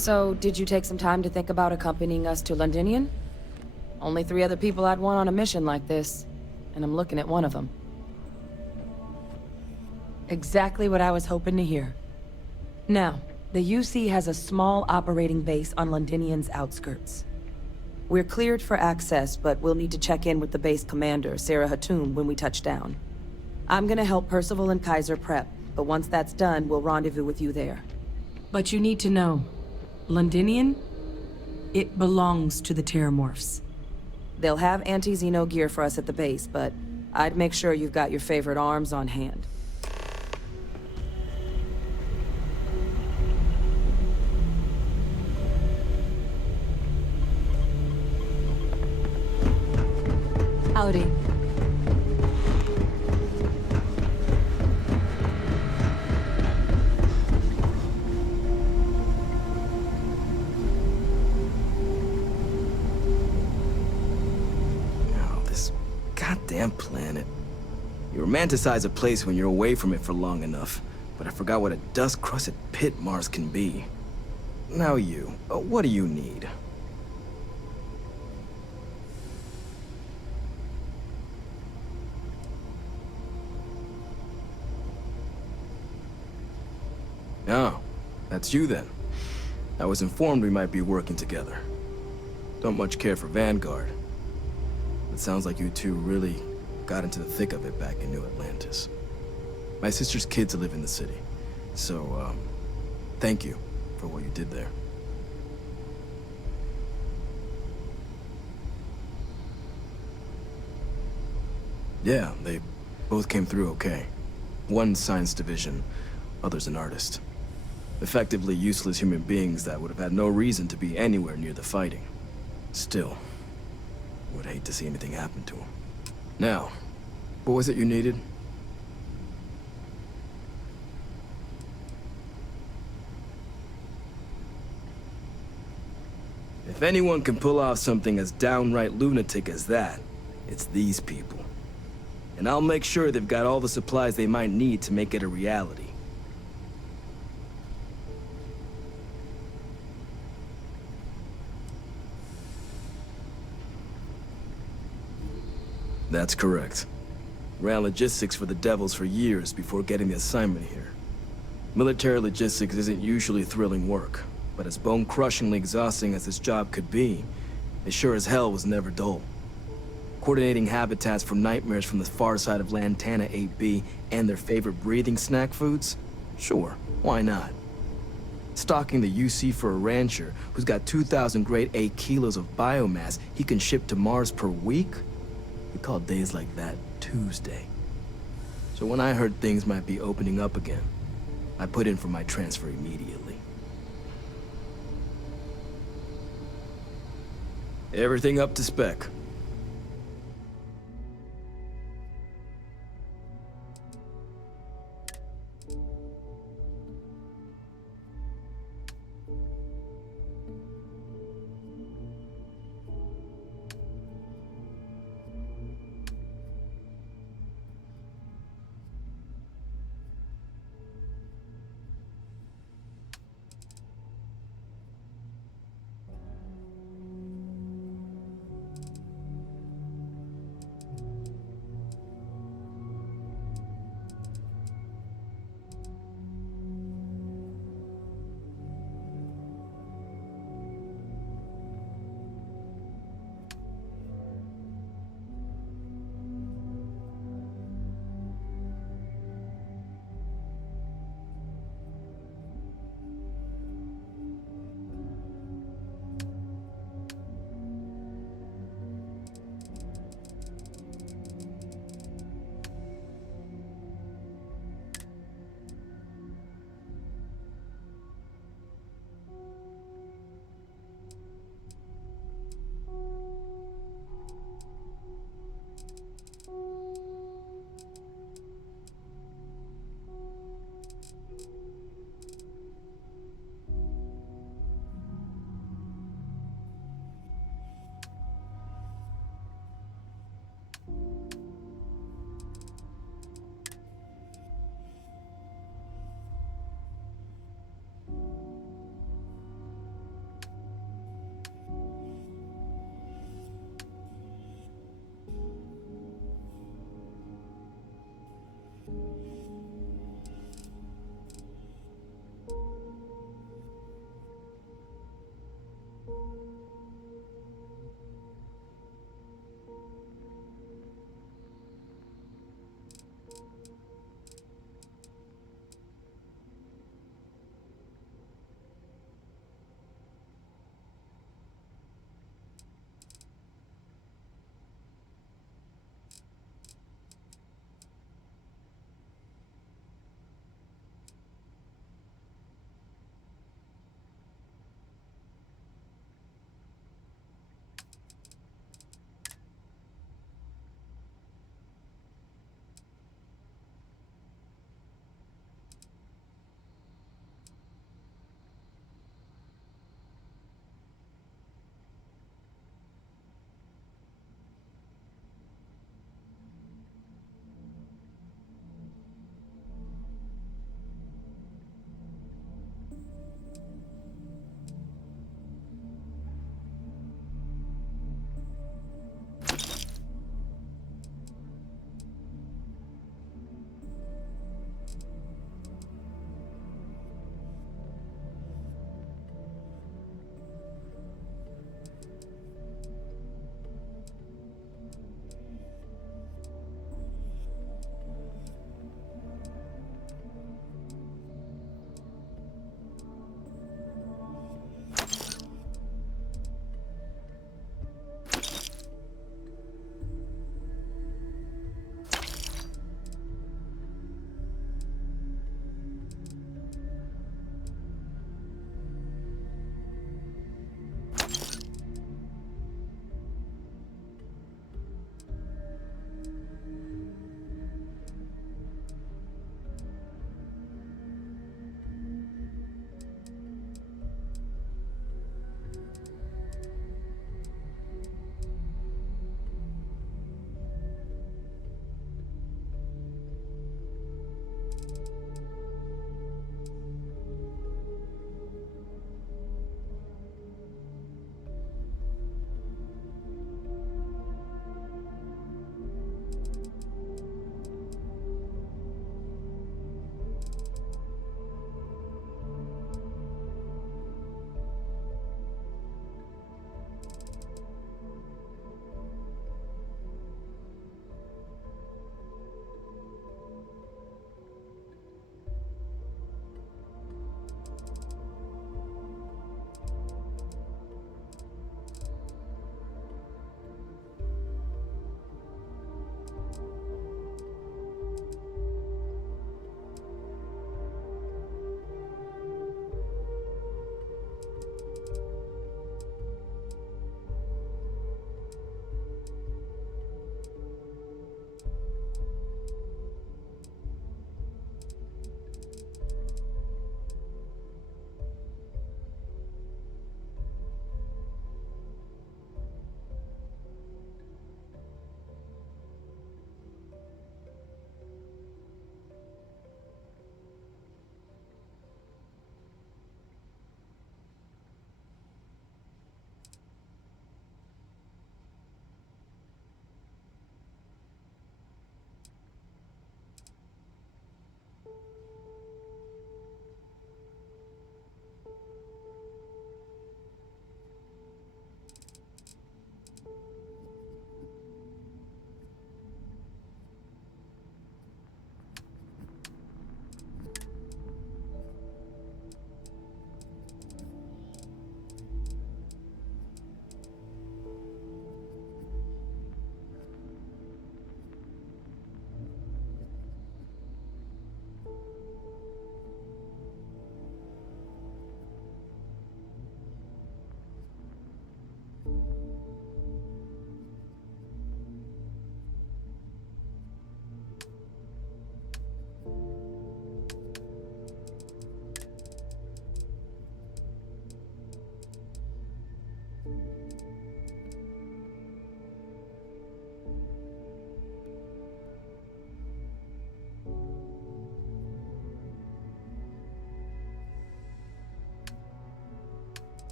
So, did you take some time to think about accompanying us to Londinian? Only 3 other people I'd want on a mission like this, and I'm looking at one of them. Exactly what I was hoping to hear. Now, the UC has a small operating base on Londinian's outskirts. We're cleared for access, but we'll need to check in with the base commander, Sarah Hatum, when we touch down. I'm gonna help Percival and Kaiser prep, but once that's done, we'll rendezvous with you there. But you need to know, Londinian? It belongs to the Terramorphs. They'll have anti-Xeno gear for us at the base, but I'd make sure you've got your favorite arms on hand. Howdy. Oh, this goddamn planet. You romanticize a place when you're away from it for long enough, but I forgot what a dust-crusted pit Mars can be. Now you, what do you need? Oh, that's you then. I was informed we might be working together. Don't much care for Vanguard. It sounds like you two really got into the thick of it back in New Atlantis. My sister's kids live in the city, so, thank you for what you did there. Yeah, they both came through okay. One science division, other's an artist. Effectively useless human beings that would have had no reason to be anywhere near the fighting. Still, would hate to see anything happen to them. Now, what was it you needed? If anyone can pull off something as downright lunatic as that, it's these people. And I'll make sure they've got all the supplies they might need to make it a reality. That's correct. Ran logistics for the Devils for years before getting the assignment here. Military logistics isn't usually thrilling work, but as bone-crushingly exhausting as this job could be, it sure as hell was never dull. Coordinating habitats for nightmares from the far side of Lantana 8B and their favorite breathing snack foods? Sure, why not? Stocking the UC for a rancher who's got 2,000 grade A kilos of biomass he can ship to Mars per week? We call days like that Tuesday. So when I heard things might be opening up again, I put in for my transfer immediately. Everything up to spec.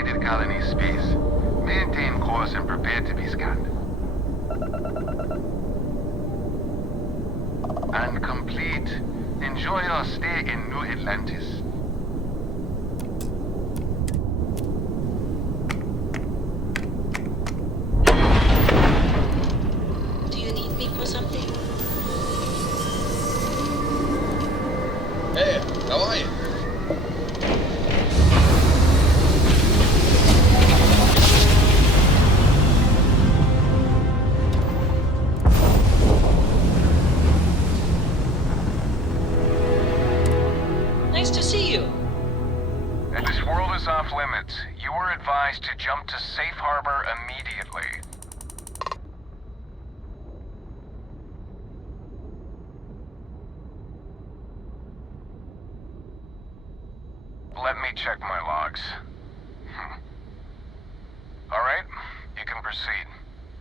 United Colony space. Maintain course and prepare to be scanned. And complete. Enjoy your stay in New Atlantis. Do you need me for something? Hey, how are you? Nice to see you. This world is off limits. You were advised to jump to safe harbor immediately. Let me check my logs. All right, you can proceed.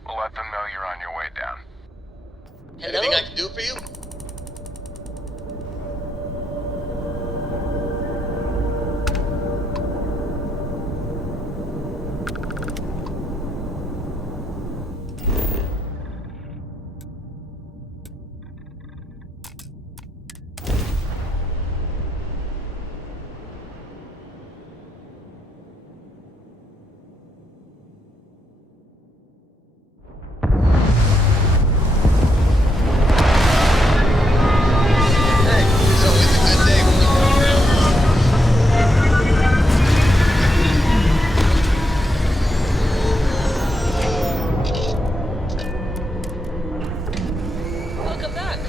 We'll let them know you're on your way down. Hello? Anything I can do for you? Hey, it's always a good day when you come around. Welcome back.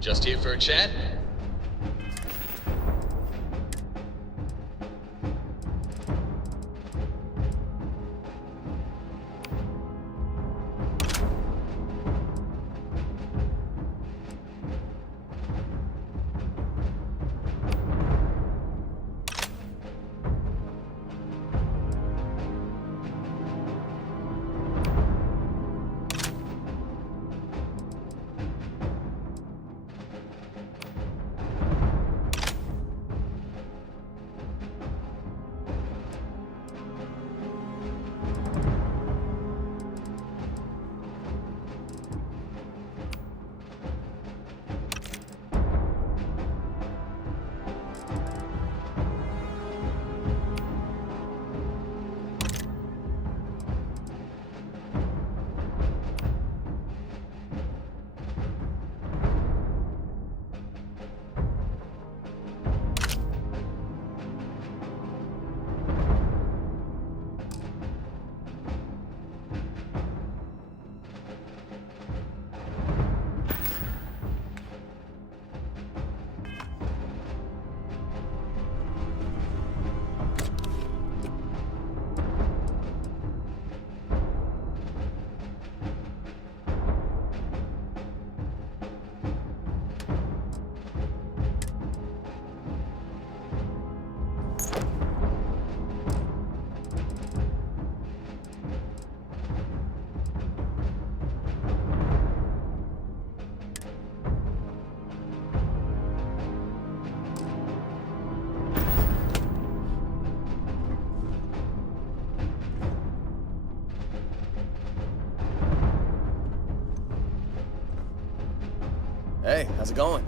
Just here for a chat? Hey, how's it going?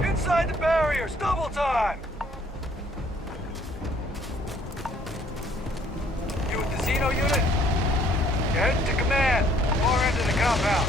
Inside the barriers, double time! You with the Xeno unit? You're heading to command, far end of the compound.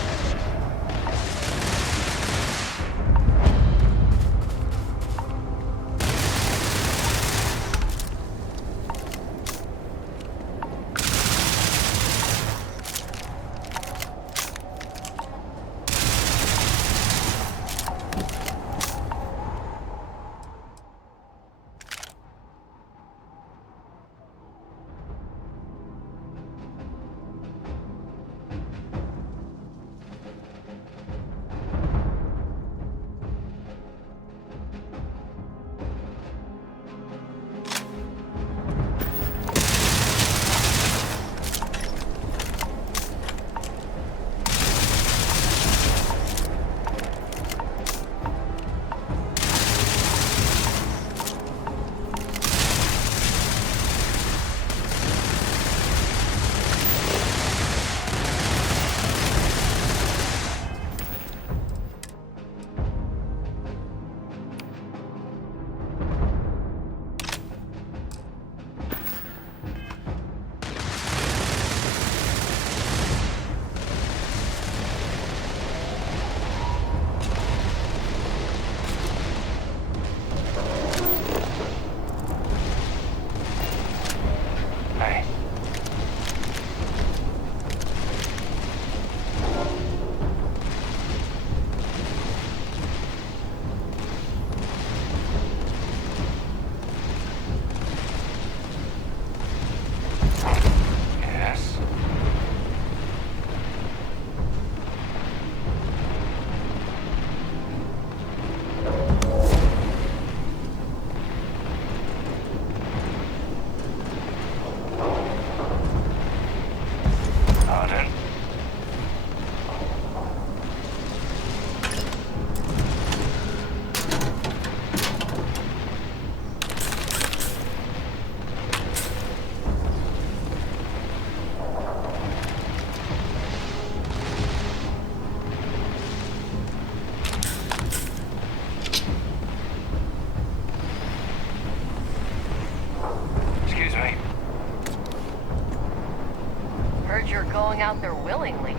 out there willingly.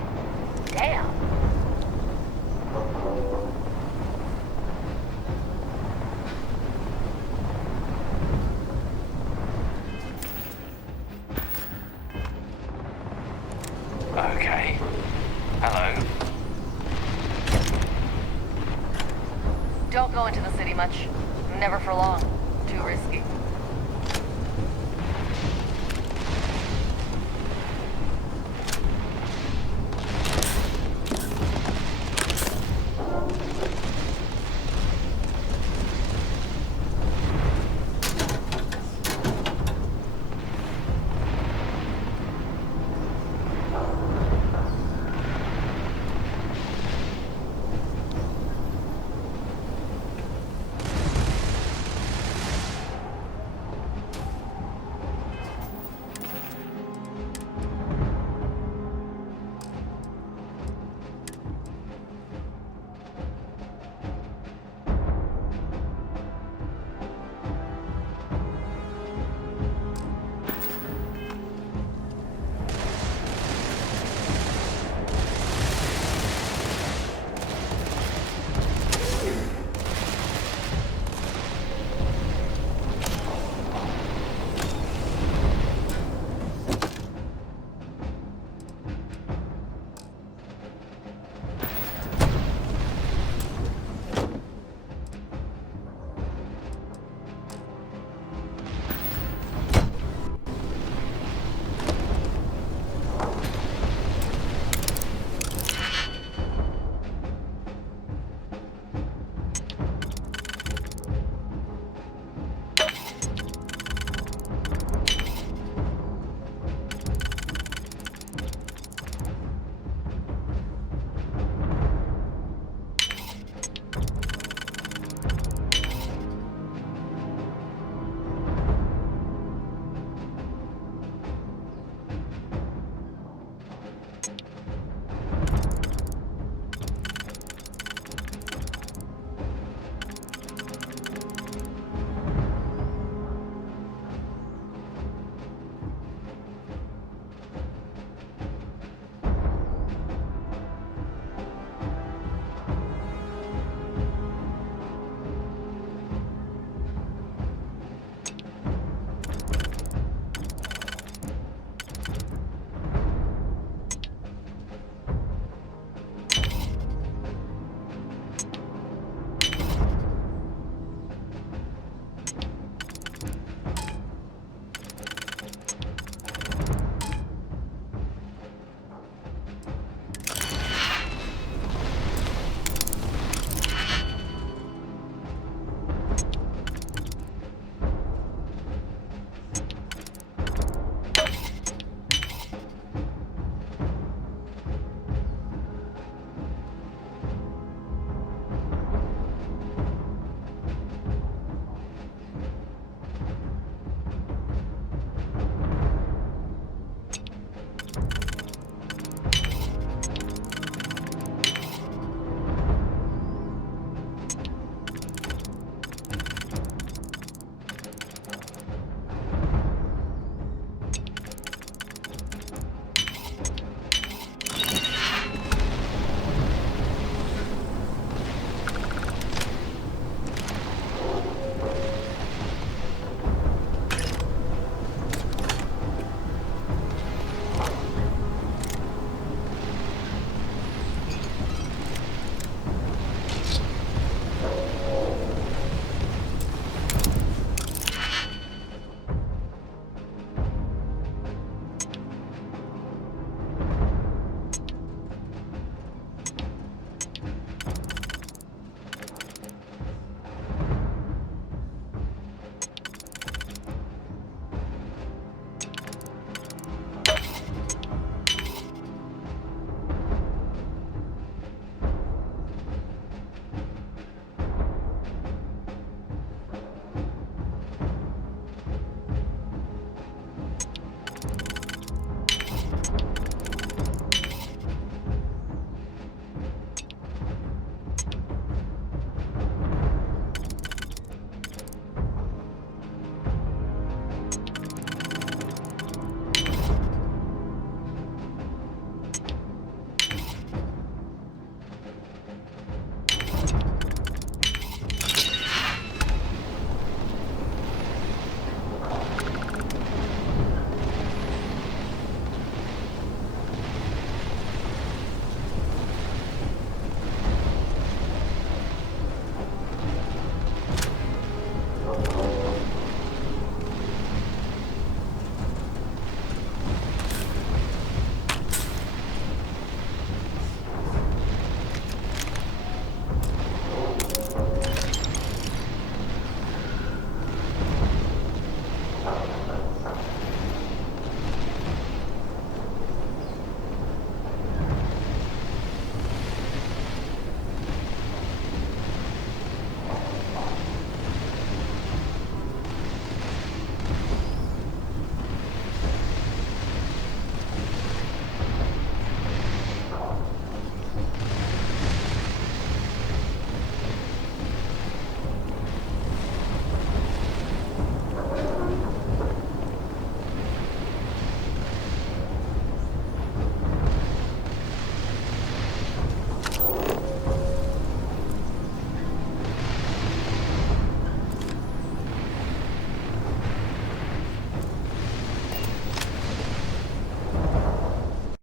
Damn. Okay. Hello. Don't go into the city much. Never for long. Too risky.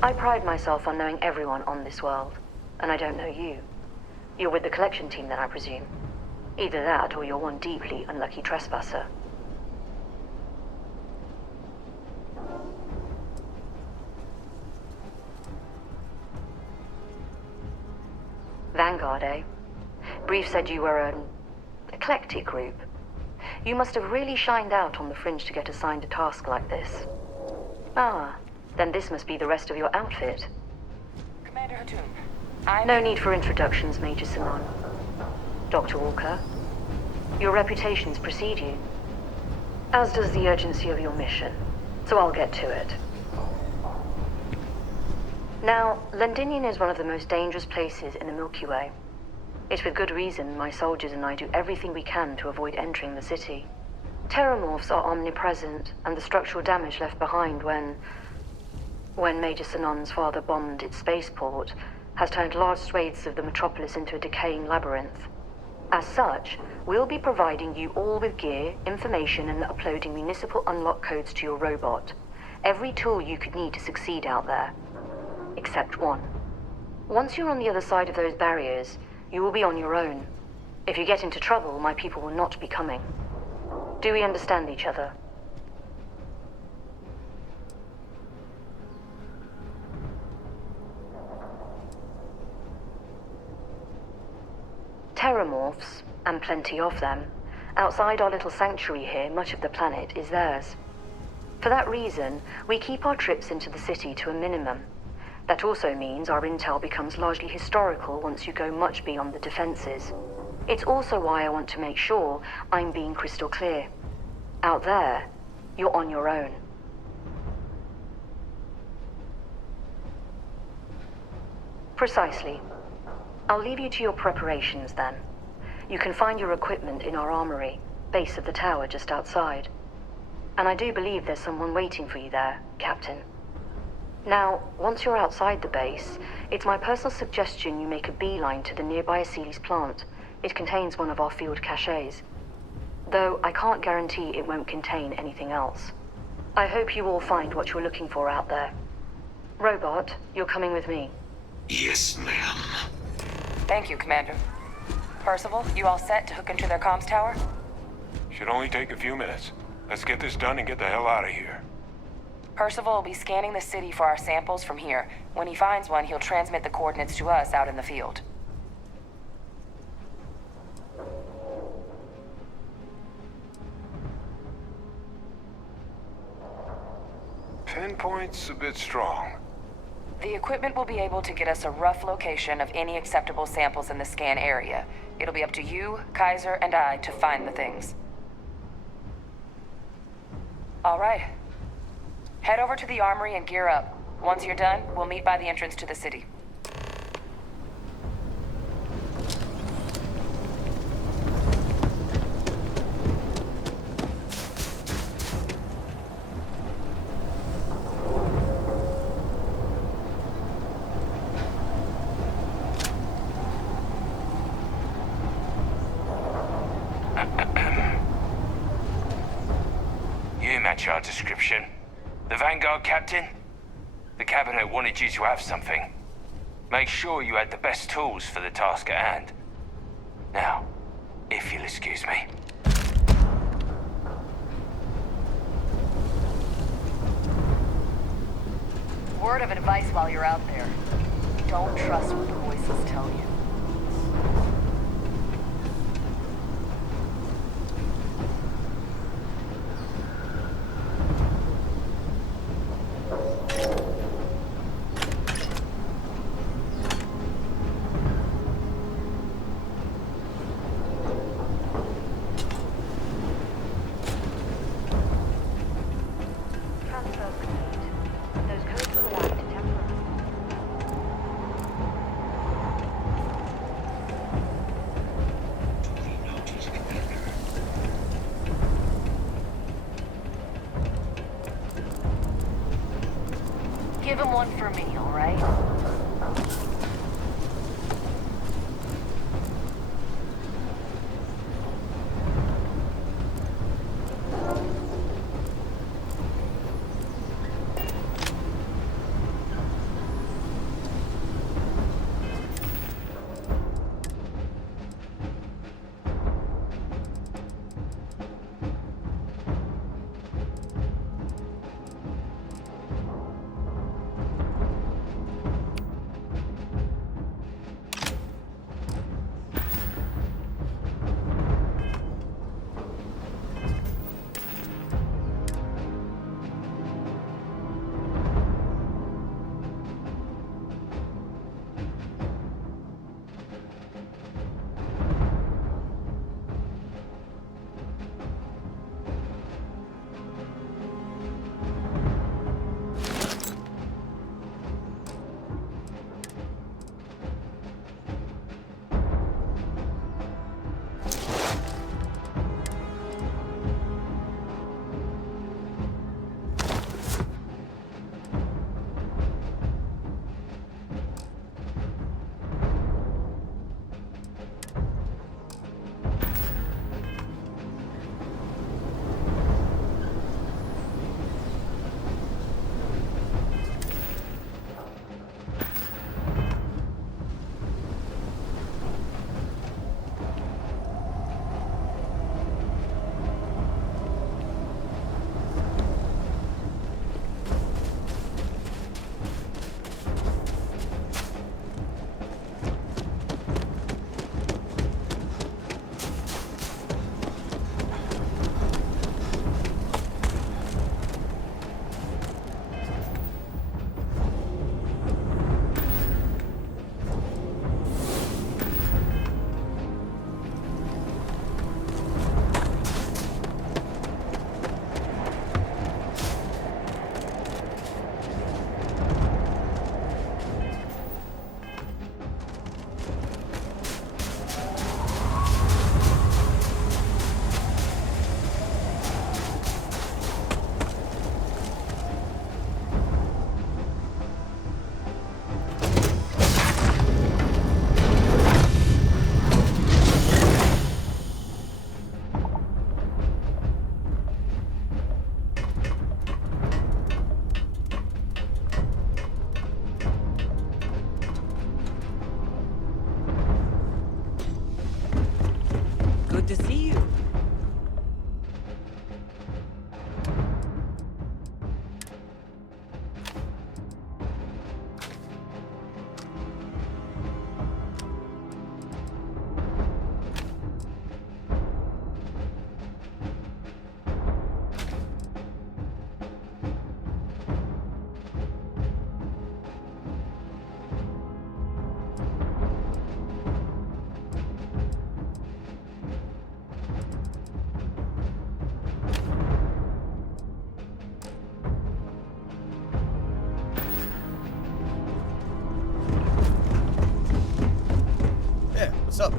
I pride myself on knowing everyone on this world, and I don't know you. You're with the collection team then, I presume. Either that, or you're one deeply unlucky trespasser. Vanguard, eh? Brief said you were an eclectic group. You must have really shined out on the fringe to get assigned a task like this. Ah, then this must be the rest of your outfit. Commander Hatun, No need for introductions, Major Simon. Dr. Walker, your reputations precede you, as does the urgency of your mission, so I'll get to it. Now, Londinian is one of the most dangerous places in the Milky Way. It's with good reason my soldiers and I do everything we can to avoid entering the city. Terramorphs are omnipresent, and the structural damage left behind when Major Sinon's father bombed its spaceport has turned large swathes of the metropolis into a decaying labyrinth. As such, we'll be providing you all with gear, information, and uploading municipal unlock codes to your robot. Every tool you could need to succeed out there. Except one. Once you're on the other side of those barriers, you will be on your own. If you get into trouble, my people will not be coming. Do we understand each other? Terramorphs, and plenty of them, outside our little sanctuary here, much of the planet is theirs. For that reason, we keep our trips into the city to a minimum. That also means our intel becomes largely historical once you go much beyond the defenses. It's also why I want to make sure I'm being crystal clear. Out there, you're on your own. Precisely. I'll leave you to your preparations then. You can find your equipment in our armory, base of the tower just outside. And I do believe there's someone waiting for you there, Captain. Now, once you're outside the base, it's my personal suggestion you make a beeline to the nearby Aceles plant. It contains one of our field caches. Though I can't guarantee it won't contain anything else. I hope you all find what you're looking for out there. Robot, you're coming with me. Yes, ma'am. Thank you, Commander. Percival, you all set to hook into their comms tower? Should only take a few minutes. Let's get this done and get the hell out of here. Percival will be scanning the city for our samples from here. When he finds one, he'll transmit the coordinates to us out in the field. Pinpoint's a bit strong. The equipment will be able to get us a rough location of any acceptable samples in the scan area. It'll be up to you, Kaiser, and I to find the things. All right. Head over to the armory and gear up. Once you're done, we'll meet by the entrance to the city. You match our description. The Vanguard captain? The cabinet wanted you to have something. Make sure you had the best tools for the task at hand. Now, if you'll excuse me. Word of advice while you're out there. Don't trust what the voices tell you. Give him one for me, all right? Good to see you. Yeah, what's up?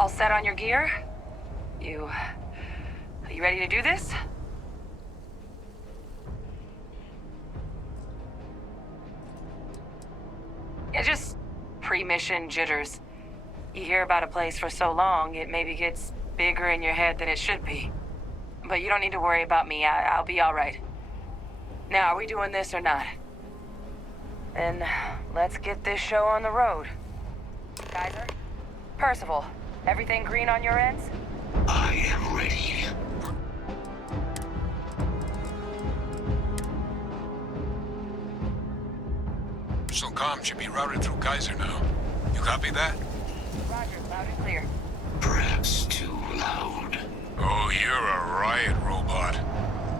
All set on your gear? Are you ready to do this? Yeah, just pre-mission jitters. You hear about a place for so long, it maybe gets bigger in your head than it should be. But you don't need to worry about me. I'll be all right. Now, are we doing this or not? Then let's get this show on the road. Kaiser? Percival, everything green on your ends? I am ready. So comm should be routed through Kaiser now. You copy that? Roger, loud and clear. Perhaps too loud. Oh, you're a riot robot.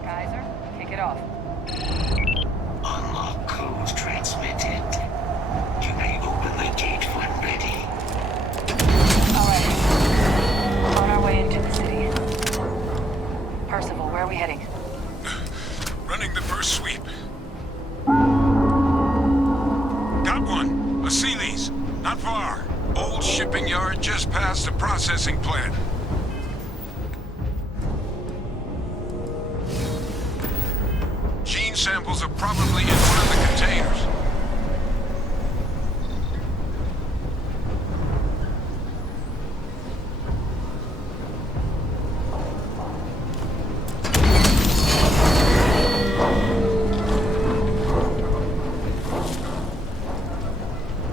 Kaiser, kick it off. Unlock code transmitted. You may open the gate when ready. Alright. On our way into the city. Percival, where are we heading? Running the first sweep. Got one. A Sealy's. Not far. Old shipping yard just past the processing plant. Gene samples are probably in one of the containers.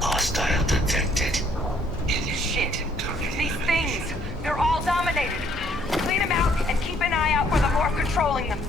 Hostile detected. Shit. These things, they're all dominated. Clean them out and keep an eye out for the more controlling them.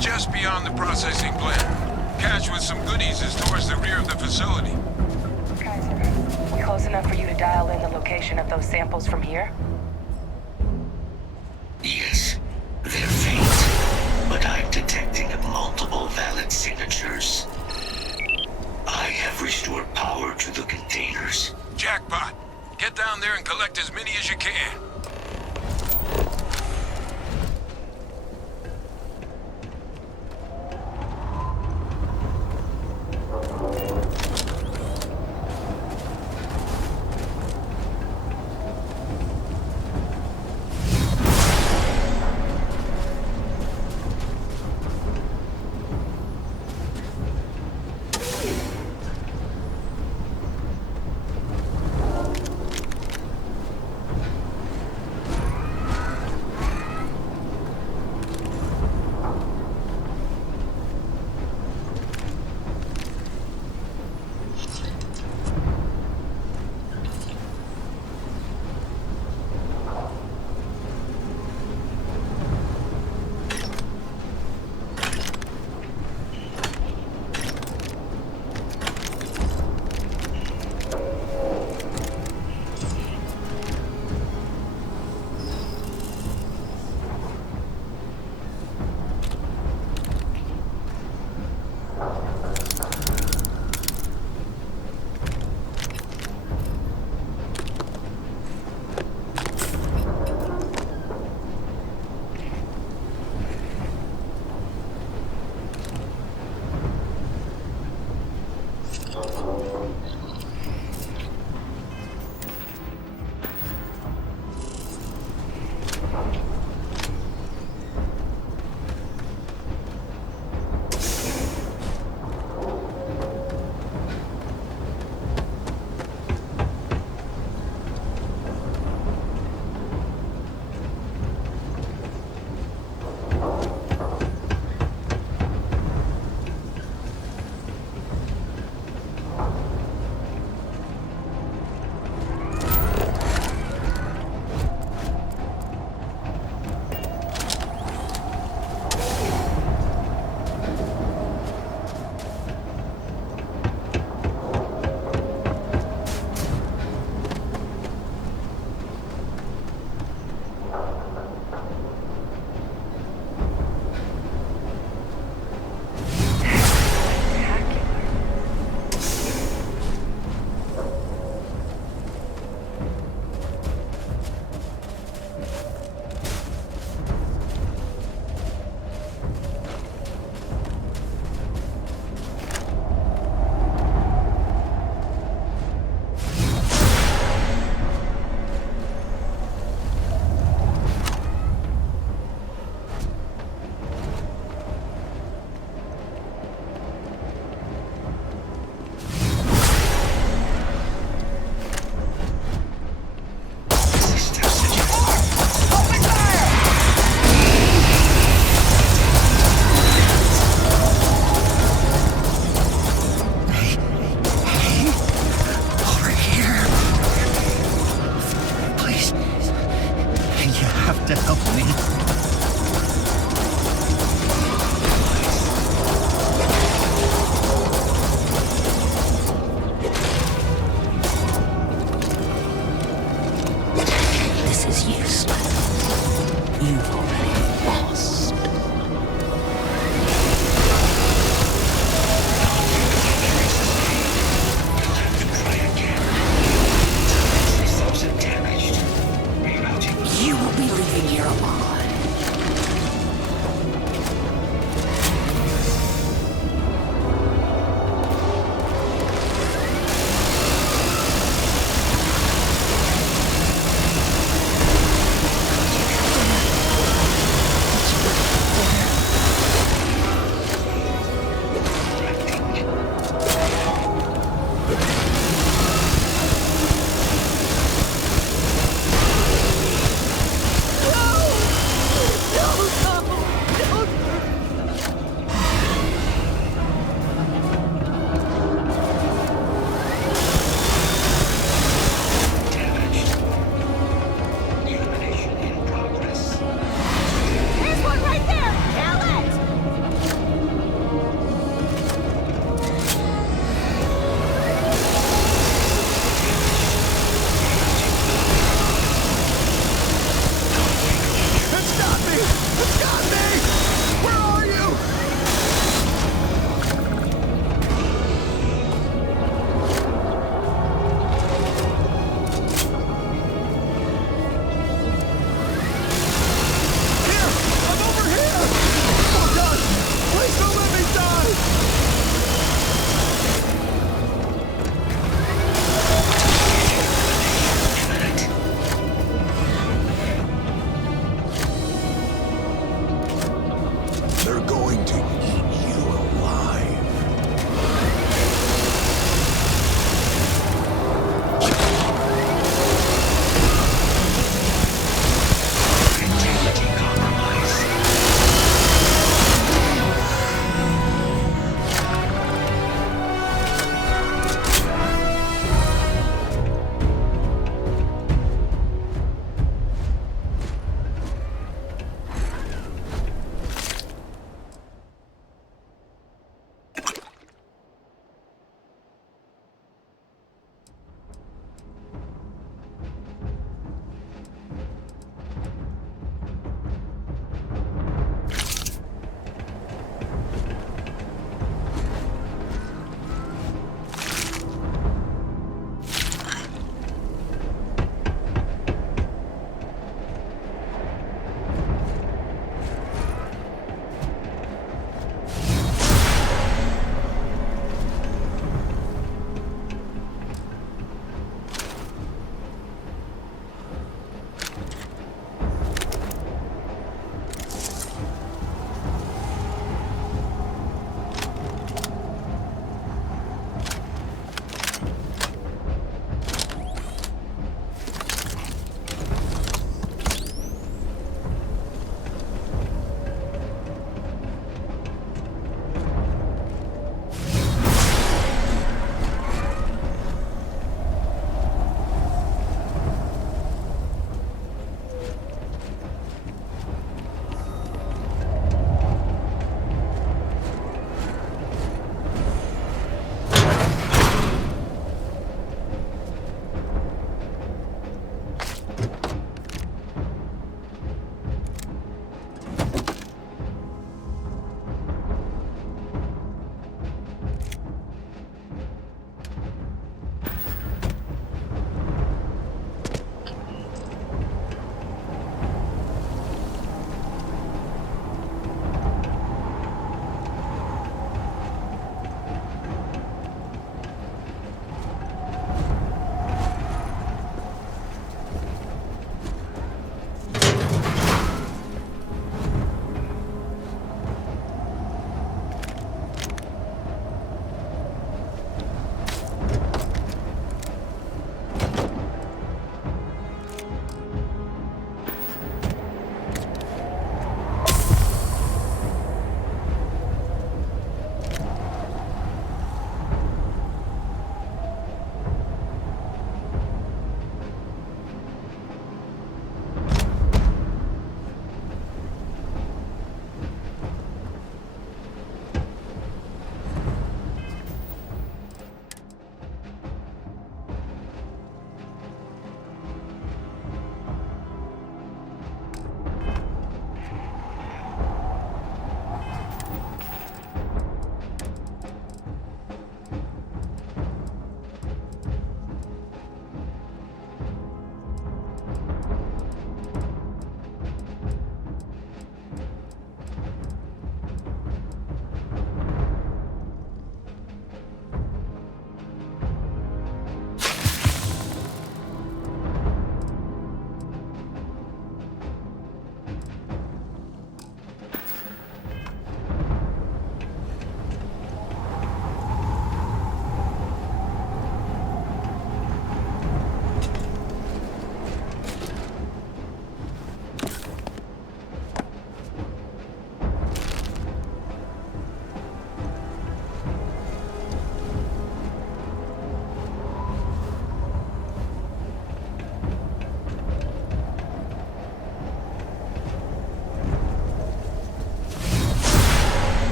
just beyond the processing plant. Cache with some goodies is towards the rear of the facility. Kaiser, we close enough for you to dial in the location of those samples from here? Yes, they're faint, but I'm detecting multiple valid signatures. I have restored power to the containers. Jackpot. Get down there and collect as many as you can.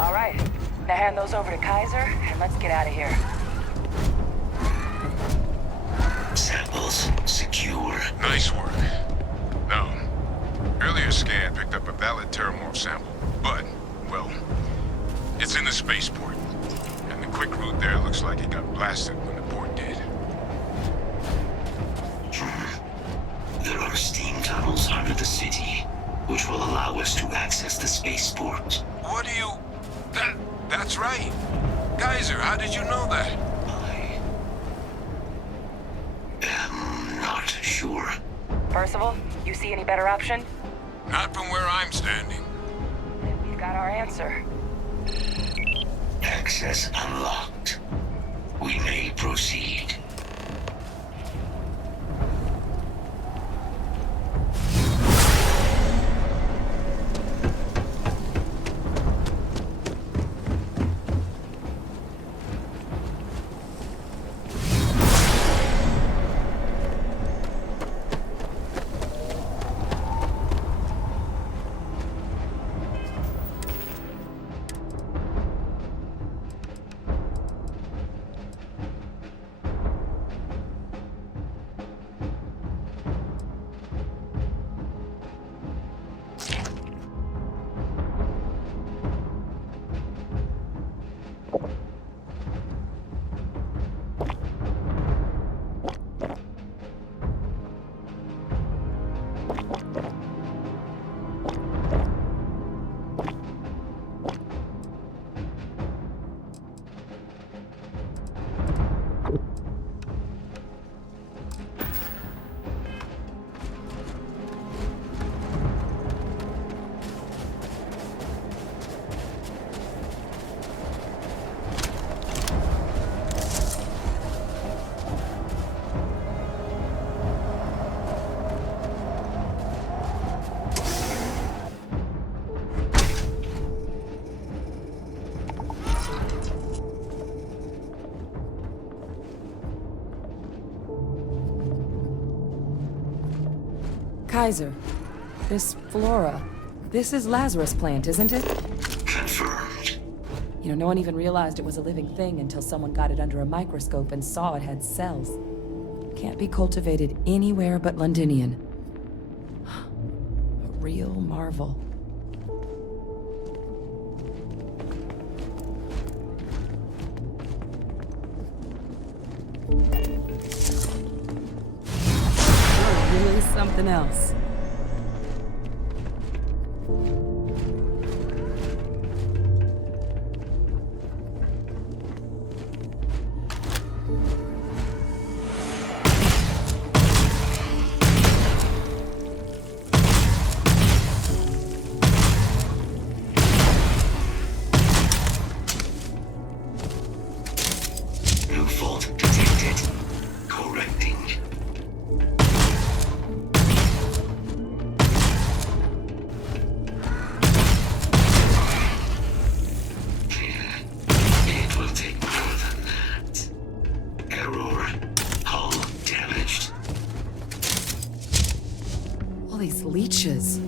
All right. Now hand those over to Kaiser, and let's get out of here. Samples secure. Nice work. No. Earlier scan picked up a valid terramorph sample, but, well, it's in the spaceport. And the quick route there looks like it got blasted when the port did. There are steam tunnels under the city, which will allow us to access the spaceport. What do you... That's right. Kaiser, how did you know that? I am not sure. Percival, you see any better option? Not from where I'm standing. Then we've got our answer. Access unlocked. We may proceed. Kaiser, this flora, this is Lazarus plant, isn't it? Confirmed. You know, no one even realized it was a living thing until someone got it under a microscope and saw it had cells. Can't be cultivated anywhere but Londinian. A real marvel. Really something else. New fault detected. Correcting. It will take more than that. Error. Hull damaged. All these leeches.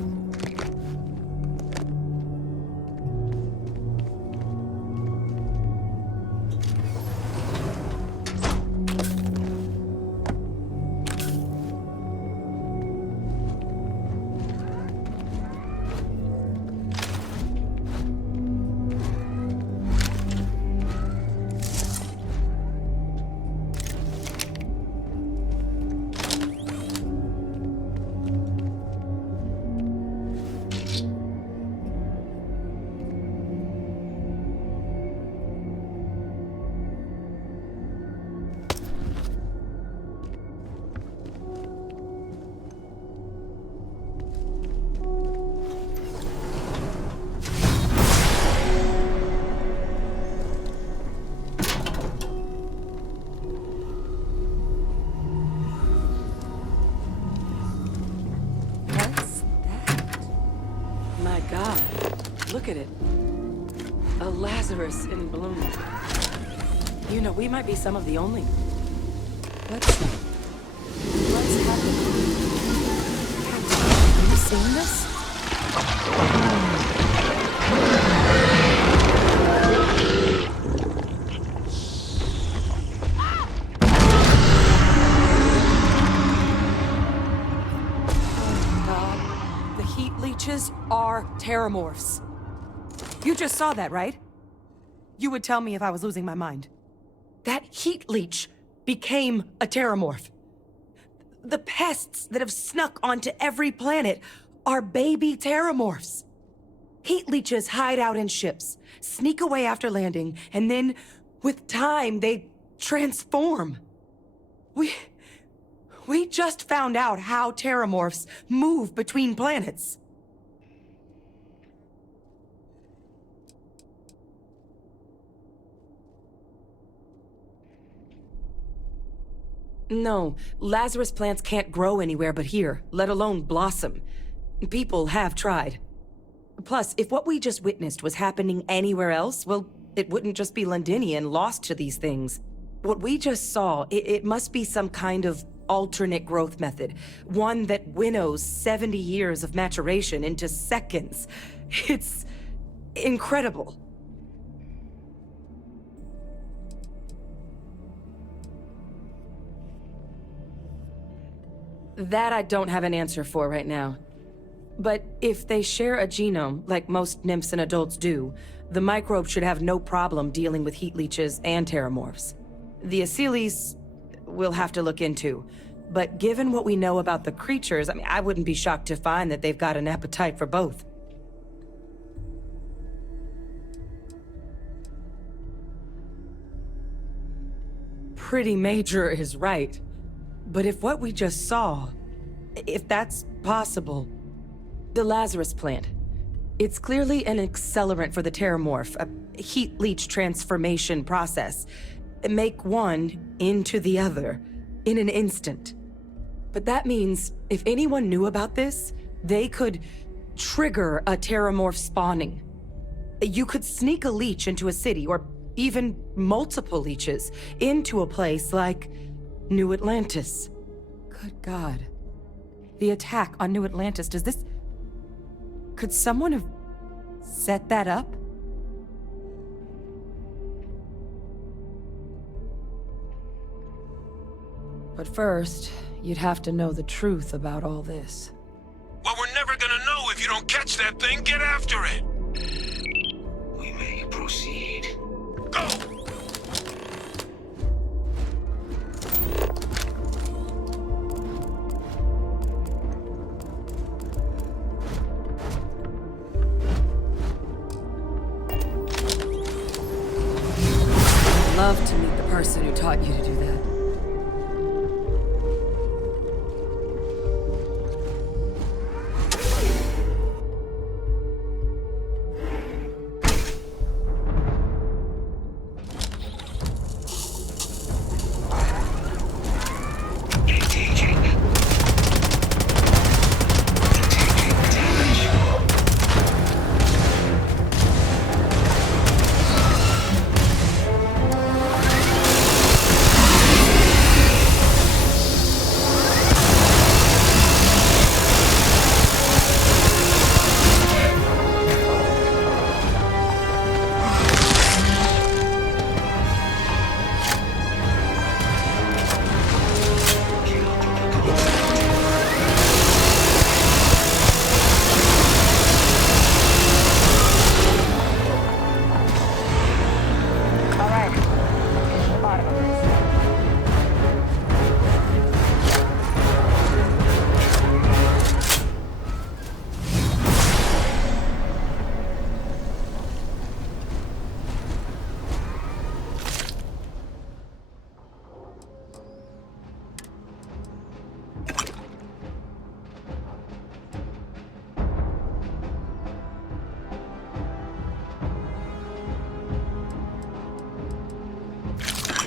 My God, look at it. A Lazarus in bloom. You know, we might be some of the only... What's happening? Have you seen this? Terramorphs. You just saw that, right? You would tell me if I was losing my mind. That heat leech became a Terramorph. The pests that have snuck onto every planet are baby Terramorphs. Heat leeches hide out in ships, sneak away after landing, and then, with time, they transform. We just found out how Terramorphs move between planets. No, Lazarus plants can't grow anywhere but here, let alone blossom. People have tried. Plus, if what we just witnessed was happening anywhere else, well, it wouldn't just be Londinian lost to these things. What we just saw, it must be some kind of alternate growth method. One that winnows 70 years of maturation into seconds. It's incredible. That I don't have an answer for right now. But if they share a genome, like most nymphs and adults do, the microbe should have no problem dealing with heat leeches and terramorphs. The Aciles, we'll have to look into. But given what we know about the creatures, I wouldn't be shocked to find that they've got an appetite for both. Pretty major is right. But if what we just saw, if that's possible, the Lazarus plant, it's clearly an accelerant for the Terramorph, a heat leech transformation process. Make one into the other in an instant. But that means if anyone knew about this, they could trigger a Terramorph spawning. You could sneak a leech into a city, or even multiple leeches, into a place like New Atlantis. Good God. The attack on New Atlantis, could someone have set that up? But first, you'd have to know the truth about all this. Well, we're never gonna know if you don't catch that thing. Get after it! We may proceed. Go! I'd love to meet the person who taught you to do that.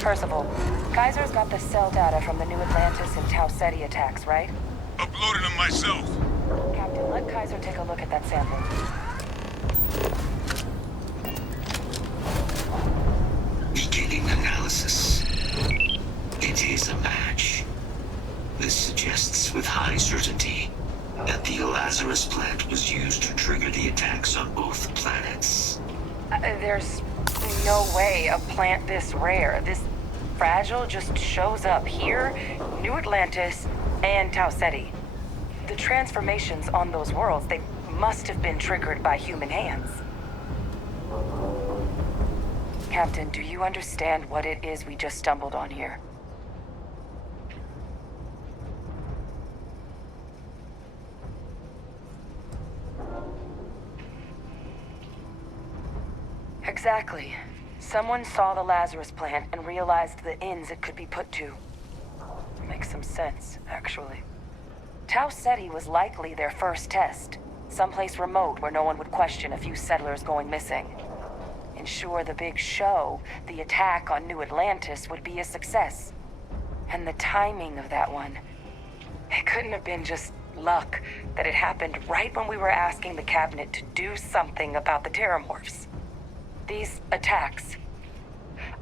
Percival, Kaiser's got the cell data from the New Atlantis and Tau Ceti attacks, right? Uploaded them myself. Captain, let Kaiser take a look at that sample. Beginning analysis. It is a match. This suggests with high certainty that the Lazarus plant was used to trigger the attacks on both planets. There's no way a plant this rare, this fragile, just shows up here, New Atlantis, and Tau Ceti. The transformations on those worlds, they must have been triggered by human hands. Captain, do you understand what it is we just stumbled on here? Exactly. Someone saw the Lazarus plant and realized the ends it could be put to. Makes some sense, actually. Tau Ceti was likely their first test. Someplace remote where no one would question a few settlers going missing. Ensure the big show, the attack on New Atlantis, would be a success. And the timing of that one. It couldn't have been just luck that it happened right when we were asking the cabinet to do something about the Terramorphs. These attacks.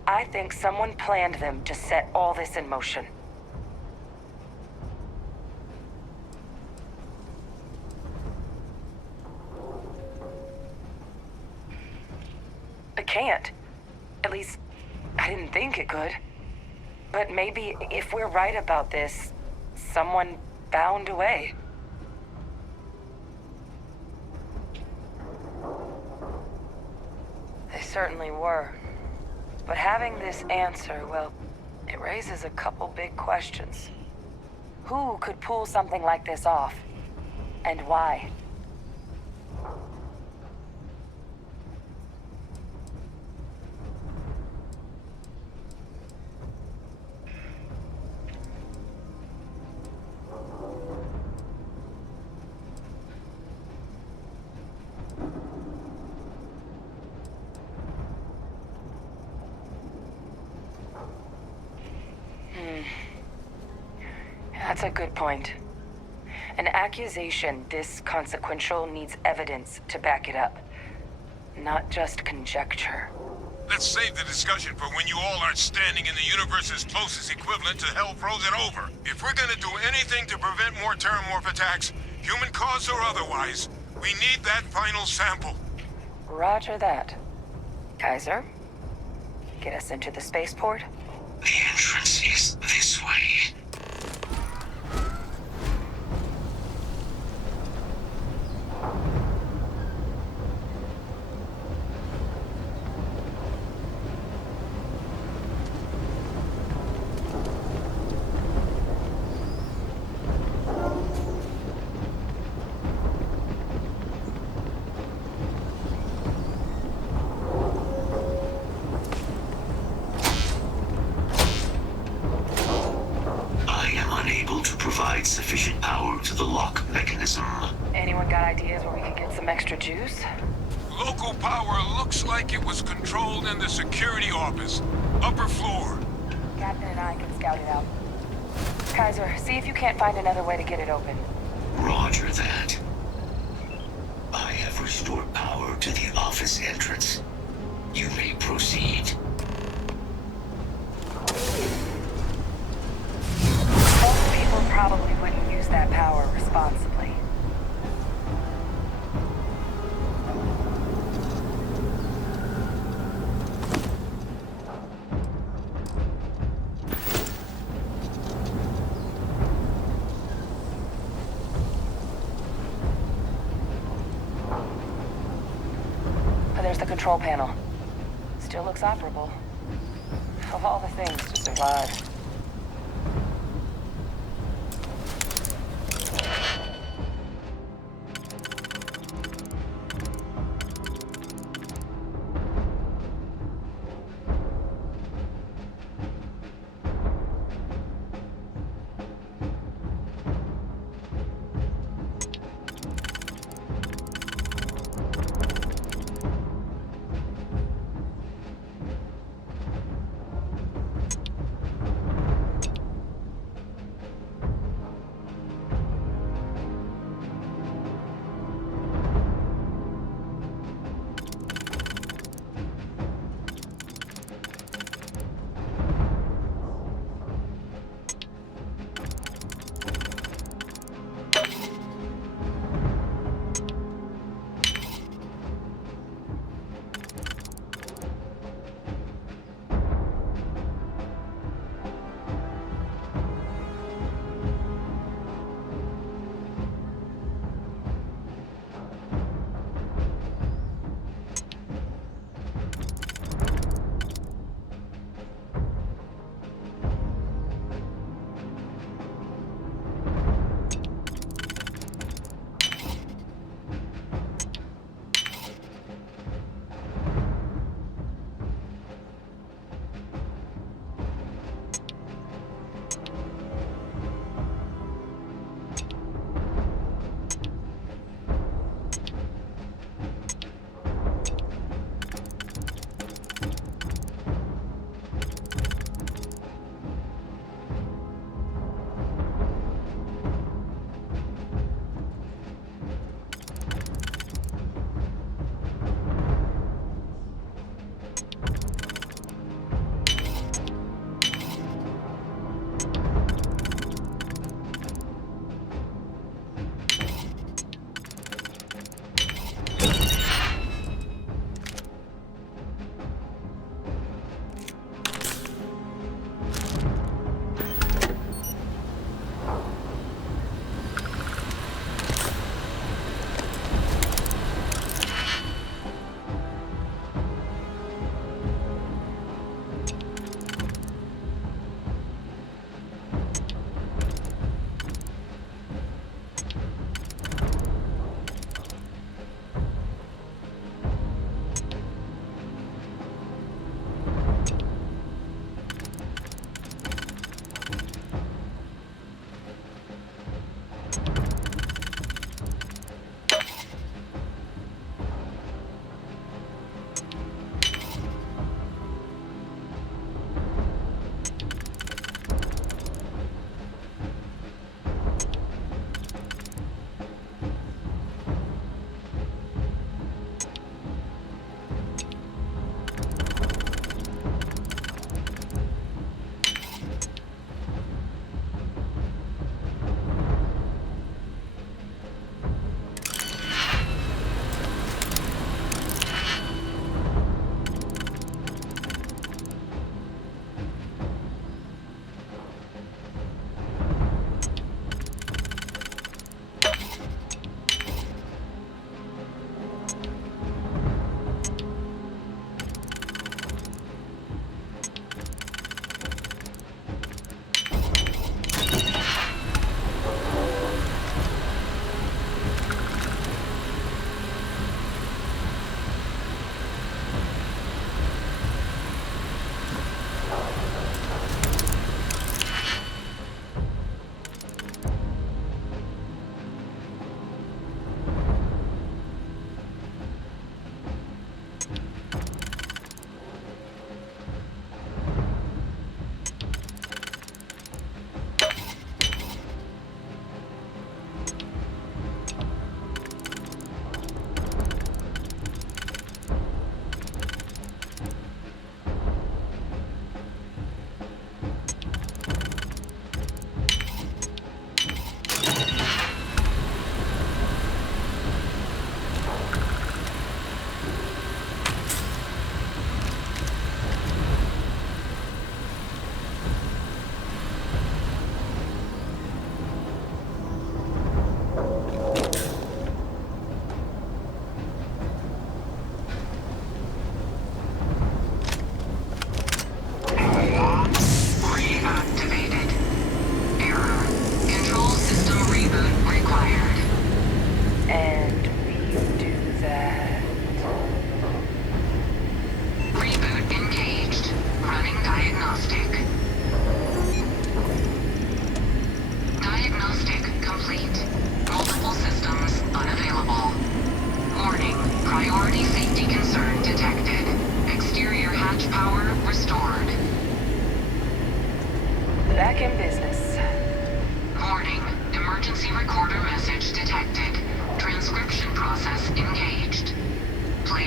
I think someone planned them to set all this in motion. It can't. At least, I didn't think it could. But maybe if we're right about this, someone found a way. They certainly were. But having this answer, well, it raises a couple big questions. Who could pull something like this off? And why? That's a good point. An accusation this consequential needs evidence to back it up, not just conjecture. Let's save the discussion for when you all aren't standing in the universe's closest equivalent to hell frozen over. If we're gonna do anything to prevent more Terramorph attacks, human cause or otherwise, we need that final sample. Roger that. Kaiser, get us into the spaceport? The entrance is this way. Sufficient power to the lock mechanism. Anyone got ideas where we could get some extra juice? Local power looks like it was controlled in the security office. Upper floor. Captain and I can scout it out. Kaiser, see if you can't find another way to get it open. Roger that. I have restored power to the office entrance. You may proceed. Probably wouldn't use that power responsibly. But there's the control panel. Still looks operable. Of all the things to survive.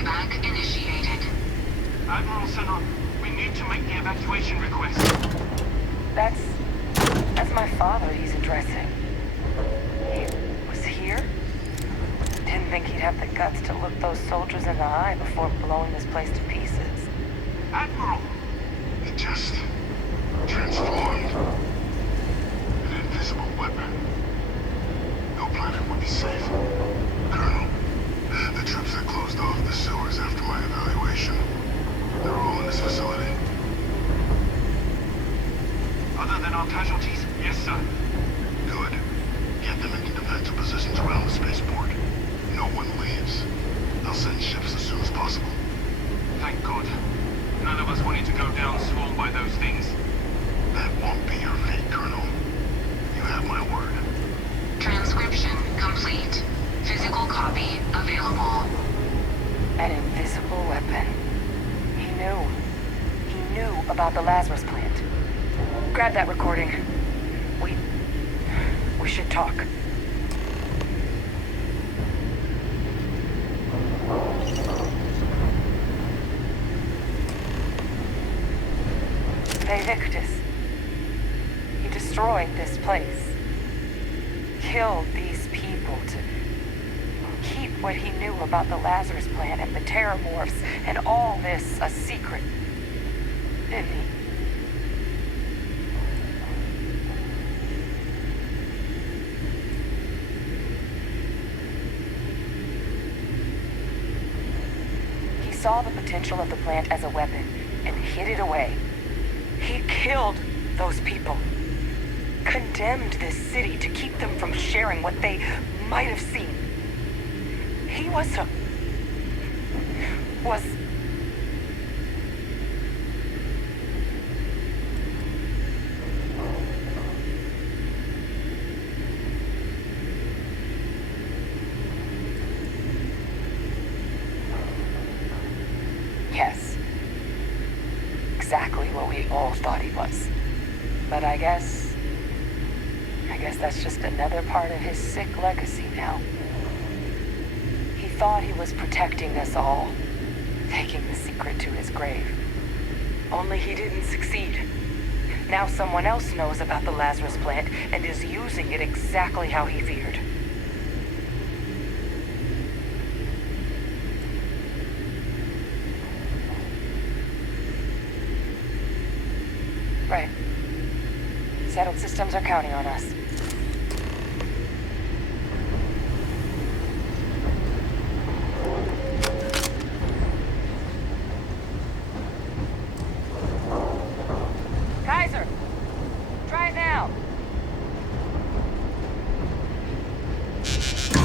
Playback initiated. Admiral Senna, we need to make the evacuation request. That's my father he's addressing. He was here? Didn't think he'd have the guts to look those soldiers in the eye before blowing this place to pieces. Admiral! It just transformed. An invisible weapon. No planet would be safe. Colonel, the troops that closed off the sewers after my evaluation, they're all in this facility. Other than our casualties? Yes, sir. Good. Get them into defensive positions around the spaceport. No one leaves. I'll send ships as soon as possible. Thank God. None of us wanted to go down swarmed by those things. That won't be your fate, Colonel. You have my word. Transcription complete. Physical copy available. An invisible weapon. He knew. He knew about the Lazarus plant. Grab that recording. We should talk. Victus. He destroyed this place. Killed these people to keep what he knew about the Lazarus plant and the Terramorphs and all this a secret. Didn't he? He saw the potential of the plant as a weapon and hid it away. He killed those people. Condemned this city to keep them from sharing what they might have seen. He was Yes. Exactly what we all thought he was. But I guess that's just another part of his sick legacy now. He thought he was protecting us all, taking the secret to his grave. Only he didn't succeed. Now someone else knows about the Lazarus plant and is using it exactly how he feared. Right. Settled systems are counting on us. Kaiser! Try it now! If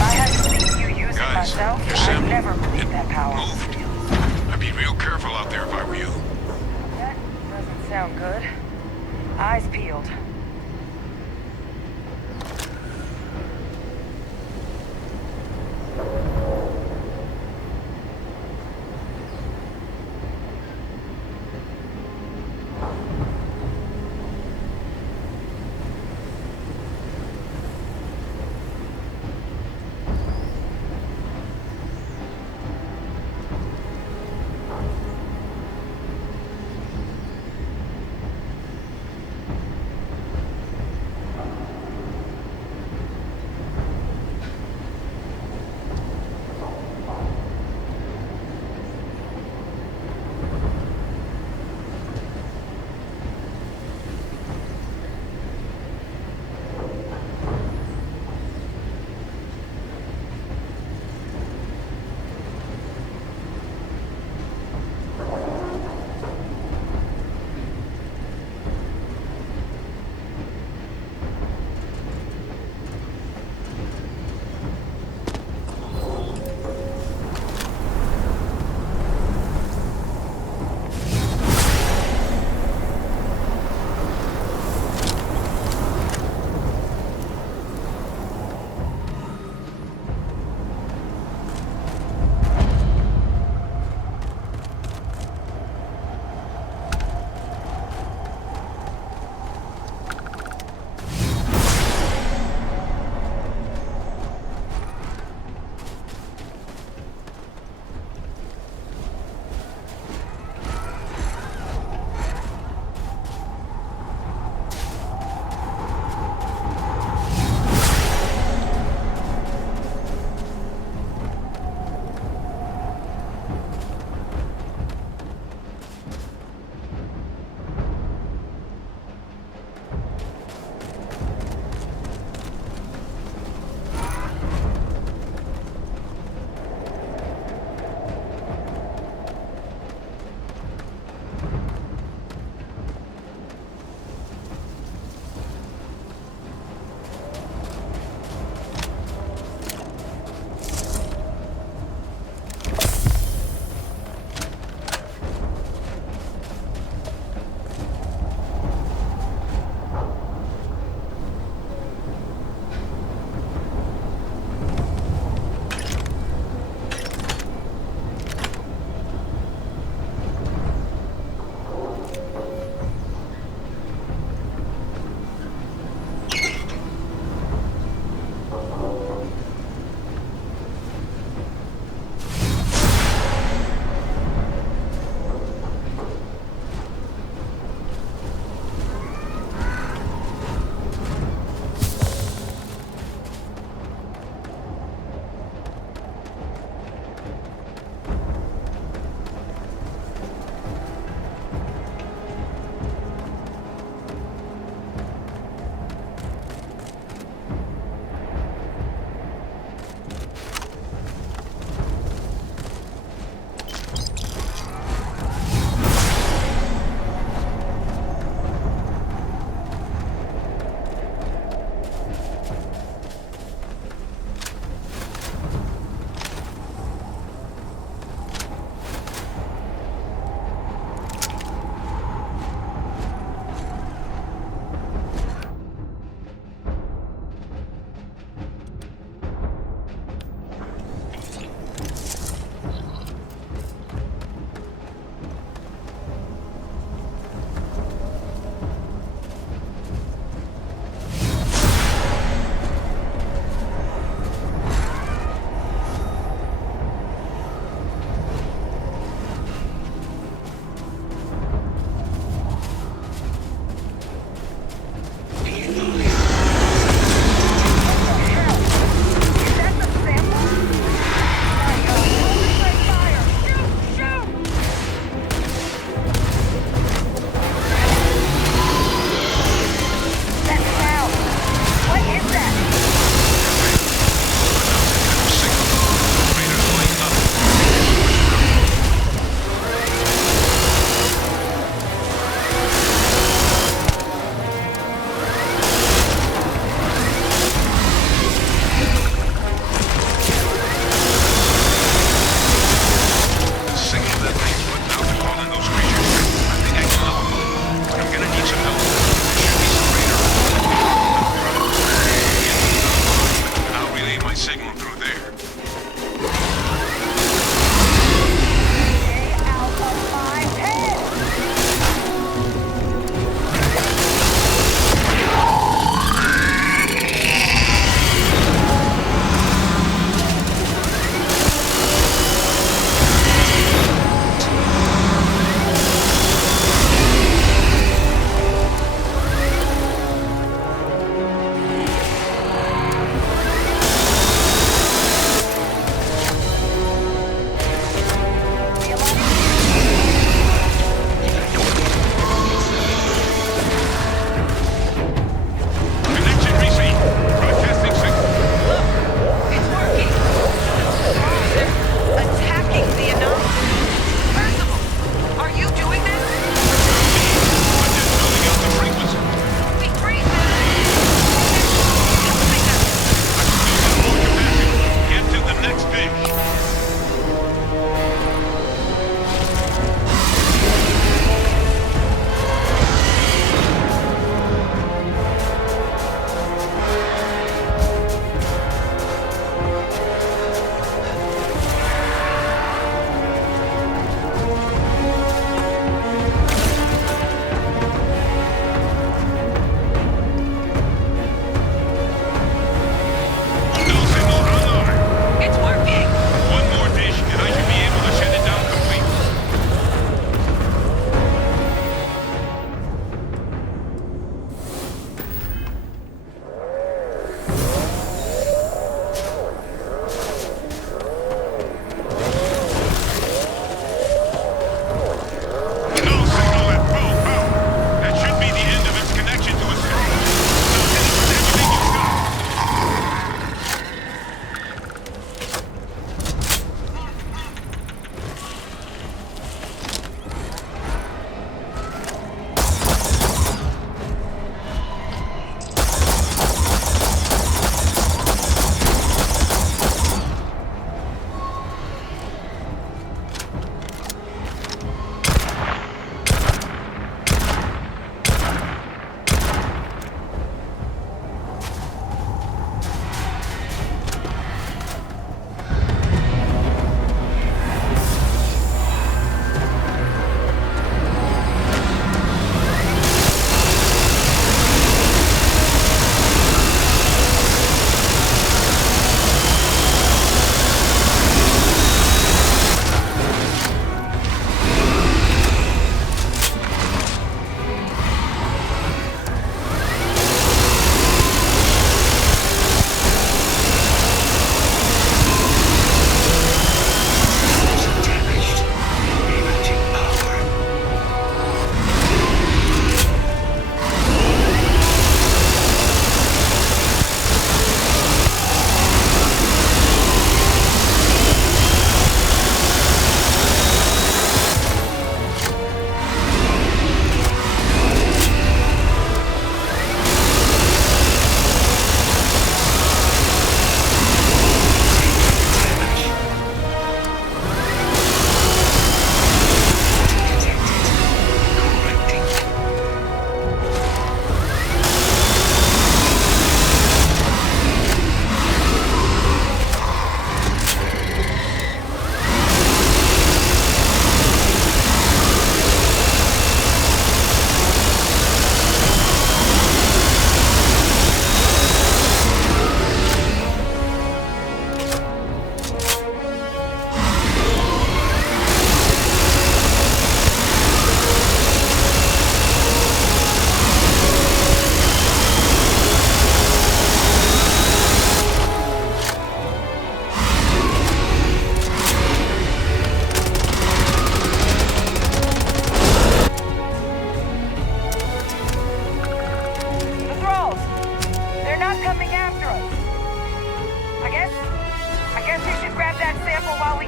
I hadn't seen you use it myself, I'd never believe that power was real. I'd be real careful out there if I were you. That doesn't sound good. Eyes peeled.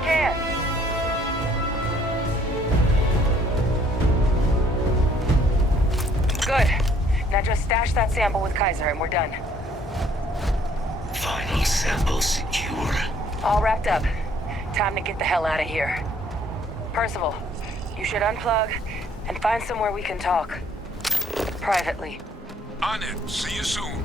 can. Good. Now just stash that sample with Kaiser and we're done. Final sample secure. All wrapped up. Time to get the hell out of here. Percival, you should unplug and find somewhere we can talk. Privately. On it. See you soon.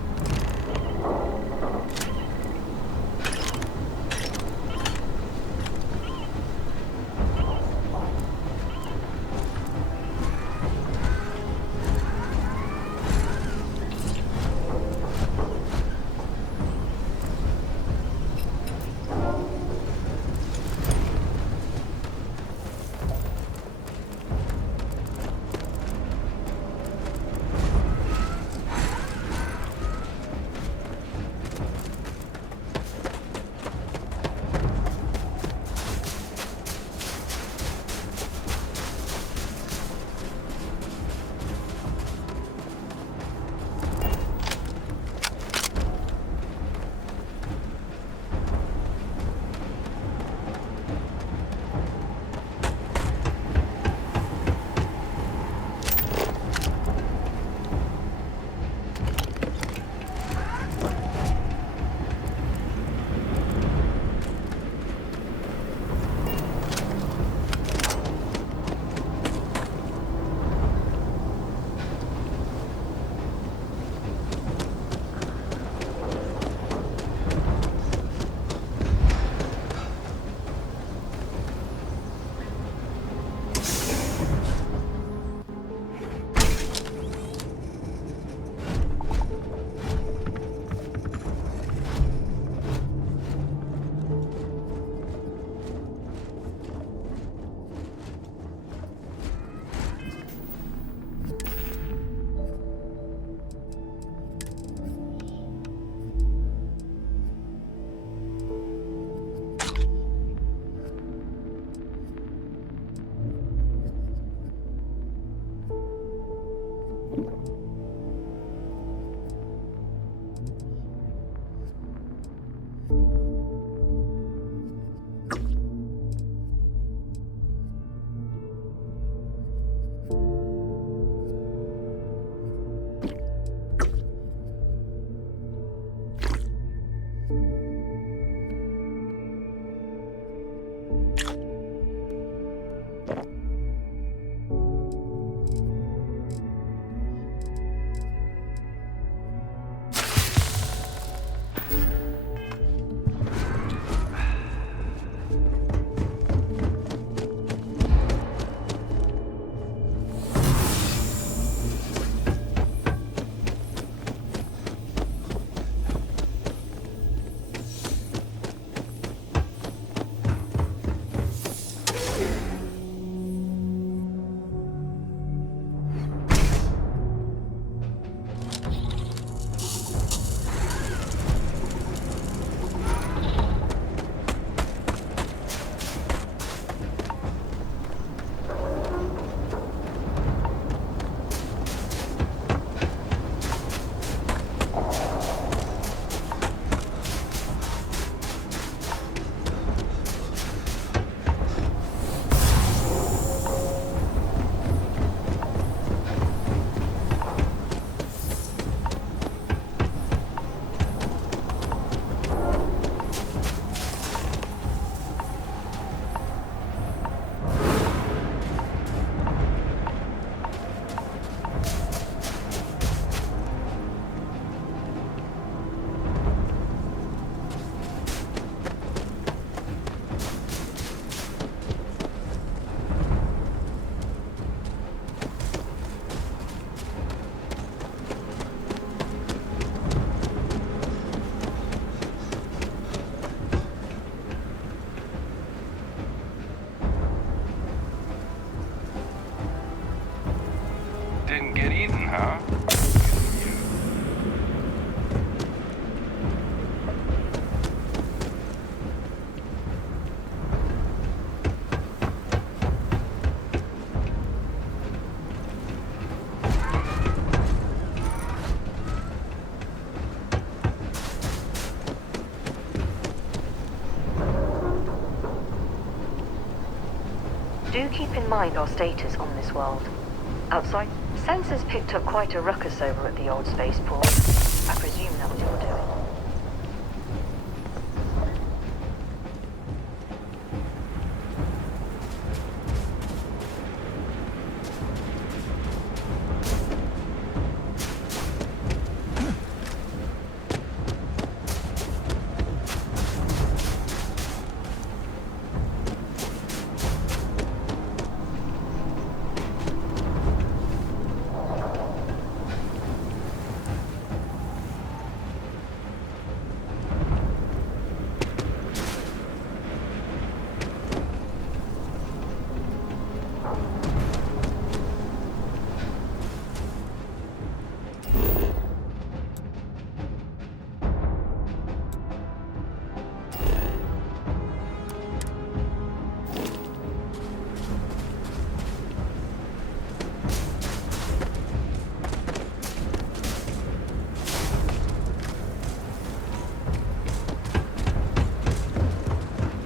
Do keep in mind our status on this world. Outside, sensors picked up quite a ruckus over at the old spaceport. I presume that was your doing.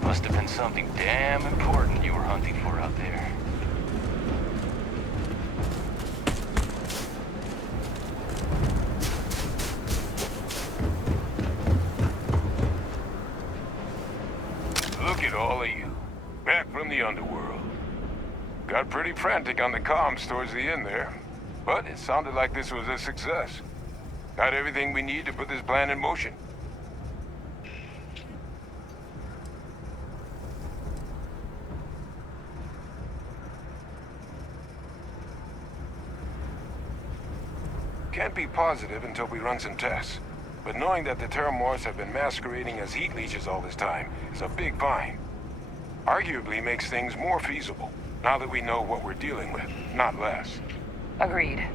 Must have been something damn important you were hunting for out there. Look at all of you. Back from the underworld. Got pretty frantic on the comms towards the end there. But it sounded like this was a success. Got everything we need to put this plan in motion. Can't be positive until we run some tests. But knowing that the Terramorphs have been masquerading as heat leeches all this time is a big find. Arguably makes things more feasible, now that we know what we're dealing with, not less. Agreed.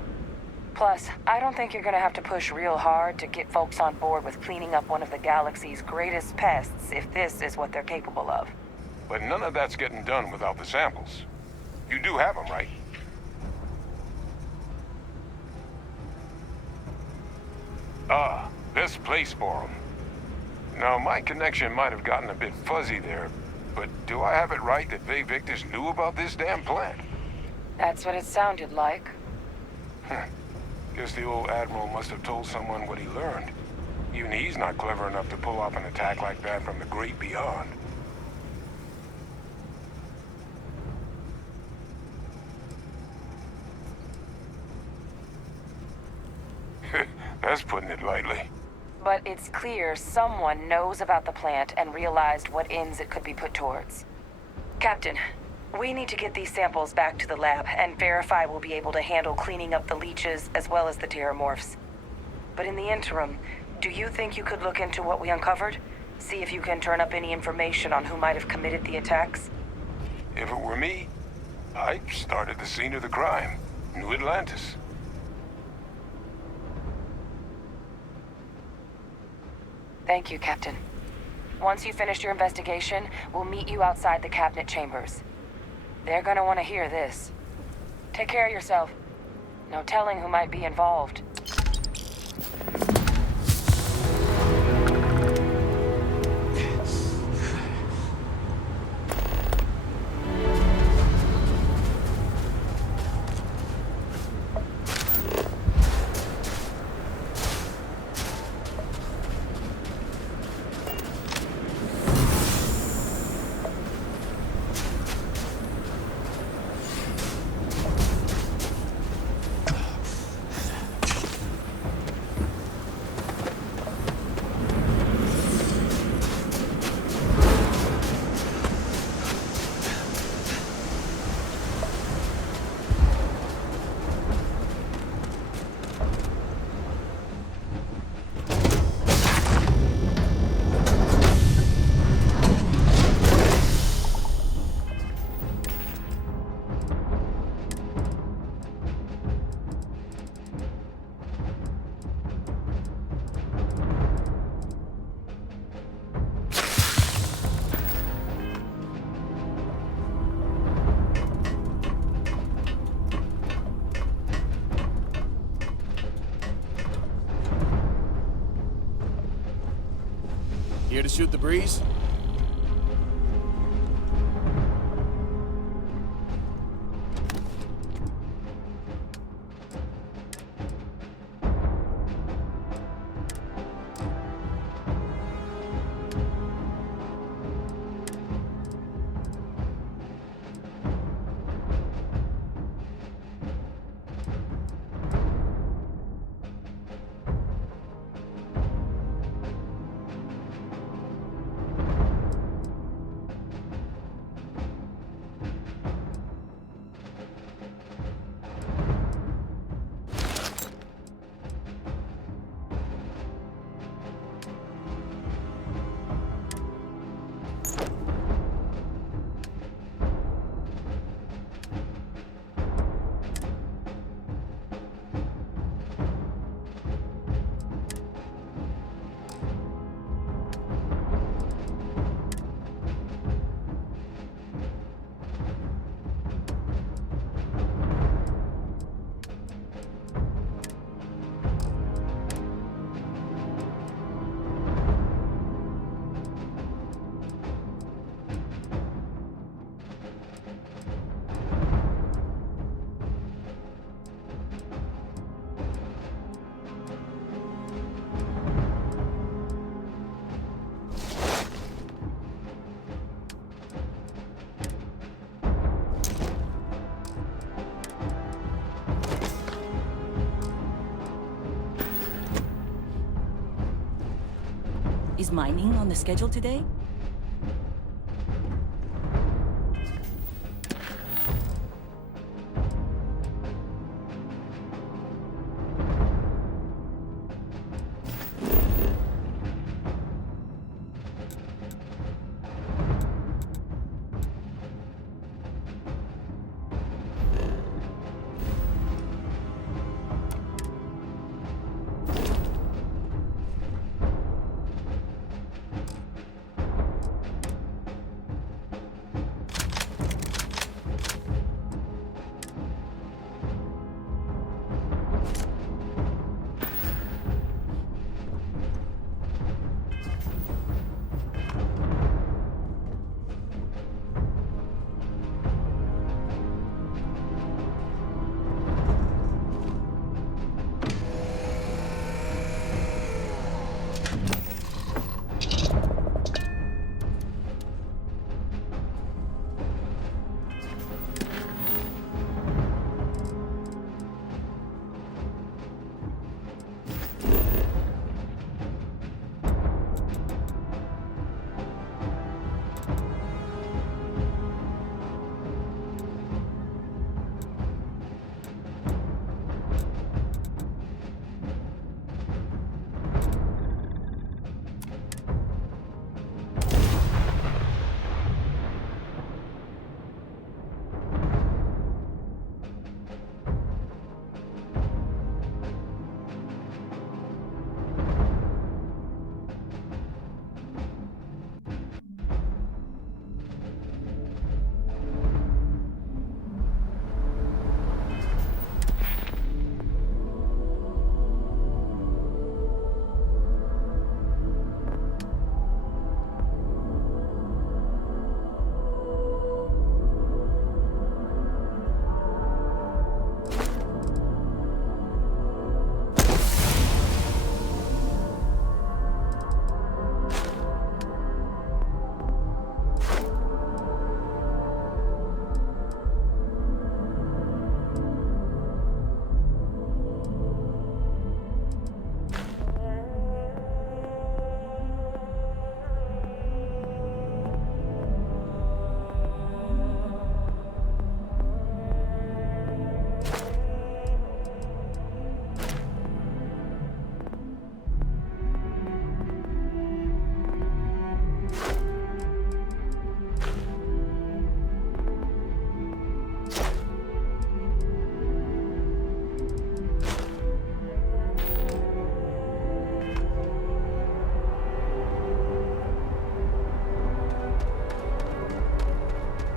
Plus, I don't think you're gonna have to push real hard to get folks on board with cleaning up one of the galaxy's greatest pests if this is what they're capable of. But none of that's getting done without the samples. You do have them, right? Ah, this place for them. Now, my connection might have gotten a bit fuzzy there, but do I have it right that Vay Victus knew about this damn plant? That's what it sounded like. Guess the old Admiral must have told someone what he learned. Even he's not clever enough to pull off an attack like that from the great beyond. That's putting it lightly. But it's clear someone knows about the plant and realized what ends it could be put towards. Captain, we need to get these samples back to the lab and verify we'll be able to handle cleaning up the leeches as well as the Terramorphs. But in the interim, do you think you could look into what we uncovered? See if you can turn up any information on who might have committed the attacks? If it were me, I'd start at the scene of the crime, New Atlantis. Thank you, Captain. Once you finish your investigation, we'll meet you outside the cabinet chambers. They're gonna want to hear this. Take care of yourself. No telling who might be involved. Here to shoot the breeze? Is mining on the schedule today?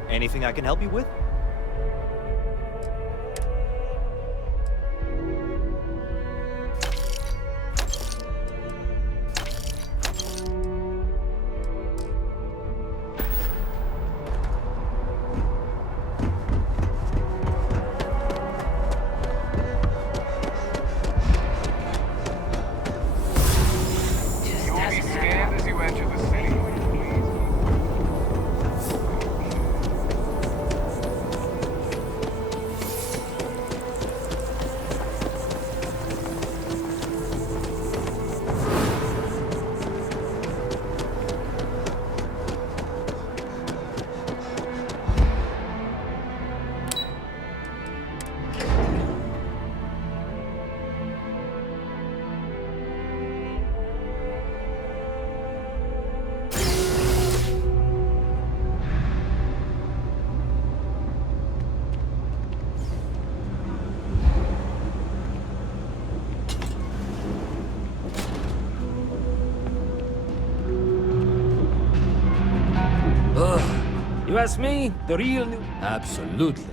Anything I can help you with? You will be scanned as you enter the city. You ask me, the real new... Absolutely.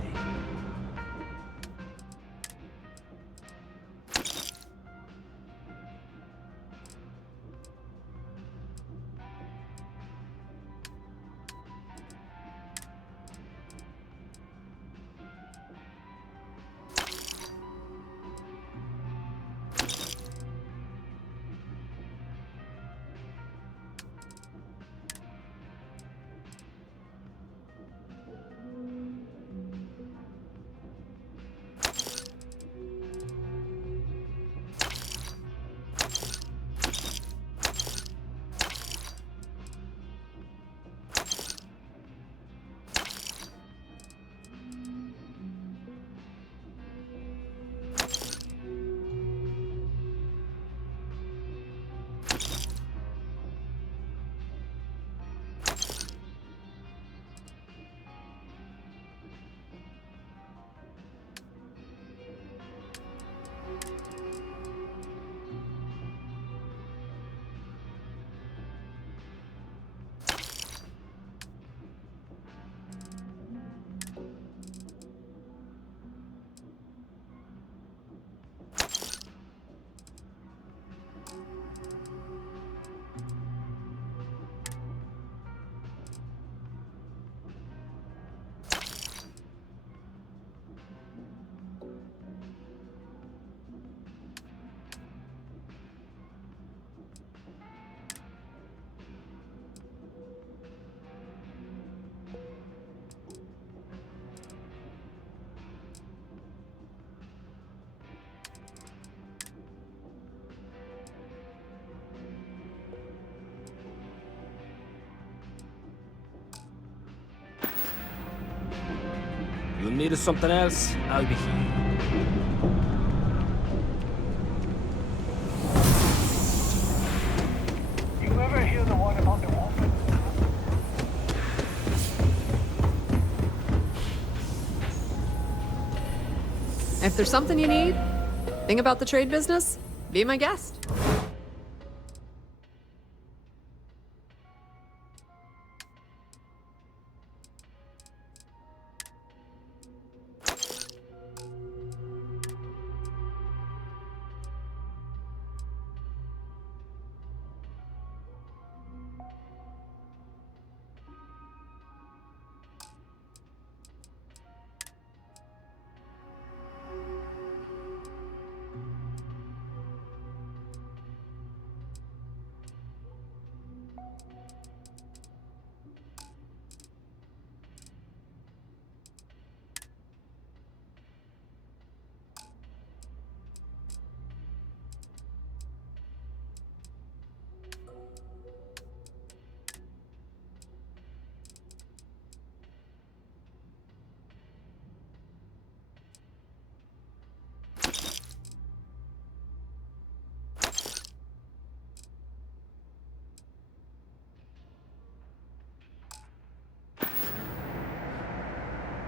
You need something else? I'll be here. You ever hear the one about the woman? If there's something you need, think about the trade business, be my guest.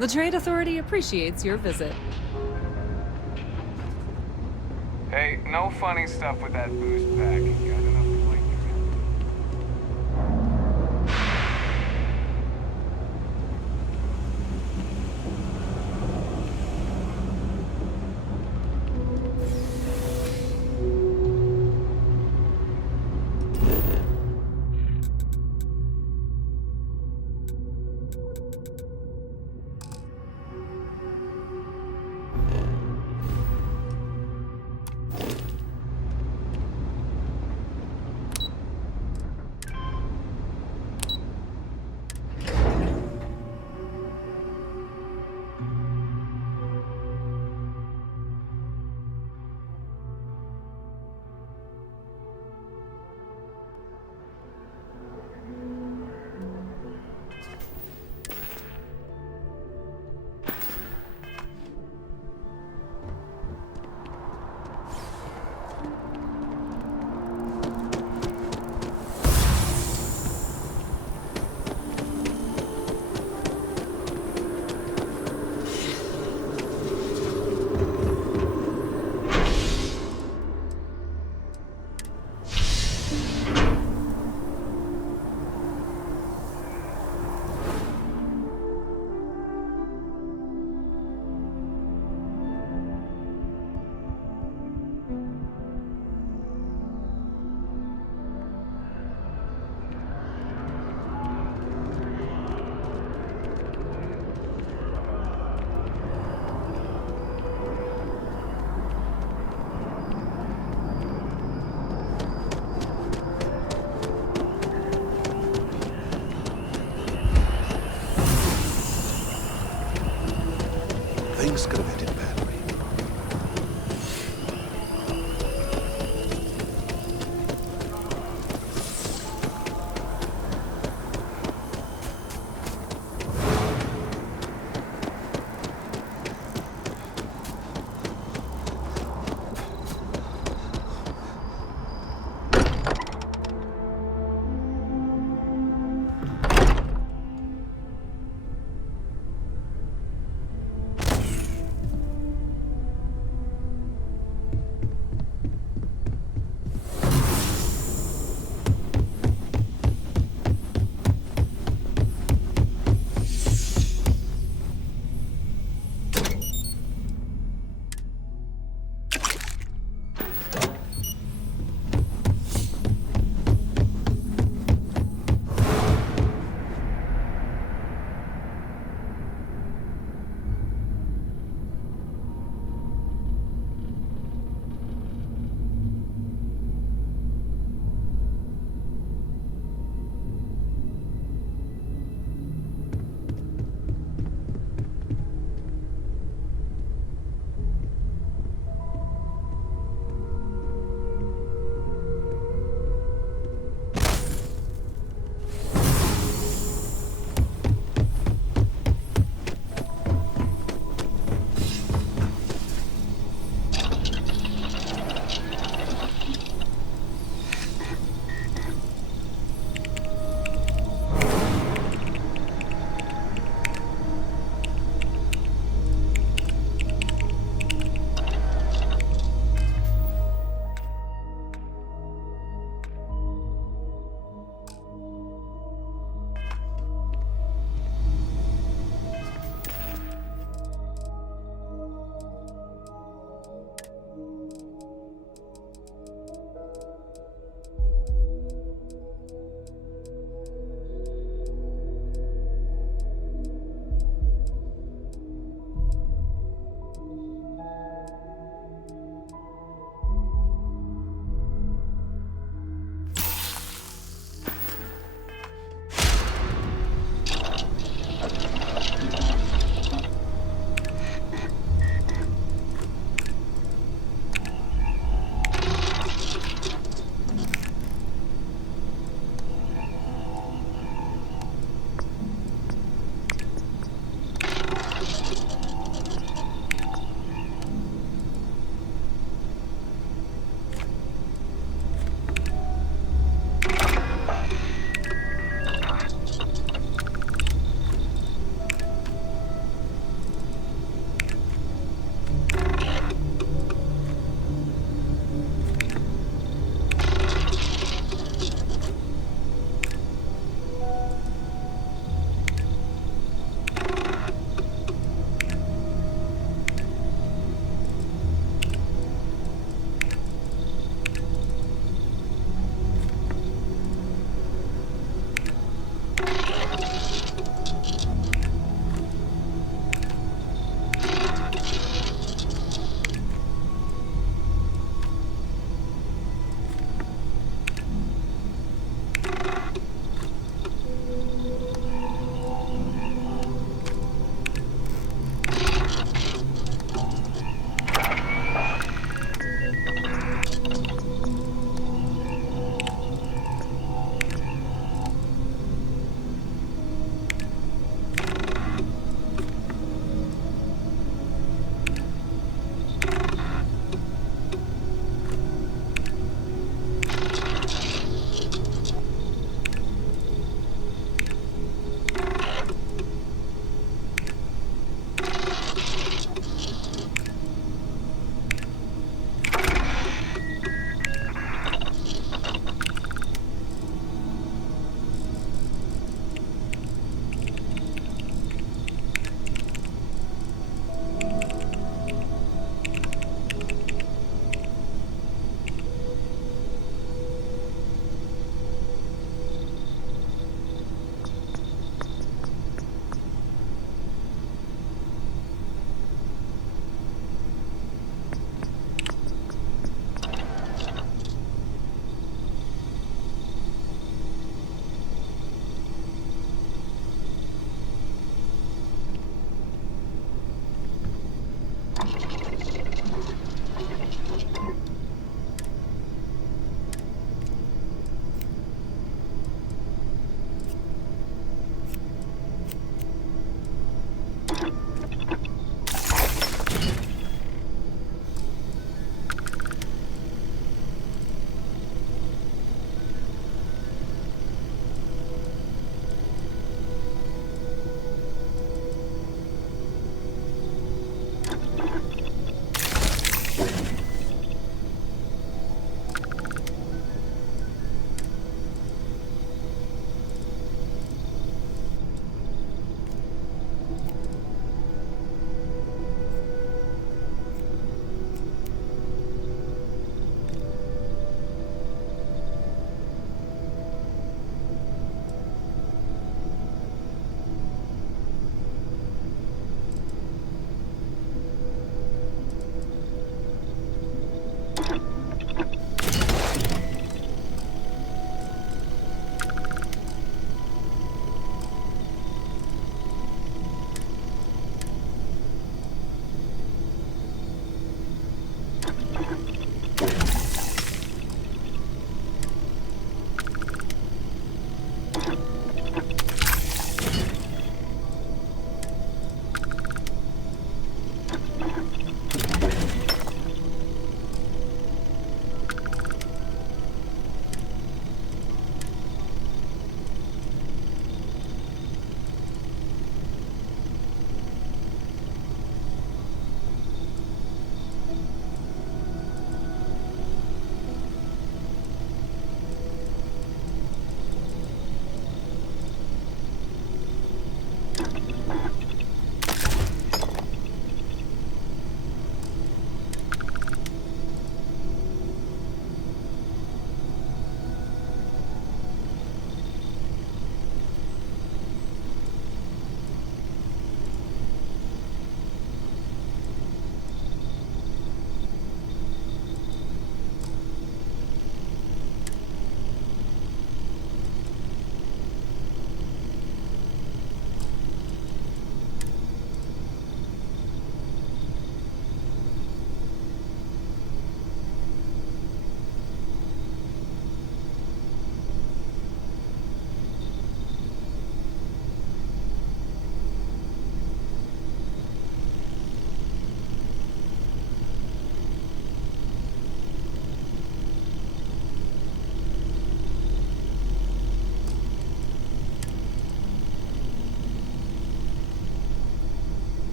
The Trade Authority appreciates your visit. Hey, no funny stuff with that boost pack. Got enough to play Things could have ended badly.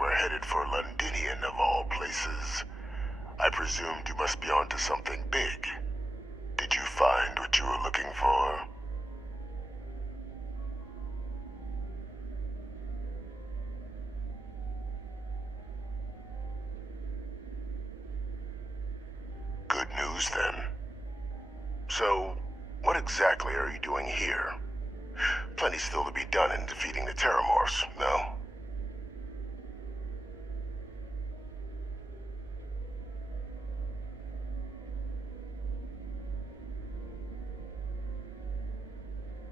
we're headed for Londinian of all places. I presumed you must be onto something big. Did you find what you were looking for? Good news then. So, what exactly are you doing here? Plenty still to be done in defeating the Terramorphs, no?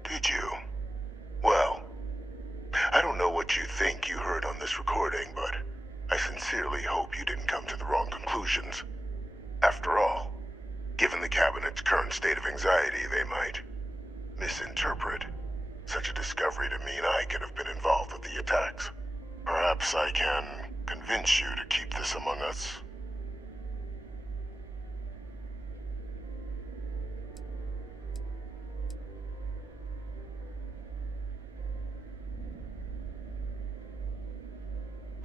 Did you? Well, I don't know what you think you heard on this recording, but I sincerely hope you didn't come to the wrong conclusions. After all, given the Cabinet's current state of anxiety, they might misinterpret such a discovery to mean I could have been involved with the attacks. Perhaps I can convince you to keep this among us.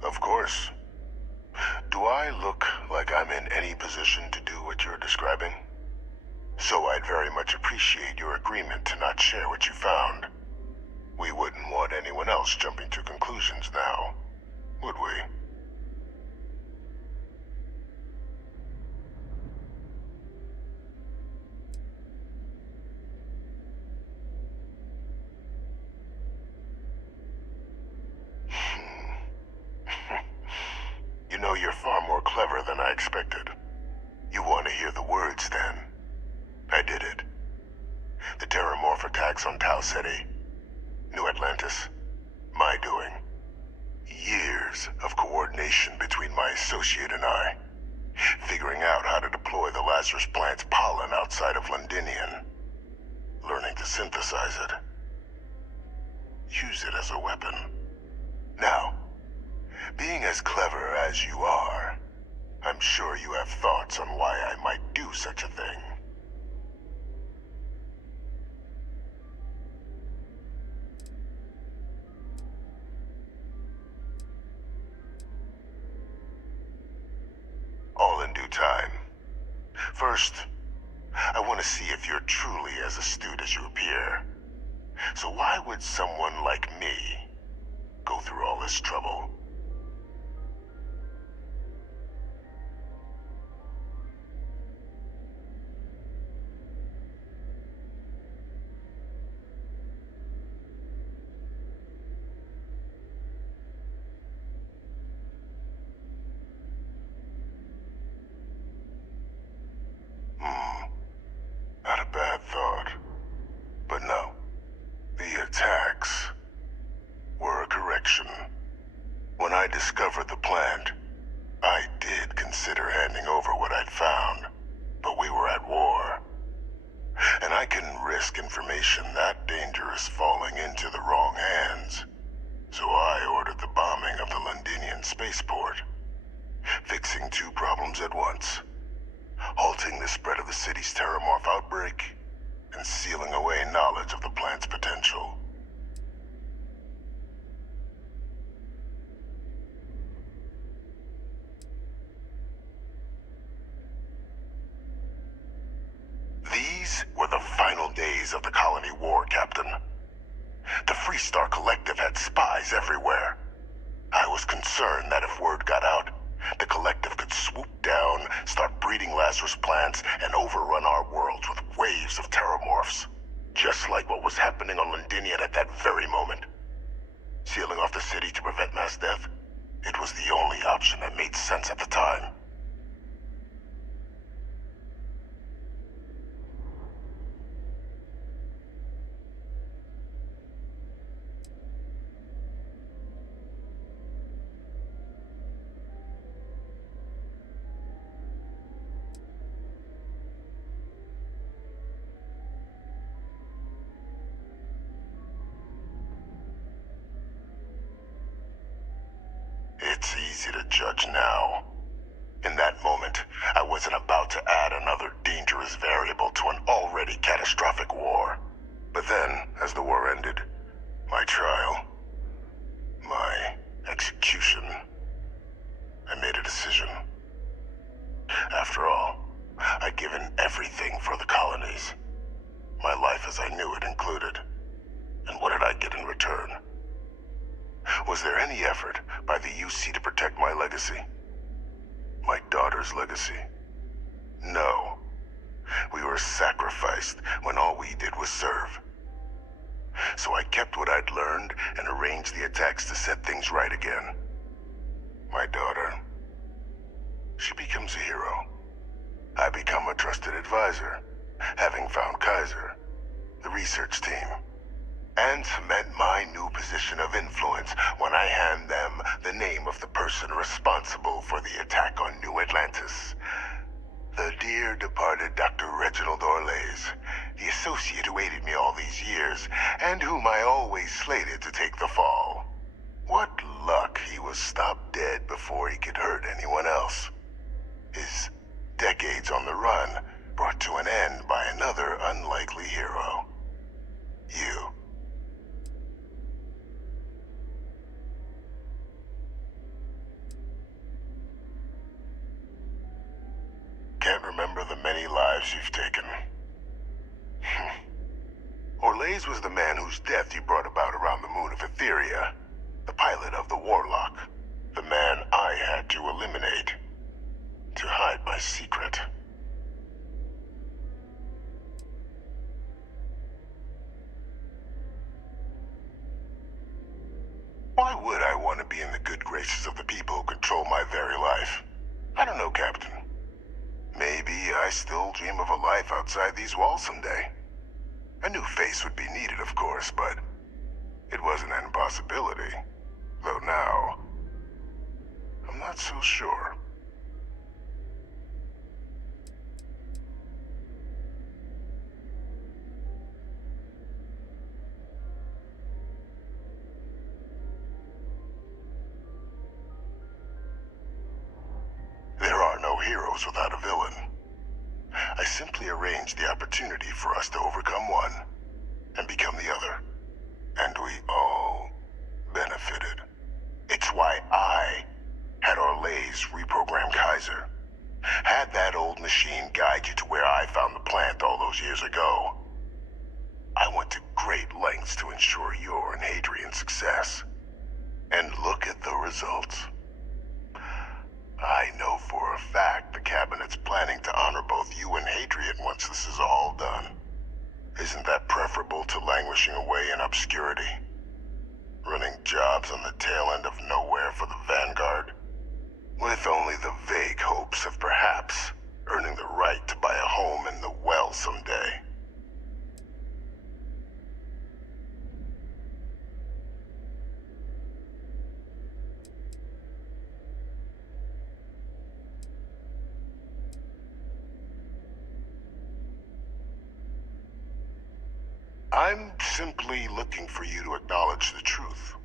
Of course. Do I look like I'm in any position to do what you're describing? So I'd very much appreciate your agreement to not share what you found. We wouldn't want anyone else jumping to conclusions now, would we? You know, you're far more clever than I expected. You want to hear the words, then? I did it. The Terramorph attacks on Tau Ceti, New Atlantis, my doing. Years of coordination between my associate and I, figuring out how to deploy the Lazarus plant's pollen outside of Londinian, learning to synthesize it, use it as a weapon. Now, being as clever as you are, I'm sure you have thoughts on why I might do such a thing. All in due time. First, I want to see if you're truly as astute as you appear. So why would someone like me go through all this trouble? Not a bad thought. But no. The attacks were a correction. When I discovered the plant, I did consider handing over what I'd found, but we were at war. And I couldn't risk information that dangerous falling into the wrong hands. So I ordered the bombing of the Londinian spaceport, fixing two problems at once. Halting the spread of the city's Terramorph outbreak, and sealing away knowledge of the plant's potential. These were the final days of the colony war, Captain. The Freestar Collective had spies everywhere. I was concerned that if word got out, the Collective could swoop down, start breeding Lazarus plants, and overrun our worlds with waves of Terramorphs. Just like what was happening on Londinian at that very moment. Sealing off the city to prevent mass death, it was the only option that made sense at the time. It's easy to judge now. In that moment, I wasn't about to add another dangerous variable to an already catastrophic war. But then, as the war ended, my trial, my execution, there any effort by the UC to protect my legacy? My daughter's legacy? No. We were sacrificed when all we did was serve. So I kept what I'd learned and arranged the attacks to set things right again. My daughter, she becomes a hero. I become a trusted advisor, having found Kaiser, the research team, and cement my new position of influence when I hand them the name of the person responsible for the attack on New Atlantis. The dear departed Dr. Reginald Orlays, the associate who aided me all these years, and whom I always slated to take the fall. What luck he was stopped dead before he could hurt anyone else. His decades on the run brought to an end by another unlikely hero. You. Can't remember the many lives you've taken. Orlays was the man whose death you brought about around the moon of Etheria, the pilot of the Warlock, the man I had to eliminate, to hide my secret. Why would I want to be in the good graces of the people who control my very life? I don't know, Captain. Maybe I still dream of a life outside these walls someday. A new face would be needed, of course, but it wasn't an impossibility. Though now, I'm not so sure. There are no heroes without a villain. I simply arranged the opportunity for us to overcome one and become the other. And we all benefited. It's why I had Orlays reprogram Kaiser. Had that old machine guide you to where I found the plant all those years ago. I went to great lengths to ensure your and Hadrian's success. And look at the results. I know for a fact the Cabinet's planning to honor both you and Hadrian once this is all done. Isn't that preferable to languishing away in obscurity? Running jobs on the tail end of nowhere for the Vanguard? With only the vague hopes of perhaps earning the right to buy a home in the well someday. I'm simply looking for you to acknowledge the truth.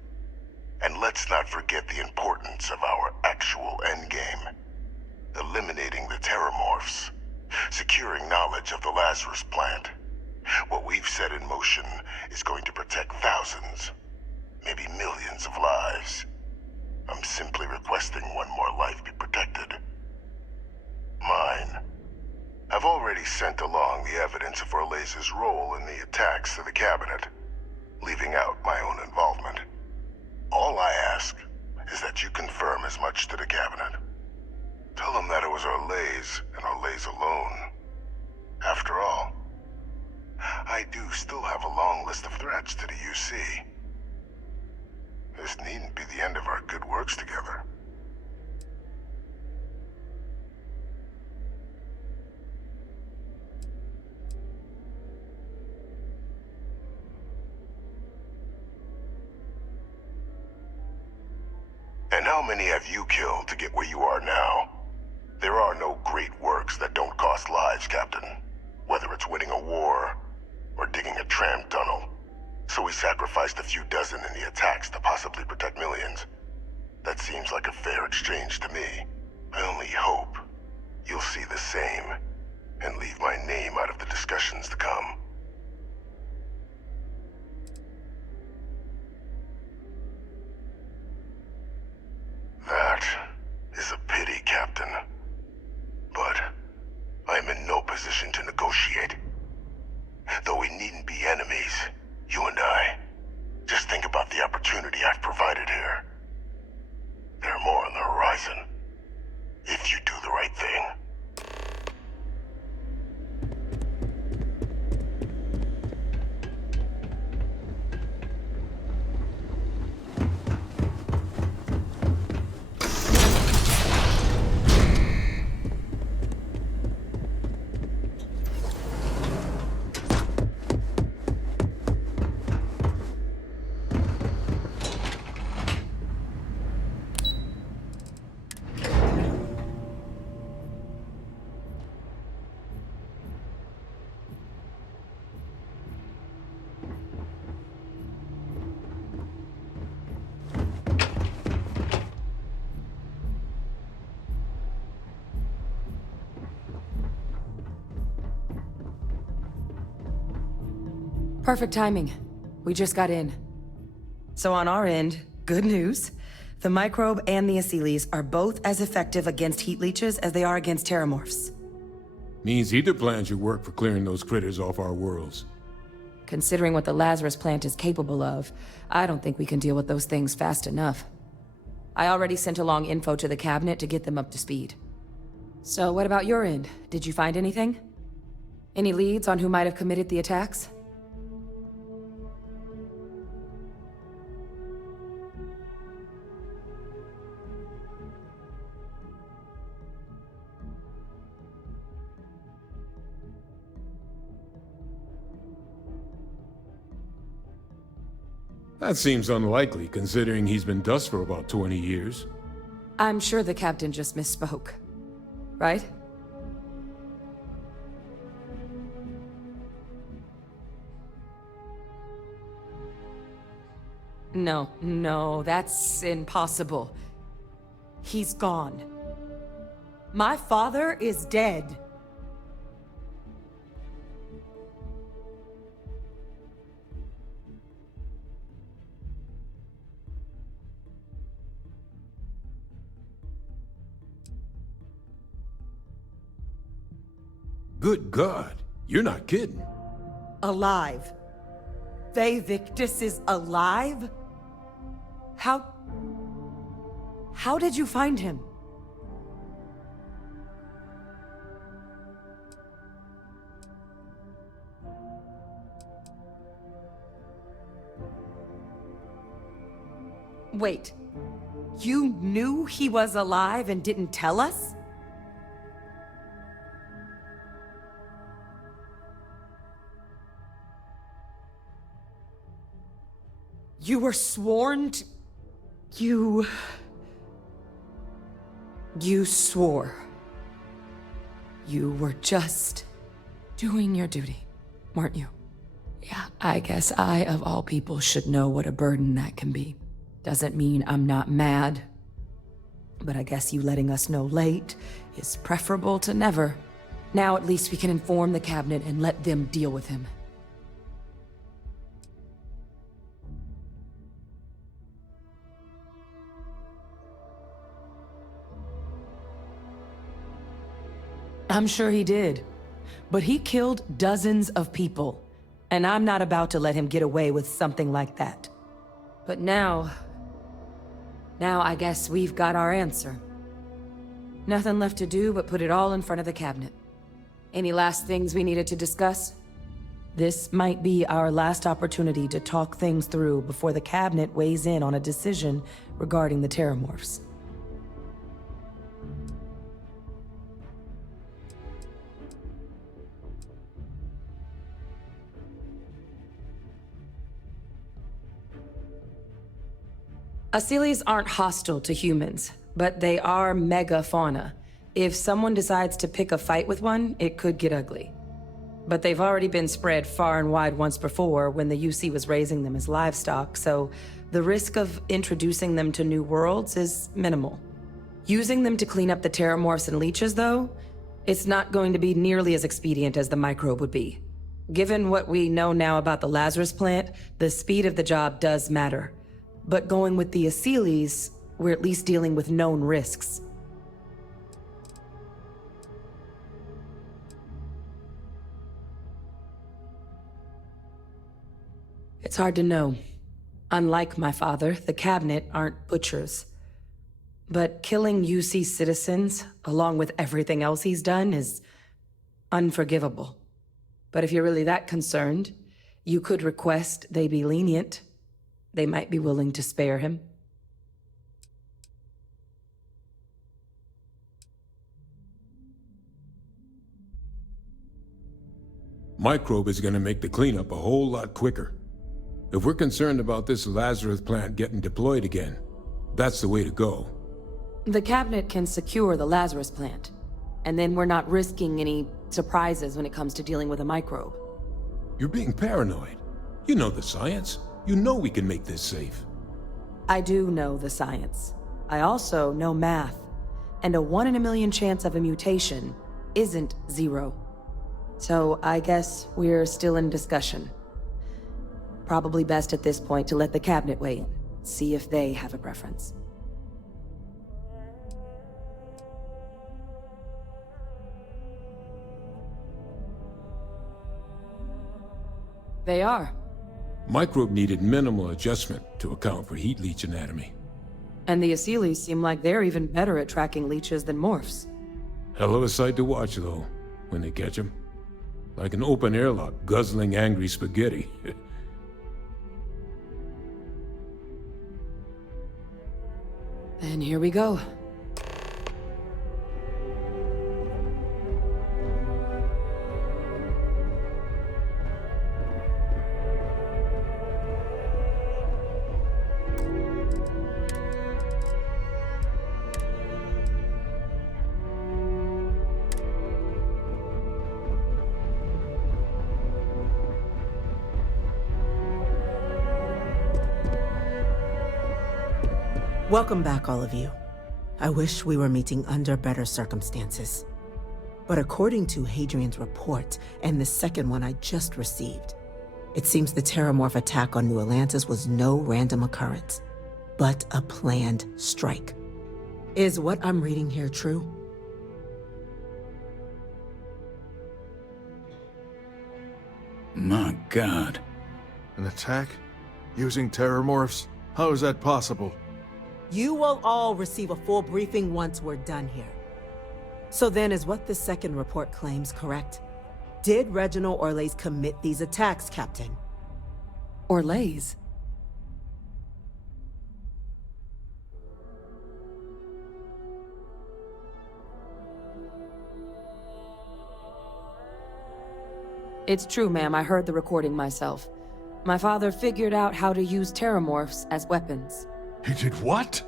And let's not forget the importance of our actual endgame. Eliminating the Terramorphs. Securing knowledge of the Lazarus plant. What we've set in motion is going to protect thousands, maybe millions of lives. I'm simply requesting one more life be protected. Mine. I've already sent along the evidence of Orlays' role in the attacks to the Cabinet, leaving out my own involvement. All I ask is that you confirm as much to the Cabinet. Tell them that it was Orlays and Orlays alone. After all, I do still have a long list of threats to the UC. This needn't be the end of our good works together. And how many have you killed to get where you are now? There are no great works that don't cost lives, Captain. Whether it's winning a war, or digging a tram tunnel. So we sacrificed a few dozen in the attacks to possibly protect millions. That seems like a fair exchange to me. I only hope you'll see the same, and leave my name out of the discussions to come. That is a pity, Captain. But I'm in no position to negotiate. Though we needn't be enemies, you and I. Just think about the opportunity I've provided here. Perfect timing. We just got in. So on our end, good news. The microbe and the Asylees are both as effective against heat leeches as they are against terramorphs. Means either plan should work for clearing those critters off our worlds. Considering what the Lazarus plant is capable of, I don't think we can deal with those things fast enough. I already sent along info to the cabinet to get them up to speed. So what about your end? Did you find anything? Any leads on who might have committed the attacks? That seems unlikely, considering he's been dust for about 20 years. I'm sure the captain just misspoke. Right? No, that's impossible. He's gone. My father is dead. Good God, you're not kidding. Alive. Vay Victus is alive? How did you find him? Wait, you knew he was alive and didn't tell us? You were sworn to... You swore. You were just doing your duty, weren't you? Yeah, I guess I, of all people, should know what a burden that can be. Doesn't mean I'm not mad. But I guess you letting us know late is preferable to never. Now at least we can inform the cabinet and let them deal with him. I'm sure he did. But he killed dozens of people. And I'm not about to let him get away with something like that. But now I guess we've got our answer. Nothing left to do but put it all in front of the cabinet. Any last things we needed to discuss? This might be our last opportunity to talk things through before the cabinet weighs in on a decision regarding the terramorphs. Asylees aren't hostile to humans, but they are megafauna. If someone decides to pick a fight with one, it could get ugly. But they've already been spread far and wide once before when the UC was raising them as livestock, so the risk of introducing them to new worlds is minimal. Using them to clean up the terramorphs and leeches, though, it's not going to be nearly as expedient as the microbe would be. Given what we know now about the Lazarus plant, the speed of the job does matter. But going with the Asylees, we're at least dealing with known risks. It's hard to know. Unlike my father, the cabinet aren't butchers. But killing UC citizens, along with everything else he's done, is unforgivable. But if you're really that concerned, you could request they be lenient. They might be willing to spare him. Microbe is gonna make the cleanup a whole lot quicker. If we're concerned about this Lazarus plant getting deployed again, that's the way to go. The cabinet can secure the Lazarus plant, and then we're not risking any surprises when it comes to dealing with a microbe. You're being paranoid. You know the science. You know we can make this safe. I do know the science. I also know math. And a 1 in a million chance of a mutation isn't 0. So I guess we're still in discussion. Probably best at this point to let the cabinet weigh in. See if they have a preference. They are. Microbe needed minimal adjustment to account for heat leech anatomy. And the Aseles seem like they're even better at tracking leeches than morphs. Hell of a sight to watch, though, when they catch them. Like an open airlock guzzling angry spaghetti. Then here we go. Welcome back, all of you. I wish we were meeting under better circumstances. But according to Hadrian's report, and the second one I just received, it seems the Terramorph attack on New Atlantis was no random occurrence, but a planned strike. Is what I'm reading here true? My God. An attack? Using terramorphs? How is that possible? You will all receive a full briefing once we're done here. So then, is what the second report claims correct? Did Reginald Orlays commit these attacks, Captain? Orlays? It's true, ma'am. I heard the recording myself. My father figured out how to use terramorphs as weapons. He did what?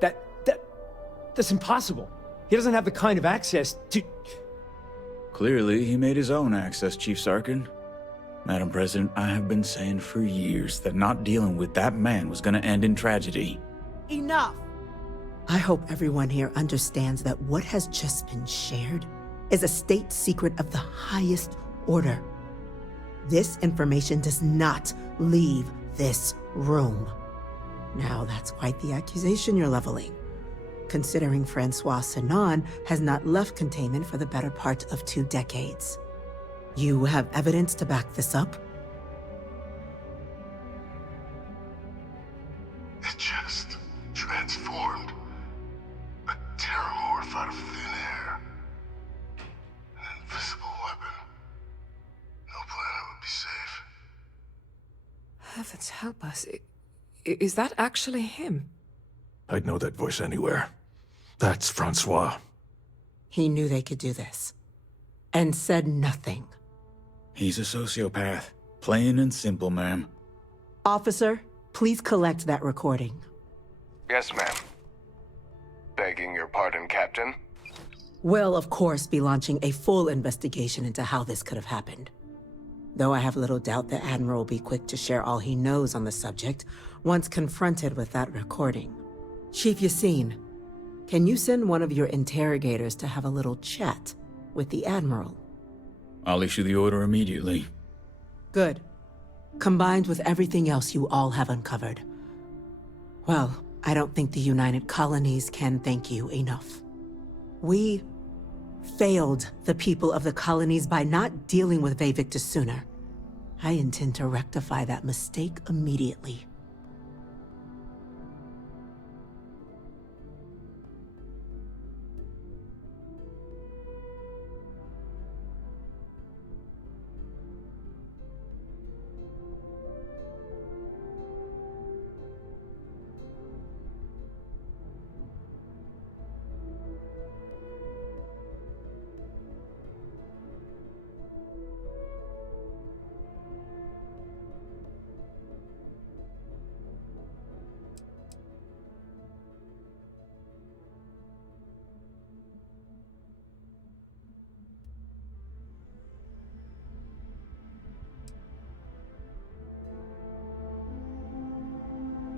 That's impossible. He doesn't have the kind of access to... Clearly, he made his own access, Chief Sarkin. Madam President, I have been saying for years that not dealing with that man was gonna end in tragedy. Enough! I hope everyone here understands that what has just been shared is a state secret of the highest order. This information does not leave this room. Now, that's quite the accusation you're leveling, considering Francois Sinon has not left containment for the better part of 2 decades. You have evidence to back this up? It just transformed. A terramorph out of thin air. An invisible weapon. No planet would be safe. Heavens help us. Is that actually him? I'd know that voice anywhere. That's Francois. He knew they could do this, and said nothing. He's a sociopath. Plain and simple, ma'am. Officer, please collect that recording. Yes, ma'am. Begging your pardon, Captain. We'll, of course, be launching a full investigation into how this could have happened. Though I have little doubt the Admiral will be quick to share all he knows on the subject once confronted with that recording. Chief Yassine, can you send one of your interrogators to have a little chat with the Admiral? I'll issue the order immediately. Good. Combined with everything else you all have uncovered. Well, I don't think the United Colonies can thank you enough. We failed the people of the colonies by not dealing with Vavictus sooner. I intend to rectify that mistake immediately.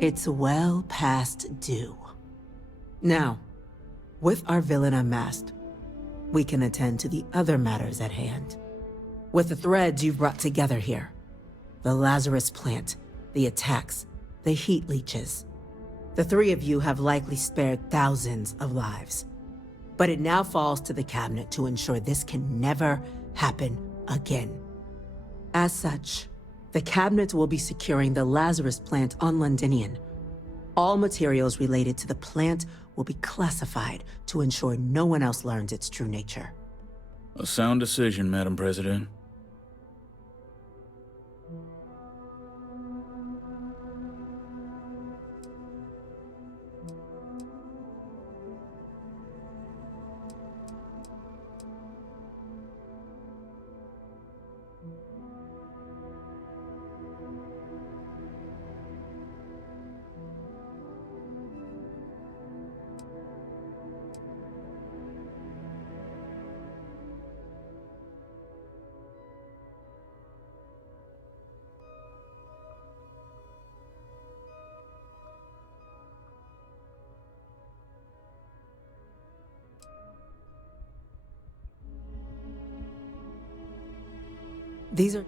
It's well past due. Now, with our villain unmasked, we can attend to the other matters at hand. With the threads you've brought together here, The Lazarus plant, the attacks, the heat leeches. The three of you have likely spared thousands of lives. But it now falls to the cabinet to ensure this can never happen again. As such, the cabinet will be securing the Lazarus plant on Londinian. All materials related to the plant will be classified to ensure no one else learns its true nature. A sound decision, Madam President.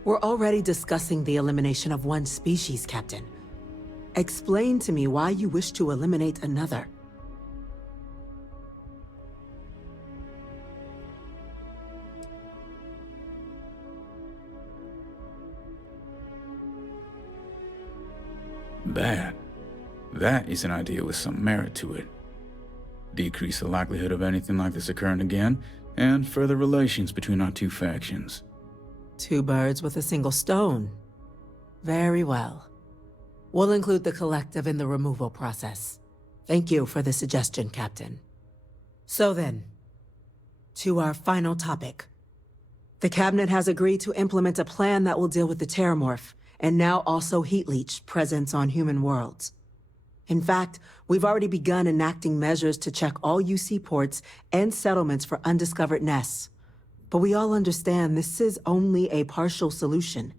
We're already discussing the elimination of one species, Captain. Explain to me why you wish to eliminate another. That is an idea with some merit to it. Decrease the likelihood of anything like this occurring again, and further relations between our two factions. Two birds with a single stone. Very well. We'll include the collective in the removal process. Thank you for the suggestion, Captain. So then, to our final topic. The Cabinet has agreed to implement a plan that will deal with the Terramorph, and now also Heat Leech presence on human worlds. In fact, we've already begun enacting measures to check all UC ports and settlements for undiscovered nests. But we all understand this is only a partial solution.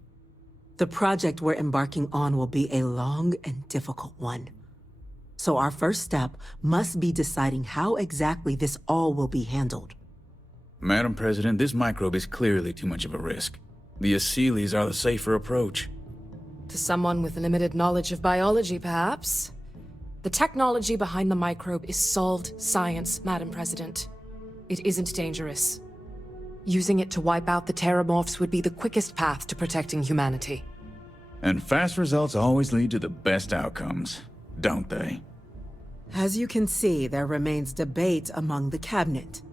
The project we're embarking on will be a long and difficult one. So our first step must be deciding how exactly this all will be handled. Madam President, this microbe is clearly too much of a risk. The Aseles are the safer approach. To someone with limited knowledge of biology, perhaps? The technology behind the microbe is solved science, Madam President. It isn't dangerous. Using it to wipe out the Terramorphs would be the quickest path to protecting humanity. And fast results always lead to the best outcomes, don't they? As you can see, there remains debate among the Cabinet.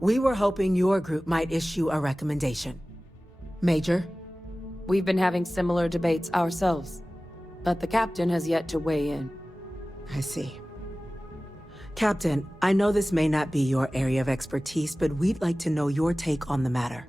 We were hoping your group might issue a recommendation. Major? We've been having similar debates ourselves, but the Captain has yet to weigh in. I see. Captain, I know this may not be your area of expertise, but we'd like to know your take on the matter.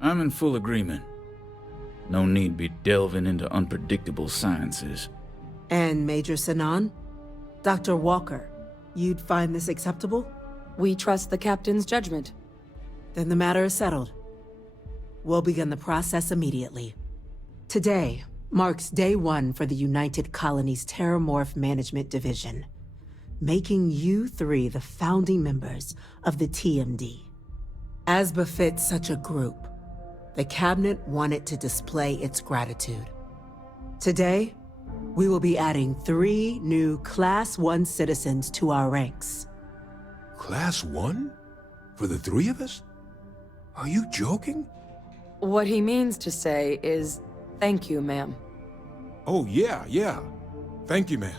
I'm in full agreement. No need be delving into unpredictable sciences. And Major Sinan? Dr. Walker, you'd find this acceptable? We trust the Captain's judgment. Then the matter is settled. We'll begin the process immediately. Today marks day one for the United Colonies Terramorph Management Division, making you three the founding members of the TMD. As befits such a group, the Cabinet wanted to display its gratitude. Today, we will be adding 3 new Class 1 citizens to our ranks. Class 1? For the 3 of us? Are you joking? What he means to say is, thank you, ma'am. Oh, yeah. Thank you, ma'am.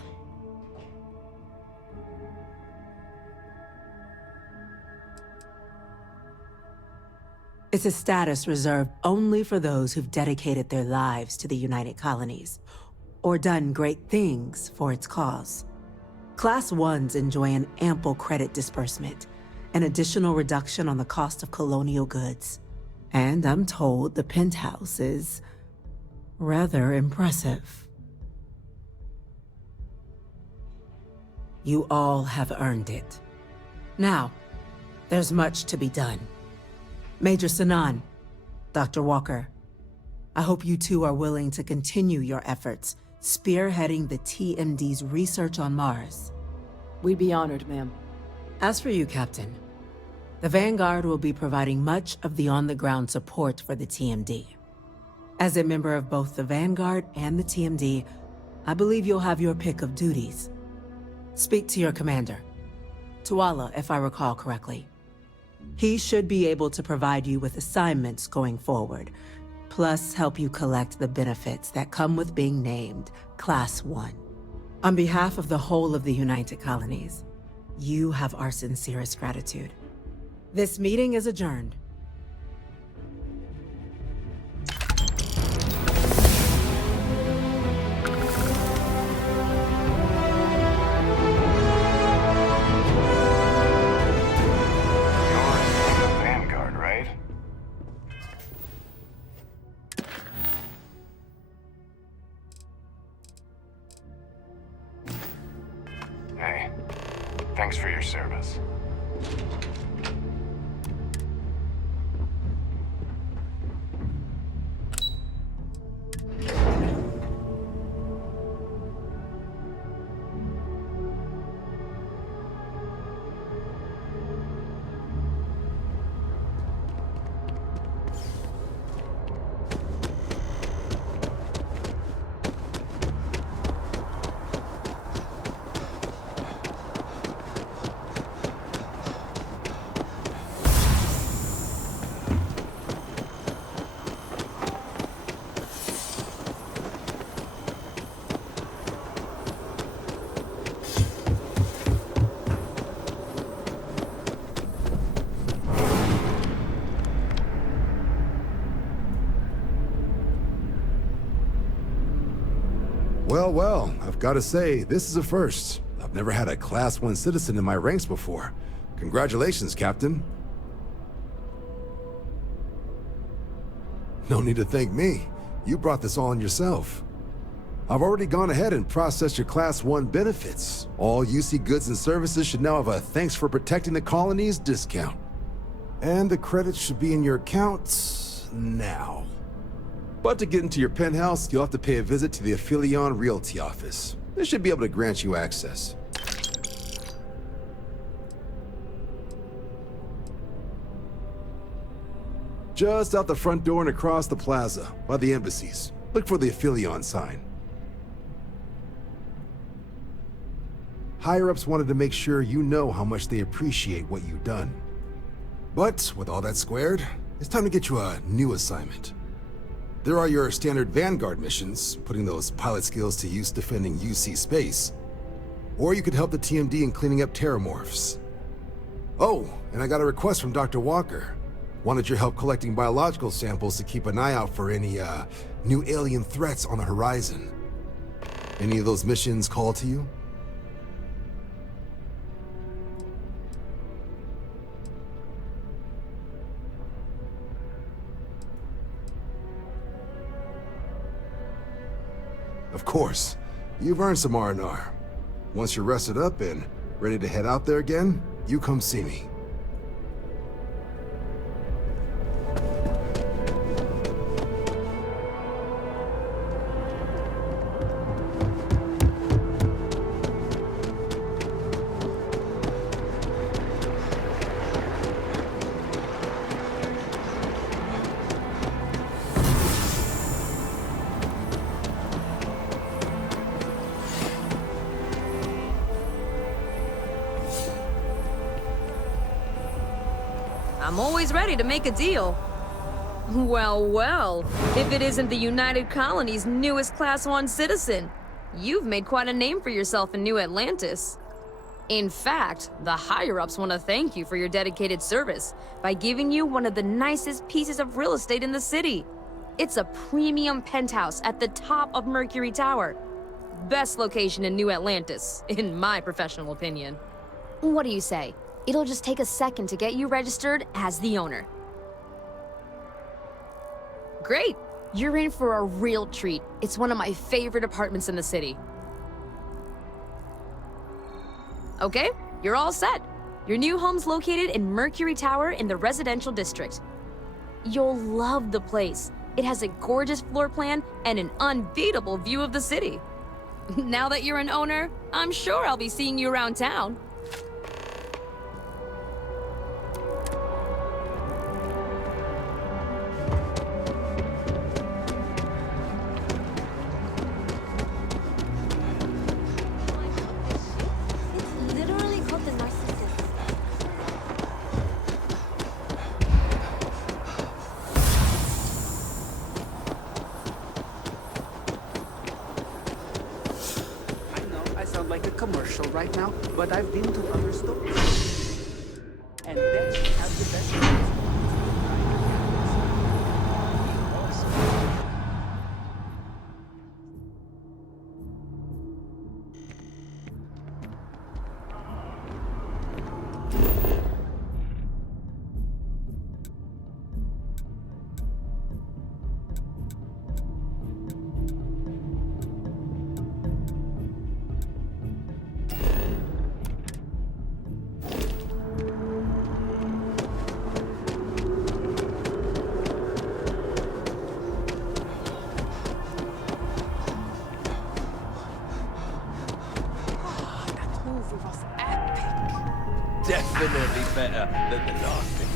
It's a status reserved only for those who've dedicated their lives to the United Colonies, or done great things for its cause. Class 1s enjoy an ample credit disbursement, an additional reduction on the cost of colonial goods. And I'm told the penthouse is rather impressive. You all have earned it. Now, there's much to be done. Major Sinan, Dr. Walker, I hope you two are willing to continue your efforts, spearheading the TMD's research on Mars. We'd be honored, ma'am. As for you, Captain, the Vanguard will be providing much of the on-the-ground support for the TMD. As a member of both the Vanguard and the TMD, I believe you'll have your pick of duties. Speak to your commander, Tuala, if I recall correctly. He should be able to provide you with assignments going forward, plus help you collect the benefits that come with being named Class 1. On behalf of the whole of the United Colonies, you have our sincerest gratitude. This meeting is adjourned. Vanguard, right? Hey, thanks for your service. Well, I've got to say, this is a first. I've never had a Class 1 citizen in my ranks before. Congratulations, Captain. No need to thank me. You brought this on yourself. I've already gone ahead and processed your Class 1 benefits. All UC goods and services should now have a thanks for protecting the colonies discount. And the credits should be in your accounts now. But to get into your penthouse, you'll have to pay a visit to the Aphelion Realty office. They should be able to grant you access. Just out the front door and across the plaza, by the embassies. Look for the Aphelion sign. Higher-ups wanted to make sure you know how much they appreciate what you've done. But with all that squared, it's time to get you a new assignment. There are your standard Vanguard missions, putting those pilot skills to use defending UC space. Or you could help the TMD in cleaning up terramorphs. Oh, and I got a request from Dr. Walker. Wanted your help collecting biological samples to keep an eye out for any, new alien threats on the horizon. Any of those missions call to you? Of course. You've earned some R&R. Once you're rested up and ready to head out there again, you come see me. I'm always ready to make a deal. Well, if it isn't the United Colony's newest Class 1 citizen, you've made quite a name for yourself in New Atlantis. In fact, the higher-ups want to thank you for your dedicated service by giving you one of the nicest pieces of real estate in the city. It's a premium penthouse at the top of Mercury Tower. Best location in New Atlantis, in my professional opinion. What do you say? It'll just take a second to get you registered as the owner. Great! You're in for a real treat. It's one of my favorite apartments in the city. Okay, you're all set. Your new home's located in Mercury Tower in the residential district. You'll love the place. It has a gorgeous floor plan and an unbeatable view of the city. Now that you're an owner, I'm sure I'll be seeing you around town. It's literally called the narcissist. I know I sound like a commercial right now, but I've been to other stores. And they have the best ones. Definitely better than the last thing.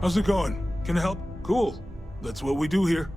How's it going? Can I help? Cool. That's what we do here.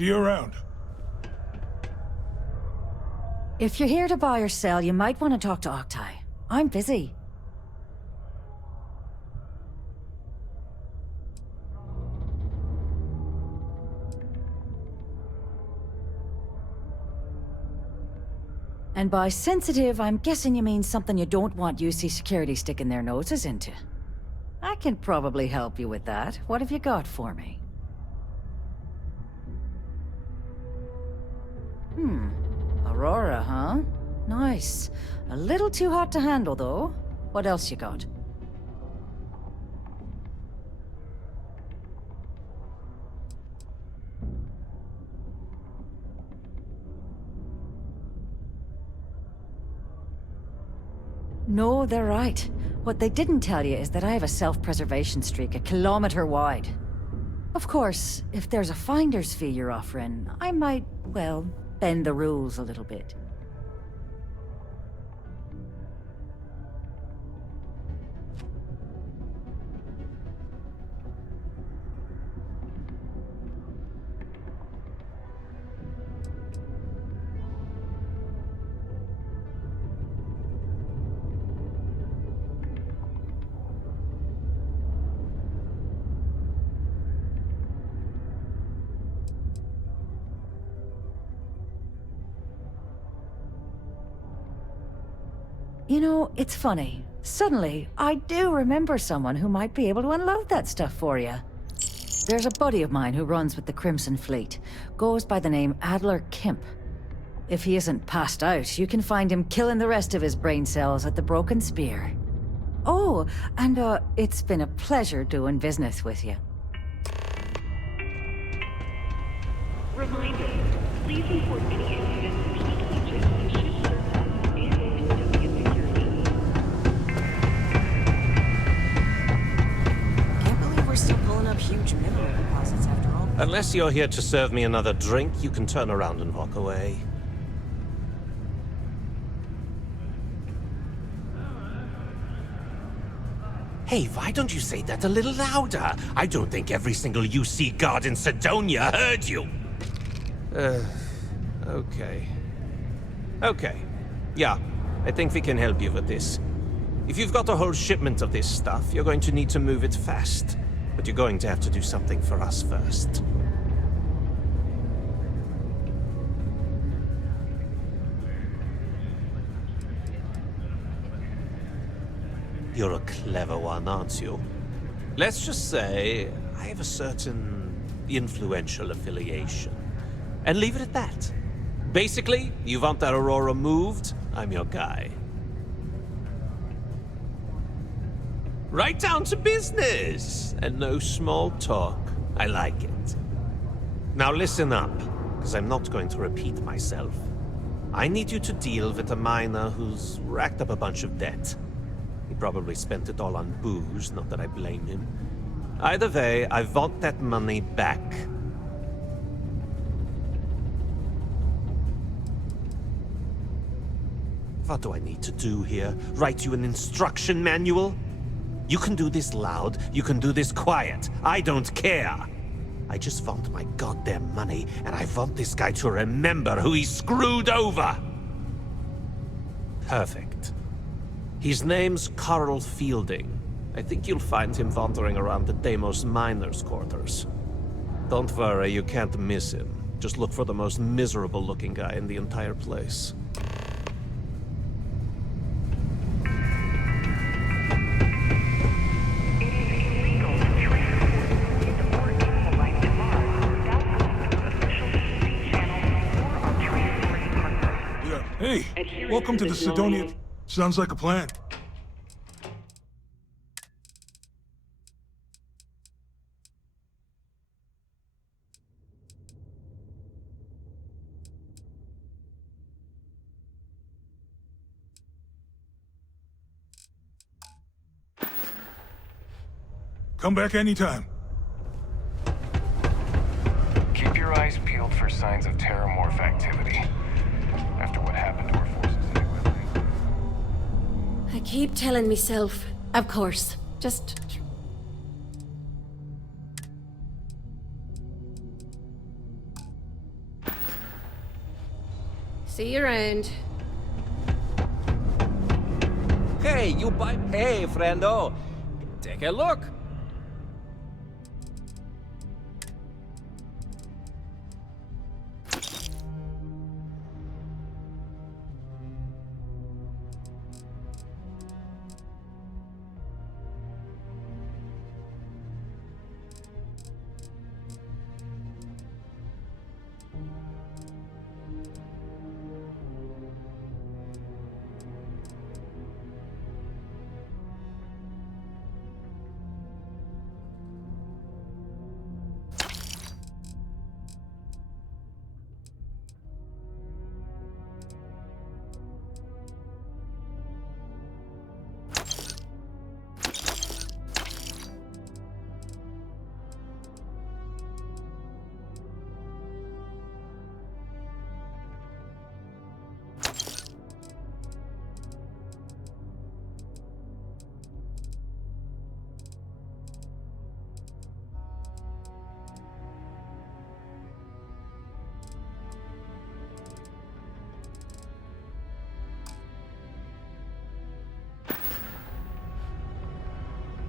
See you around. If you're here to buy or sell, you might want to talk to Octai. I'm busy. And by sensitive, I'm guessing you mean something you don't want UC security sticking their noses into. I can probably help you with that. What have you got for me? Aurora, huh? Nice. A little too hot to handle, though. What else you got? No, they're right. What they didn't tell you is that I have a self-preservation streak a kilometer wide. Of course, if there's a finder's fee you're offering, I might, well, bend the rules a little bit. You know, it's funny. Suddenly, I do remember someone who might be able to unload that stuff for you. There's a buddy of mine who runs with the Crimson Fleet. Goes by the name Adler Kemp. If he isn't passed out, you can find him killing the rest of his brain cells at the Broken Spear. Oh, and it's been a pleasure doing business with you. Reminder, please report any incidents of heat leeches to ship services and custodian security. Can't believe we're still pulling up huge mineral deposits after all. Unless you're here to serve me another drink, you can turn around and walk away. Hey, why don't you say that a little louder? I don't think every single UC guard in Sidonia heard you. Okay. Okay. Yeah, I think we can help you with this. If you've got a whole shipment of this stuff, you're going to need to move it fast. But you're going to have to do something for us first. You're a clever one, aren't you? Let's just say I have a certain influential affiliation. And leave it at that. Basically, you want that Aurora moved, I'm your guy. Right down to business! And no small talk. I like it. Now listen up, because I'm not going to repeat myself. I need you to deal with a miner who's racked up a bunch of debt. He probably spent it all on booze, not that I blame him. Either way, I want that money back. What do I need to do here? Write you an instruction manual? You can do this loud, you can do this quiet. I don't care. I just want my goddamn money, and I want this guy to remember who he screwed over. Perfect. His name's Carl Fielding. I think you'll find him wandering around the Deimos miners' quarters. Don't worry, you can't miss him. Just look for the most miserable-looking guy in the entire place. Hey, welcome to the Sidonia. Sounds like a plan. Come back anytime. Keep your eyes peeled for signs of terramorph activity. After what happened to our forces anyway. I keep telling myself, of course, just... See you around. Hey, you buy... Hey, friendo. Take a look.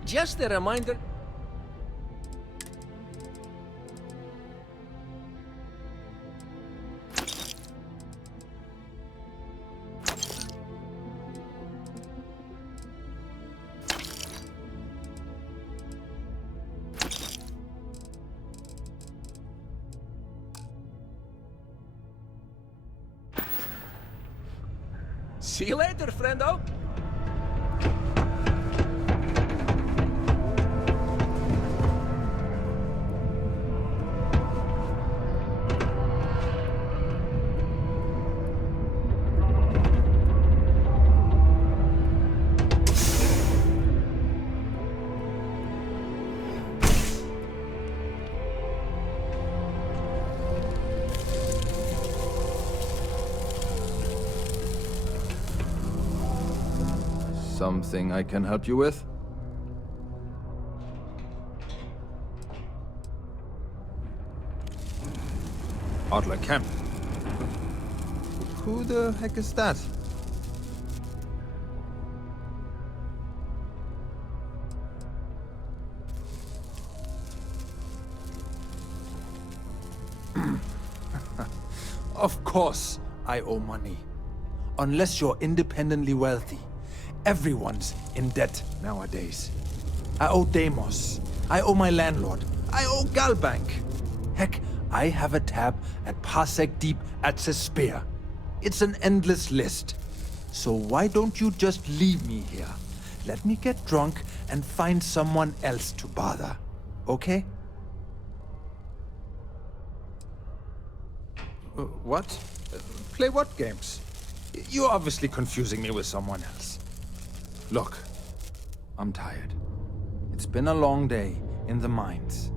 Just a reminder. See you later, friendo. Something I can help you with? Adler Camp. Who the heck is that? Of course, I owe money. Unless you're independently wealthy. Everyone's in debt nowadays. I owe Deimos. I owe my landlord. I owe Galbank. Heck, I have a tab at Parsec Deep at Cespear. It's an endless list. So why don't you just leave me here? Let me get drunk and find someone else to bother. Okay? What? Play what games? You're obviously confusing me with someone else. Look, I'm tired. It's been a long day in the mines.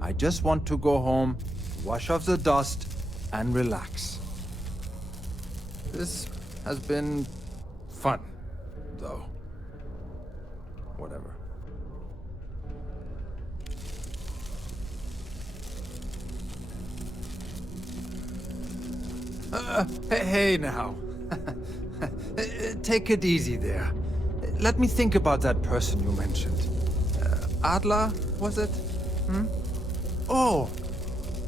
I just want to go home, wash off the dust, and relax. This has been fun, though. Whatever. Hey now. Take it easy there. Let me think about that person you mentioned. Adler, was it? Hmm? Oh,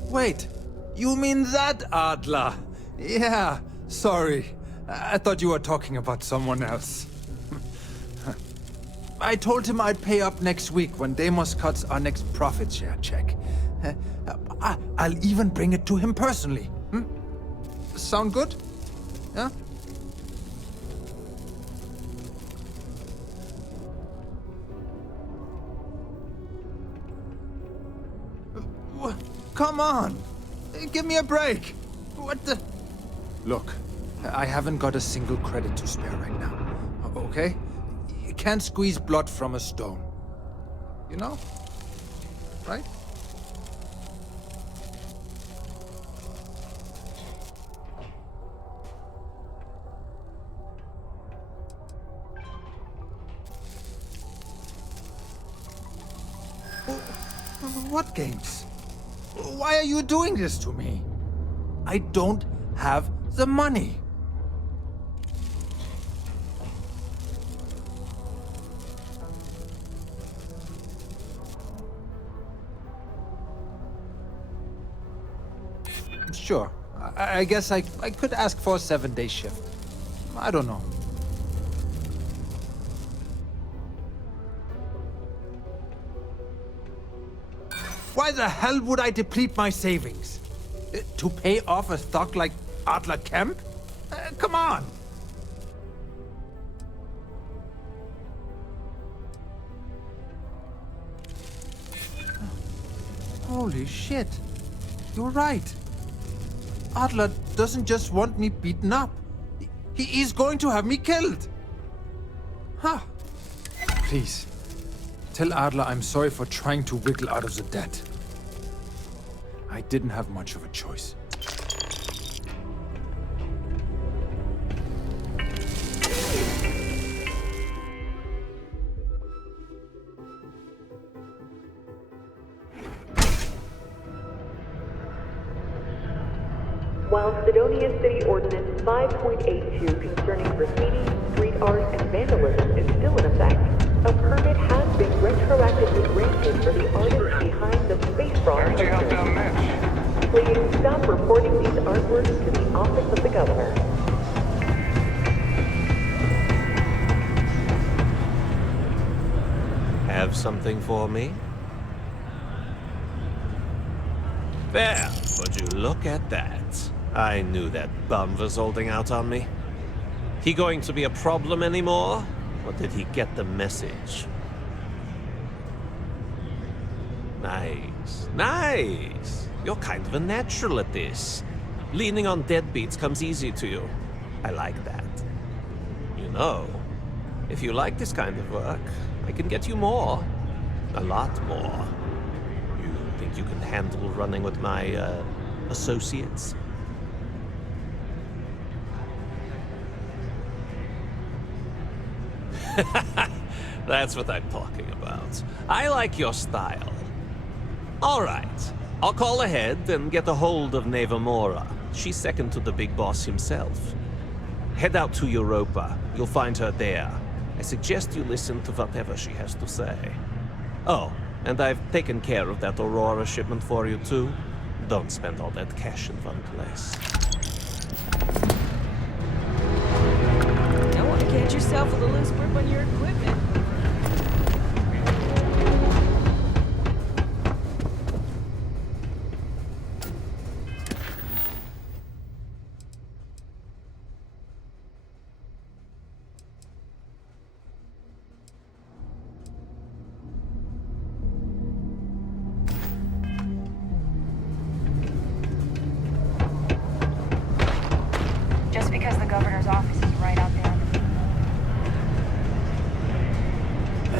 wait. You mean that Adler? Yeah, sorry. I thought you were talking about someone else. I told him I'd pay up next week when Deimos cuts our next profit share check. I'll even bring it to him personally. Hmm? Sound good? Yeah? Come on! Give me a break! What the... Look, I haven't got a single credit to spare right now. Okay? You can't squeeze blood from a stone. You know? Right? What games? Why are you doing this to me? I don't have the money. Sure. I guess I could ask for a 7-day shift. I don't know. Why the hell would I deplete my savings? To pay off a stock like Adler Camp? Come on! Holy shit. You're right. Adler doesn't just want me beaten up. He is going to have me killed. Huh. Please. Tell Adler I'm sorry for trying to wiggle out of the debt. I didn't have much of a choice. While Sidonia City Ordinance 5.82 concerning graffiti, street art, and vandalism is still in effect, a permit has been retroactively granted for the artist behind the Space Frog picture. Please stop reporting these artworks to the office of the governor. Have something for me? There, would you look at that? I knew that bum was holding out on me. He going to be a problem anymore? Or did he get the message? Nice. Nice! You're kind of a natural at this. Leaning on deadbeats comes easy to you. I like that. You know, if you like this kind of work, I can get you more. A lot more. You think you can handle running with my, associates? That's what I'm talking about. I like your style. All right. I'll call ahead and get a hold of Neva Mora. She's second to the big boss himself. Head out to Europa. You'll find her there. I suggest you listen to whatever she has to say. Oh, and I've taken care of that Aurora shipment for you too. Don't spend all that cash in one place. Don't want to catch yourself with a loose grip on your equipment. Just because the governor's office is right out there.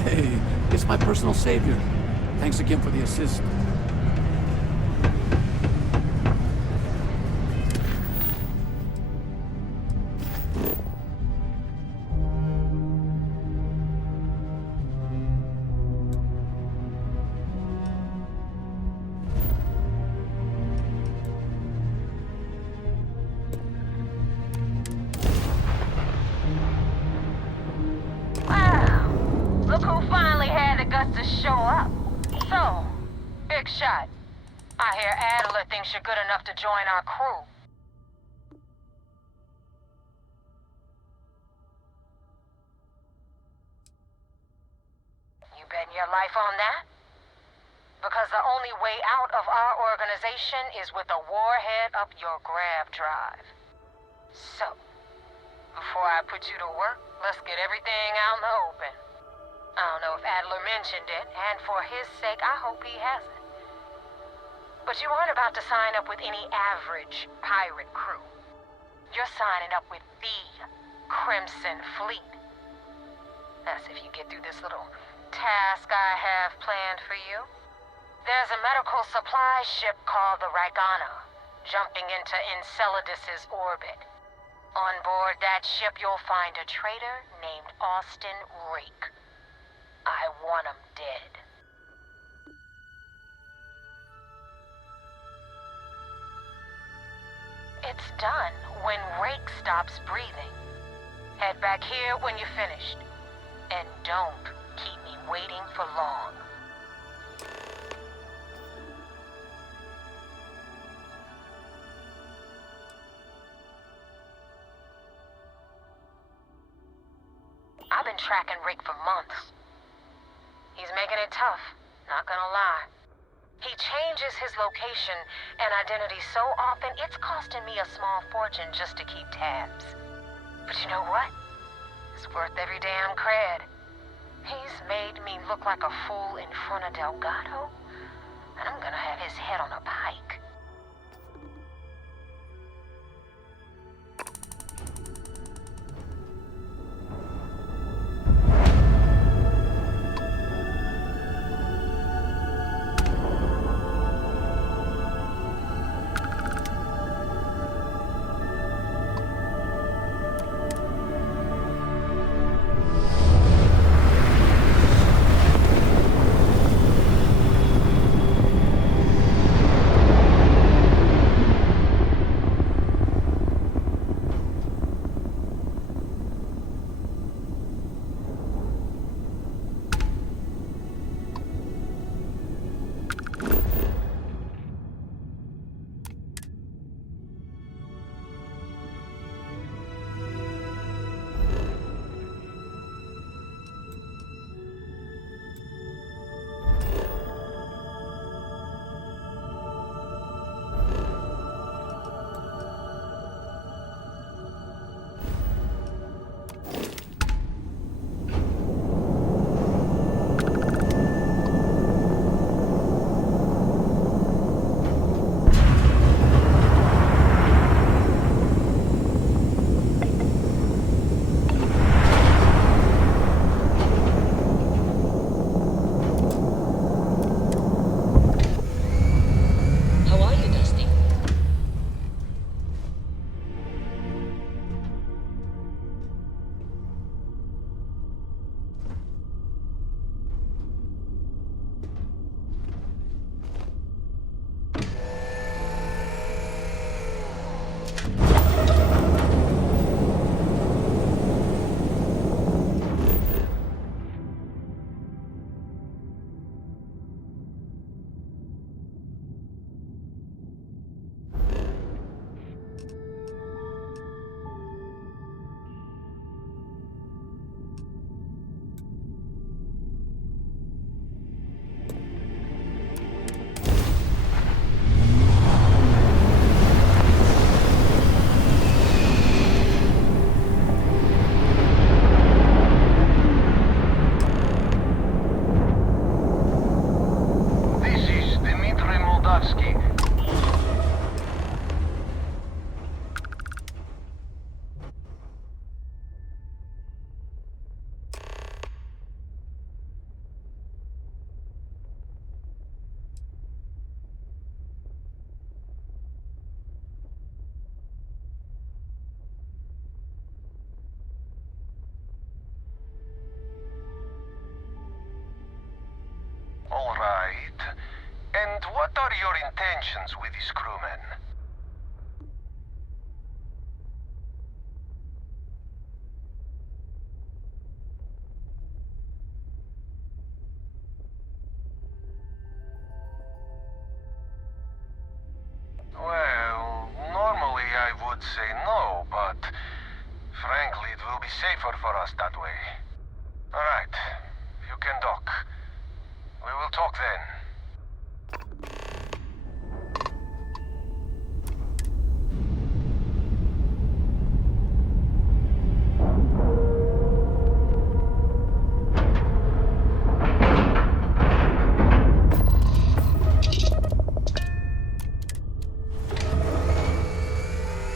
Hey, it's my personal savior. Thanks again for the assist. Wow, look who finally had the guts to show up. So, big shot. I hear Adler thinks you're good enough to join our crew. You betting your life on that? Because the only way out of our organization is with a warhead up your grab drive. So, before I put you to work, let's get everything out in the open. I don't know if Adler mentioned it, and for his sake, I hope he hasn't. But you aren't about to sign up with any average pirate crew. You're signing up with the Crimson Fleet. That's if you get through this little task I have planned for you. There's a medical supply ship called the Ragana, jumping into Enceladus's orbit. On board that ship, you'll find a traitor named Austin Rake. I want him dead. It's done when Rake stops breathing. Head back here when you're finished. And don't keep me waiting for long. I've been tracking Rick for months. He's making it tough, not gonna lie. He changes his location and identity so often, it's costing me a small fortune just to keep tabs. But you know what? It's worth every damn cred. He's made me look like a fool in front of Delgado, and I'm gonna have his head on a pike. are your intentions with these crewmen? Well, normally I would say no, but frankly, it will be safer for us that way. Alright, you can dock. We will talk then.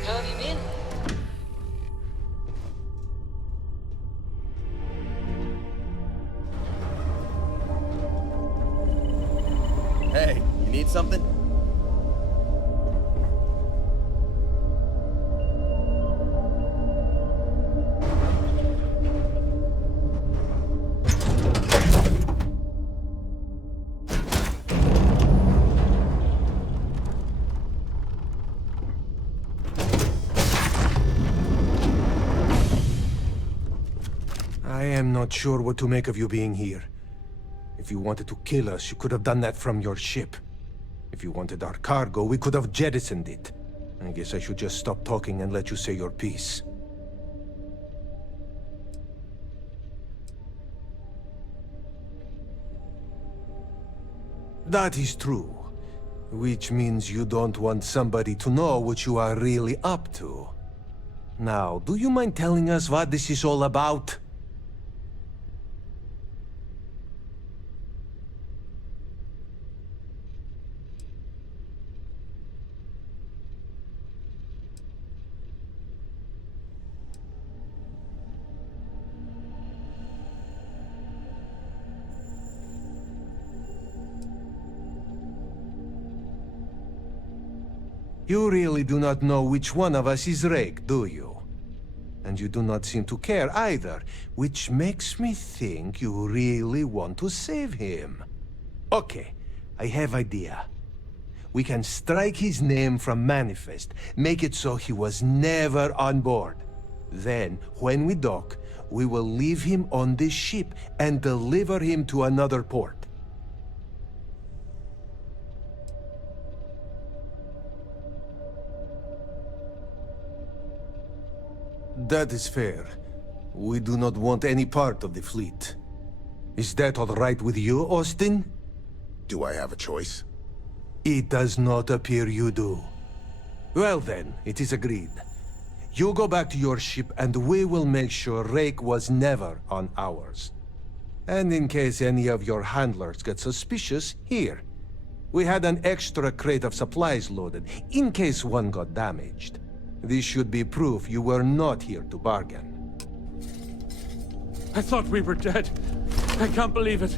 How have you been? Hey, you need something? I am not sure what to make of you being here. If you wanted to kill us, you could have done that from your ship. If you wanted our cargo, we could have jettisoned it. I guess I should just stop talking and let you say your piece. That is true. Which means you don't want somebody to know what you are really up to. Now, do you mind telling us what this is all about? You really do not know which one of us is Rake, do you? And you do not seem to care either, which makes me think you really want to save him. Okay, I have idea. We can strike his name from Manifest, make it so he was never on board. Then, when we dock, we will leave him on this ship and deliver him to another port. That is fair. We do not want any part of the fleet. Is that all right with you, Austin? Do I have a choice? It does not appear you do. Well then, it is agreed. You go back to your ship and we will make sure Rake was never on ours. And in case any of your handlers get suspicious, here. We had an extra crate of supplies loaded, in case one got damaged. This should be proof you were not here to bargain. I thought we were dead. I can't believe it.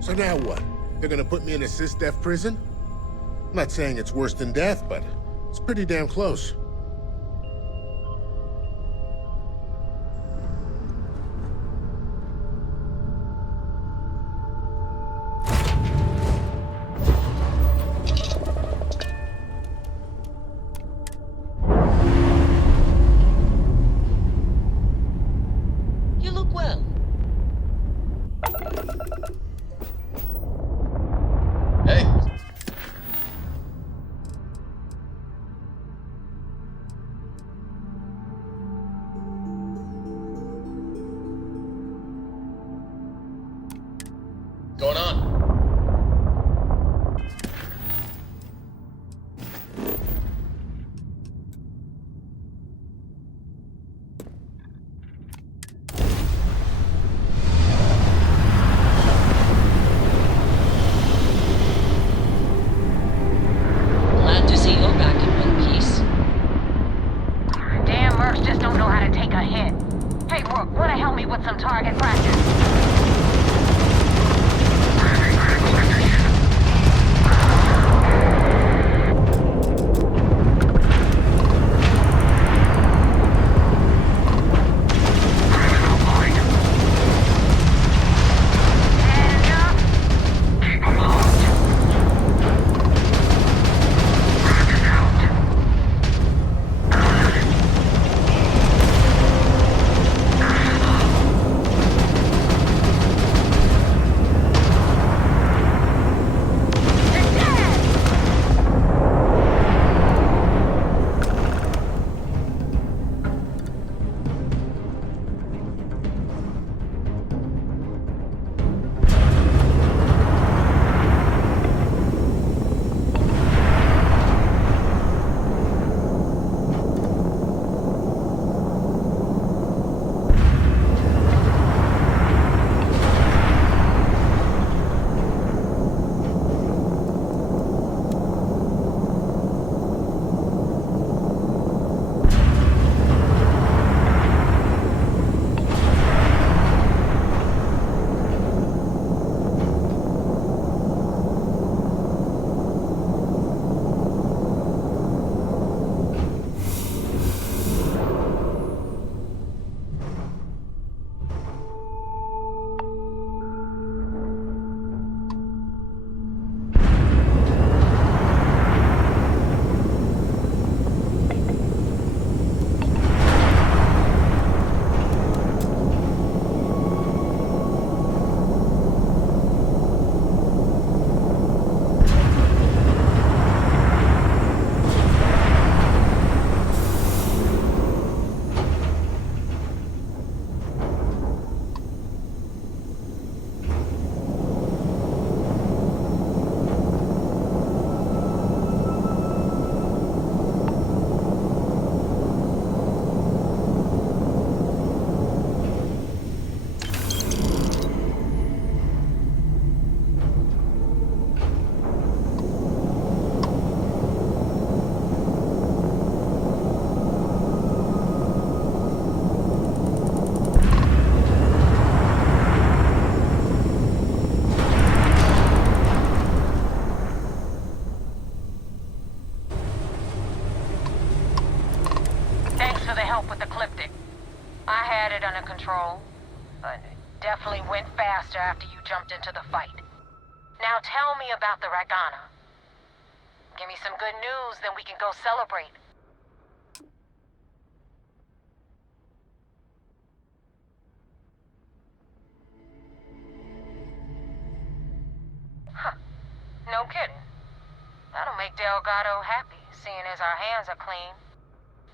So now what? They're gonna put me in a sys-def prison? I'm not saying it's worse than death, but it's pretty damn close. You look well. Hey! Going on? Glad to see you're back in one piece. Damn mercs just don't know how to take a hit. Hey, Rook, wanna help me with some target practice? Keep 'em low. control, but it definitely went faster after you jumped into the fight. Now tell me about the Ragana. Give me some good news, then we can go celebrate. Huh. No kidding. That'll make Delgado happy, seeing as our hands are clean.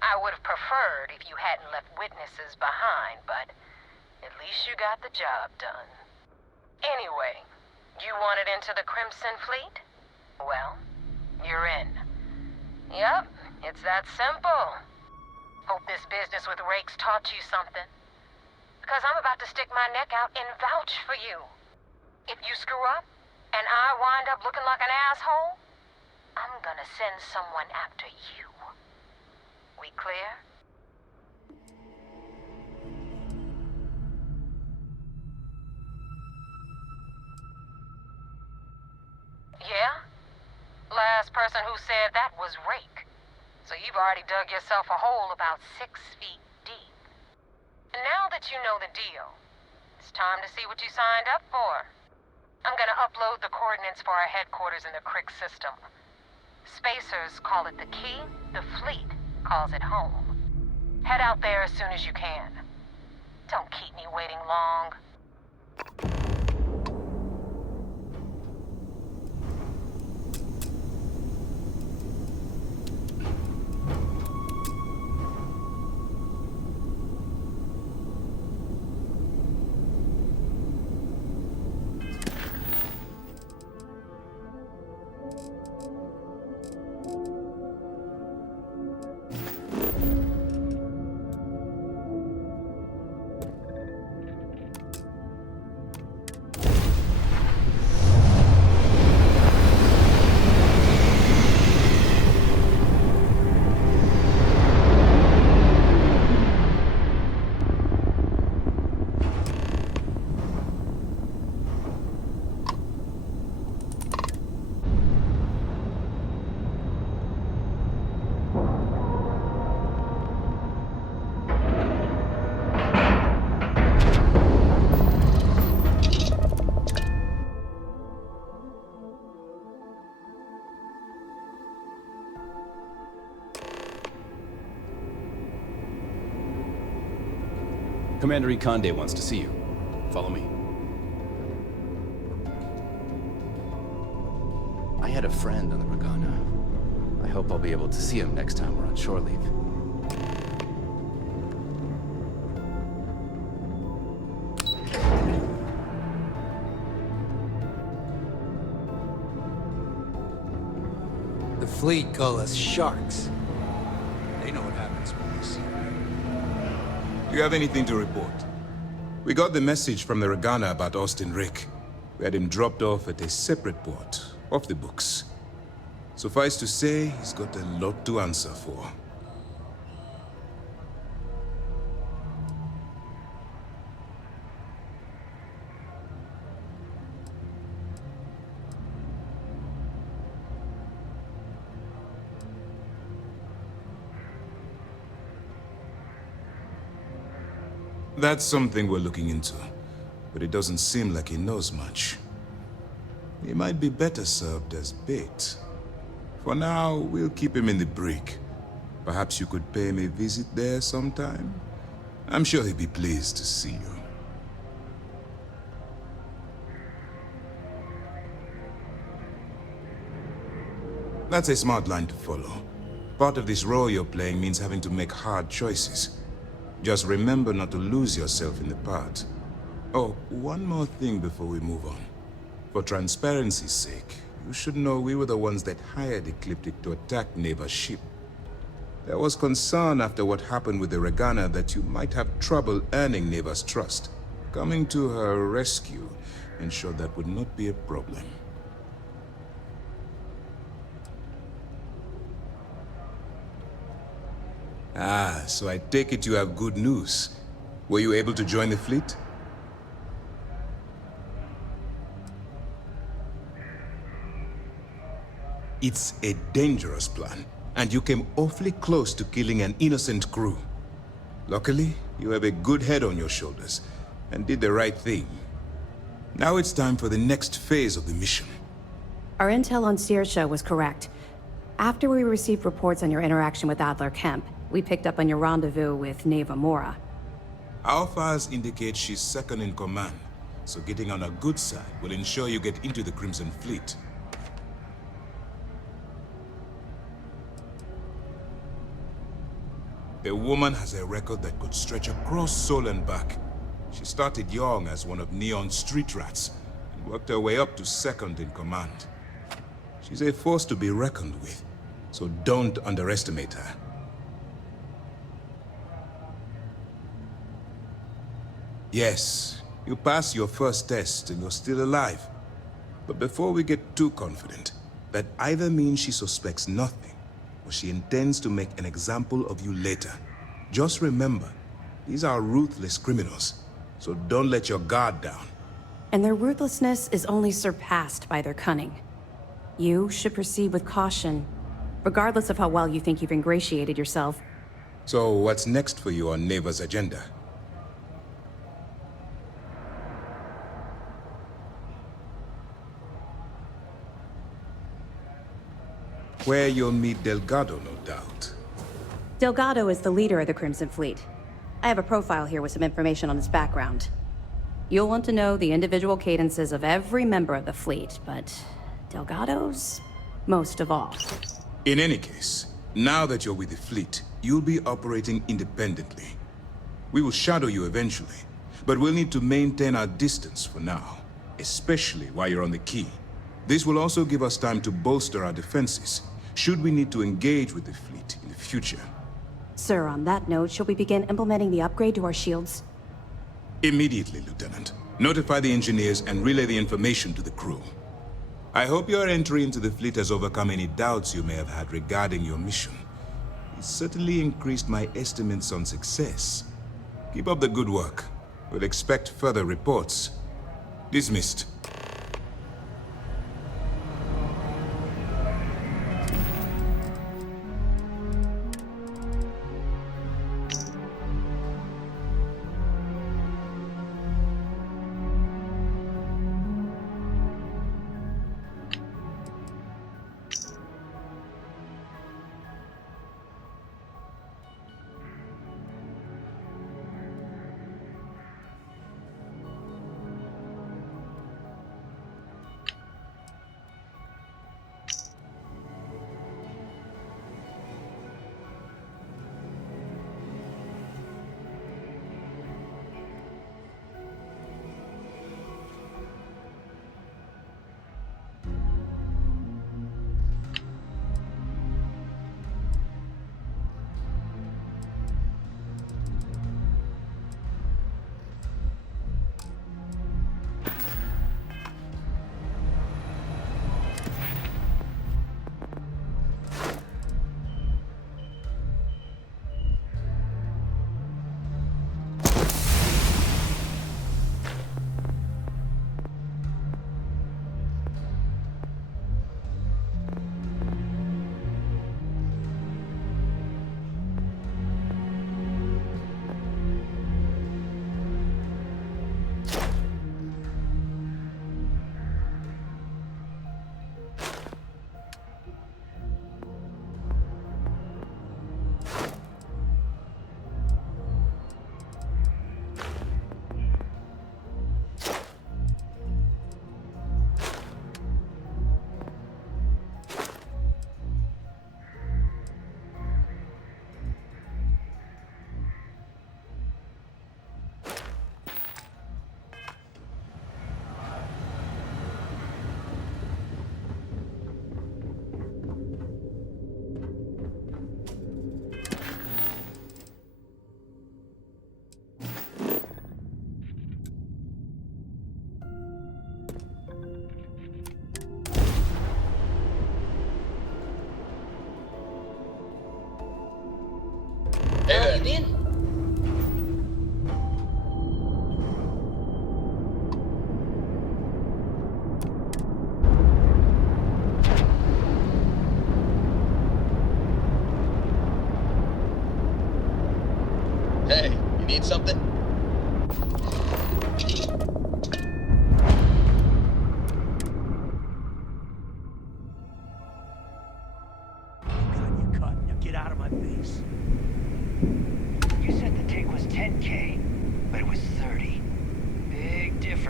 I would have preferred if you hadn't left witnesses behind, but at least you got the job done. Anyway, you wanted into the Crimson Fleet? Well, you're in. Yup, it's that simple. Hope this business with Rakes taught you something. Because I'm about to stick my neck out and vouch for you. If you screw up, and I wind up looking like an asshole, I'm gonna send someone after you. We clear? Yeah? Last person who said that was Rake. So you've already dug yourself a hole about 6 feet deep. And now that you know the deal, it's time to see what you signed up for. I'm gonna upload the coordinates for our headquarters in the Crick system. Spacers call it the key, the fleet calls it home. Head out there as soon as you can. Don't keep me waiting long. Commander Ikande wants to see you. Follow me. I had a friend on the Ragana. I hope I'll be able to see him next time we're on shore leave. The fleet call us sharks. They know what happens when we see them. Do you have anything to report? We got the message from the Ragana about Austin Rick. We had him dropped off at a separate port, off the books. Suffice to say, he's got a lot to answer for. That's something we're looking into, but it doesn't seem like he knows much. He might be better served as bait. For now, we'll keep him in the brig. Perhaps you could pay him a visit there sometime? I'm sure he'd be pleased to see you. That's a smart line to follow. Part of this role you're playing means having to make hard choices. Just remember not to lose yourself in the part. Oh, one more thing before we move on. For transparency's sake, you should know we were the ones that hired Ecliptic to attack Neva's ship. There was concern after what happened with the Ragana that you might have trouble earning Neva's trust. Coming to her rescue ensured that would not be a problem. Ah, so I take it you have good news. Were you able to join the fleet? It's a dangerous plan, and you came awfully close to killing an innocent crew. Luckily, You have a good head on your shoulders, and did the right thing. Now it's time for the next phase of the mission. Our intel on Saoirse was correct. After we received reports on your interaction with Adler Kemp, we picked up on your rendezvous with Neva Mora. Our files indicate she's second in command, so getting on her good side will ensure you get into the Crimson Fleet. The woman has a record that could stretch across Sol and back. She started young as one of Neon's street rats, and worked her way up to second in command. She's a force to be reckoned with, so don't underestimate her. Yes, you passed your first test and you're still alive. But before we get too confident, that either means she suspects nothing, or she intends to make an example of you later. Just remember, these are ruthless criminals, so don't let your guard down. And their ruthlessness is only surpassed by their cunning. You should proceed with caution, regardless of how well you think you've ingratiated yourself. So what's next for you on Neva's agenda? Where you'll meet Delgado, no doubt. Delgado is the leader of the Crimson Fleet. I have a profile here with some information on his background. You'll want to know the individual cadences of every member of the fleet, but Delgado's most of all. In any case, now that you're with the fleet, you'll be operating independently. We will shadow you eventually, but we'll need to maintain our distance for now, especially while you're on the key. This will also give us time to bolster our defenses, should we need to engage with the fleet in the future. Sir, on that note, shall we begin implementing the upgrade to our shields? Immediately, Lieutenant. Notify the engineers and relay the information to the crew. I hope your entry into the fleet has overcome any doubts you may have had regarding your mission. It certainly increased my estimates on success. Keep up the good work. We'll expect further reports. Dismissed.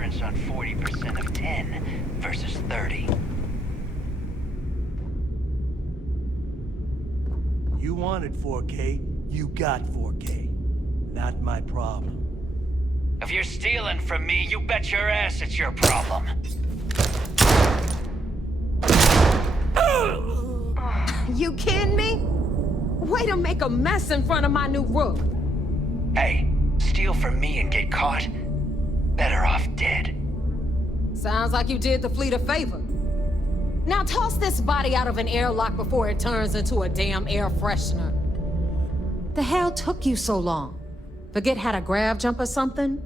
difference on 40% of 10 versus 30. You wanted 4K, you got 4K. Not my problem. If you're stealing from me, you bet your ass it's your problem. You kidding me? Way to make a mess in front of my new Rook. Hey, steal from me and get caught? Better off dead. Sounds like you did the fleet a favor. Now toss this body out of an airlock before it turns into a damn air freshener. The hell took you so long? Forget how to grav jump or something?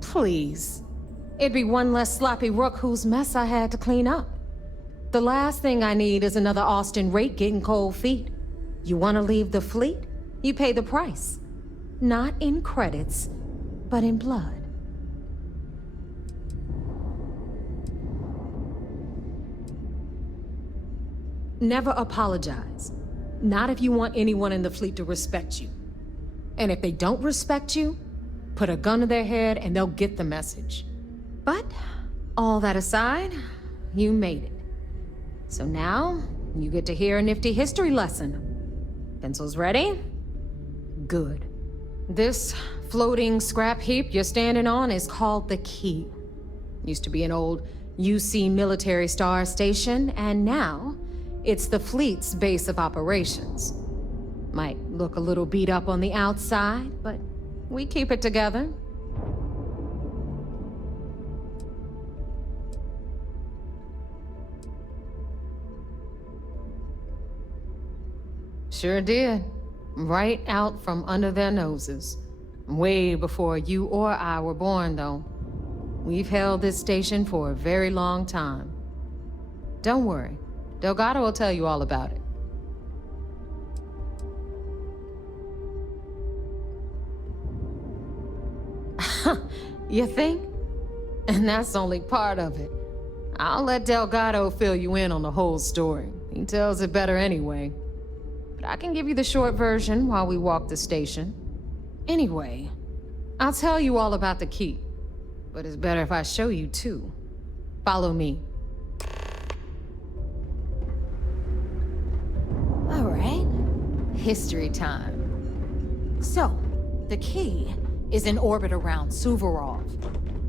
Please. It'd be one less sloppy Rook whose mess I had to clean up. The last thing I need is another Austin rate getting cold feet. You want to leave the fleet? You pay the price. Not in credits, but in blood. Never apologize. Not if you want anyone in the fleet to respect you. And if they don't respect you, put a gun to their head and they'll get the message. But, all that aside, you made it. So now, you get to hear a nifty history lesson. Pencils ready? Good. This floating scrap heap you're standing on is called the Key. Used to be an old UC military star station, and now it's the fleet's base of operations. Might look a little beat up on the outside, but we keep it together. Sure did. Right out from under their noses. Way before you or I were born, though. We've held this station for a very long time. Don't worry. Delgado will tell you all about it. You think? And that's only part of it. I'll let Delgado fill you in on the whole story. He tells it better anyway. But I can give you the short version while we walk the station. Anyway, I'll tell you all about the Key. But it's better if I show you too. Follow me. All right. History time. So, the Key is in orbit around Suvorov.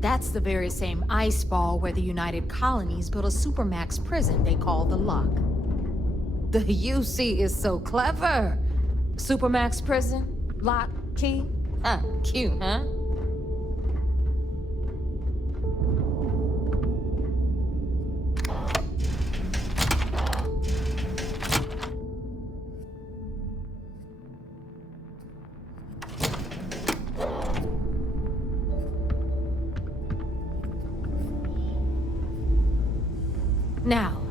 That's the very same ice ball where the United Colonies built a supermax prison they call the Lock. The UC is so clever. Supermax prison, Lock, Key. Cute, huh? Now,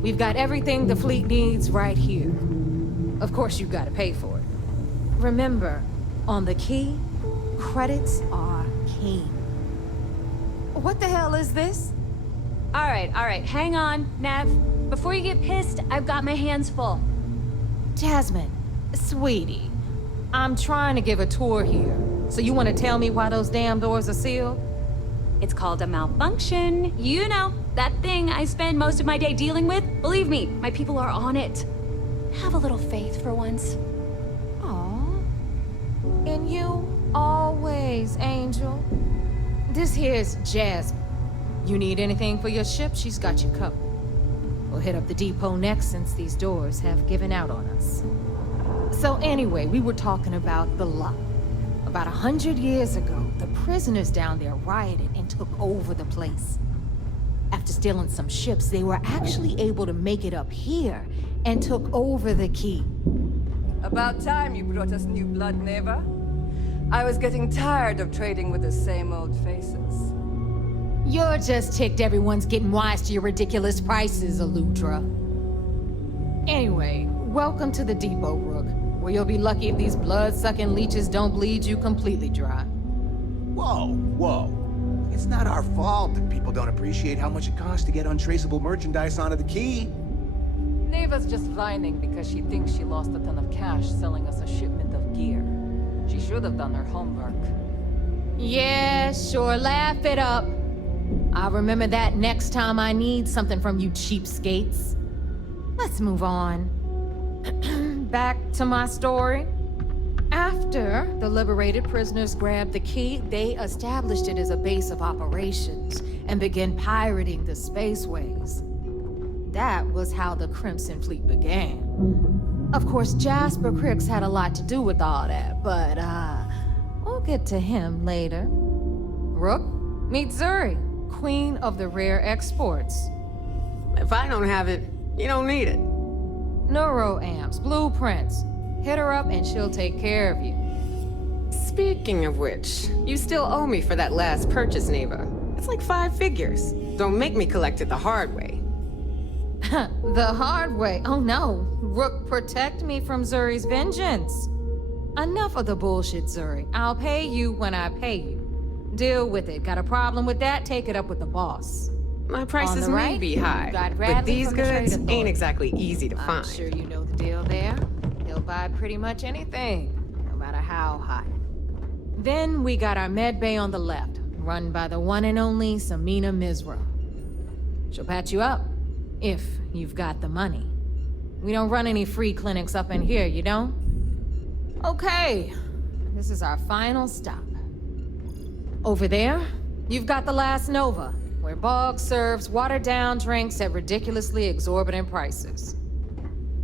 we've got everything the fleet needs right here. Of course, you've got to pay for it. Remember, on the Key, credits are king. What the hell is this? All right, hang on, Nev. Before you get pissed, I've got my hands full. Jasmine, sweetie, I'm trying to give a tour here. So you want to tell me why those damn doors are sealed? It's called a malfunction. You know, that thing I spend most of my day dealing with. Believe me, my people are on it. Have a little faith for once. Aw. In you, always, Angel. This here's Jasmine. You need anything for your ship, she's got you covered. We'll hit up the depot next since these doors have given out on us. So anyway, we were talking about the Lock. About 100 years ago, the prisoners down there rioted and took over the place. After stealing some ships, they were actually able to make it up here and took over the Key. About time you brought us new blood, Neva. I was getting tired of trading with the same old faces. You're just ticked everyone's getting wise to your ridiculous prices, Aludra. Anyway, welcome to the depot, Rook, where you'll be lucky if these blood-sucking leeches don't bleed you completely dry. Whoa. It's not our fault that people don't appreciate how much it costs to get untraceable merchandise onto the Key. Neva's just whining because she thinks she lost a ton of cash selling us a shipment of gear. She should have done her homework. Yeah, sure, laugh it up. I'll remember that next time I need something from you cheapskates. Let's move on. Back to my story. After the liberated prisoners grabbed the key, they established it as a base of operations and began pirating the spaceways. That was how the Crimson Fleet began. Of course, Jasper Cricks had a lot to do with all that, but, we'll get to him later. Rook, meet Zuri, queen of the rare exports. If I don't have it, you don't need it. Neuroamps, blueprints. Hit her up and she'll take care of you. Speaking of which, you still owe me for that last purchase, Neva. It's like 5 figures. Don't make me collect it the hard way. The hard way? Oh no. Rook, protect me from Zuri's vengeance. Enough of the bullshit, Zuri. I'll pay you when I pay you. Deal with it. Got a problem with that? Take it up with the boss. My prices may right, be high, got but Bradley these from the Trade goods Authority. ain't exactly easy to I'm find. sure you know the deal there. He'll buy pretty much anything, no matter how high. Then we got our med bay on the left, run by the one and only Samina Mizra. She'll patch you up, if you've got the money. We don't run any free clinics up in here, you don't? Okay, this is our final stop. Over there, you've got the Last Nova, where Bog serves watered-down drinks at ridiculously exorbitant prices.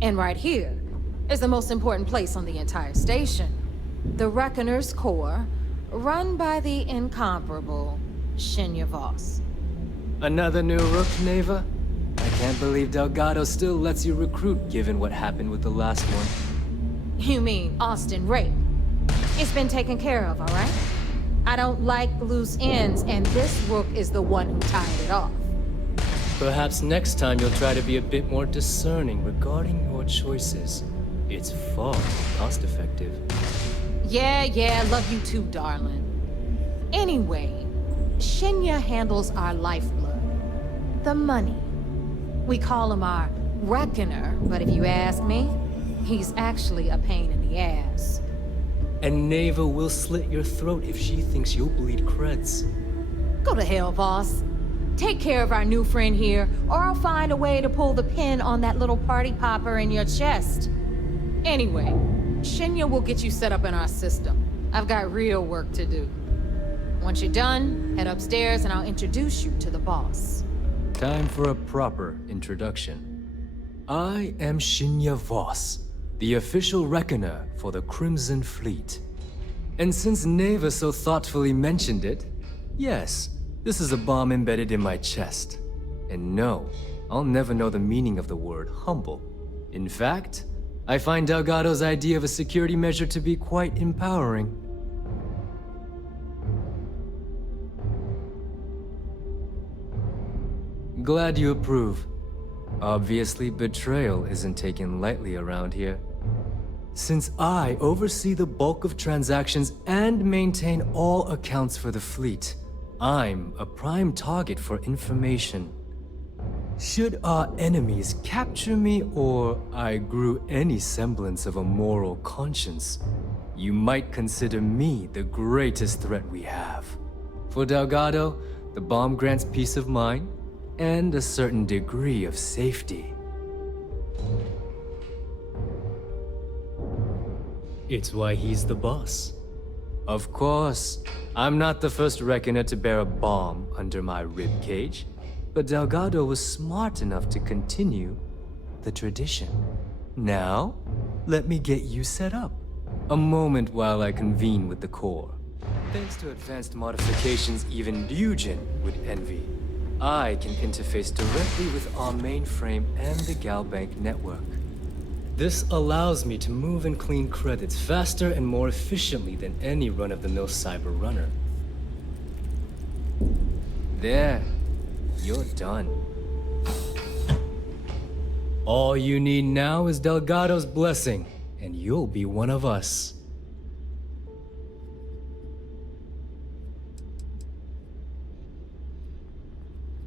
And right here is the most important place on the entire station. The Reckoner's Core, run by the incomparable Shinya Voss. Another new Rook, Neva? I can't believe Delgado still lets you recruit given what happened with the last one. You mean Austin Rape? It's been taken care of, all right? I don't like loose ends, and this Rook is the one who tied it off. Perhaps next time you'll try to be a bit more discerning regarding your choices. It's far more cost-effective. Yeah, love you too, darling. Anyway, Shinya handles our lifeblood. The money. We call him our Reckoner, but if you ask me, he's actually a pain in the ass. And Neva will slit your throat if she thinks you'll bleed creds. Go to hell, boss. Take care of our new friend here, or I'll find a way to pull the pin on that little party popper in your chest. Anyway, Shinya will get you set up in our system. I've got real work to do. Once you're done, head upstairs and I'll introduce you to the boss. Time for a proper introduction. I am Shinya Voss, the official reckoner for the Crimson Fleet. And since Neva so thoughtfully mentioned it, yes, this is a bomb embedded in my chest. And no, I'll never know the meaning of the word humble. In fact, I find Delgado's idea of a security measure to be quite empowering. Glad you approve. Obviously, betrayal isn't taken lightly around here. Since I oversee the bulk of transactions and maintain all accounts for the fleet, I'm a prime target for information. Should our enemies capture me or I grew any semblance of a moral conscience, you might consider me the greatest threat we have. For Delgado, the bomb grants peace of mind and a certain degree of safety. It's why he's the boss. Of course, I'm not the first reckoner to bear a bomb under my ribcage, but Delgado was smart enough to continue the tradition. Now, let me get you set up. A moment while I convene with the core. Thanks to advanced modifications even Ryujin would envy, I can interface directly with our mainframe and the Galbank network. This allows me to move and clean credits faster and more efficiently than any run-of-the-mill cyber runner. There, you're done. All you need now is Delgado's blessing, and you'll be one of us.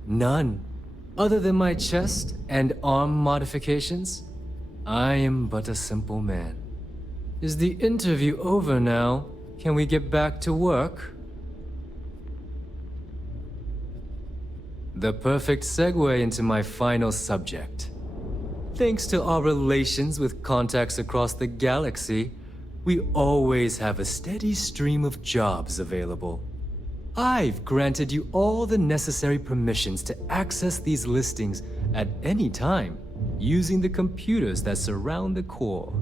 None. Other than my chest and arm modifications, I am but a simple man. Is the interview over now? Can we get back to work? The perfect segue into my final subject. Thanks to our relations with contacts across the galaxy, we always have a steady stream of jobs available. I've granted you all the necessary permissions to access these listings at any time, using the computers that surround the core.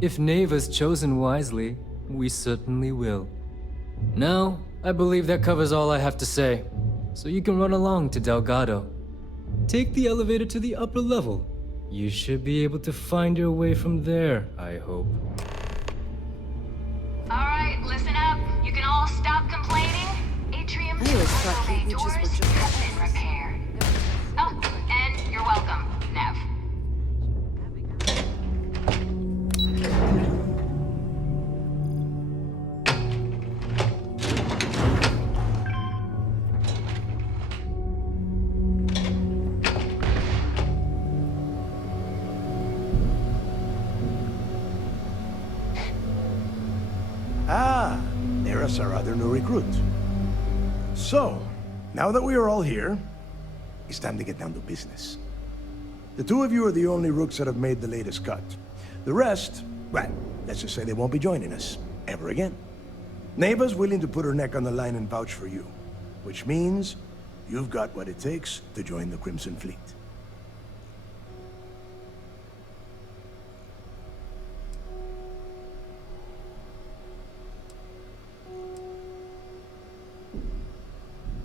If Neva's chosen wisely, we certainly will. Now, I believe that covers all I have to say, so you can run along to Delgado. Take the elevator to the upper level. You should be able to find your way from there, I hope. Alright, listen up. You can all stop complaining. Atrium 2 elevator doors have been repaired. Oh, and you're welcome, Nev. Ah, there's our other new recruit. So, now that we are all here, it's time to get down to business. The two of you are the only Rooks that have made the latest cut. The rest, well, let's just say they won't be joining us ever again. Neva's willing to put her neck on the line and vouch for you, which means you've got what it takes to join the Crimson Fleet.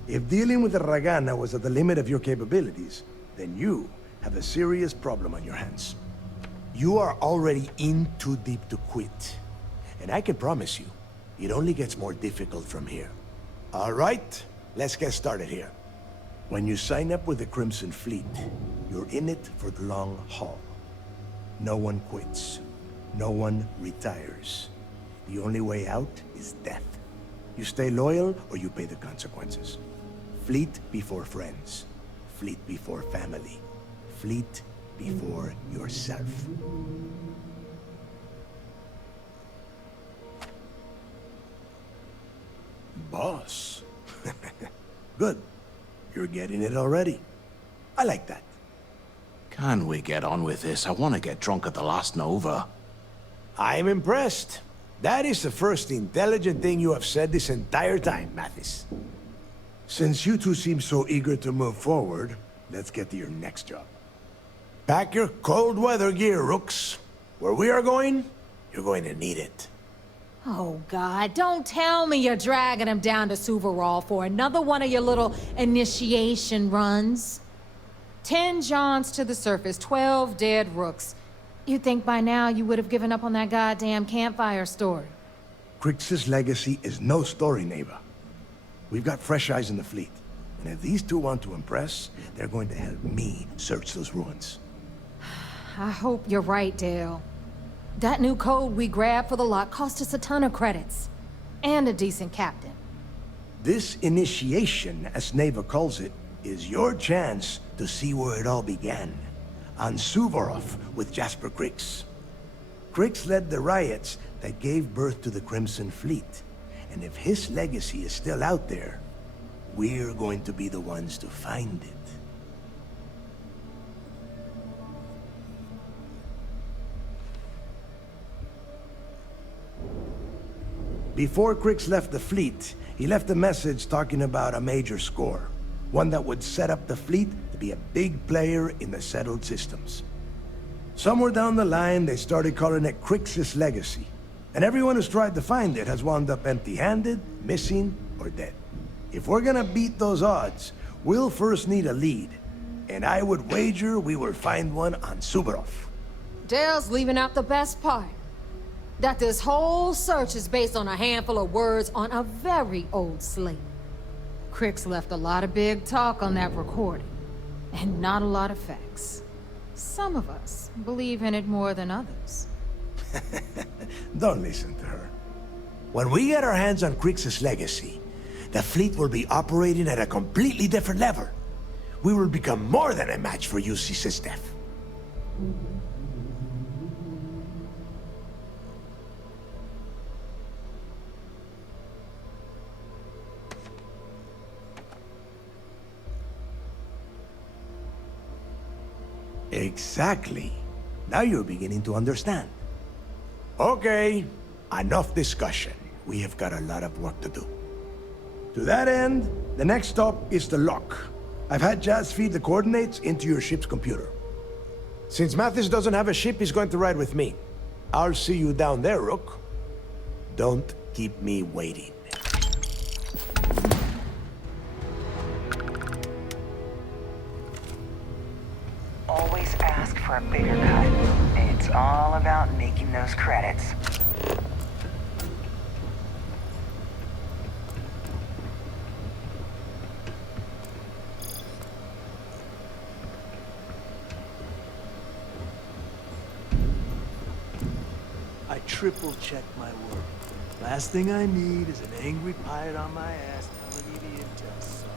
If dealing with the Ragana was at the limit of your capabilities, then you have a serious problem on your hands. You are already in too deep to quit. And I can promise you, it only gets more difficult from here. All right, let's get started here. When you sign up with the Crimson Fleet, you're in it for the long haul. No one quits. No one retires. The only way out is death. You stay loyal or you pay the consequences. Fleet before friends. Fleet before family. Fleet before yourself. Boss. Good. You're getting it already. I like that. Can we get on with this? I want to get drunk at the last Nova. I'm impressed. That is the first intelligent thing you have said this entire time, Mathis. Since you two seem so eager to move forward, let's get to your next job. Pack your cold weather gear, Rooks. Where we are going, you're going to need it. Oh, God, don't tell me you're dragging him down to Suvarol for another one of your little initiation runs. 10 Johns to the surface, 12 dead Rooks. You'd think by now you would have given up on that goddamn campfire story. Crix's legacy is no story, Neva. We've got fresh eyes in the fleet. And if these two want to impress, they're going to help me search those ruins. I hope you're right, Dale. That new code we grabbed for the lot cost us a ton of credits. And a decent captain. This initiation, as Neva calls it, is your chance to see where it all began. On Suvorov with Jasper Crix. Crix led the riots that gave birth to the Crimson Fleet. And if his legacy is still out there, we're going to be the ones to find it. Before Crix left the fleet, he left a message talking about a major score. One that would set up the fleet to be a big player in the settled systems. Somewhere down the line, they started calling it Crix's legacy. And everyone who's tried to find it has wound up empty-handed, missing, or dead. If we're gonna beat those odds, we'll first need a lead. And I would wager we will find one on Suvorov. Dale's leaving out the best part. That this whole search is based on a handful of words on a very old slate. Crix left a lot of big talk on that recording, and not a lot of facts. Some of us believe in it more than others. Don't listen to her. When we get our hands on Crixus' legacy, the fleet will be operating at a completely different level. We will become more than a match for UC SysDef. Exactly. Now you're beginning to understand. Okay, enough discussion. We have got a lot of work to do. To that end, the next stop is the lock. I've had Jazz feed the coordinates into your ship's computer. Since Mathis doesn't have a ship, he's going to ride with me. I'll see you down there, Rook. Don't keep me waiting. Always ask for a bigger cut. It's all about making those credits. I triple-check my work. Last thing I need is an angry pirate on my ass telling me the intel sucked.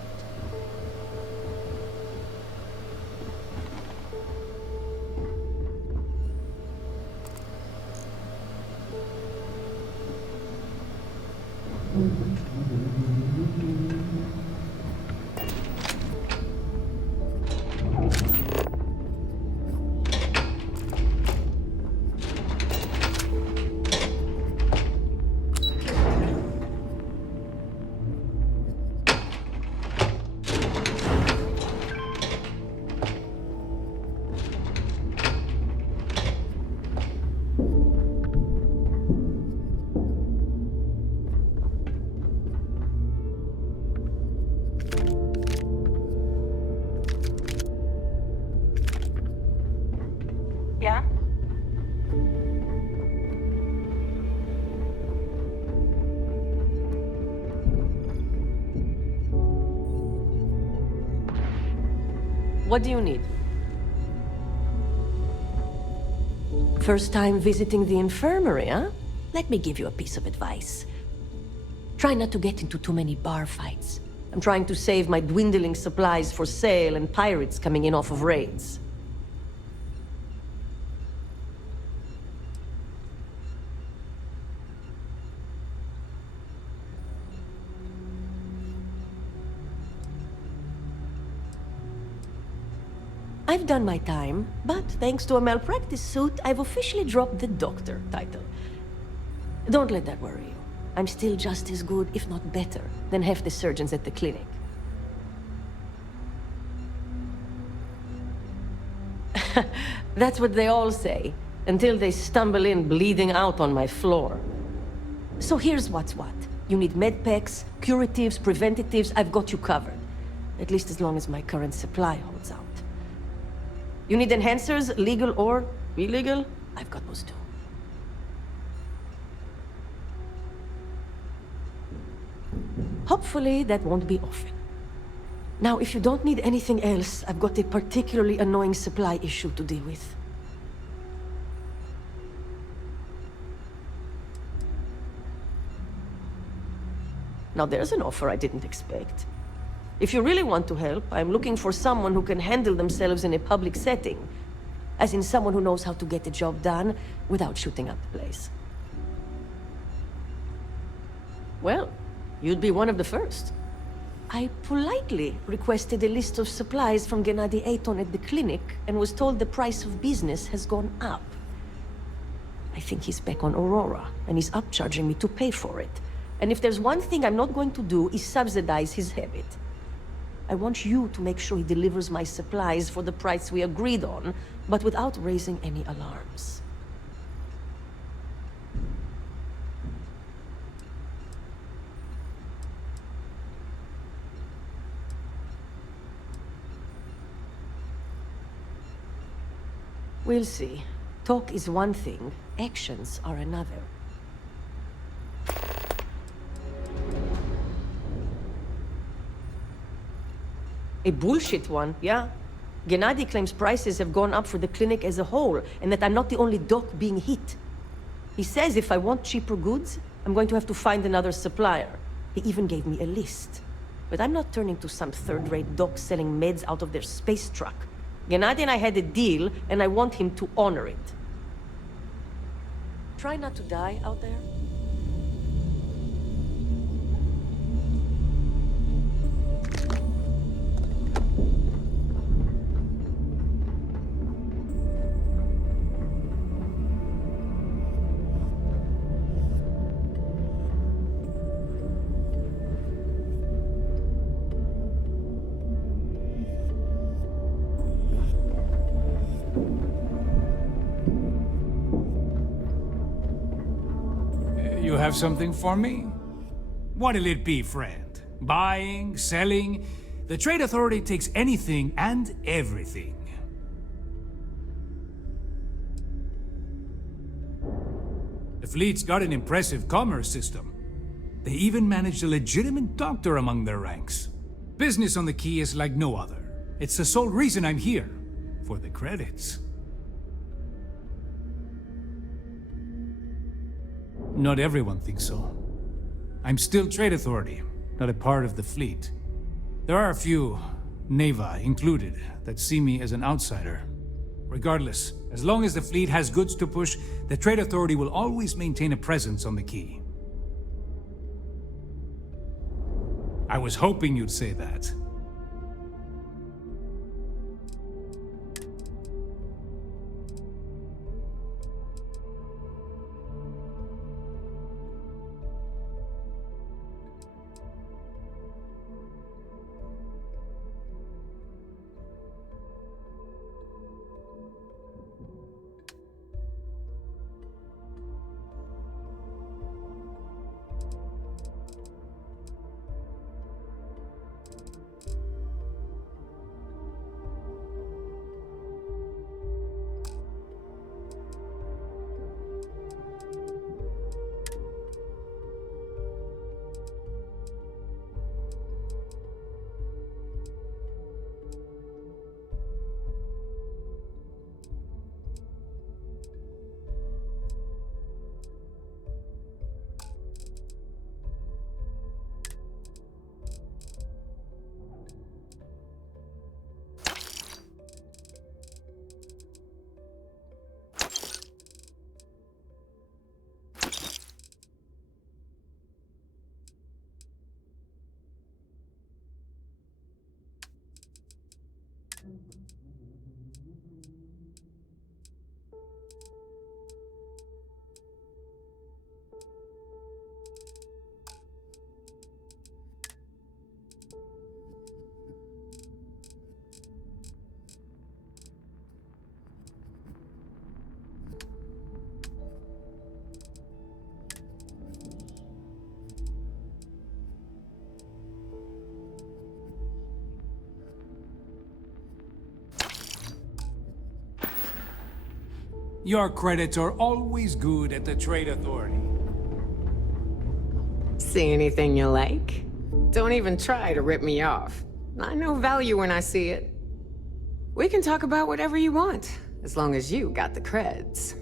Yeah? What do you need? First time visiting the infirmary, huh? Let me give you a piece of advice. Try not to get into too many bar fights. I'm trying to save my dwindling supplies for sale and pirates coming in off of raids. I've done my time, but thanks to a malpractice suit, I've officially dropped the doctor title. Don't let that worry you. I'm still just as good, if not better, than half the surgeons at the clinic. That's what they all say, until they stumble in bleeding out on my floor. So here's what's what. You need med packs, curatives, preventatives, I've got you covered. At least as long as my current supply holds out. You need enhancers, legal or illegal? I've got those too. Hopefully that won't be often. Now, if you don't need anything else, I've got a particularly annoying supply issue to deal with. Now there's an offer I didn't expect. If you really want to help, I'm looking for someone who can handle themselves in a public setting. As in someone who knows how to get the job done without shooting up the place. Well, you'd be one of the first. I politely requested a list of supplies from Gennady Aton at the clinic and was told the price of business has gone up. I think he's back on Aurora, and he's upcharging me to pay for it. And if there's one thing I'm not going to do is subsidize his habit. I want you to make sure he delivers my supplies for the price we agreed on, but without raising any alarms. We'll see. Talk is one thing, actions are another. A bullshit one, yeah. Gennady claims prices have gone up for the clinic as a whole, and that I'm not the only doc being hit. He says if I want cheaper goods, I'm going to have to find another supplier. He even gave me a list. But I'm not turning to some third-rate doc selling meds out of their space truck. Gennady and I had a deal, and I want him to honor it. Try not to die out there. You have something for me? What'll it be, friend? Buying? Selling? The Trade Authority takes anything and everything. The fleet's got an impressive commerce system. They even managed a legitimate doctor among their ranks. Business on the Key is like no other. It's the sole reason I'm here. For the credits. Not everyone thinks so. I'm still Trade Authority, not a part of the fleet. There are a few, Neva included, that see me as an outsider. Regardless, as long as the fleet has goods to push, the Trade Authority will always maintain a presence on the Key. I was hoping you'd say that. Your credits are always good at the Trade Authority. See anything you like? Don't even try to rip me off. I know value when I see it. We can talk about whatever you want, as long as you got the creds.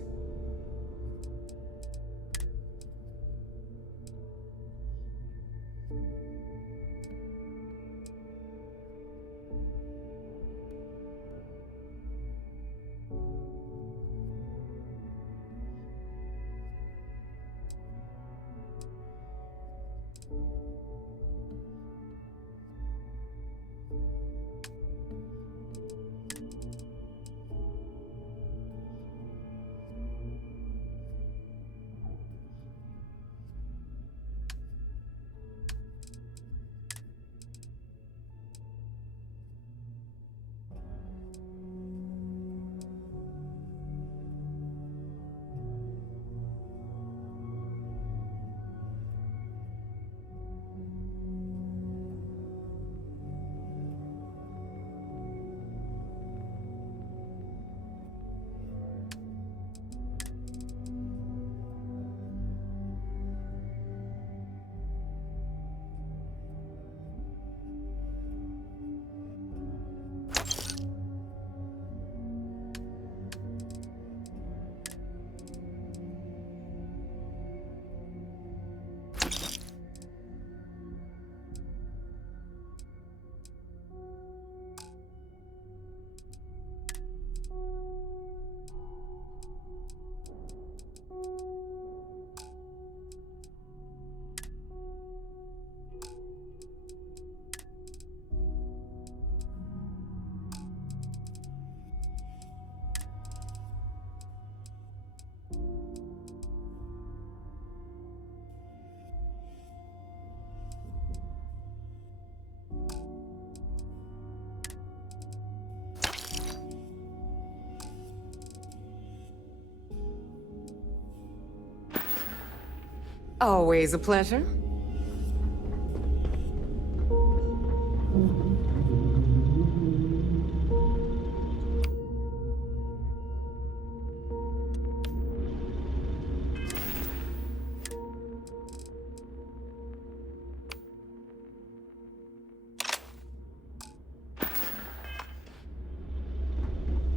Always a pleasure.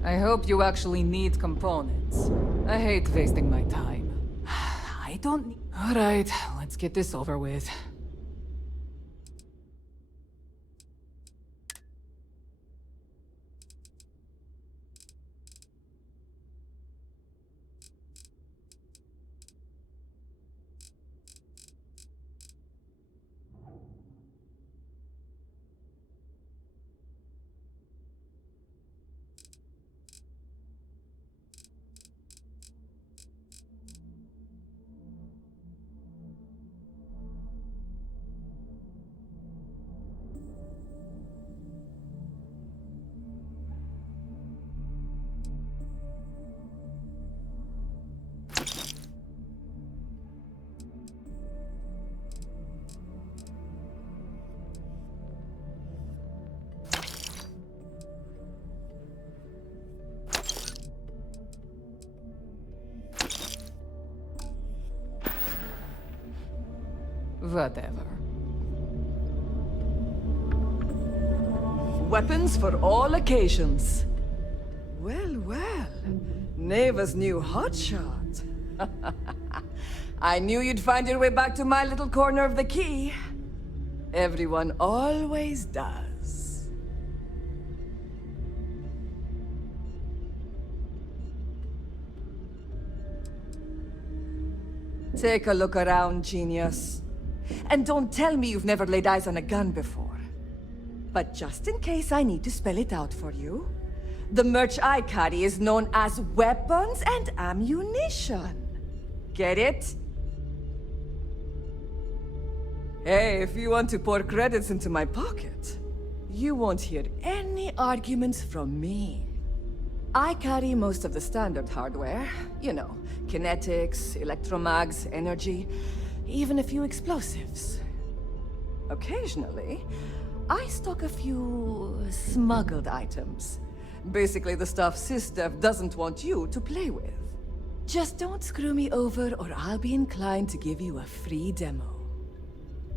I hope you actually need components. I hate wasting my time. I don't need... Alright, let's get this over with. Whatever. Weapons for all occasions. Well, well. Neva's new hotshot. I knew you'd find your way back to my little corner of the key. Everyone always does. Take a look around, genius. And don't tell me you've never laid eyes on a gun before. But just in case I need to spell it out for you, the merch I carry is known as weapons and ammunition. Get it? Hey, if you want to pour credits into my pocket, you won't hear any arguments from me. I carry most of the standard hardware. You know, kinetics, electromags, energy, even a few explosives. Occasionally, I stock a few smuggled items. Basically the stuff SysDev doesn't want you to play with. Just don't screw me over or I'll be inclined to give you a free demo.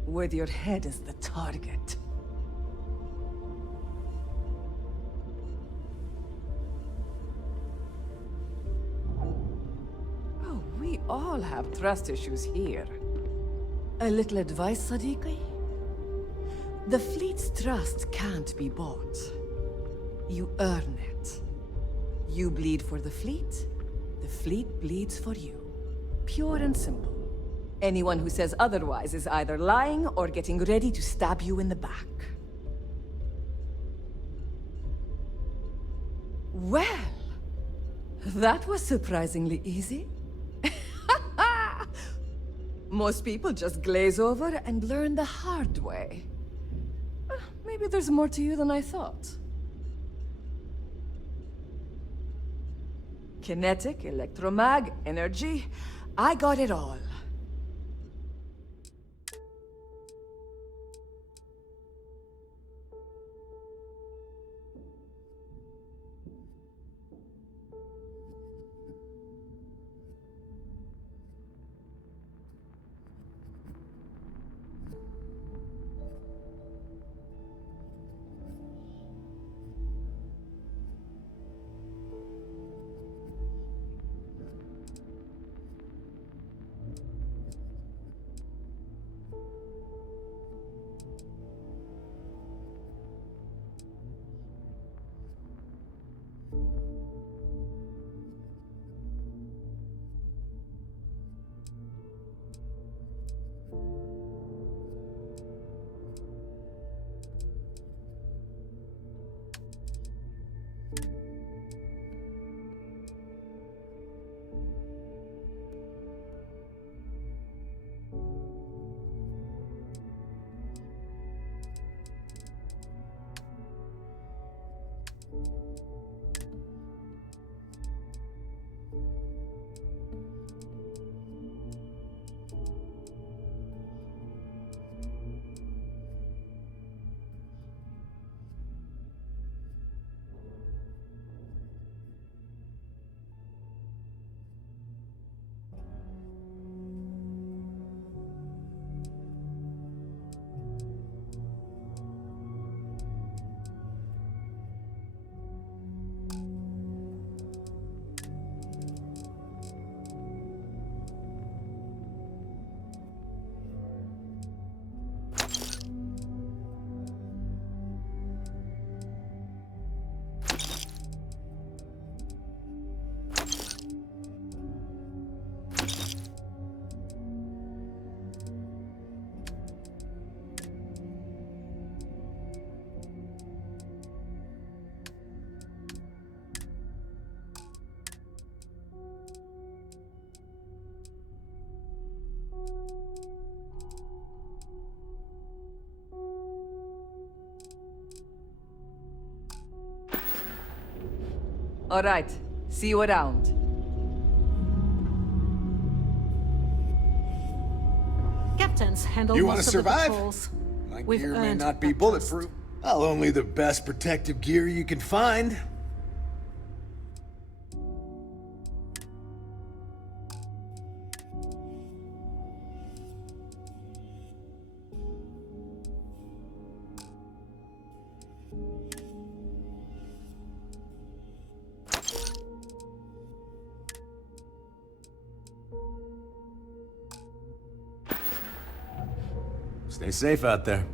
With your head as the target. Oh, we all have trust issues here. A little advice, Sadiqi? The fleet's trust can't be bought. You earn it. You bleed for the fleet bleeds for you. Pure and simple. Anyone who says otherwise is either lying or getting ready to stab you in the back. Well, that was surprisingly easy. Most people just glaze over and learn the hard way. Maybe there's more to you than I thought. Kinetic, electromag, energy, I got it all. All right. See you around. Captains handle You most want to of the survive? patrols. My We've gear may earned not be that bulletproof. Well, only the best protective gear you can find. Stay safe out there.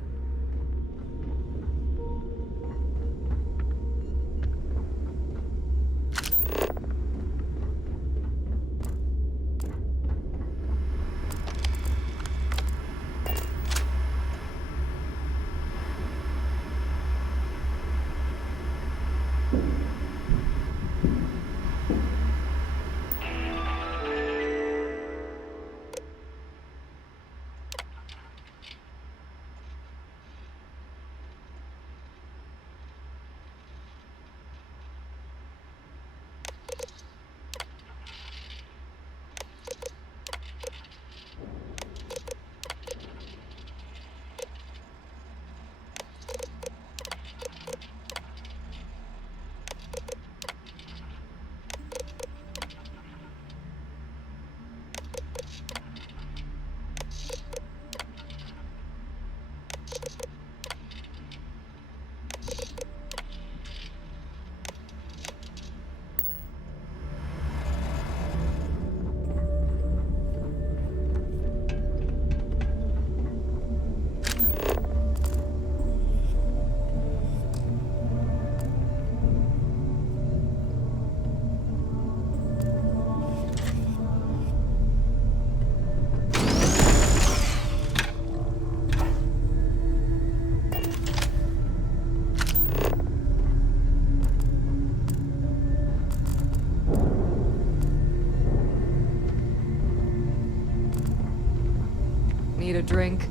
Need a drink?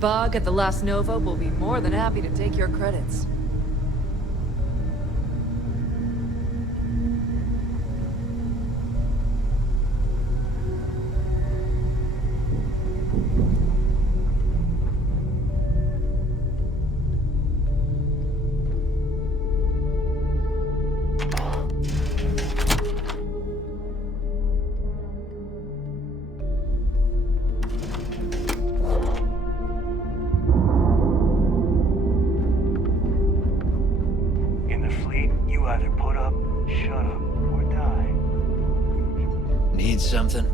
Bug at the Last Nova will be more than happy to take your credits. In the fleet, you either put up, shut up, or die. Need something?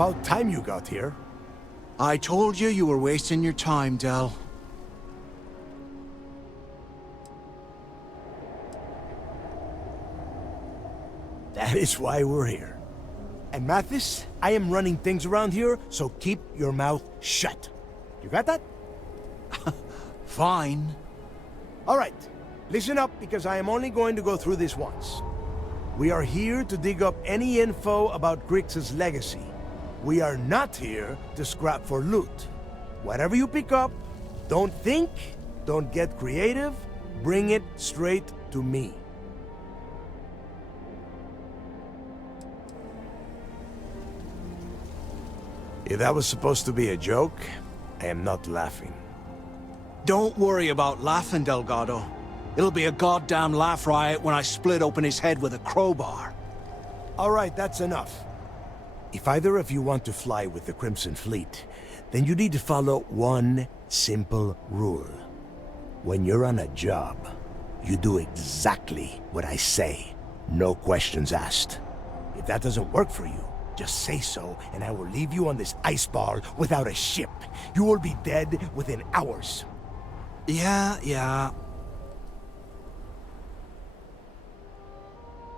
About time you got here. I told you you were wasting your time, Del. That is why we're here. And Mathis, I am running things around here, so keep your mouth shut. You got that? Fine. All right, listen up because I am only going to go through this once. We are here to dig up any info about Grix's legacy. We are not here to scrap for loot. Whatever you pick up, don't think, don't get creative, bring it straight to me. If that was supposed to be a joke, I am not laughing. Don't worry about laughing, Delgado. It'll be a goddamn laugh riot when I split open his head with a crowbar. All right, that's enough. If either of you want to fly with the Crimson Fleet, then you need to follow one simple rule. When you're on a job, you do exactly what I say. No questions asked. If that doesn't work for you, just say so, and I will leave you on this ice ball without a ship. You will be dead within hours. Yeah.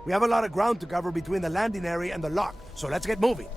We have a lot of ground to cover between the landing area and the lock, so let's get moving.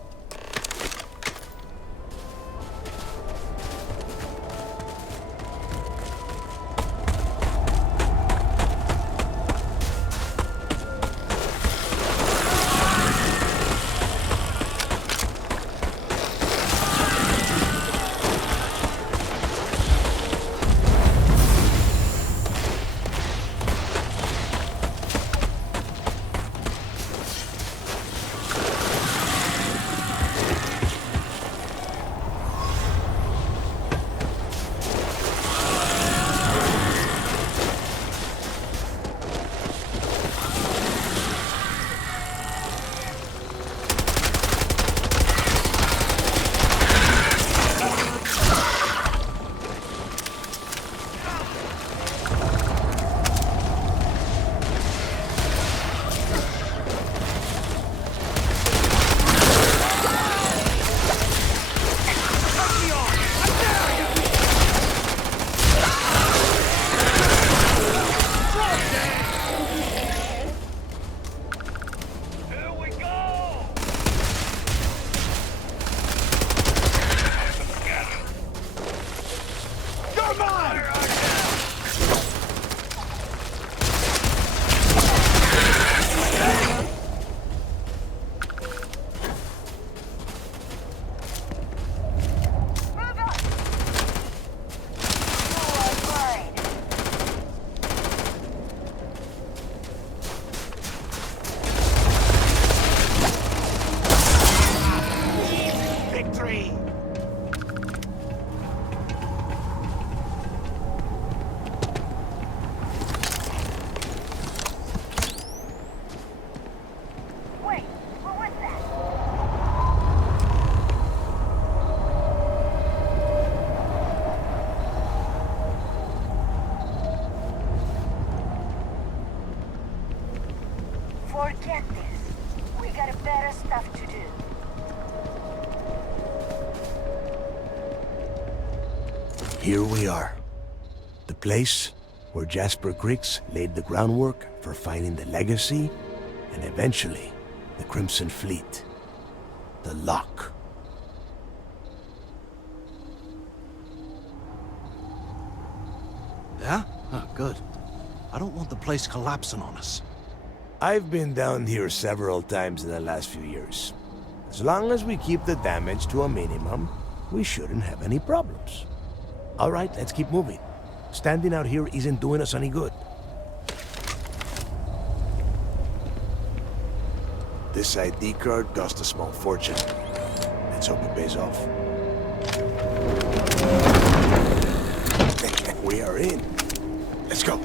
Forget this. We got better stuff to do. Here we are. The place where Jasper Grix laid the groundwork for finding the legacy and eventually the Crimson Fleet. The lock. Yeah? Oh, good. I don't want the place collapsing on us. I've been down here several times in the last few years. As long as we keep the damage to a minimum, we shouldn't have any problems. All right, let's keep moving. Standing out here isn't doing us any good. This ID card cost a small fortune. Let's hope it pays off. We are in. Let's go.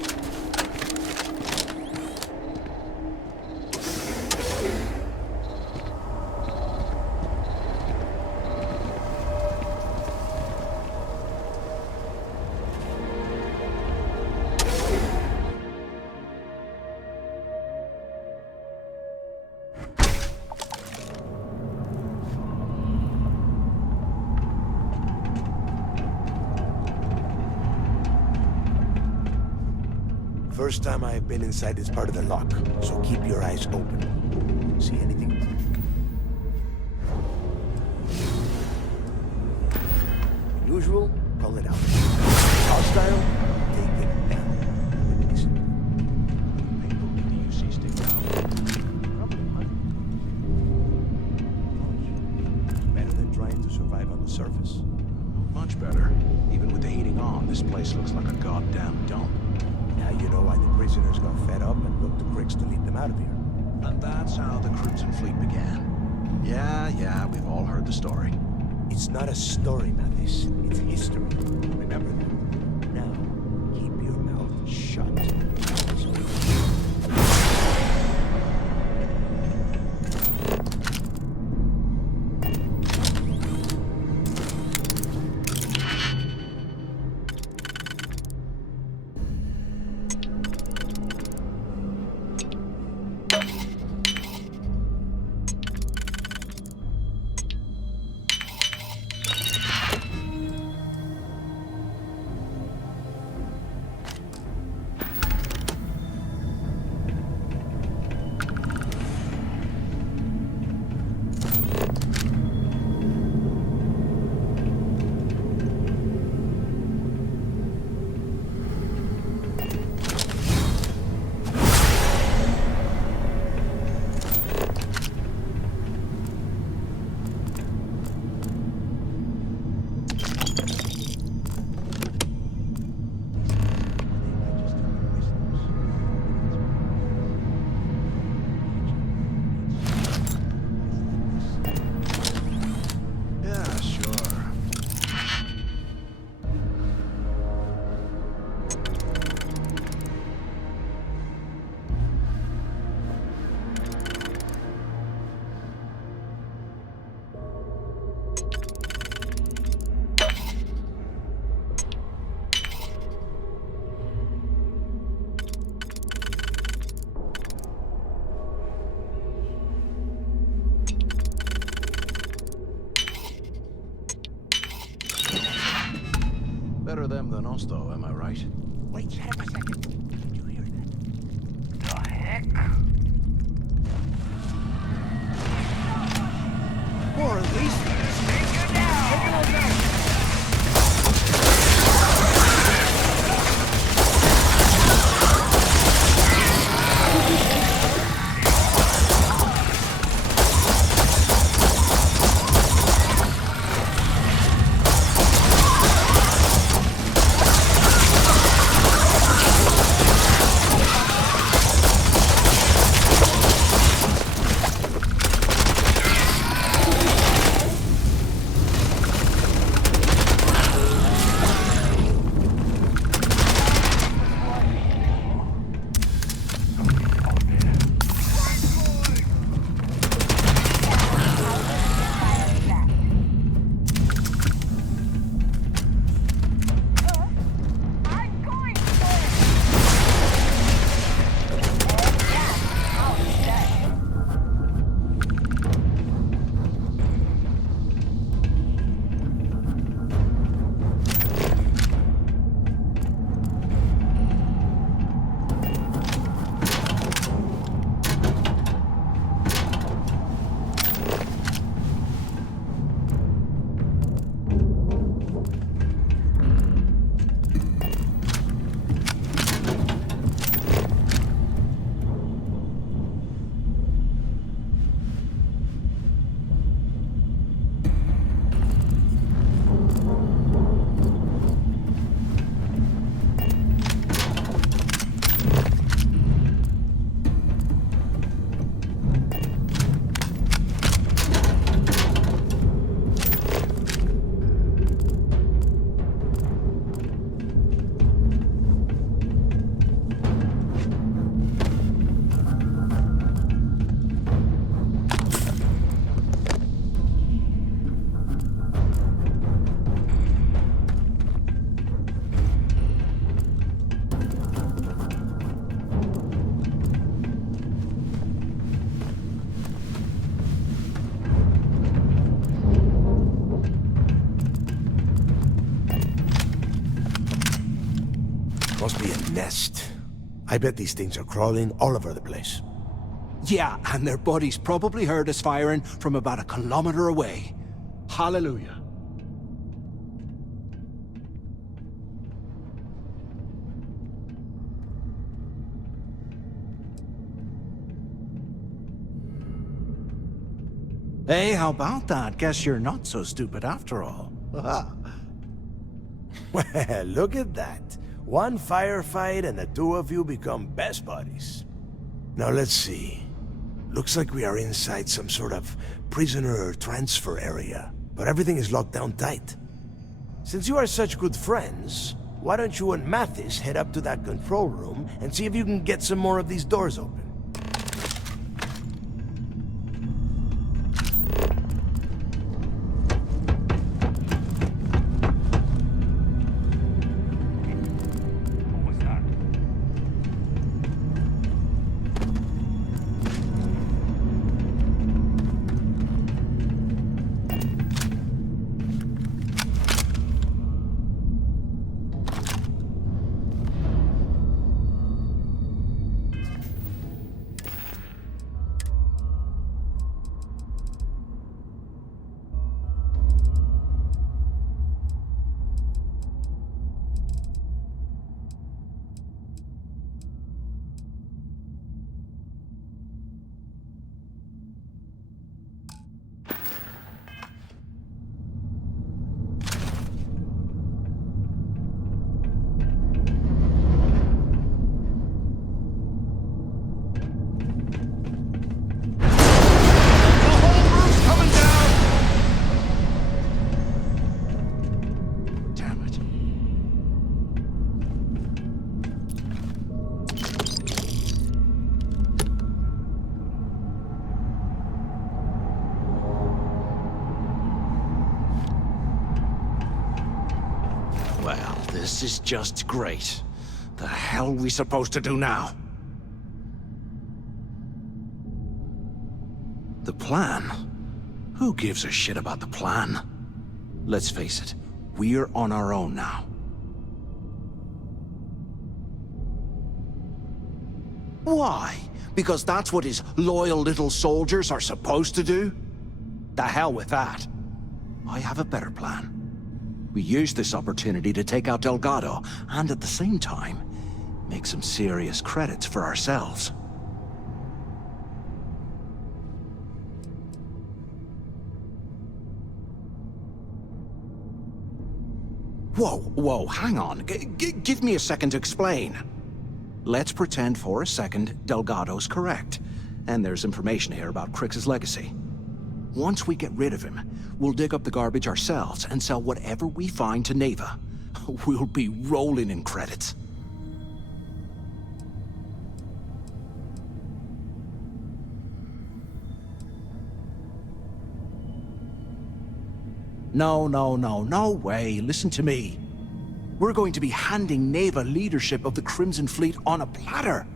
First time I've been inside this part of the lock, so keep your eyes open. See anything? Usual, call it out. Hostile, take it down. Better than trying to survive on the surface. Much better. Even with the heating on, this place looks like a goddamn dump. Now you know why the prisoners got fed up and looked to Cricks to lead them out of here. And that's how the Crimson Fleet began. Yeah, we've all heard the story. It's not a story, Mathis. It's history. Remember that. Now, keep your mouth shut. Better them than us, though, am I right? Wait, half a second. Did you hear that? The heck? Or at least... Take her down! Must be a nest. I bet these things are crawling all over the place. Yeah, and their buddies probably heard us firing from about a kilometer away. Hallelujah. Hey, how about that? Guess you're not so stupid after all. Well, look at that. One firefight and the two of you become best buddies. Now let's see. Looks like we are inside some sort of prisoner transfer area, but everything is locked down tight. Since you are such good friends, why don't you and Mathis head up to that control room and see if you can get some more of these doors open? This is just great. The hell are we supposed to do now? The plan? Who gives a shit about the plan? Let's face it, we're on our own now. Why? Because that's what his loyal little soldiers are supposed to do? The hell with that. I have a better plan. We use this opportunity to take out Delgado, and at the same time, make some serious credits for ourselves. Whoa, hang on. Give me a second to explain. Let's pretend for a second Delgado's correct, and there's information here about Crix's legacy. Once we get rid of him, we'll dig up the garbage ourselves and sell whatever we find to Neva. We'll be rolling in credits. No way. Listen to me. We're going to be handing Neva leadership of the Crimson Fleet on a platter.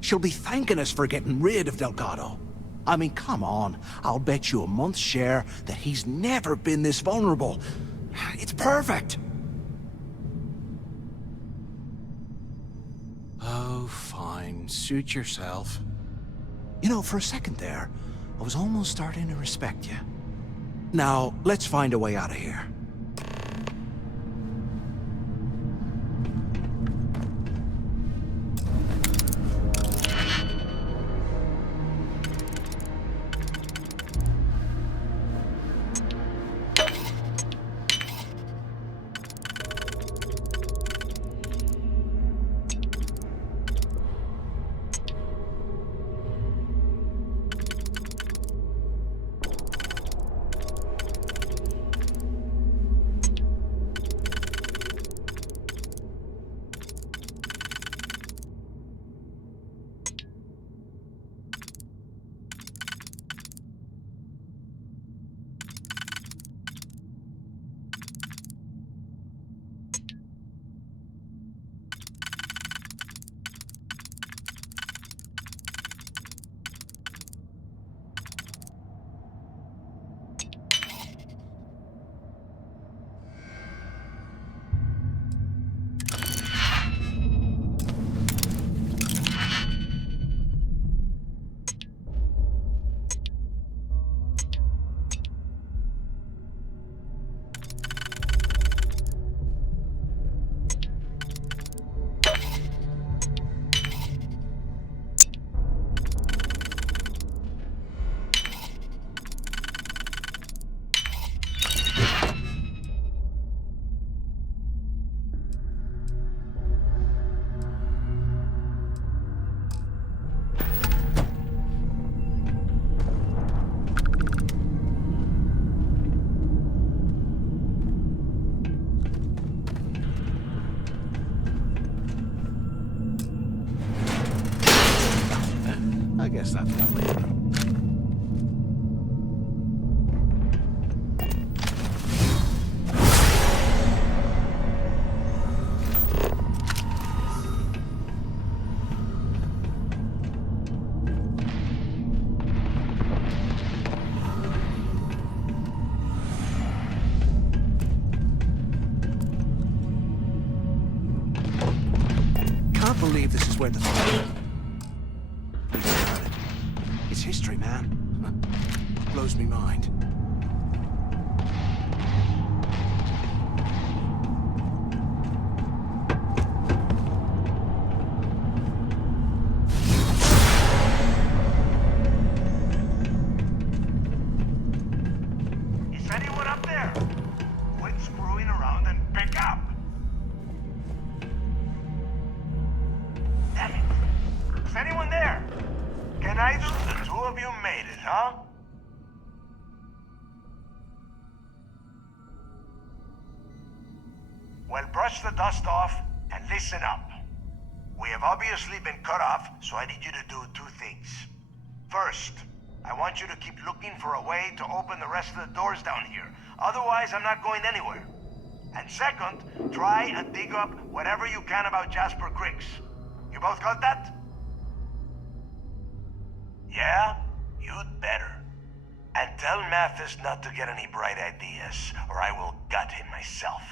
She'll be thanking us for getting rid of Delgado. I mean, come on. I'll bet you a month's share that he's never been this vulnerable. It's perfect. Oh, fine. Suit yourself. You know, for a second there, I was almost starting to respect you. Now, let's find a way out of here. guess that's for later. Can't believe this is where the It's history, man. Blows me mind. Is anyone up there? Quit screwing around and pick up. Damn it. Is anyone there? Can either of the two of you made it, huh? Well, brush the dust off and listen up. We have obviously been cut off, so I need you to do two things. First, I want you to keep looking for a way to open the rest of the doors down here. Otherwise, I'm not going anywhere. And second, try and dig up whatever you can about Jasper Cricks. You both got that? Yeah? You'd better. And tell Mathis not to get any bright ideas, or I will gut him myself.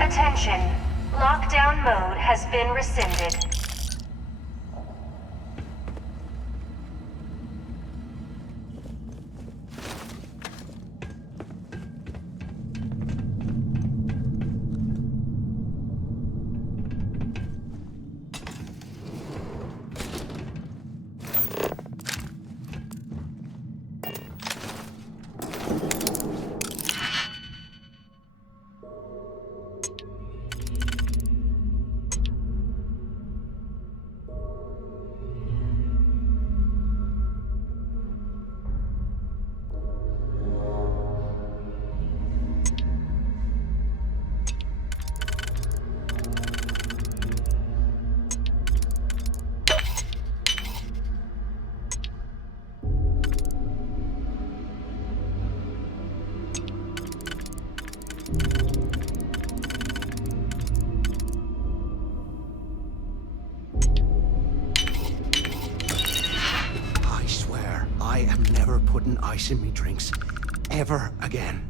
Attention. Lockdown mode has been rescinded. I swear, I am never putting ice in me drinks. Ever again.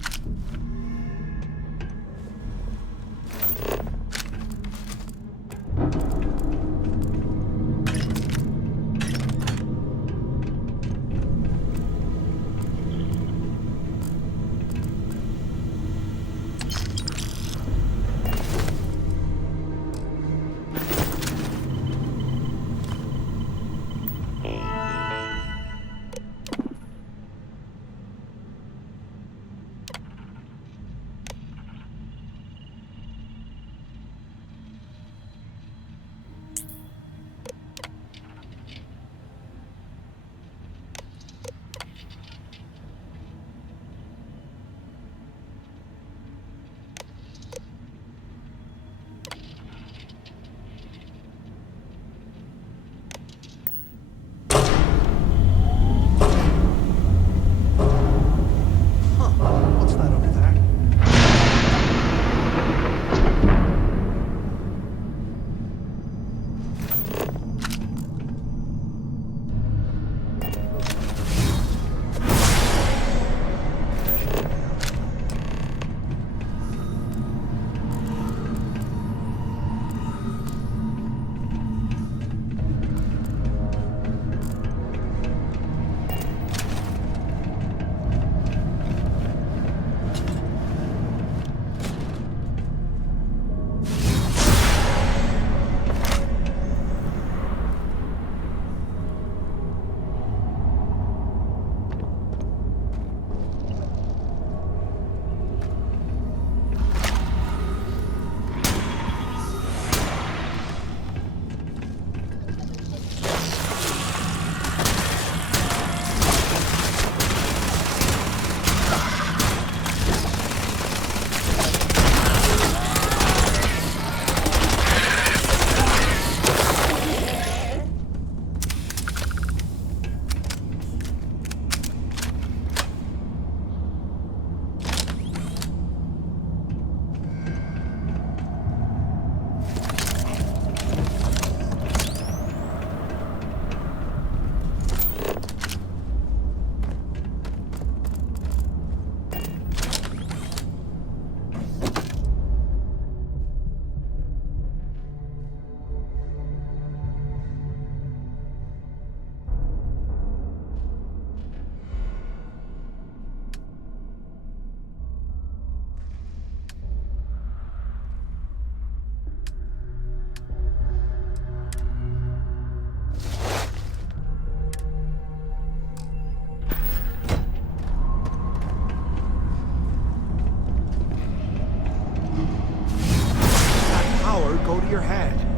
go to your head.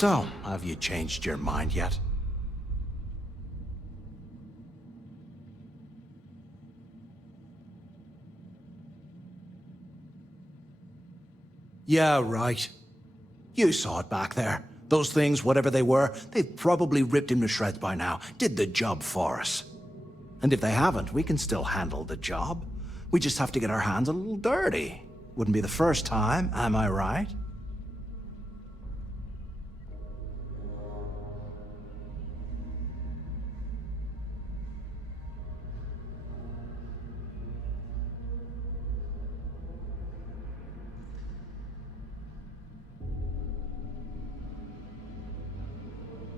So, have you changed your mind yet? Yeah, right. You saw it back there. Those things, whatever they were, they've probably ripped him to shreds by now. Did the job for us. And if they haven't, we can still handle the job. We just have to get our hands a little dirty. Wouldn't be the first time, am I right?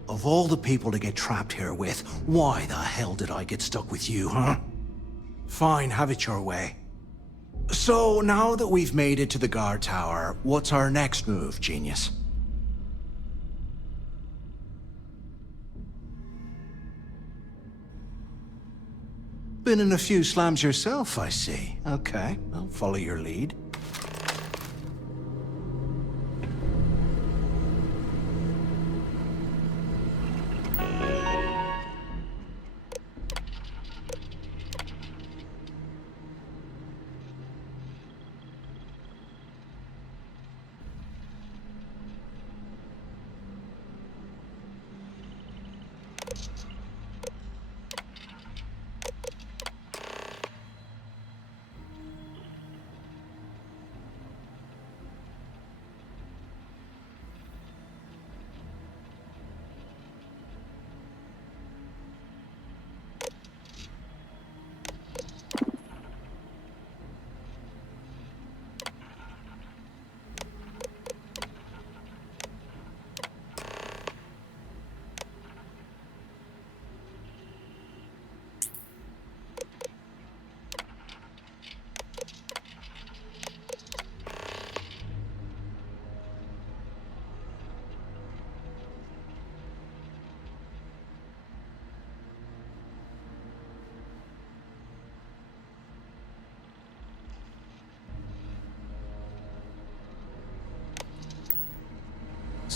Of all the people to get trapped here with, why the hell did I get stuck with you, huh? Fine, have it your way. So, now that we've made it to the guard tower, what's our next move, genius? Been in a few slams yourself, I see. Okay, I'll follow your lead.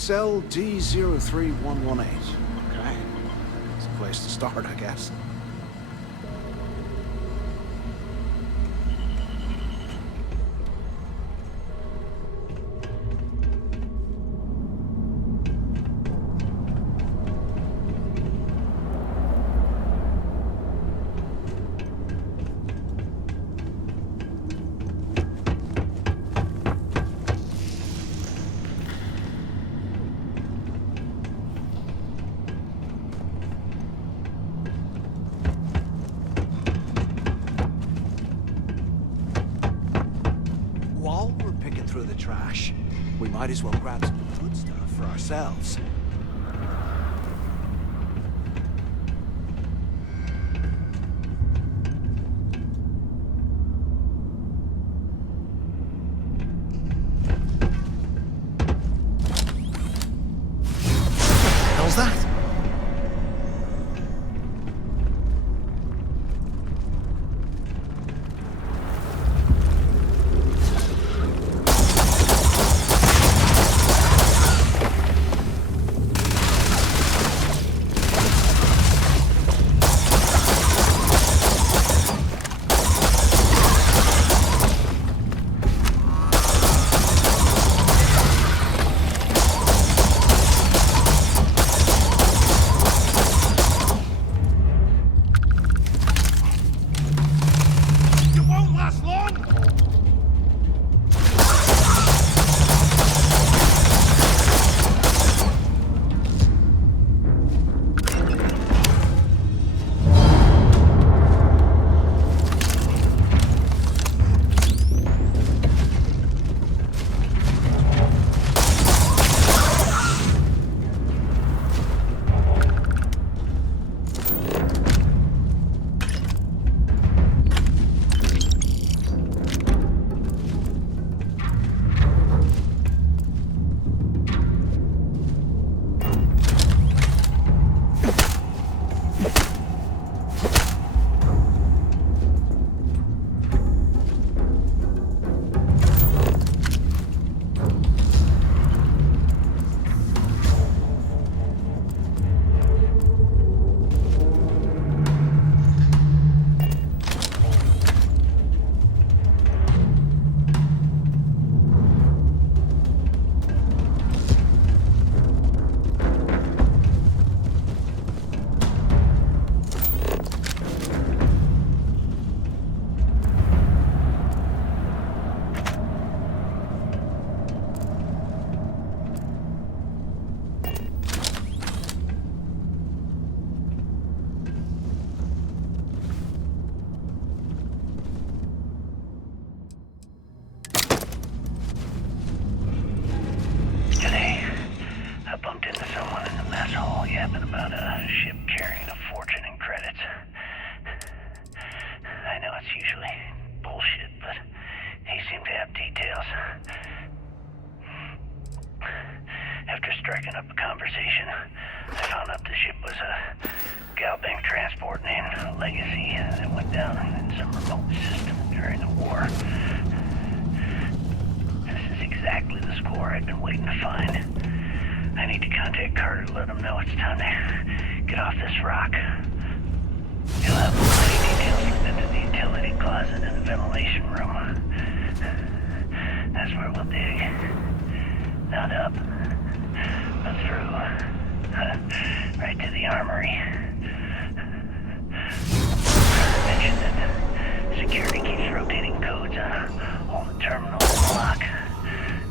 Cell D03118. Okay. It's a place to start, I guess. While we're picking through the trash, we might as well grab some good stuff for ourselves. What the hell's that? After striking up a conversation, I found out the ship was a Galbank transport named Legacy that went down in some remote system during the war. This is exactly the score I've been waiting to find. I need to contact Carter to let him know it's time to get off this rock. He'll have plenty of details slipped into the utility closet in the ventilation room. That's where we'll dig. Not up, but through. Right to the armory. Carter mentioned that security keeps rotating codes on all the terminals in the lock,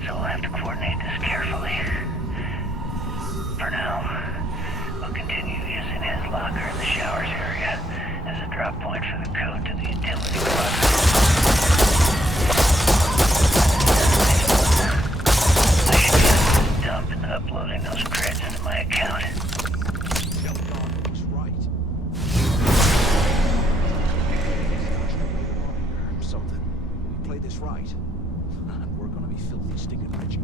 so we'll have to coordinate this carefully. For now, we'll continue using his locker in the showers area as a drop point for the code to the utility closet. I should be able to dump and uploading those creds into my account. Something. We play this right, and we're gonna be filthy stinking rich.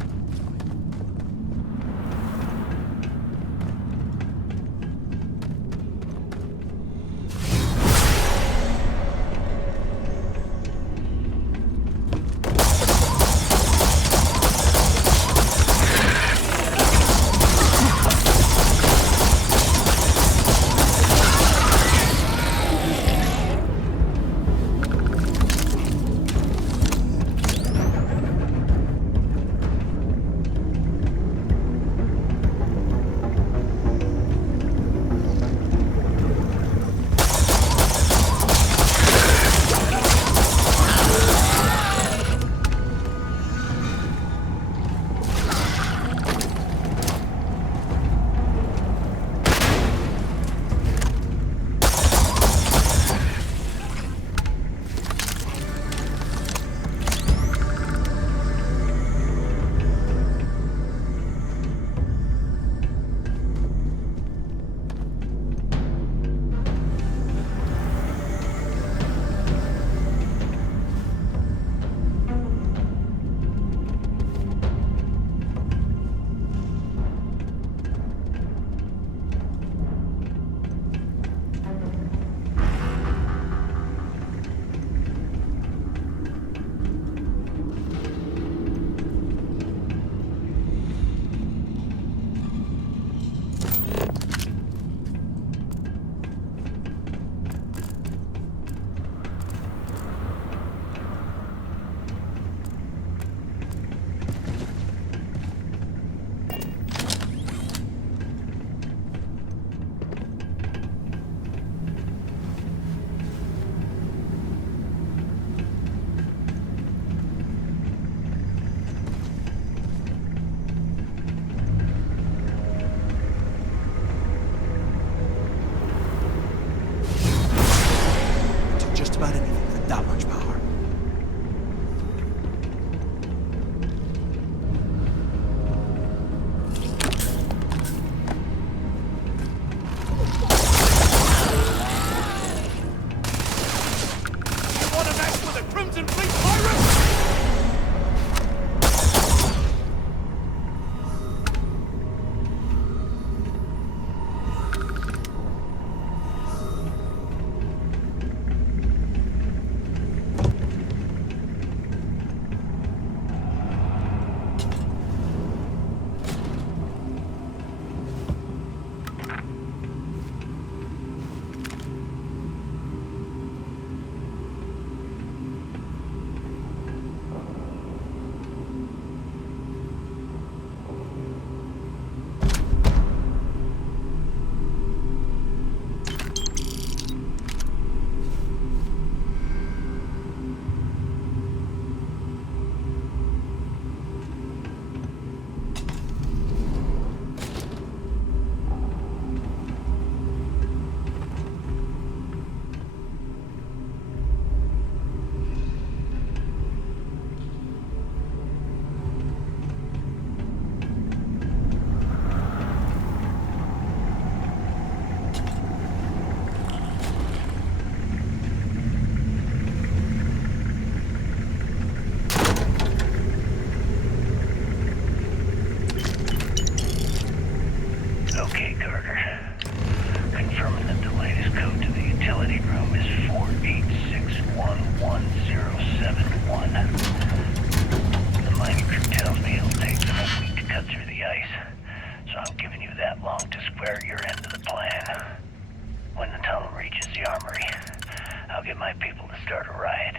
my people to start a riot.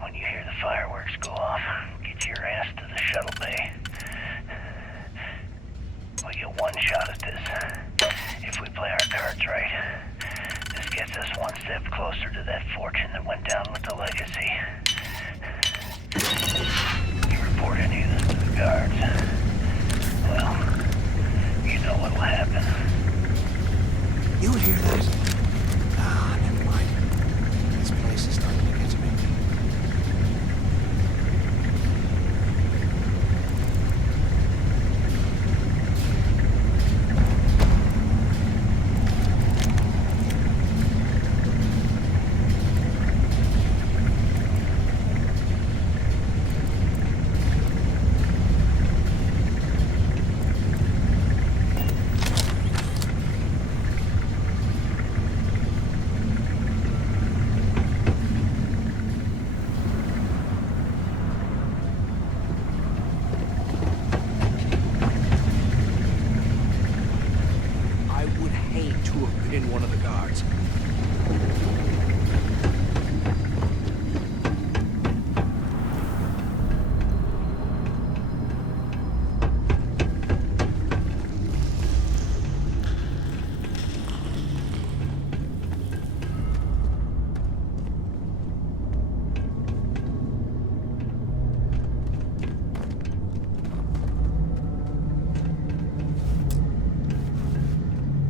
When you hear the fireworks go off, get your ass to the shuttle bay. We get one shot at this. If we play our cards right, this gets us one step closer to that fortune that went down with the legacy. You report any of this to the guards, well, you know what'll happen. You hear that? Ah, never mind. This place is starting to get to me.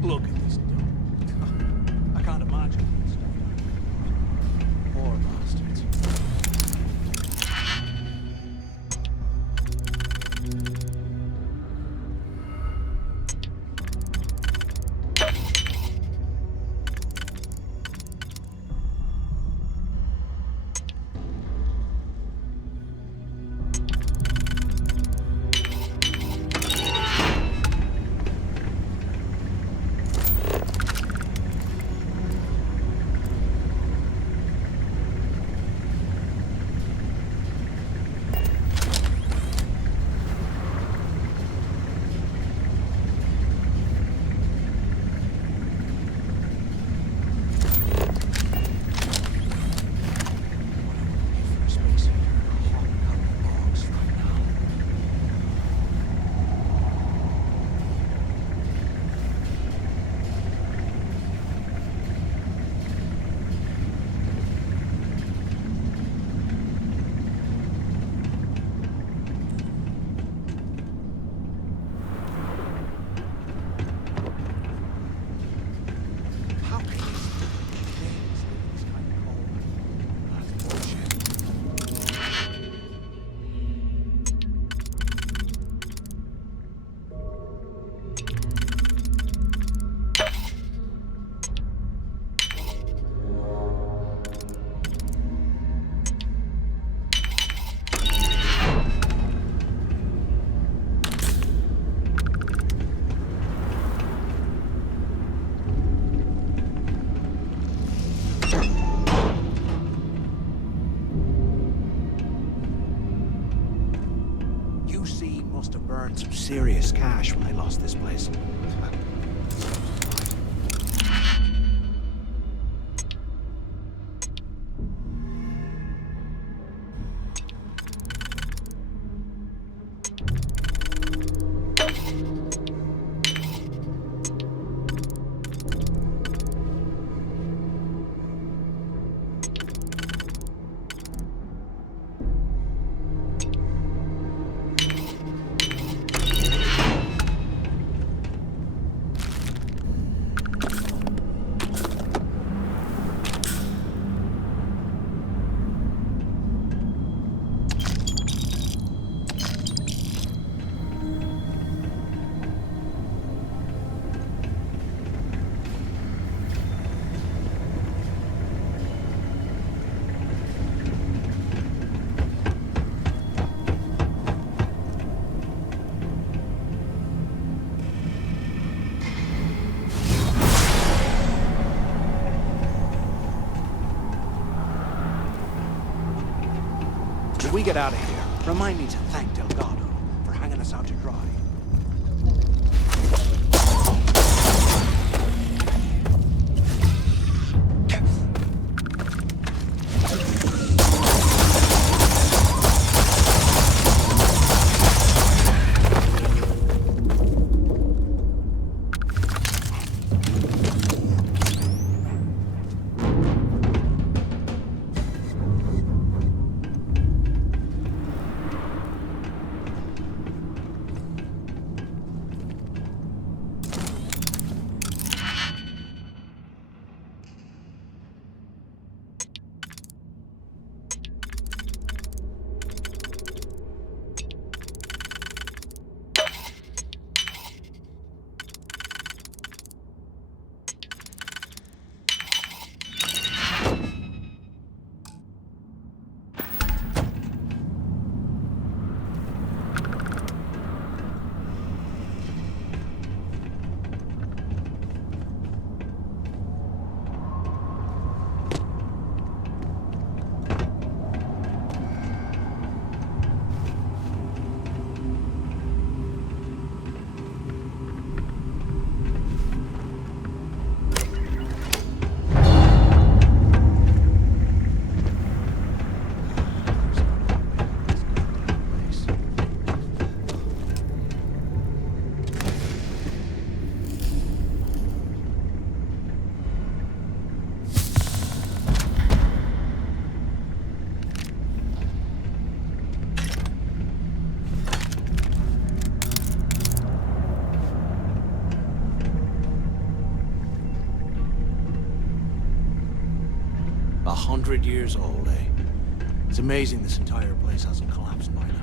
Look at this dope. I can't imagine this stuff. Poor bastards. UC must have burned some serious cash when they lost this place. When we get out of here, remind me to thank Delgado for hanging us out to dry. 100 years old, eh? It's amazing this entire place hasn't collapsed by now.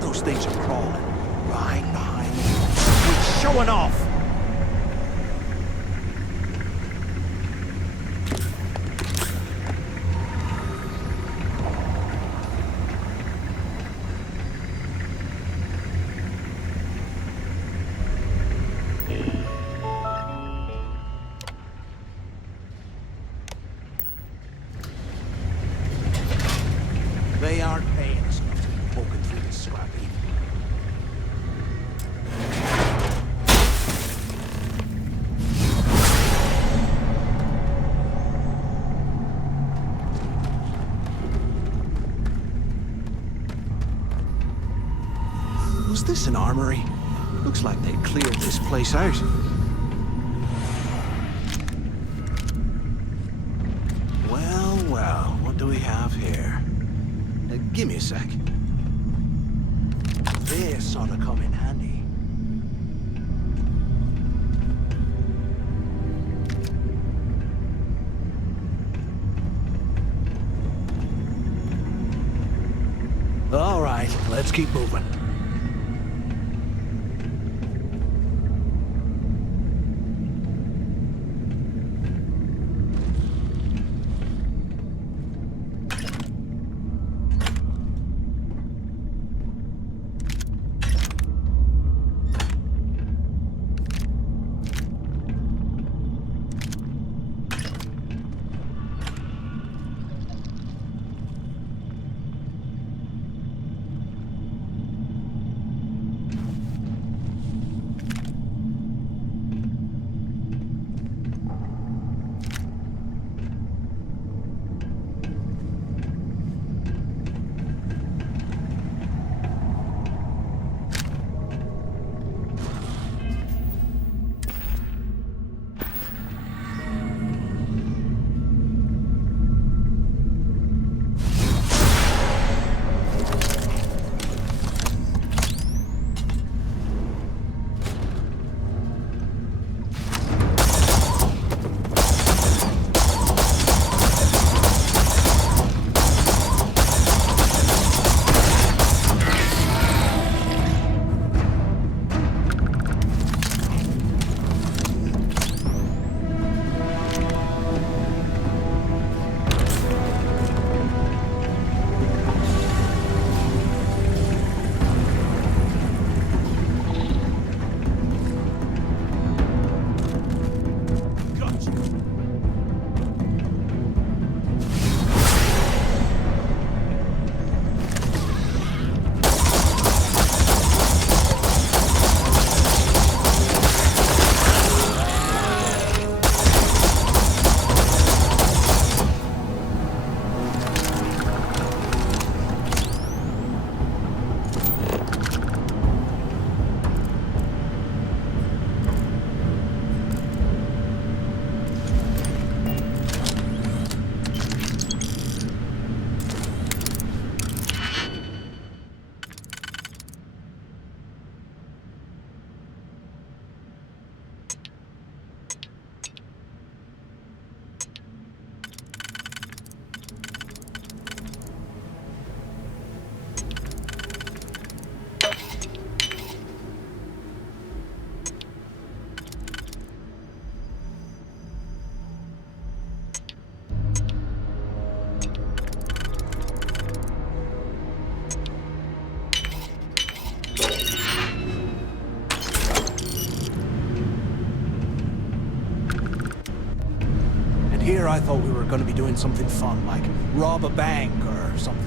Those things are crawling right behind me. Quit showing off! They aren't paying us enough to be poking through this scrap heap. Was this an armory? Looks like they cleared this place out. Well, well, what do we have here? Give me a sec. This ought to come in handy. All right, let's keep moving. Here I thought we were gonna be doing something fun, like rob a bank or something.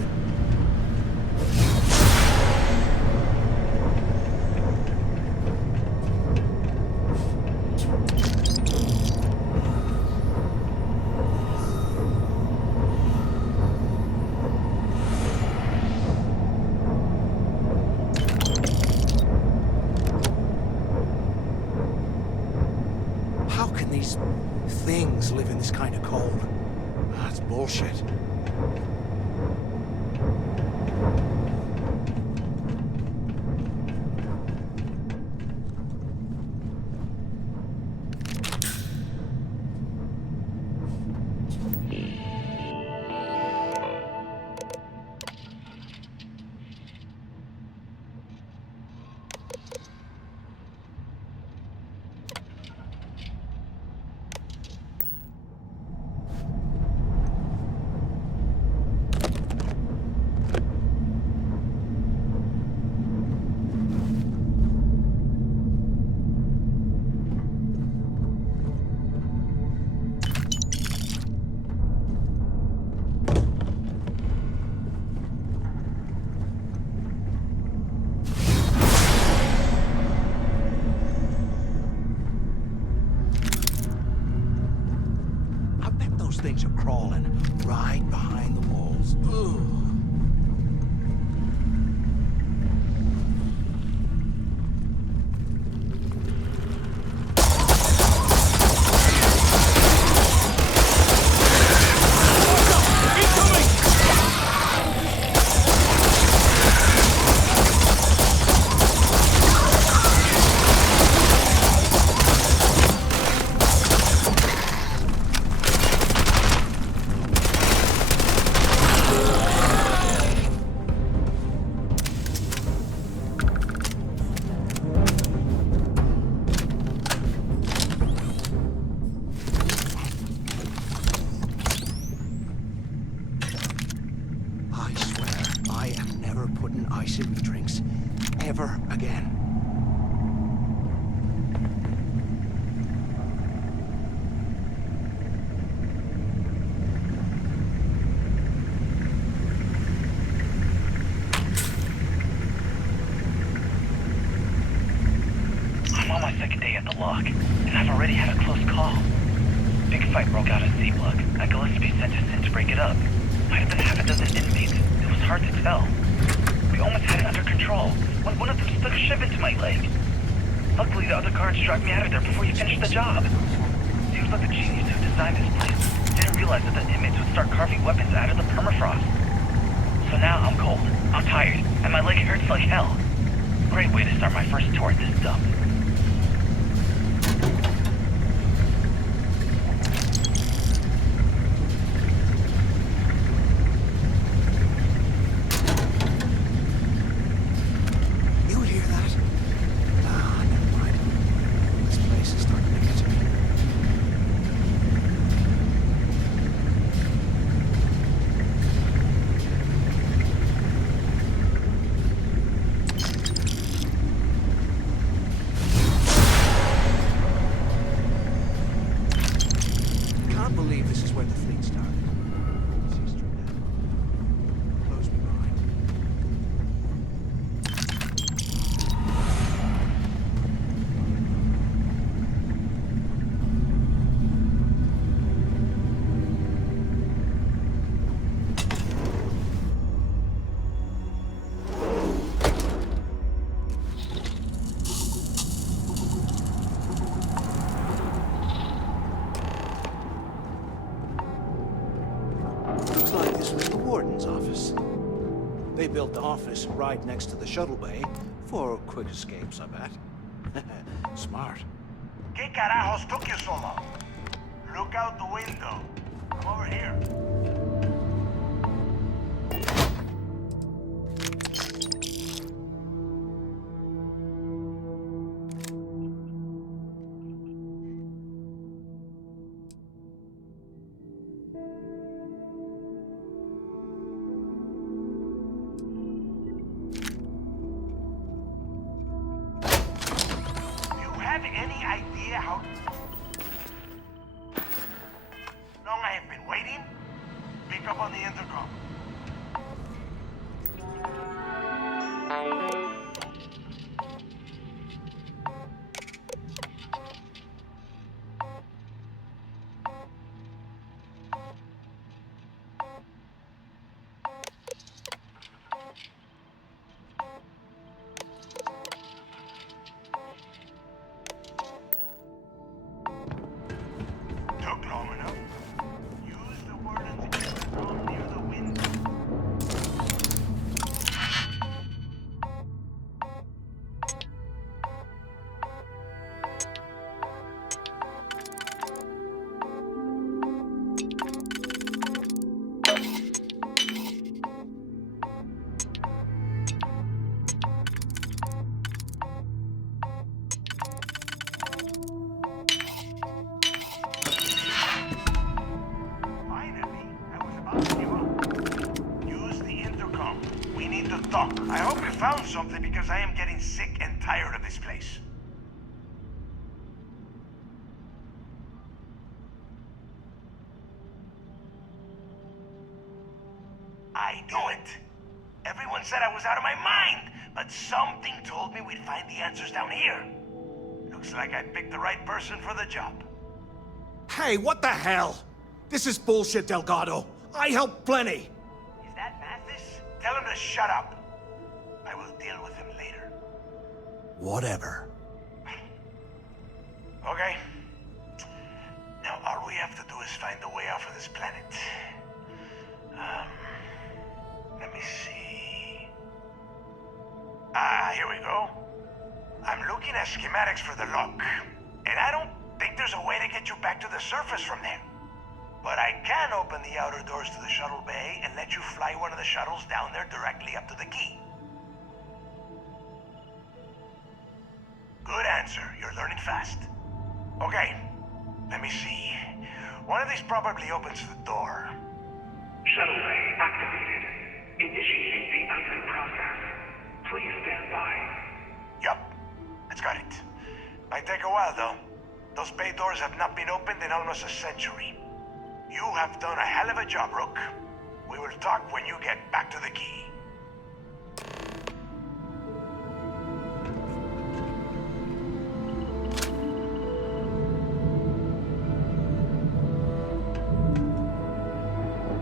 How can these things live in this kind of cold? That's bullshit. Those things are crawling right behind the walls. Ugh. I swear, I am never putting ice in my drinks. Ever again. I'm on my second day at the lock, and I've already had a close call. Big fight broke out at C-Block. Gillespie sent us in to break it up. Might have been half a dozen inmates. It was hard to tell. We almost had it under control when one of them stuck a shiv into my leg. Luckily, the other guards dragged me out of there before he finished the job. Seems like the genius who designed this place didn't realize that the inmates would start carving weapons out of the permafrost. So now I'm cold, I'm tired, and my leg hurts like hell. Great way to start my first tour at this dump. They built the office right next to the shuttle bay for quick escapes, I bet. Smart. ¿Qué carajos took you so long? Look out the window. Come over here. up on the intercom. Took long enough. Use the warden's intercom near the window. Finally, I was about to give up. Use the intercom. We need to talk. I hope you found something because I am getting sick and tired of this place. I knew it. Everyone said I was out of my mind, but something told me we'd find the answers down here. Looks like I picked the right person for the job. Hey, what the hell? This is bullshit, Delgado. I helped plenty. Is that Mathis? Tell him to shut up. I will deal with him later. Whatever. Okay. Now all we have to do is find a way off of this planet. Let me see. Here we go. I'm looking at schematics for the lock, and I don't think there's a way to get you back to the surface from there. But I can open the outer doors to the shuttle bay and let you fly one of the shuttles down there directly up to the key. Good answer. You're learning fast. Okay, let me see. One of these probably opens the door. Shuttle bay activated. Initiating the opening process. Please stand by. Yup, it's got it. Might take a while though. Those bay doors have not been opened in almost a century. You have done a hell of a job, Rook. We will talk when you get back to the key.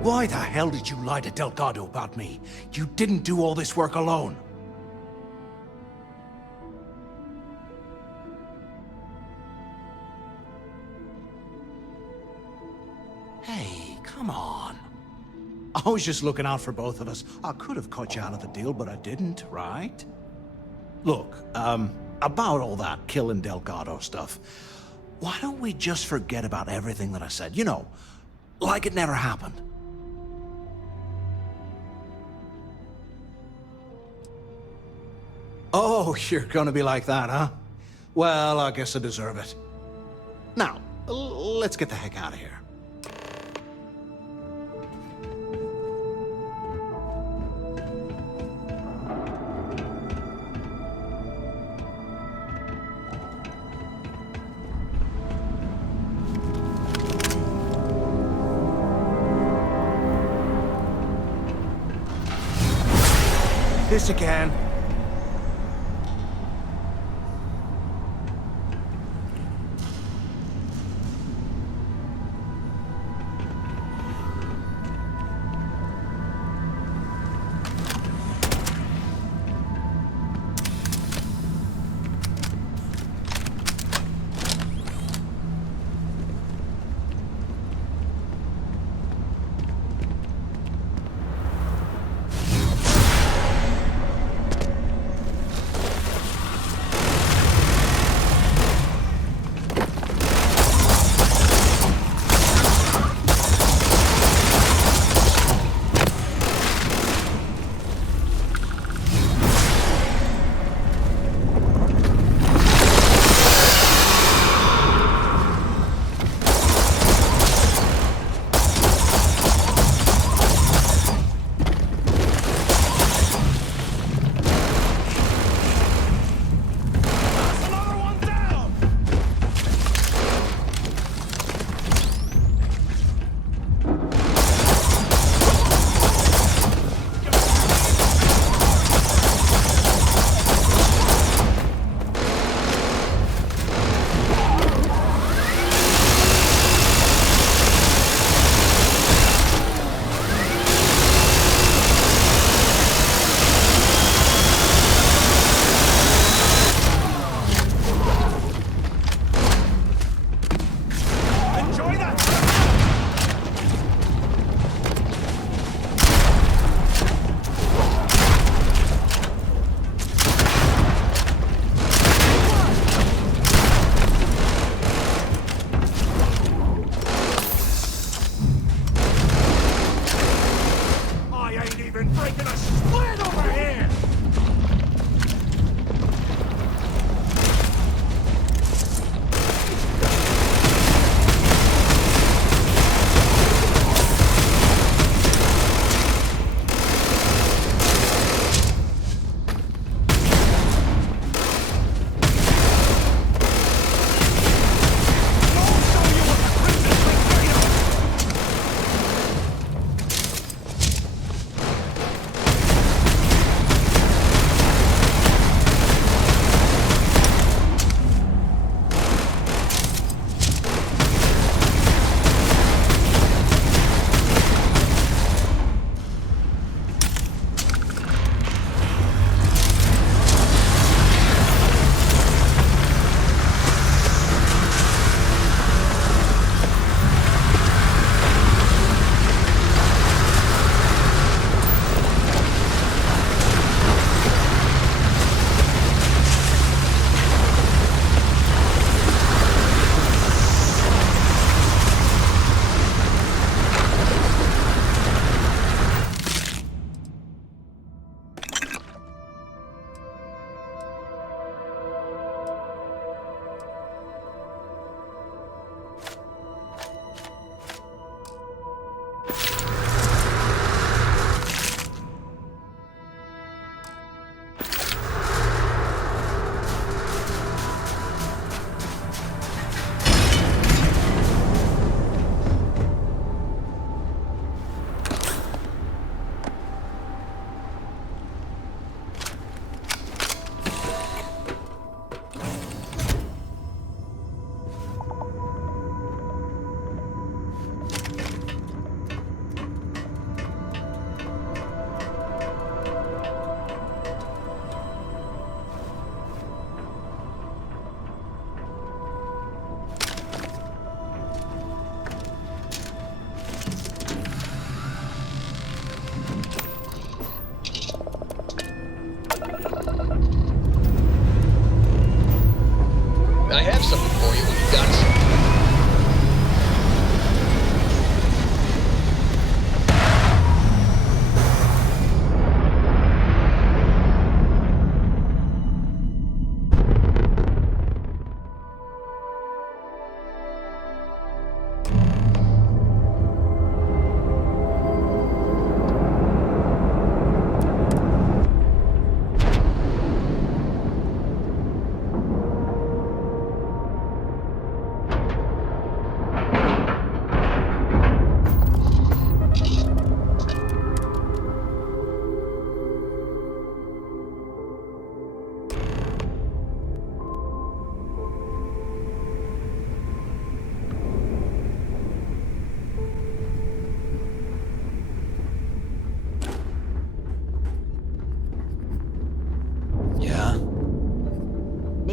Why the hell did you lie to Delgado about me? You didn't do all this work alone. Hey, come on. I was just looking out for both of us. I could have cut you out of the deal, but I didn't, right? Look, about all that killing Delgado stuff, why don't we just forget about everything that I said? You know, like it never happened. Oh, you're gonna be like that, huh? Well, I guess I deserve it. Now, let's get the heck out of here. This again.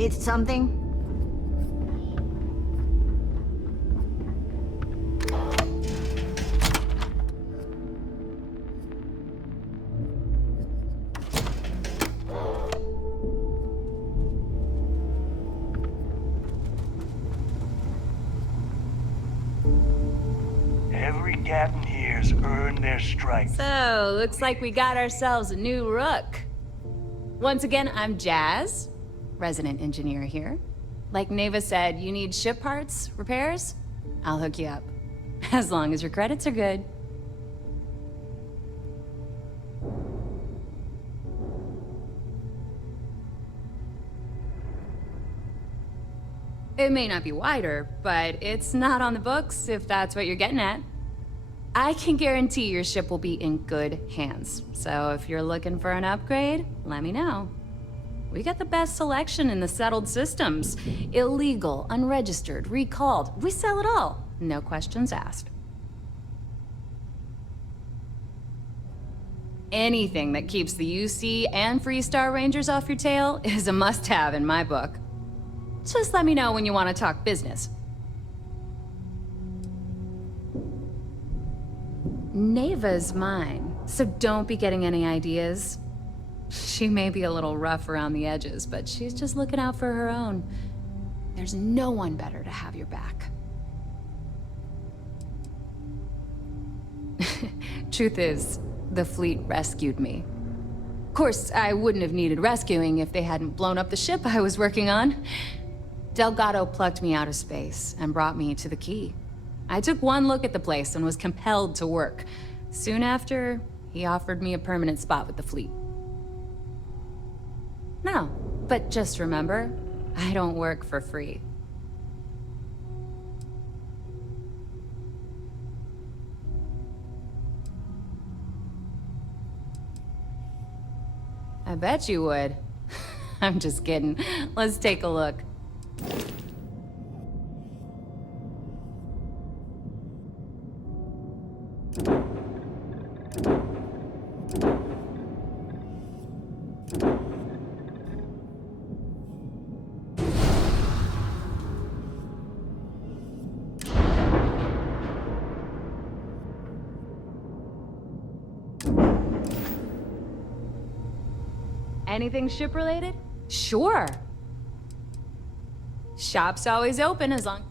It's something? Every captain here's earned their stripes. So, looks like we got ourselves a new Rook. Once again, I'm Jazz, resident engineer here. Like Neva said, you need ship parts, repairs? I'll hook you up. As long as your credits are good. It may not be wider, but it's not on the books, if that's what you're getting at. I can guarantee your ship will be in good hands. So if you're looking for an upgrade, let me know. We got the best selection in the settled systems. Illegal, unregistered, recalled. We sell it all. No questions asked. Anything that keeps the UC and Freestar Rangers off your tail is a must-have in my book. Just let me know when you want to talk business. Neva's mine, so don't be getting any ideas. She may be a little rough around the edges, but she's just looking out for her own. There's no one better to have your back. Truth is, the fleet rescued me. Of course, I wouldn't have needed rescuing if they hadn't blown up the ship I was working on. Delgado plucked me out of space and brought me to the key. I took one look at the place and was compelled to work. Soon after, he offered me a permanent spot with the fleet. No, but just remember, I don't work for free. I bet you would. I'm just kidding. Let's take a look. Anything ship-related? Sure. Shop's always open as long...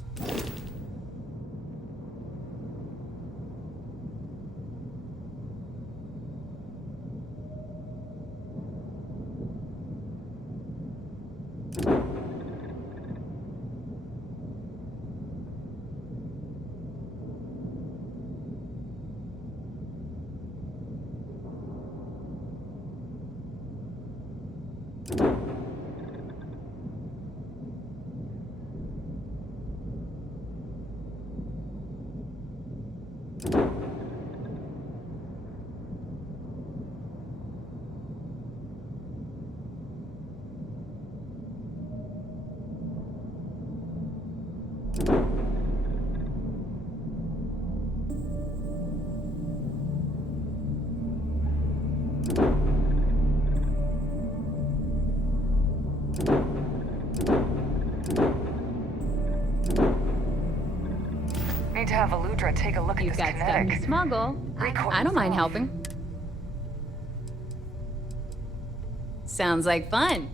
Need to have Aludra take a look at this You've got stuff kinetic. to smuggle. I don't mind helping. Sounds like fun.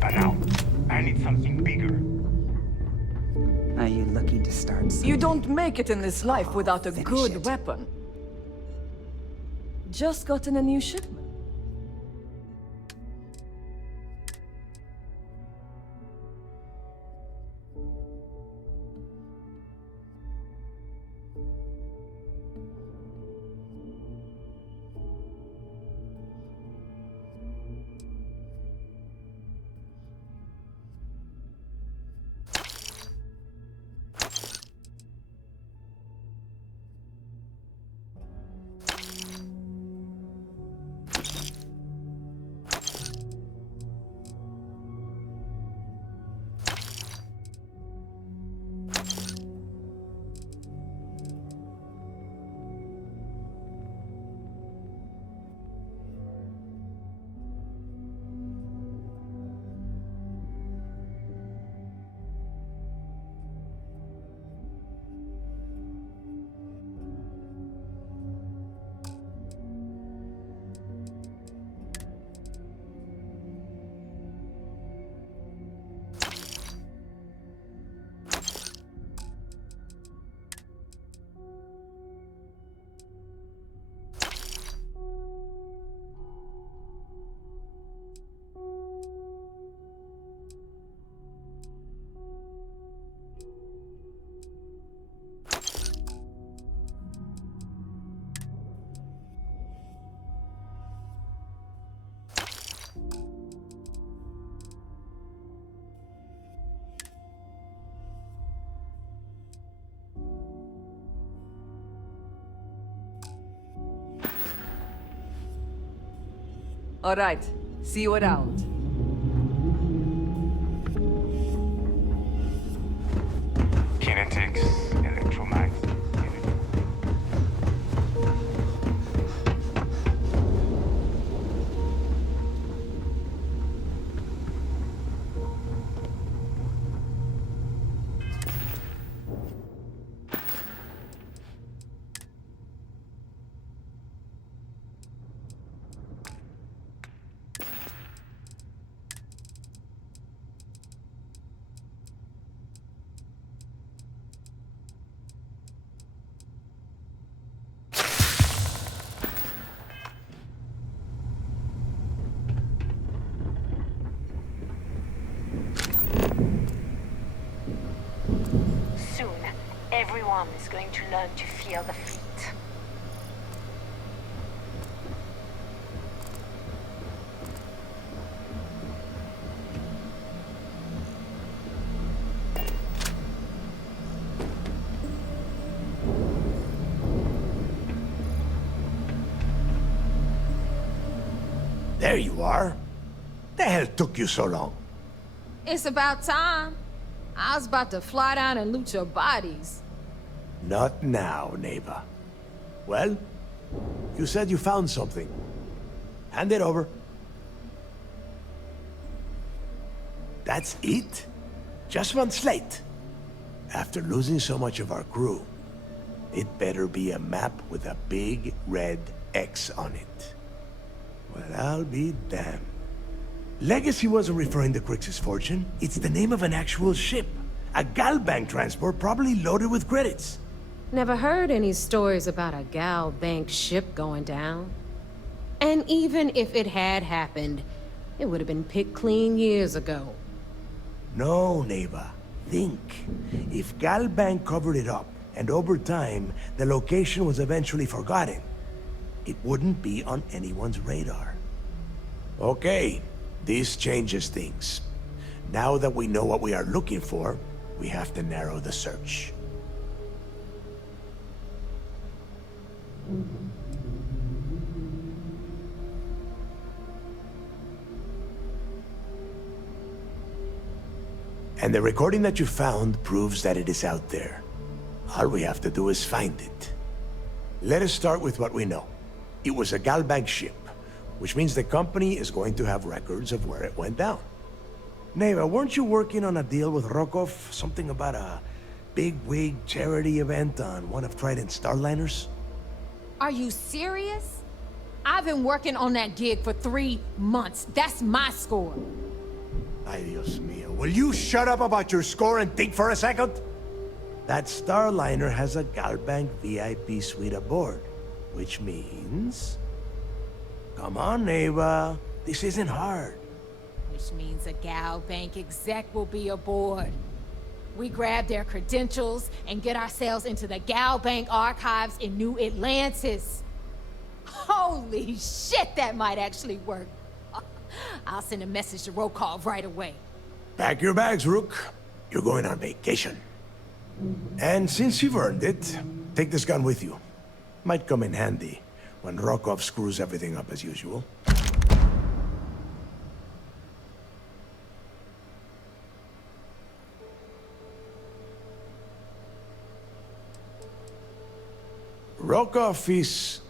but now I need something bigger. Are you looking to start something? You don't make it in this life without a good weapon. Just gotten a new shipment. All right, see you around. Kinetics, electromagnetic. Soon, everyone is going to learn to fear the fleet. There you are. The hell took you so long? It's about time. I was about to fly down and loot your bodies. Not now, Neva. Well, you said you found something. Hand it over. That's it? Just one slate? After losing so much of our crew, it better be a map with a big red X on it. Well, I'll be damned. Legacy wasn't referring to Crix's fortune. It's the name of an actual ship. A Galbank transport probably loaded with credits. Never heard any stories about a Gal Bank ship going down. And even if it had happened, it would have been picked clean years ago. No, Neva. Think. If Galbank covered it up, and over time, the location was eventually forgotten, it wouldn't be on anyone's radar. Okay, this changes things. Now that we know what we are looking for, we have to narrow the search. And the recording that you found proves that it is out there. All we have to do is find it. Let us start with what we know. It was a Galbank ship, which means the company is going to have records of where it went down. Neva, weren't you working on a deal with Rokov? Something about a big-wig charity event on one of Trident's Starliners? Are you serious? I've been working on that gig for 3 months. That's my score. Ay, Dios mío. Will you shut up about your score and think for a second? That Starliner has a Galbank VIP suite aboard, which means... Come on, Ava. This isn't hard. Which means a Gal Bank exec will be aboard. We grab their credentials and get ourselves into the Gal Bank archives in New Atlantis. Holy shit, that might actually work. I'll send a message to Rokov right away. Pack your bags, Rook. You're going on vacation. And since you've earned it, take this gun with you. Might come in handy when Rokov screws everything up as usual. Rokov is...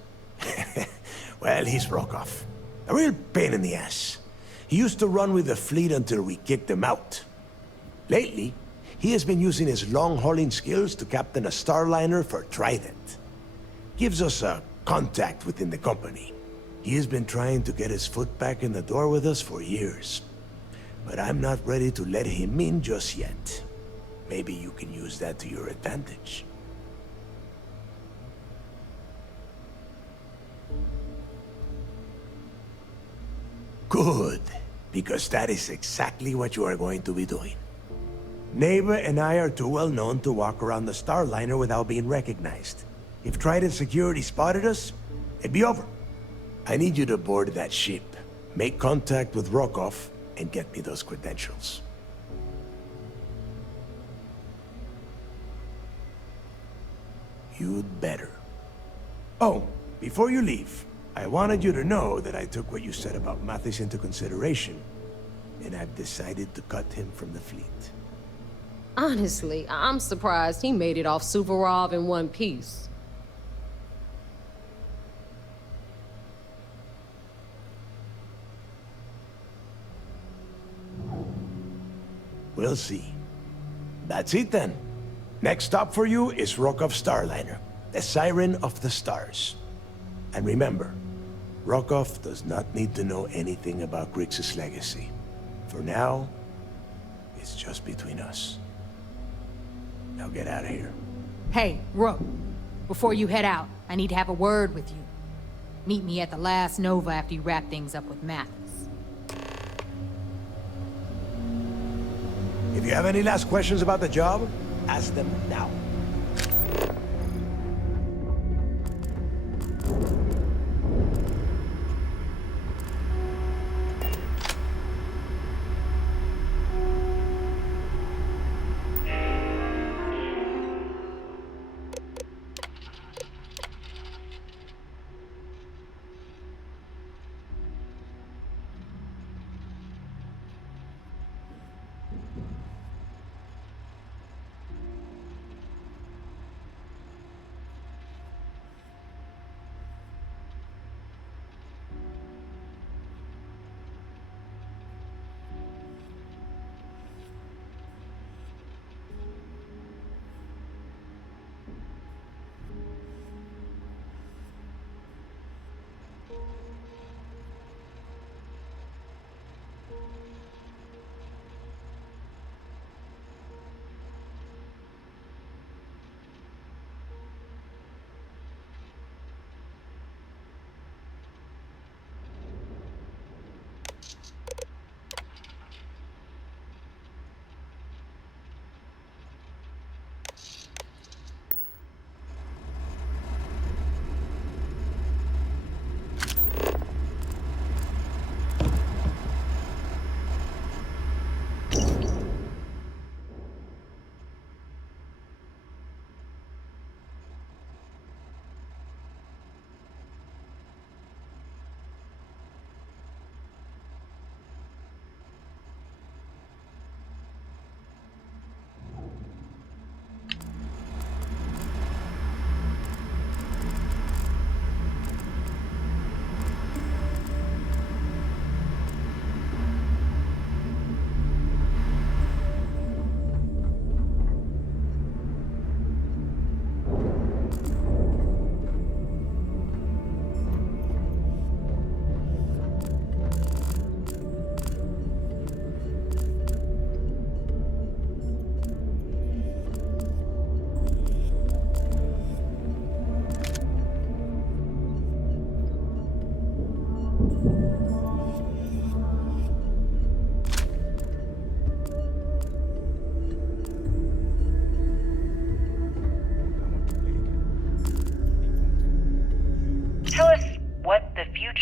well, he's Rokov. A real pain in the ass. He used to run with the fleet until we kicked him out. Lately, he has been using his long-hauling skills to captain a Starliner for Trident. Gives us a contact within the company. He has been trying to get his foot back in the door with us for years. But I'm not ready to let him in just yet. Maybe you can use that to your advantage. Good, because that is exactly what you are going to be doing. Neva and I are too well known to walk around the Starliner without being recognized. If Trident security spotted us, it'd be over. I need you to board that ship, make contact with Rokov, and get me those credentials. You'd better. Oh, before you leave, I wanted you to know that I took what you said about Mathis into consideration, and I've decided to cut him from the fleet. Honestly, I'm surprised he made it off Suvorov in one piece. We'll see. That's it then. Next stop for you is Rokov Starliner, the Siren of the Stars. And remember, Rokov does not need to know anything about Grixis' legacy. For now, it's just between us. Now get out of here. Hey, Rook. Before you head out, I need to have a word with you. Meet me at the last Nova after you wrap things up with Mathis. If you have any last questions about the job, ask them now.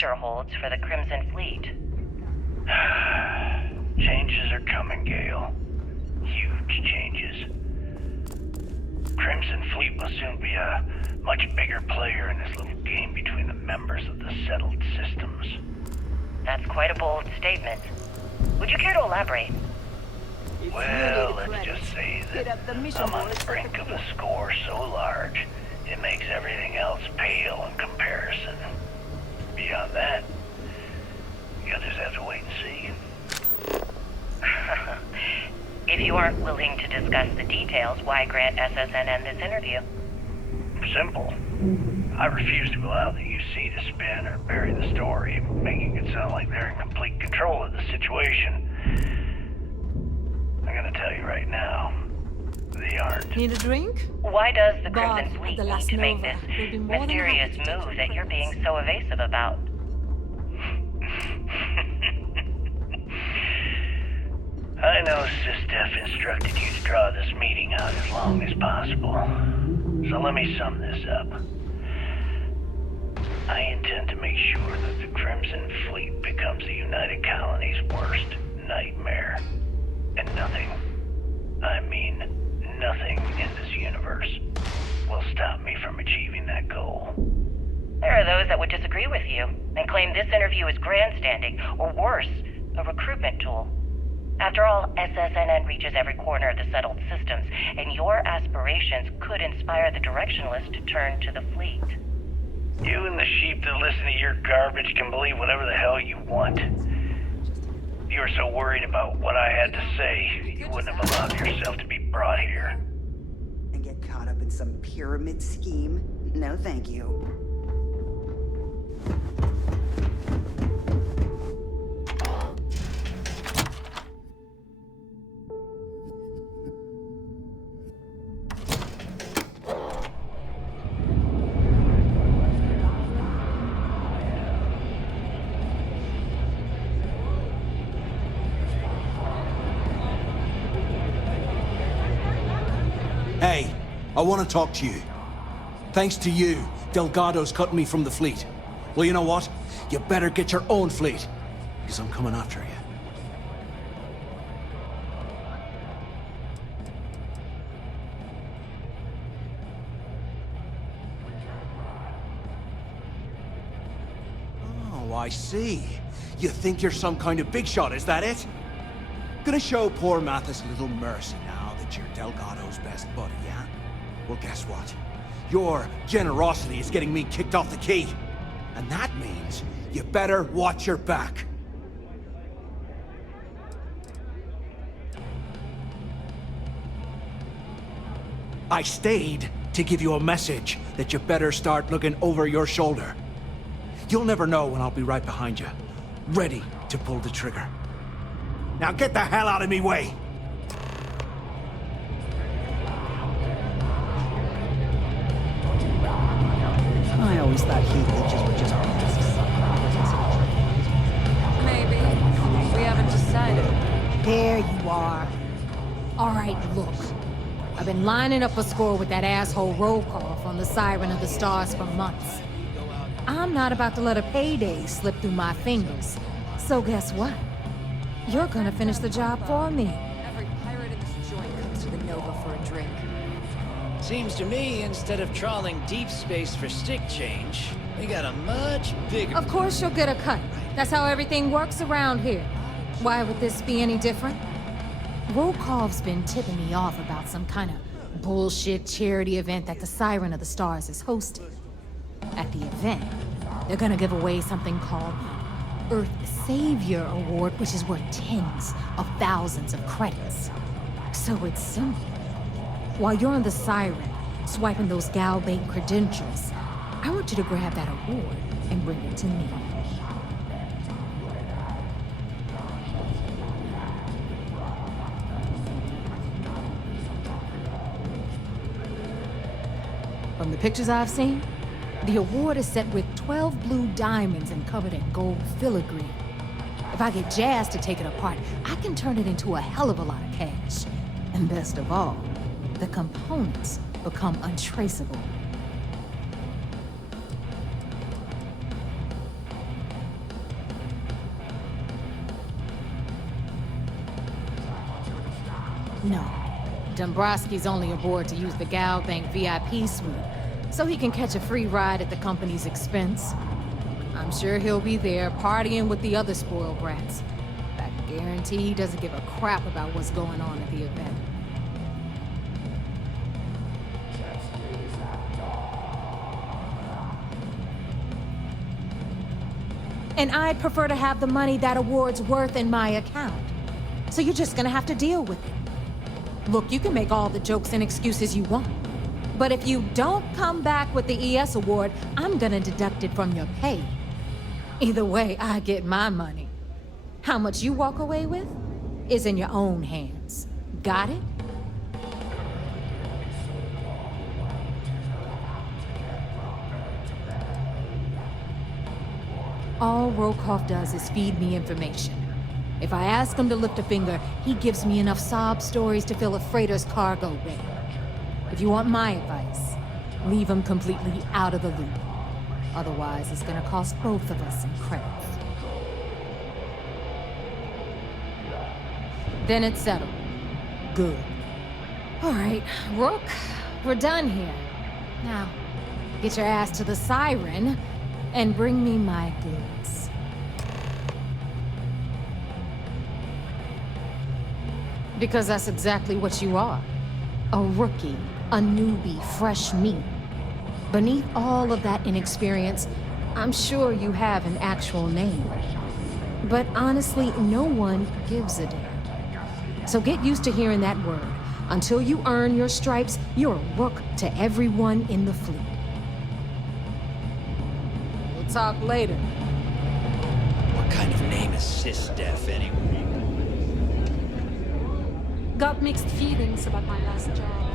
future holds for the Crimson Fleet. Changes are coming, Gale. Huge changes. Crimson Fleet will soon be a much bigger player in this little game between the members of the settled systems. That's quite a bold statement. Would you care to elaborate? Well, let's just say that I'm on the brink of a score so large, it makes everything else pale in comparison. Beyond that, you'll just have to wait and see. If you aren't willing to discuss the details, why grant SSNN this interview? Simple. I refuse to allow the UC to spin or bury the story, making it sound like they're in complete control of the situation. I'm gonna tell you right now, they aren't. Need a drink? Why does the Bob, Crimson Fleet the need last to make Nova this will be more than mysterious happy to move that you're being so evasive about? I know Sistef instructed you to draw this meeting out as long as possible. So let me sum this up. I intend to make sure that the Crimson Fleet becomes the United Colony's worst nightmare. And nothing, I mean nothing in this universe, will stop me from achieving that goal. There are those that would disagree with you and claim this interview is grandstanding, or worse, a recruitment tool. After all, SSNN reaches every corner of the settled systems, and your aspirations could inspire the Directionalists to turn to the fleet. You and the sheep that listen to your garbage can believe whatever the hell you want. If you were so worried about what I had to say, you wouldn't have allowed yourself to be brought here. And get caught up in some pyramid scheme? No, thank you. Hey, I want to talk to you. Thanks to you, Delgado's cutting me from the fleet. Well, you know what? You better get your own fleet, because I'm coming after you. Oh, I see. You think you're some kind of big shot, is that it? Gonna show poor Mathis a little mercy now that you're Delgado's best buddy, yeah? Well, guess what? Your generosity is getting me kicked off the key. And that means you better watch your back. I stayed to give you a message that you better start looking over your shoulder. You'll never know when I'll be right behind you, ready to pull the trigger. Now get the hell out of me way! I always thought heat leeches were just pests. Maybe. We haven't decided. There you are. All right, look. I've been lining up a score with that asshole roll call on the Siren of the Stars for months. I'm not about to let a payday slip through my fingers. So guess what? You're gonna finish the job for me. Every pirate in this joint comes to the Nova for a drink. Seems to me, instead of trawling deep space for stick change, we got a much bigger... Of course you'll get a cut. That's how everything works around here. Why would this be any different? Rokov's been tipping me off about some kind of bullshit charity event that the Siren of the Stars is hosting. At the event, they're gonna give away something called the Earth Savior Award, which is worth tens of thousands of credits. So it's simple. While you're on the Siren, swiping those Gal Bank credentials, I want you to grab that award and bring it to me. From the pictures I've seen, the award is set with 12 blue diamonds and covered in gold filigree. If I get Jazz to take it apart, I can turn it into a hell of a lot of cash. And best of all, the components become untraceable. No. Dombrowski's only aboard to use the Gal Bank VIP suite, so he can catch a free ride at the company's expense. I'm sure he'll be there partying with the other spoiled brats. I can guarantee he doesn't give a crap about what's going on at the event. And I'd prefer to have the money that award's worth in my account. So you're just gonna have to deal with it. Look, you can make all the jokes and excuses you want. But if you don't come back with the ES award, I'm gonna deduct it from your pay. Either way, I get my money. How much you walk away with is in your own hands. Got it? All Rokoff does is feed me information. If I ask him to lift a finger, he gives me enough sob stories to fill a freighter's cargo bay. If you want my advice, leave him completely out of the loop. Otherwise, it's gonna cost both of us some credits. Then it's settled. Good. All right, Rook, we're done here. Now, get your ass to the Siren and bring me my goods. Because that's exactly what you are. A rookie, a newbie, fresh meat. Beneath all of that inexperience, I'm sure you have an actual name. But honestly, no one gives a damn. So get used to hearing that word. Until you earn your stripes, you're a rook to everyone in the fleet. We'll talk later. What kind of name is Sys-Def anyway? Got mixed feelings about my last job.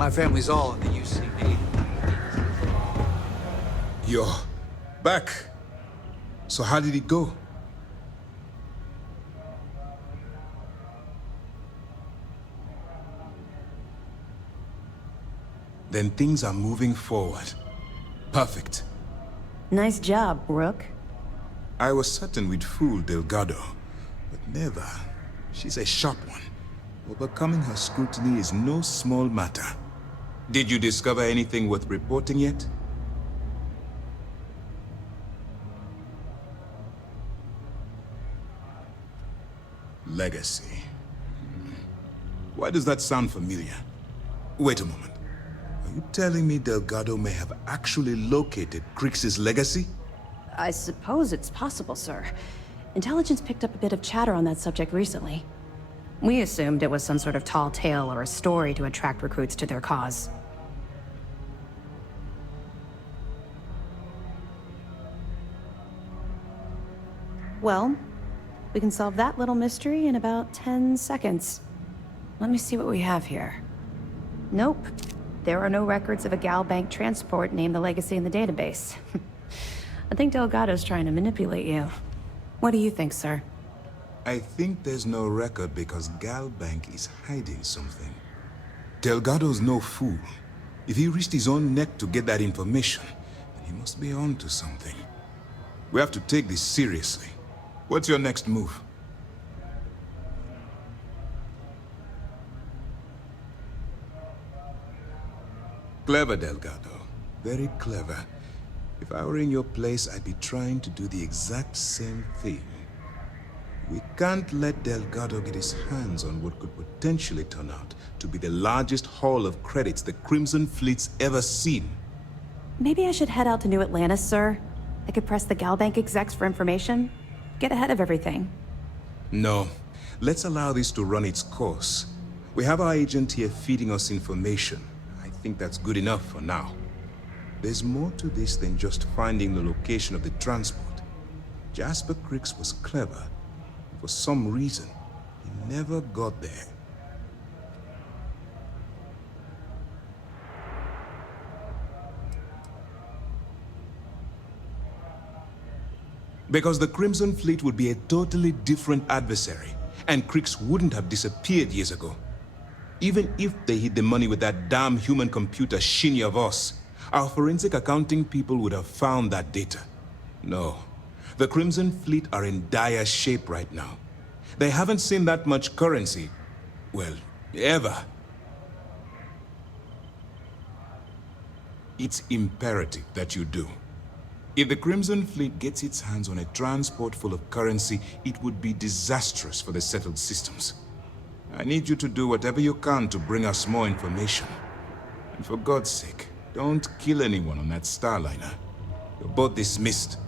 My family's all in the UCB. You're back. So how did it go? Then things are moving forward. Perfect. Nice job, Rook. I was certain we'd fool Delgado, but never. She's a sharp one. Overcoming her scrutiny is no small matter. Did you discover anything worth reporting yet? Legacy. Why does that sound familiar? Wait a moment. Are you telling me Delgado may have actually located Crix's legacy? I suppose it's possible, sir. Intelligence picked up a bit of chatter on that subject recently. We assumed it was some sort of tall tale or a story to attract recruits to their cause. Well, we can solve that little mystery in about 10 seconds. Let me see what we have here. Nope. There are no records of a Gal Bank transport named the Legacy in the database. I think Delgado's trying to manipulate you. What do you think, sir? I think there's no record because Gal Bank is hiding something. Delgado's no fool. If he risked his own neck to get that information, then he must be on to something. We have to take this seriously. What's your next move? Clever, Delgado. Very clever. If I were in your place, I'd be trying to do the exact same thing. We can't let Delgado get his hands on what could potentially turn out to be the largest haul of credits the Crimson Fleet's ever seen. Maybe I should head out to New Atlantis, sir. I could press the Gal Bank execs for information. Get ahead of everything. No. Let's allow this to run its course. We have our agent here feeding us information. I think that's good enough for now. There's more to this than just finding the location of the transport. Jasper Cricks was clever. For some reason, he never got there. Because the Crimson Fleet would be a totally different adversary, and Cricks wouldn't have disappeared years ago. Even if they hid the money with that damn human computer Shinny of us, our forensic accounting people would have found that data. No. The Crimson Fleet are in dire shape right now. They haven't seen that much currency, well, ever. It's imperative that you do. If the Crimson Fleet gets its hands on a transport full of currency, it would be disastrous for the settled systems. I need you to do whatever you can to bring us more information. And for God's sake, don't kill anyone on that Starliner. You're both dismissed.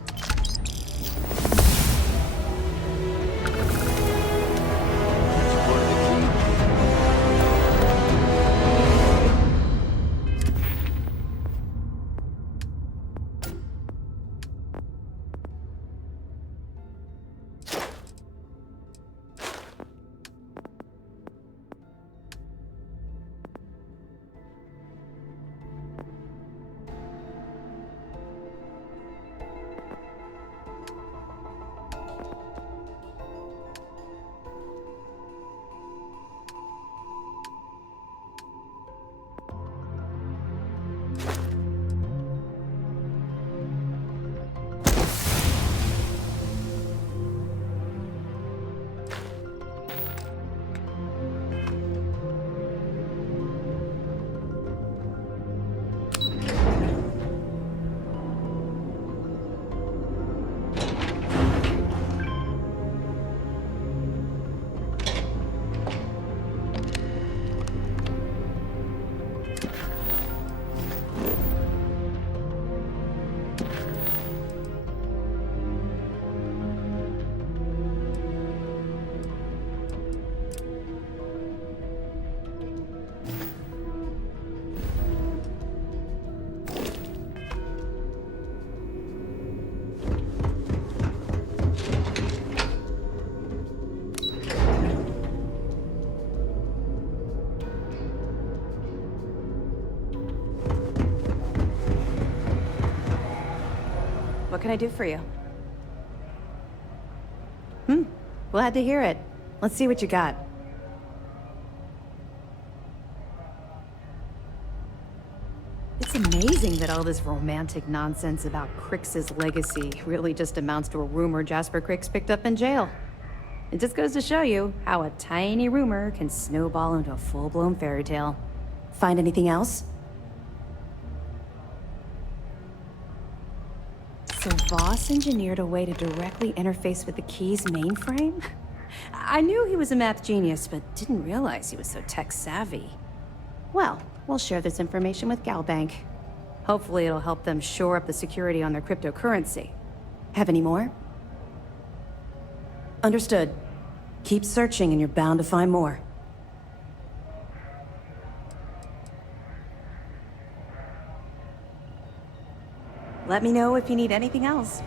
What can I do for you? Glad to hear it. Let's see what you got. It's amazing that all this romantic nonsense about Cricks's legacy really just amounts to a rumor Jasper Cricks picked up in jail. It just goes to show you how a tiny rumor can snowball into a full-blown fairy tale. Find anything else? So Voss engineered a way to directly interface with the Key's mainframe? I knew he was a math genius, but didn't realize he was so tech-savvy. Well, we'll share this information with Gal Bank. Hopefully it'll help them shore up the security on their cryptocurrency. Have any more? Understood. Keep searching and you're bound to find more. Let me know if you need anything else.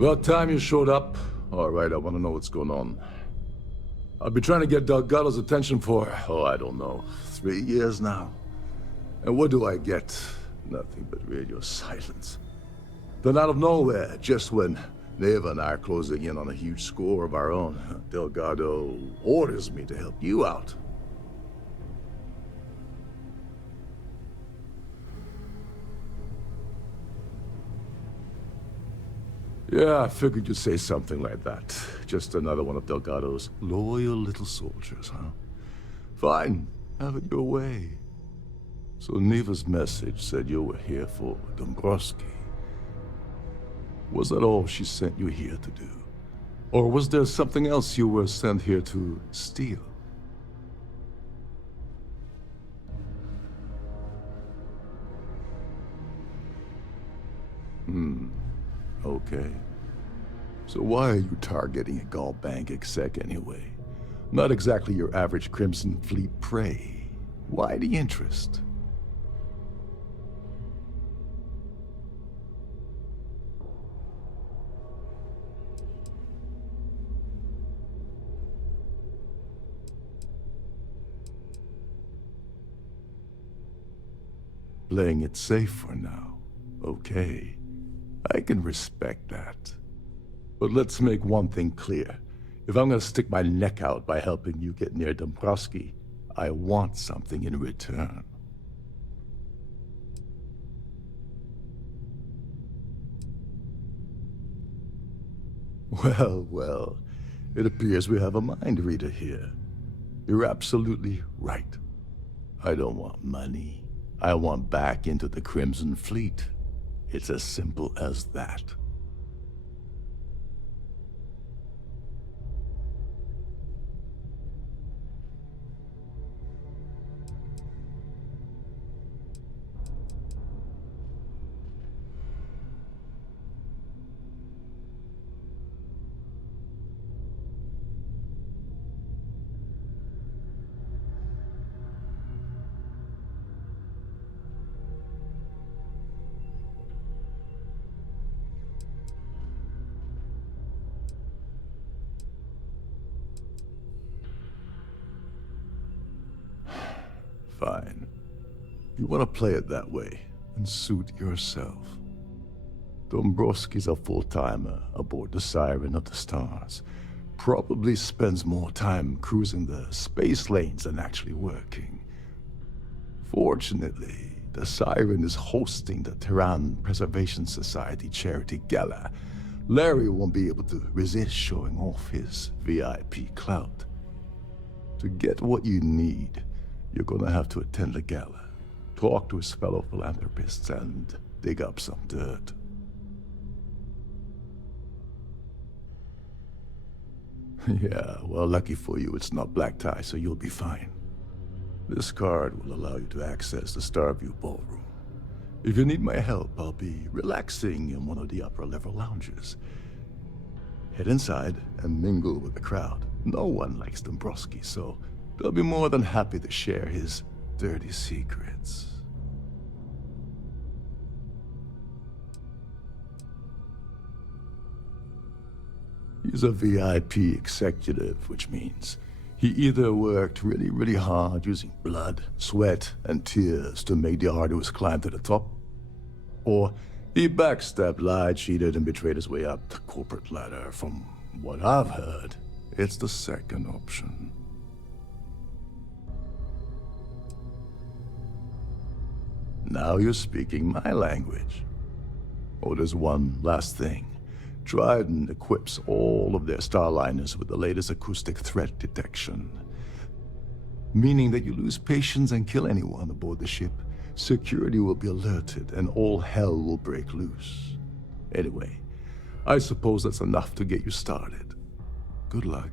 About time you showed up. All right, I want to know what's going on. I've been trying to get Delgado's attention for, I don't know, 3 years now. And what do I get? Nothing but radio silence. Then out of nowhere, just when Neva and I are closing in on a huge score of our own, Delgado orders me to help you out. Yeah, I figured you'd say something like that. Just another one of Delgado's loyal little soldiers, huh? Fine, have it your way. So Neva's message said you were here for Dombrowski. Was that all she sent you here to do? Or was there something else you were sent here to steal? Okay. So why are you targeting a Gaul Bank exec anyway? Not exactly your average Crimson Fleet prey. Why the interest? Playing it safe for now. Okay. I can respect that. But let's make one thing clear. If I'm gonna stick my neck out by helping you get near Dombrowski, I want something in return. Well, well. It appears we have a mind reader here. You're absolutely right. I don't want money. I want back into the Crimson Fleet. It's as simple as that. Fine. You want to play it that way, and suit yourself. Dombrowski's a full-timer aboard the Siren of the Stars. Probably spends more time cruising the space lanes than actually working. Fortunately, the Siren is hosting the Terran Preservation Society charity gala. Larry won't be able to resist showing off his VIP clout. To get what you need, you're gonna have to attend the gala, talk to his fellow philanthropists, and dig up some dirt. Yeah, well, lucky for you, it's not black tie, so you'll be fine. This card will allow you to access the Starview Ballroom. If you need my help, I'll be relaxing in one of the upper-level lounges. Head inside and mingle with the crowd. No one likes Dombrowski, so they'll be more than happy to share his dirty secrets. He's a VIP executive, which means he either worked really hard using blood, sweat, and tears to make the arduous climb to the top, or he backstabbed, lied, cheated, and betrayed his way up the corporate ladder. From what I've heard, it's the second option. Now you're speaking my language. Oh, there's one last thing. Trident equips all of their starliners with the latest acoustic threat detection. Meaning that you lose patience and kill anyone aboard the ship, security will be alerted and all hell will break loose. Anyway, I suppose that's enough to get you started. Good luck.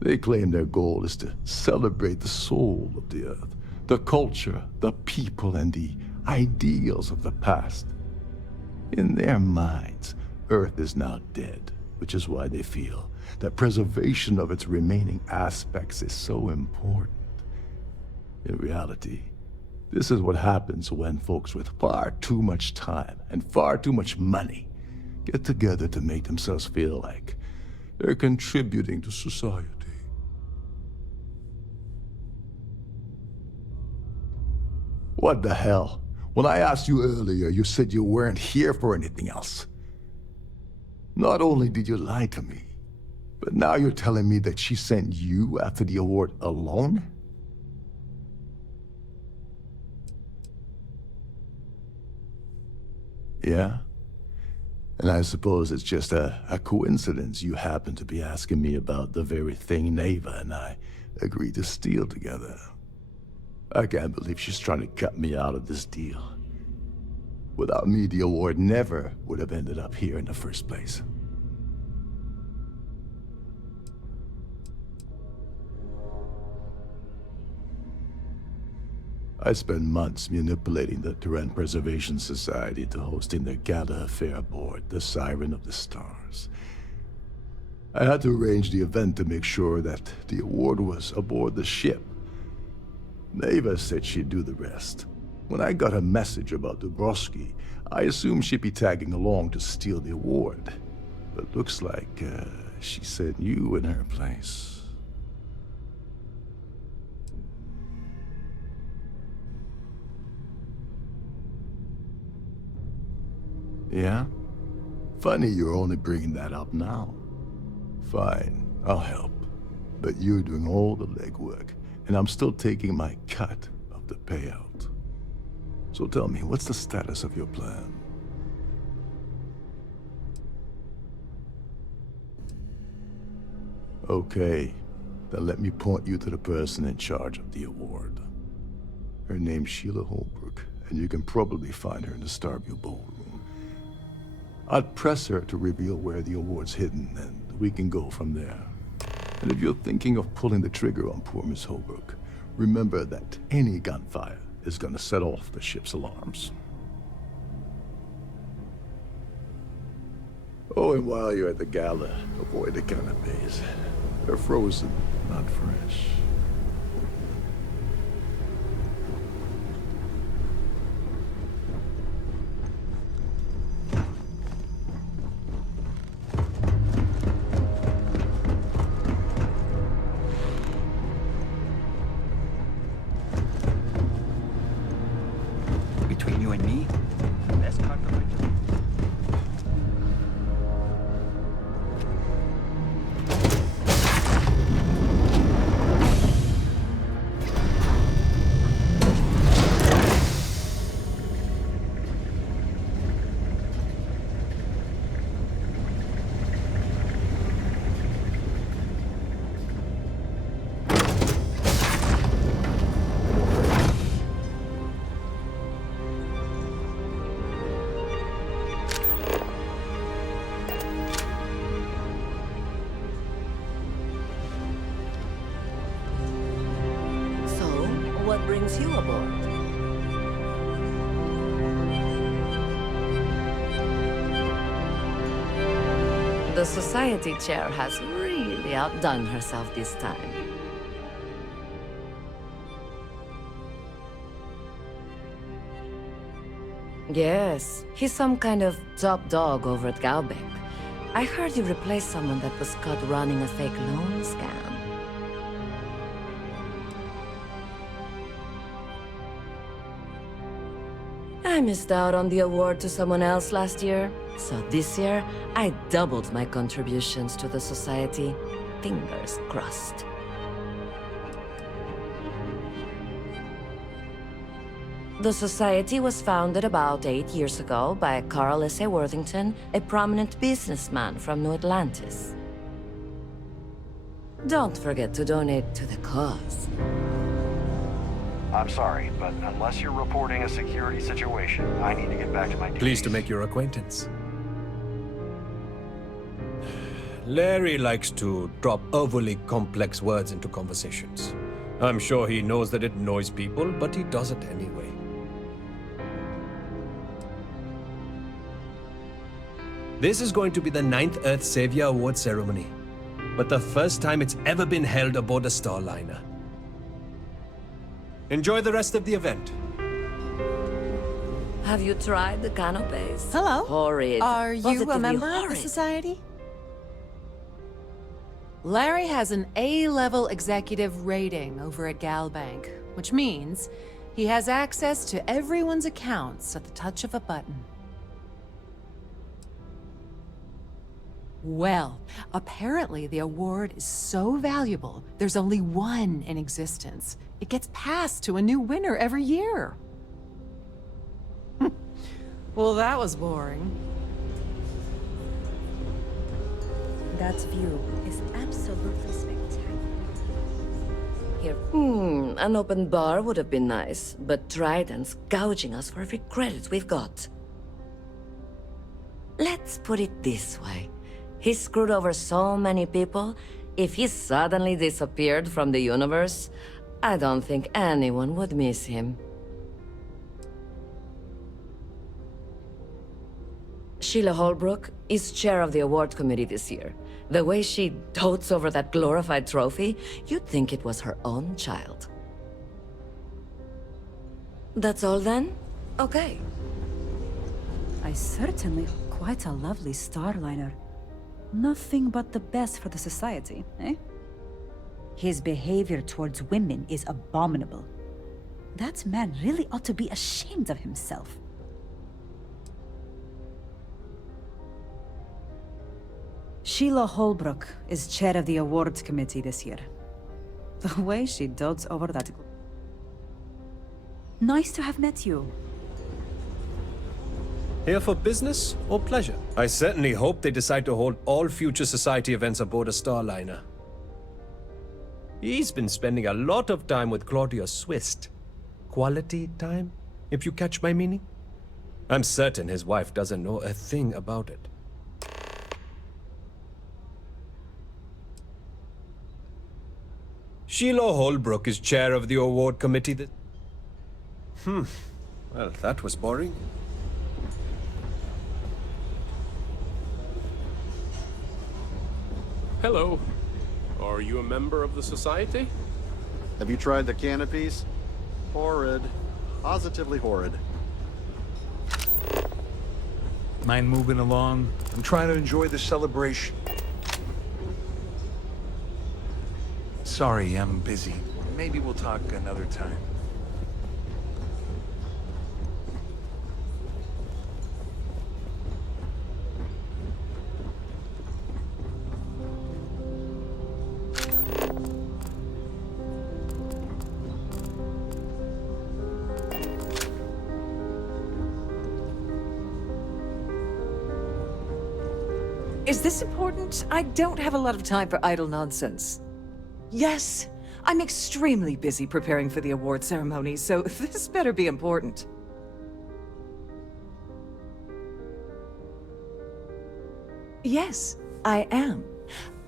They claim their goal is to celebrate the soul of the Earth, the culture, the people, and the ideals of the past. In their minds, Earth is now dead, which is why they feel that preservation of its remaining aspects is so important. In reality, this is what happens when folks with far too much time and far too much money get together to make themselves feel like they're contributing to society. What the hell? When I asked you earlier, you said you weren't here for anything else. Not only did you lie to me, but now you're telling me that she sent you after the award alone? Yeah? And I suppose it's just a coincidence you happen to be asking me about the very thing Neva and I agreed to steal together. I can't believe she's trying to cut me out of this deal. Without me, the award never would have ended up here in the first place. I spent months manipulating the Terran Preservation Society to hosting their gala affair aboard the Siren of the Stars. I had to arrange the event to make sure that the award was aboard the ship. Neva said she'd do the rest. When I got a message about Dombrowski, I assumed she'd be tagging along to steal the award. But looks like she sent you in her place. Yeah? Funny you're only bringing that up now. Fine, I'll help. But you're doing all the legwork, and I'm still taking my cut of the payout. So tell me, what's the status of your plan? Okay, then let me point you to the person in charge of the award. Her name's Sheila Holbrook, and you can probably find her in the Starfield ballroom. I'd press her to reveal where the award's hidden, and we can go from there. And if you're thinking of pulling the trigger on poor Miss Holbrook, remember that any gunfire is gonna set off the ship's alarms. Oh, and while you're at the gala, avoid the canapes. They're frozen, not fresh. Between you and me, the best calculator. What brings you aboard? The society chair has really outdone herself this time. Yes, he's some kind of top dog over at Galbank. I heard you replaced someone that was caught running a fake loan scam. I missed out on the award to someone else last year, so this year, I doubled my contributions to the society. Fingers crossed. The society was founded about 8 years ago by Carl S.A. Worthington, a prominent businessman from New Atlantis. Don't forget to donate to the cause. I'm sorry, but unless you're reporting a security situation, I need to get back to my duties. Pleased to make your acquaintance. Larry likes to drop overly complex words into conversations. I'm sure he knows that it annoys people, but he does it anyway. This is going to be the 9th Earth Savior Award ceremony, but the first time it's ever been held aboard a Starliner. Enjoy the rest of the event. Have you tried the canapes? Hello. Horrid. Are you a Positively member of the horrid. society? Larry has an A-level executive rating over at Galbank, which means he has access to everyone's accounts at the touch of a button. Well, apparently the award is so valuable, there's only one in existence. It gets passed to a new winner every year. Well, that was boring. That view is absolutely spectacular. Here. An open bar would have been nice, but Trident's gouging us for every credit we've got. Let's put it this way. He screwed over so many people, if he suddenly disappeared from the universe, I don't think anyone would miss him. Sheila Holbrook is chair of the award committee this year. The way she dotes over that glorified trophy, you'd think it was her own child. That's all then? Okay. I certainly quite a lovely Starliner. Nothing but the best for the society, eh? His behavior towards women is abominable. That man really ought to be ashamed of himself. Sheila Holbrook is chair of the awards committee this year. The way she dotes over that... Nice to have met you. Here for business or pleasure? I certainly hope they decide to hold all future society events aboard a Starliner. He's been spending a lot of time with Claudia Swist. Quality time, if you catch my meaning? I'm certain his wife doesn't know a thing about it. Sheila Holbrook is chair of the award committee that... Well, that was boring. Hello. Are you a member of the society? Have you tried the canopies? Horrid. Positively horrid. Mind moving along? I'm trying to enjoy the celebration. Sorry, I'm busy. Maybe we'll talk another time. Is this important? I don't have a lot of time for idle nonsense. Yes, I'm extremely busy preparing for the award ceremony, so this better be important. Yes, I am.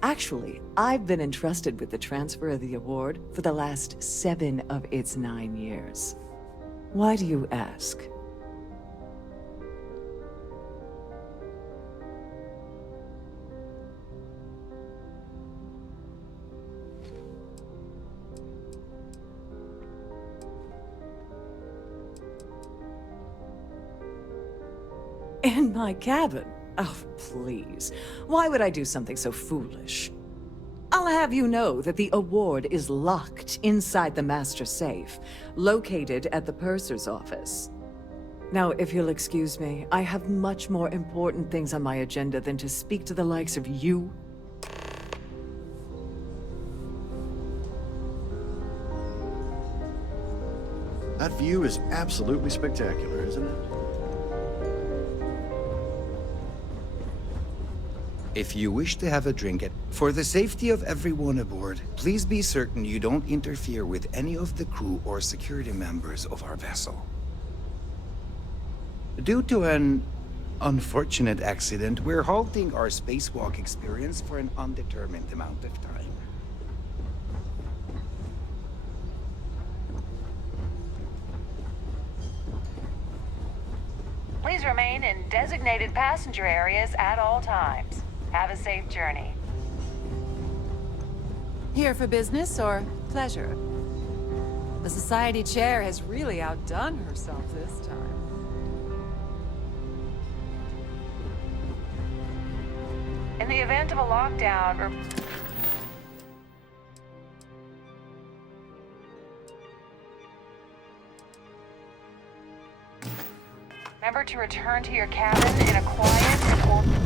Actually, I've been entrusted with the transfer of the award for the last 7 of its 9 years. Why do you ask? In my cabin? Oh, please. Why would I do something so foolish? I'll have you know that the award is locked inside the master safe, located at the purser's office. Now, if you'll excuse me, I have much more important things on my agenda than to speak to the likes of you. That view is absolutely spectacular, isn't it? If you wish to have a drink for the safety of everyone aboard, please be certain you don't interfere with any of the crew or security members of our vessel. Due to an unfortunate accident, we're halting our spacewalk experience for an undetermined amount of time. Please remain in designated passenger areas at all times. Have a safe journey. Here for business or pleasure? The society chair has really outdone herself this time. In the event of a lockdown, remember to return to your cabin in a quiet and orderly.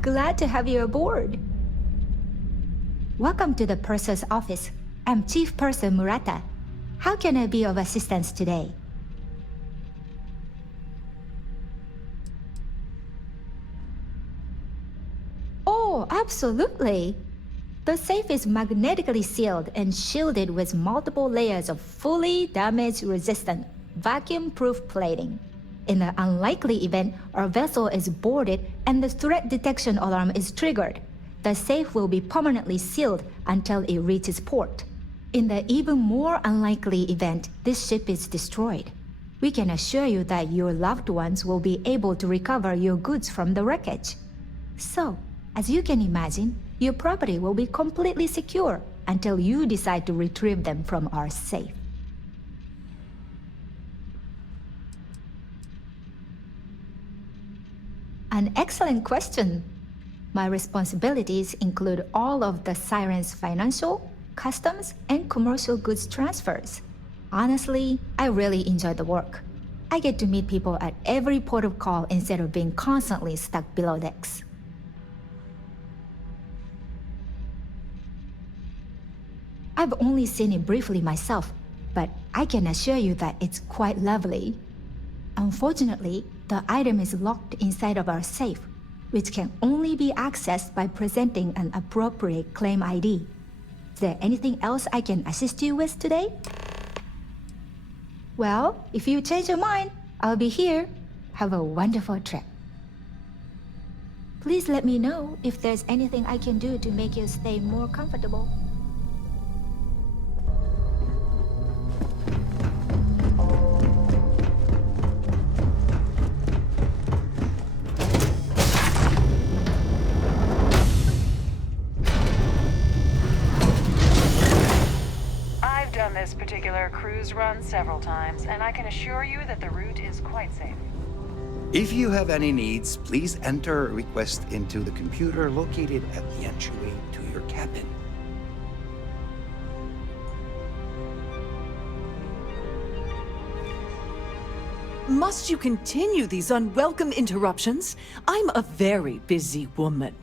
Glad to have you aboard. Welcome to the purser's office. I'm Chief Purser Murata. How can I be of assistance today? Oh, absolutely. The safe is magnetically sealed and shielded with multiple layers of fully damage-resistant, vacuum-proof plating. In the unlikely event our vessel is boarded and the threat detection alarm is triggered, the safe will be permanently sealed until it reaches port. In the even more unlikely event this ship is destroyed, we can assure you that your loved ones will be able to recover your goods from the wreckage. So, As you can imagine, your property will be completely secure until you decide to retrieve them from our safe. An excellent question. My responsibilities include all of the Siren's financial, customs, and commercial goods transfers. Honestly, I really enjoy the work. I get to meet people at every port of call instead of being constantly stuck below decks. I've only seen it briefly myself, but I can assure you that it's quite lovely. Unfortunately, the item is locked inside of our safe, which can only be accessed by presenting an appropriate claim ID. Is there anything else I can assist you with today? Well, if you change your mind, I'll be here. Have a wonderful trip. Please let me know if there's anything I can do to make your stay more comfortable. I've done this particular cruise run several times, and I can assure you that the route is quite safe. If you have any needs, please enter a request into the computer located at the entryway to your cabin. Must you continue these unwelcome interruptions? I'm a very busy woman.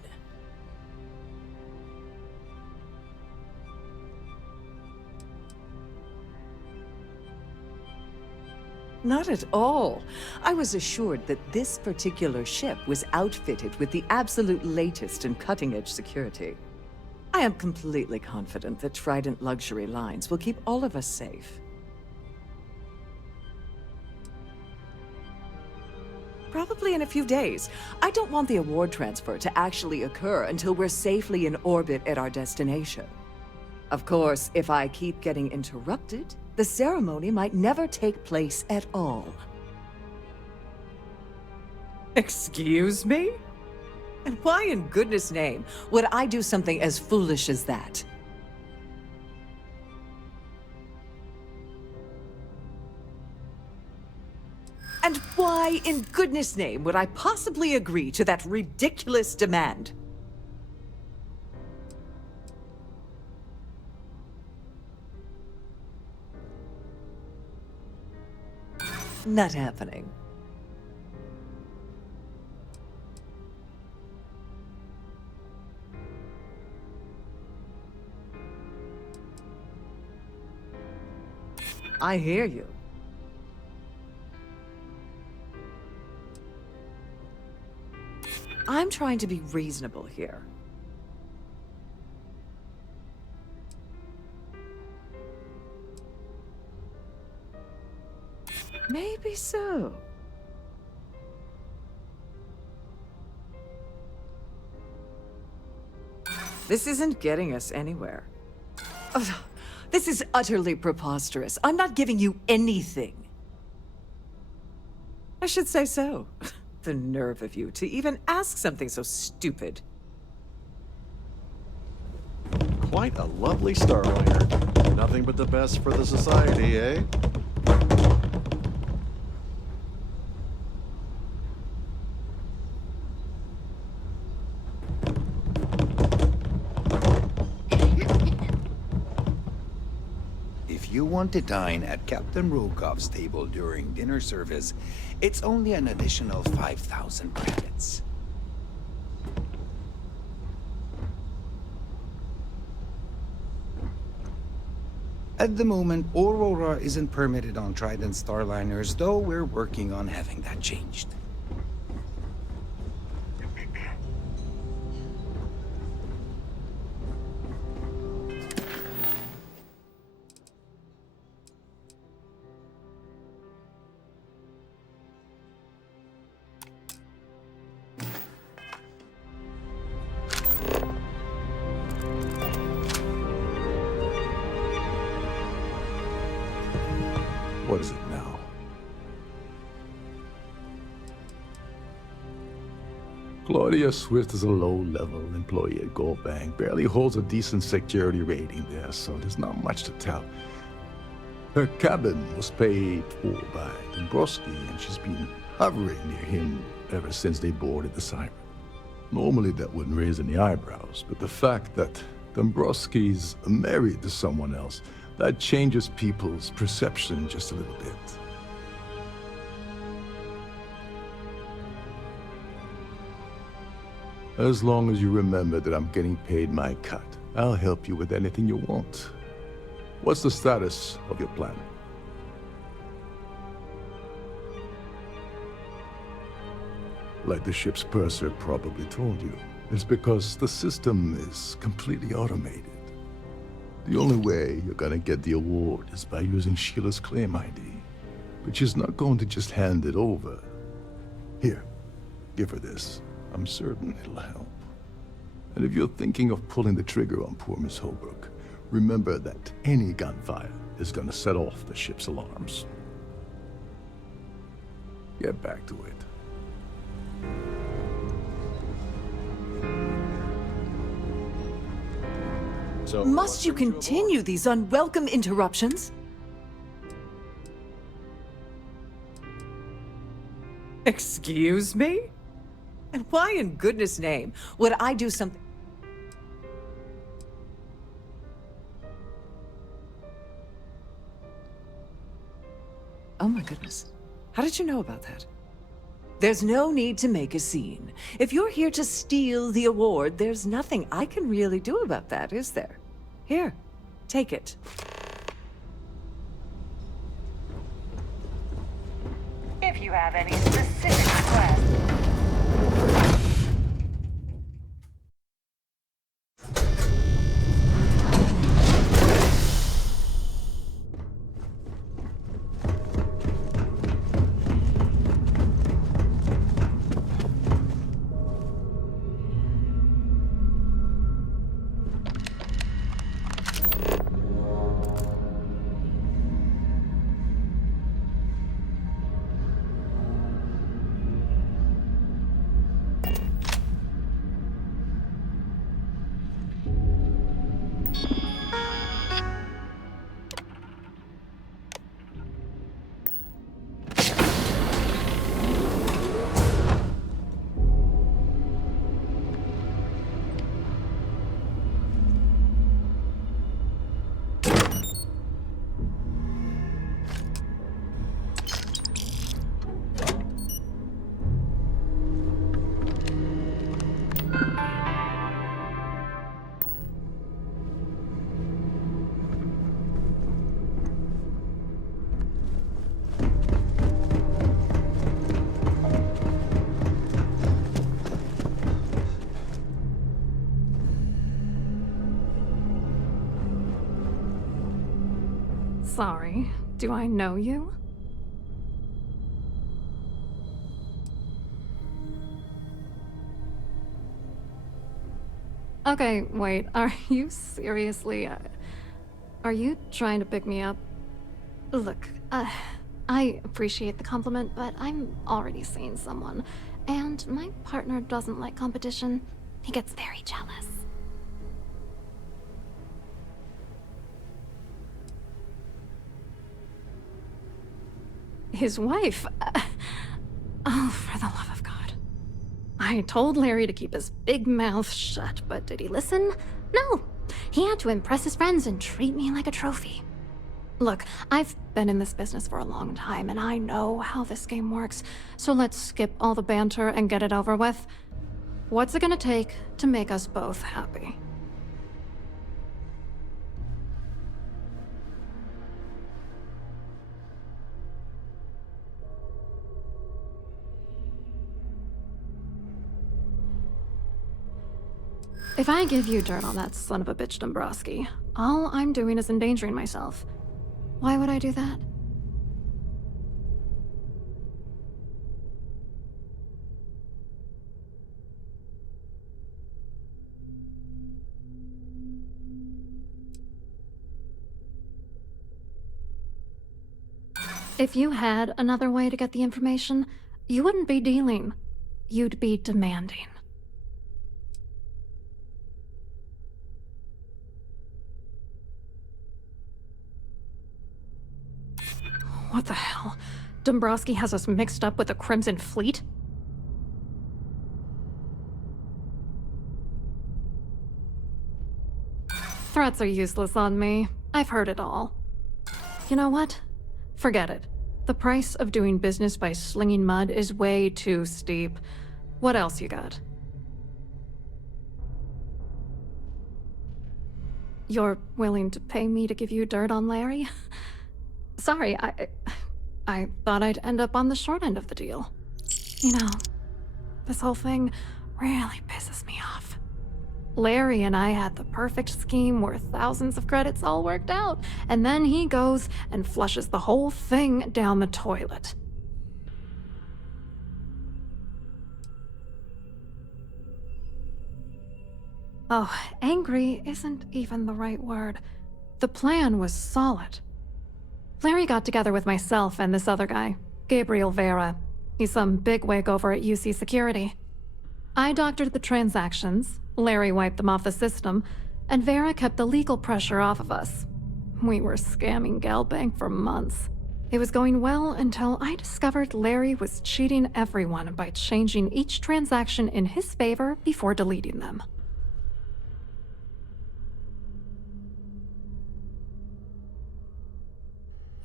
Not at all. I was assured that this particular ship was outfitted with the absolute latest and cutting-edge security. I am completely confident that Trident Luxury Lines will keep all of us safe. Probably in a few days. I don't want the award transfer to actually occur until we're safely in orbit at our destination. Of course, if I keep getting interrupted, the ceremony might never take place at all. Excuse me? And why in goodness name would I do something as foolish as that? And why in goodness name would I possibly agree to that ridiculous demand? Not happening. I hear you. I'm trying to be reasonable here. Maybe so. This isn't getting us anywhere. Ugh, this is utterly preposterous. I'm not giving you anything. I should say so. The nerve of you to even ask something so stupid. Quite a lovely Starliner. Nothing but the best for the society, eh? If you want to dine at Captain Rokov's table during dinner service, it's only an additional 5,000 credits. At the moment, Aurora isn't permitted on Trident Starliners, though we're working on having that changed. What is it now? Claudia Swift is a low-level employee at Gold Bank, barely holds a decent security rating there, so there's not much to tell. Her cabin was paid for by Dombrowski, and she's been hovering near him ever since they boarded the Siren. Normally that wouldn't raise any eyebrows, but the fact that Dombrowski's married to someone else, that changes people's perception just a little bit. As long as you remember that I'm getting paid my cut, I'll help you with anything you want. What's the status of your plan? Like the ship's purser probably told you, it's because the system is completely automated. The only way you're gonna get the award is by using Sheila's claim ID. But she's not going to just hand it over. Here, give her this. I'm certain it'll help. And if you're thinking of pulling the trigger on poor Miss Holbrook, remember that any gunfire is gonna set off the ship's alarms. Get back to it. So, must you continue these unwelcome interruptions? Excuse me? And why in goodness name would I do something? Oh my goodness. How did you know about that? There's no need to make a scene. If you're here to steal the award, there's nothing I can really do about that, is there? Here, take it. If you have any specific requests. Sorry, do I know you? Okay, wait, are you seriously, are you trying to pick me up? Look, I appreciate the compliment, but I'm already seeing someone, and my partner doesn't like competition. He gets very jealous. His wife? Oh, for the love of God. I told Larry to keep his big mouth shut, but did he listen? No. He had to impress his friends and treat me like a trophy. Look, I've been in this business for a long time, and I know how this game works, so let's skip all the banter and get it over with. What's it gonna take to make us both happy? If I give you dirt on that son of a bitch Dombrowski, all I'm doing is endangering myself. Why would I do that? If you had another way to get the information, you wouldn't be dealing. You'd be demanding. What the hell? Dombrowski has us mixed up with the Crimson Fleet? Threats are useless on me. I've heard it all. You know what? Forget it. The price of doing business by slinging mud is way too steep. What else you got? You're willing to pay me to give you dirt on Larry? Sorry, I thought I'd end up on the short end of the deal. You know, this whole thing really pisses me off. Larry and I had the perfect scheme worth thousands of credits all worked out, and then he goes and flushes the whole thing down the toilet. Oh, angry isn't even the right word. The plan was solid. Larry got together with myself and this other guy, Gabriel Vera. He's some bigwig over at UC Security. I doctored the transactions, Larry wiped them off the system, and Vera kept the legal pressure off of us. We were scamming GalBank for months. It was going well until I discovered Larry was cheating everyone by changing each transaction in his favor before deleting them.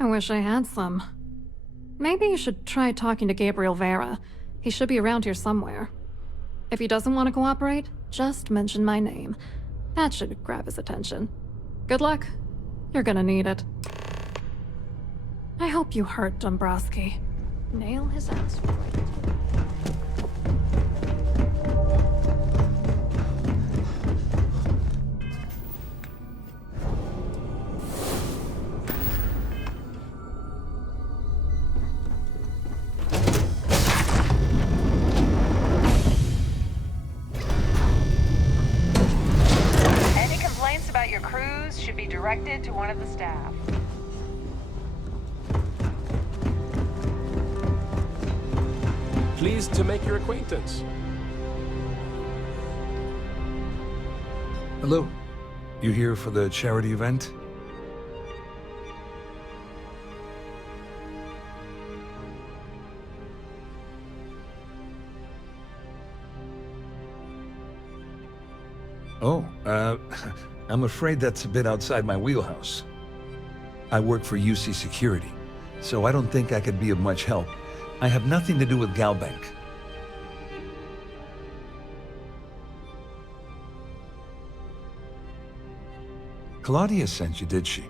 I wish I had some. Maybe you should try talking to Gabriel Vera. He should be around here somewhere. If he doesn't want to cooperate, just mention my name. That should grab his attention. Good luck. You're gonna need it. I hope you hurt Dombrowski. Nail his ass. Your crews should be directed to one of the staff. Pleased to make your acquaintance. Hello. You here for the charity event? Oh, I'm afraid that's a bit outside my wheelhouse. I work for UC Security, so I don't think I could be of much help. I have nothing to do with GalBank. Claudia sent you, did she?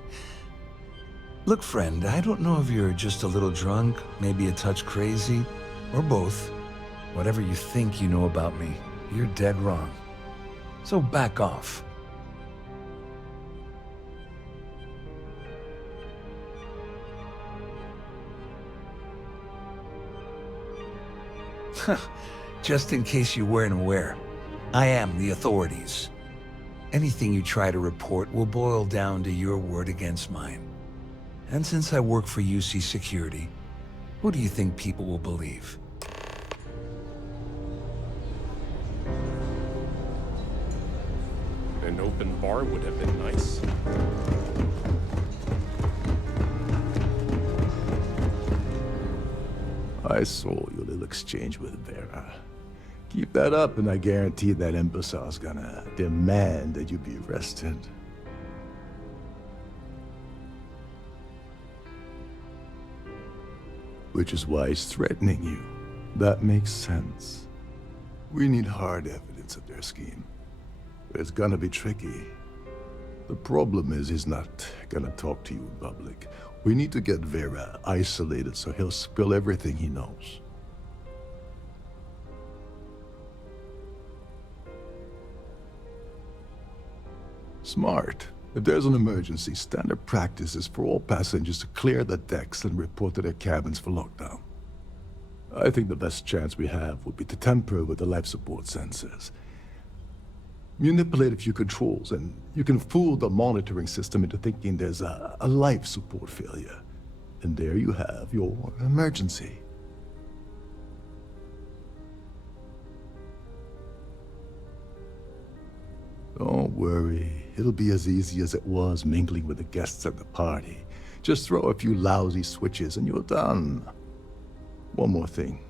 Look, friend, I don't know if you're just a little drunk, maybe a touch crazy, or both. Whatever you think you know about me, you're dead wrong. So back off. Just in case you weren't aware, I am the authorities. Anything you try to report will boil down to your word against mine. And since I work for UC Security, who do you think people will believe? An open bar would have been nice. I saw your little exchange with Vera. Keep that up and I guarantee that imbecile's gonna demand that you be arrested. Which is why he's threatening you. That makes sense. We need hard evidence of their scheme. But it's gonna be tricky. The problem is he's not gonna talk to you in public. We need to get Vera isolated so he'll spill everything he knows. Smart. If there's an emergency, standard practice is for all passengers to clear the decks and report to their cabins for lockdown. I think the best chance we have would be to tamper with the life support sensors. Manipulate a few controls, and you can fool the monitoring system into thinking there's a life support failure. And there you have your emergency. Don't worry. It'll be as easy as it was mingling with the guests at the party. Just throw a few lousy switches and you're done. One more thing.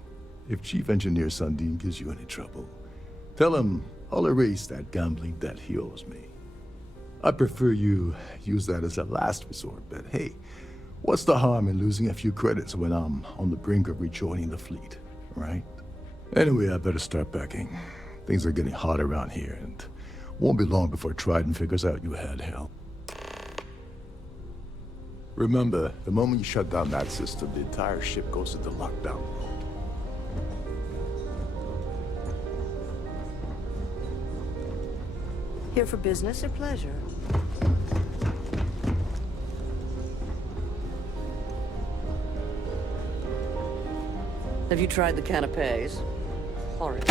If Chief Engineer Sundin gives you any trouble, tell him I'll erase that gambling debt he owes me. I prefer you use that as a last resort, but hey, what's the harm in losing a few credits when I'm on the brink of rejoining the fleet, right? Anyway, I better start packing. Things are getting hot around here, and won't be long before Trident figures out you had help. Remember, the moment you shut down that system, the entire ship goes into lockdown mode. Here for business or pleasure? Have you tried the canapes? Horrid.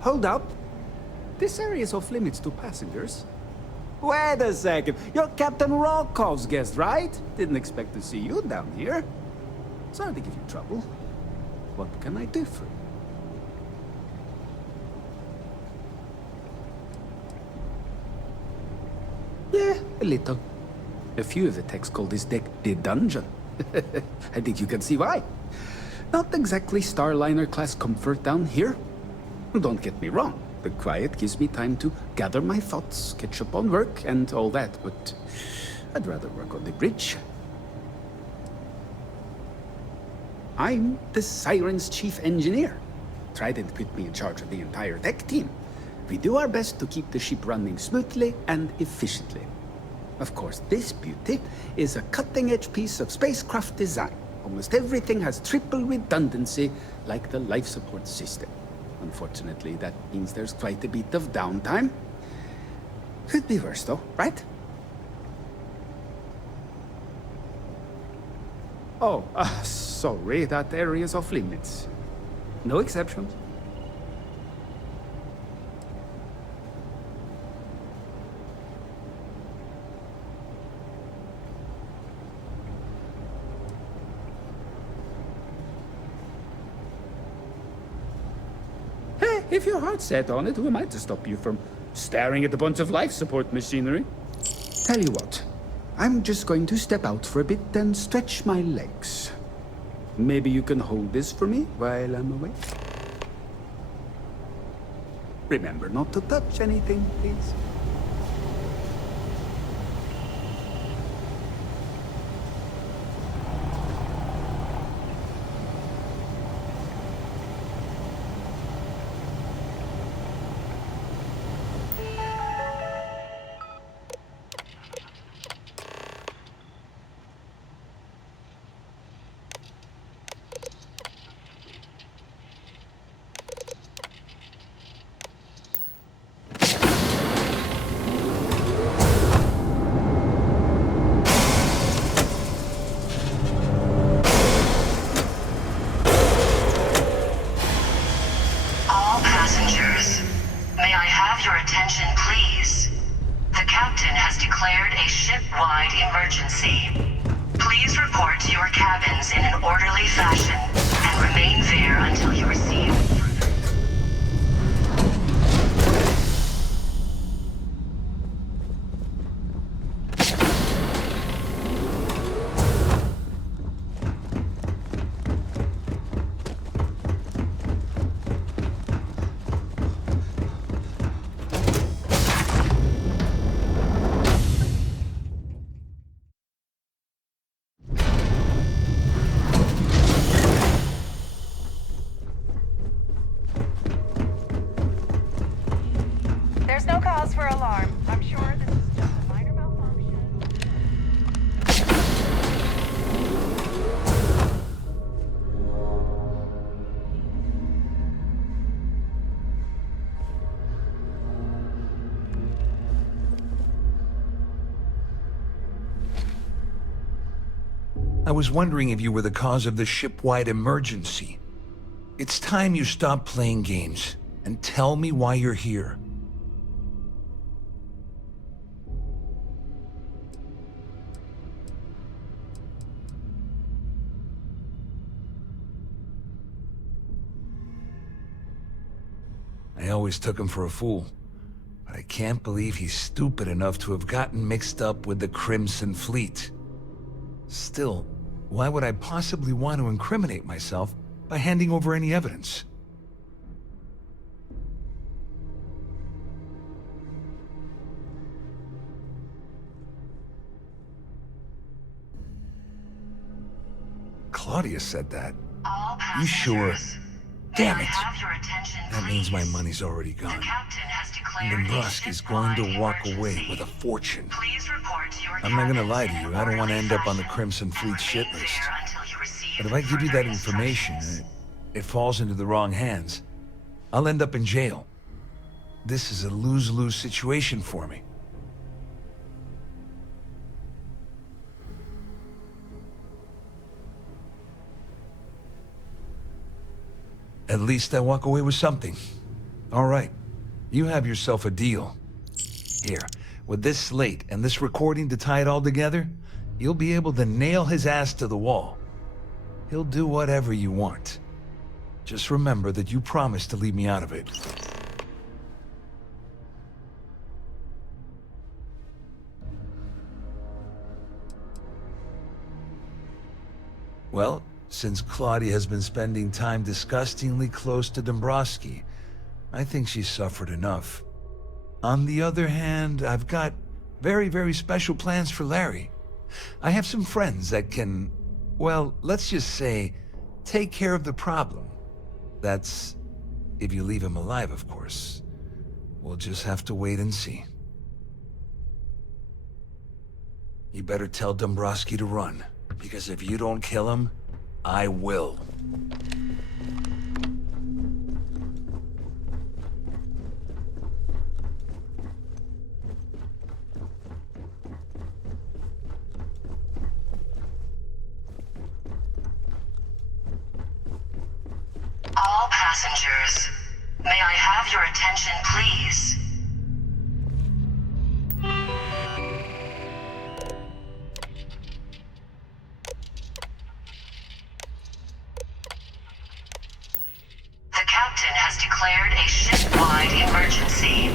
Hold up. This area is off limits to passengers. Wait a second. You're Captain Rokov's guest, right? Didn't expect to see you down here. Sorry to give you trouble. What can I do for you? Yeah, a little. A few of the techs call this deck the dungeon. I think you can see why. Not exactly Starliner-class comfort down here. Don't get me wrong, the quiet gives me time to gather my thoughts, catch up on work, and all that, but I'd rather work on the bridge. I'm the Siren's chief engineer. Trident put me in charge of the entire tech team. We do our best to keep the ship running smoothly and efficiently. Of course, this beauty is a cutting-edge piece of spacecraft design. Almost everything has triple redundancy, like the life support system. Unfortunately, that means there's quite a bit of downtime. Could be worse, though, right? Oh, sorry, that area's off limits. No exceptions. If your heart's set on it, who am I to stop you from staring at a bunch of life support machinery? Tell you what, I'm just going to step out for a bit and stretch my legs. Maybe you can hold this for me while I'm away? Remember not to touch anything, please. cause for alarm. I'm sure this is just a minor malfunction. I was wondering if you were the cause of the ship-wide emergency. It's time you stop playing games and tell me why you're here. I always took him for a fool, but I can't believe he's stupid enough to have gotten mixed up with the Crimson Fleet. Still, why would I possibly want to incriminate myself by handing over any evidence? Claudia said that. You sure? Damn it! That means my money's already gone. And Dombrowski's going to walk away with a fortune. I'm not gonna lie to you, I don't want to end up on the Crimson Fleet shit list. But if I give you that information, it falls into the wrong hands, I'll end up in jail. This is a lose-lose situation for me. At least I walk away with something. All right, you have yourself a deal. Here, with this slate and this recording to tie it all together, you'll be able to nail his ass to the wall. He'll do whatever you want. Just remember that you promised to leave me out of it. Well, since Claudia has been spending time disgustingly close to Dombrowski, I think she's suffered enough. On the other hand, I've got very, very special plans for Larry. I have some friends that can, well, let's just say, take care of the problem. That's if you leave him alive, of course. We'll just have to wait and see. You better tell Dombrowski to run, because if you don't kill him, I will. All passengers, may I have your attention, please? The captain has declared a ship-wide emergency.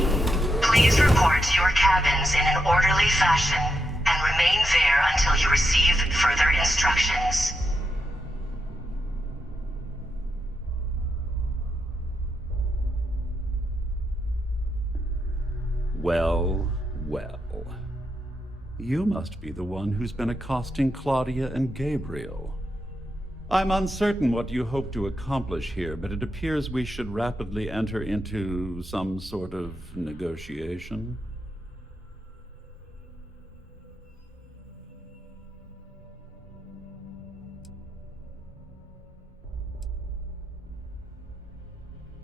Please report to your cabins in an orderly fashion and remain there until you receive further instructions. Well, well. You must be the one who's been accosting Claudia and Gabriel. I'm uncertain what you hope to accomplish here, but it appears we should rapidly enter into some sort of negotiation.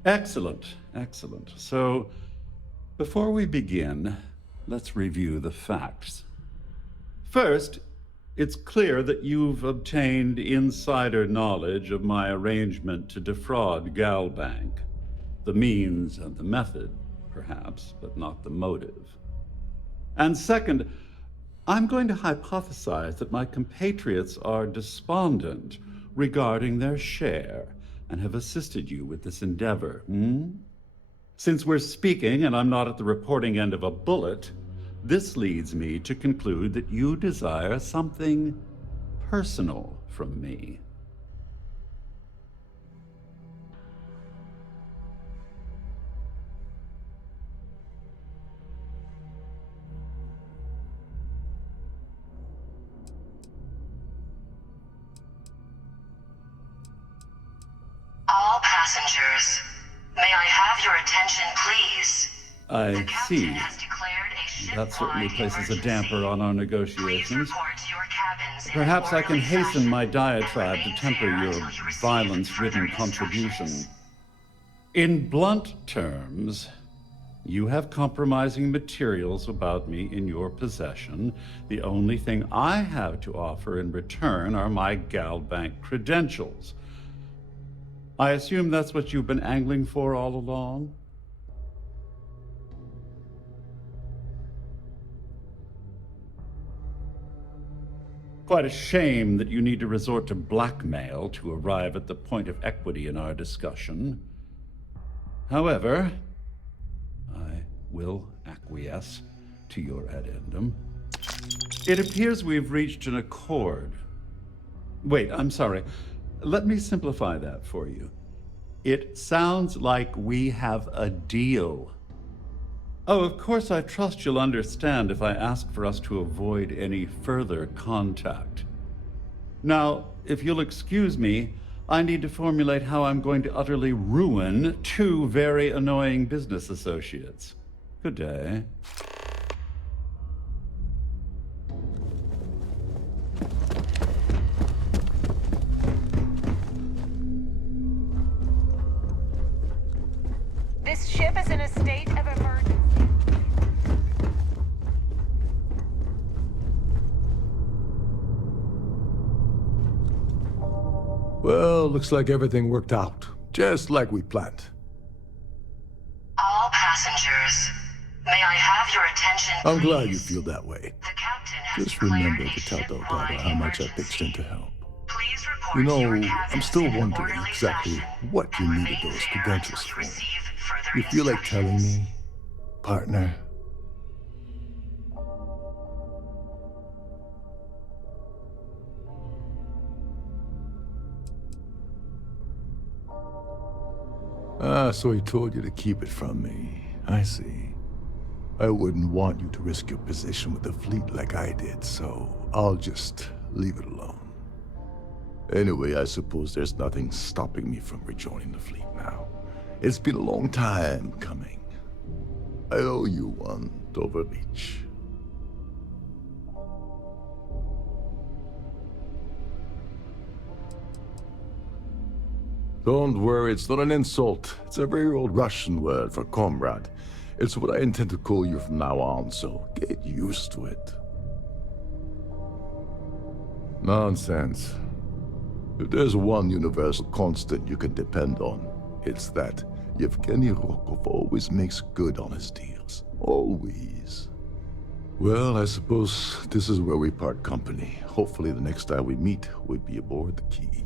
Excellent, excellent. So, before we begin, let's review the facts. First, it's clear that you've obtained insider knowledge of my arrangement to defraud Galbank. The means and the method, perhaps, but not the motive. And second, I'm going to hypothesize that my compatriots are despondent regarding their share and have assisted you with this endeavor, Since we're speaking and I'm not at the reporting end of a bullet, this leads me to conclude that you desire something personal from me. All passengers, may I have your attention, please? I see. That certainly places a damper on our negotiations. Perhaps I can hasten my diatribe to temper your violence-ridden contribution. In blunt terms, you have compromising materials about me in your possession. The only thing I have to offer in return are my GalBank credentials. I assume that's what you've been angling for all along? Quite a shame that you need to resort to blackmail to arrive at the point of equity in our discussion. However, I will acquiesce to your addendum. It appears we've reached an accord. Wait, I'm sorry. Let me simplify that for you. It sounds like we have a deal. Oh, of course, I trust you'll understand if I ask for us to avoid any further contact. Now, if you'll excuse me, I need to formulate how I'm going to utterly ruin two very annoying business associates. Good day. This ship is in a state of emergency. Well, looks like everything worked out. Just like we planned. All passengers, may I have your attention, I'm please? glad you feel that way. Just remember to tell Delgado how much I pitched in to help. You know, I'm still wondering exactly what you needed those credentials for. You feel like telling me, partner? Ah, so he told you to keep it from me. I see. I wouldn't want you to risk your position with the fleet like I did, so I'll just leave it alone. Anyway, I suppose there's nothing stopping me from rejoining the fleet now. It's been a long time coming. I owe you one, Dover Beach. Don't worry, it's not an insult. It's a very old Russian word for comrade. It's what I intend to call you from now on, so get used to it. Nonsense. If there's one universal constant you can depend on, it's that Yevgeny Rokov always makes good on his deals. Always. Well, I suppose this is where we part company. Hopefully the next time we meet, we'll be aboard the Key.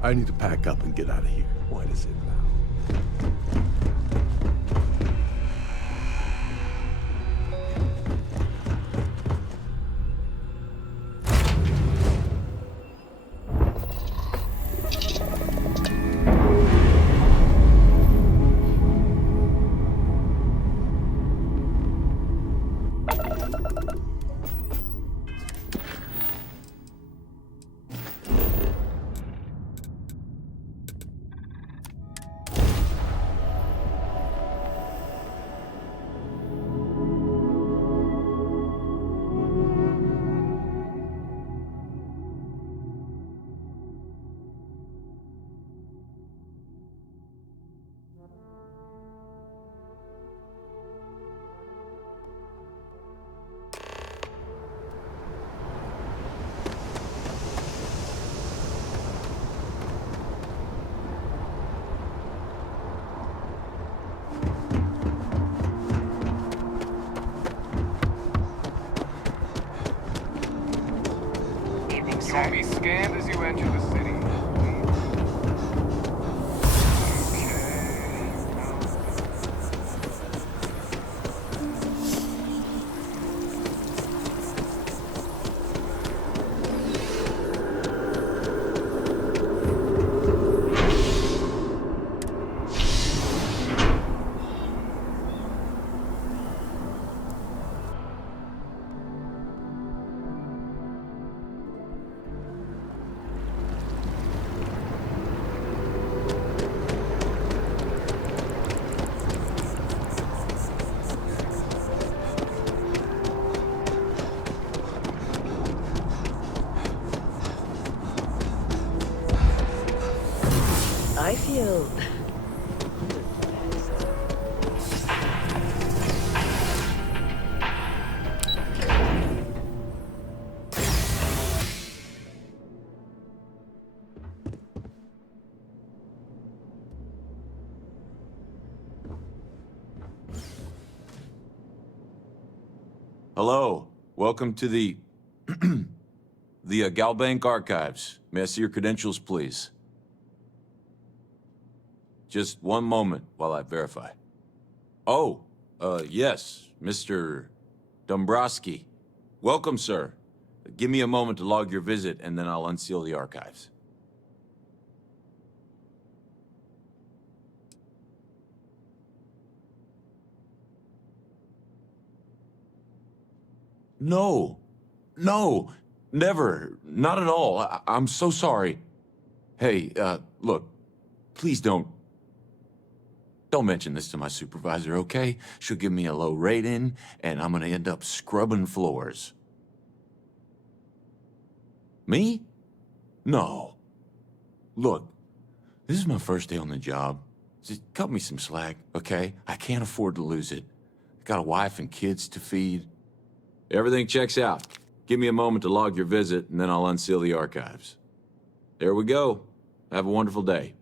I need to pack up and get out of here. What is it now? You will be scanned as you enter the city. I feel... Hello. Welcome to the... the Galbank Archives. May I see your credentials, please? Just one moment while I verify. Oh, yes, Mr. Dombrowski. Welcome, sir. Give me a moment to log your visit, and then I'll unseal the archives. No. No. Never. Not at all. I'm so sorry. Hey, look. Please don't mention this to my supervisor, okay? She'll give me a low rating, and I'm gonna end up scrubbing floors. Me? No. Look, this is my first day on the job. Just cut me some slack, okay? I can't afford to lose it. Got a wife and kids to feed. Everything checks out. Give me a moment to log your visit, and then I'll unseal the archives. There we go. Have a wonderful day.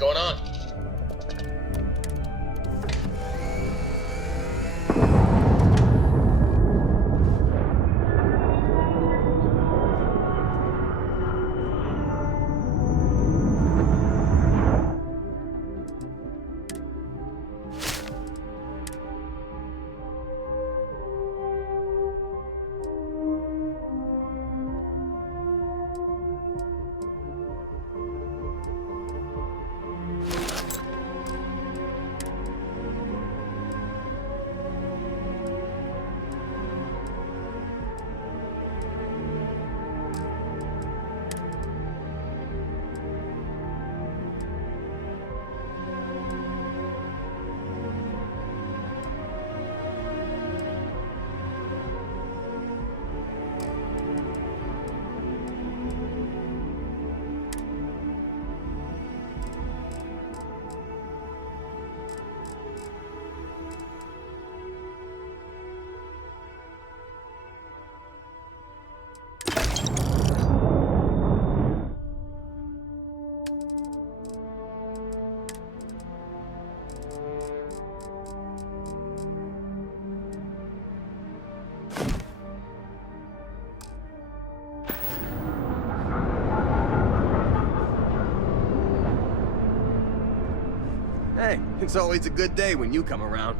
going on? Hey, it's always a good day when you come around.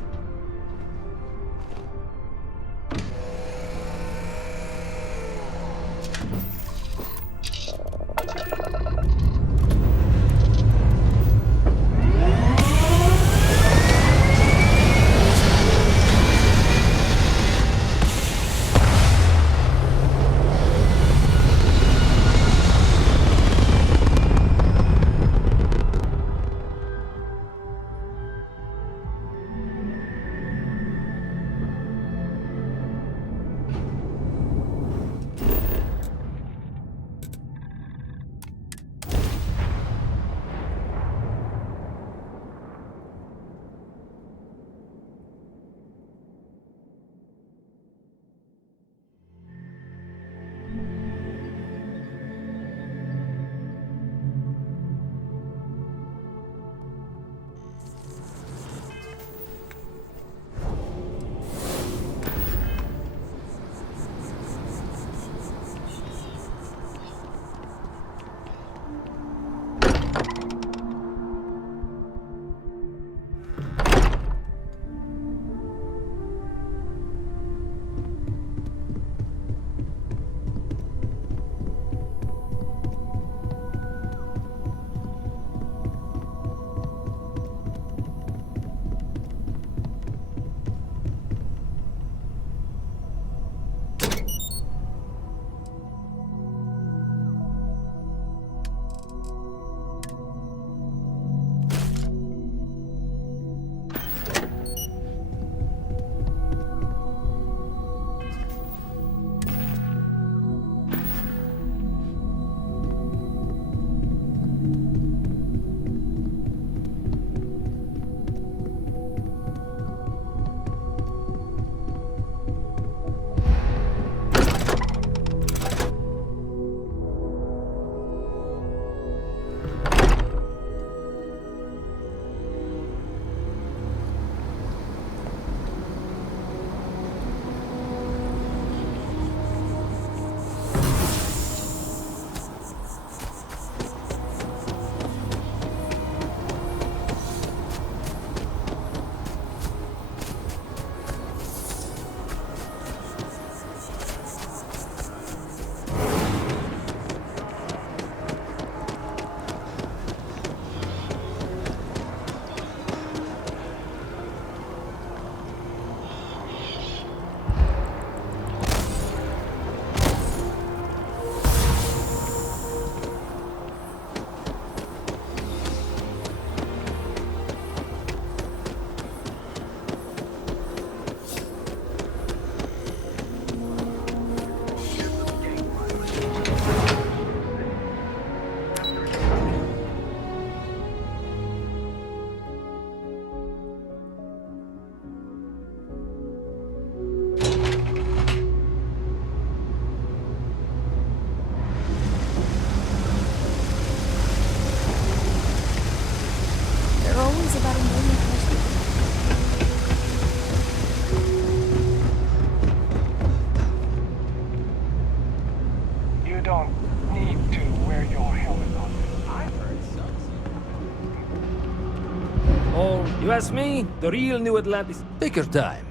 You ask me, the real New Atlantis... Take your time.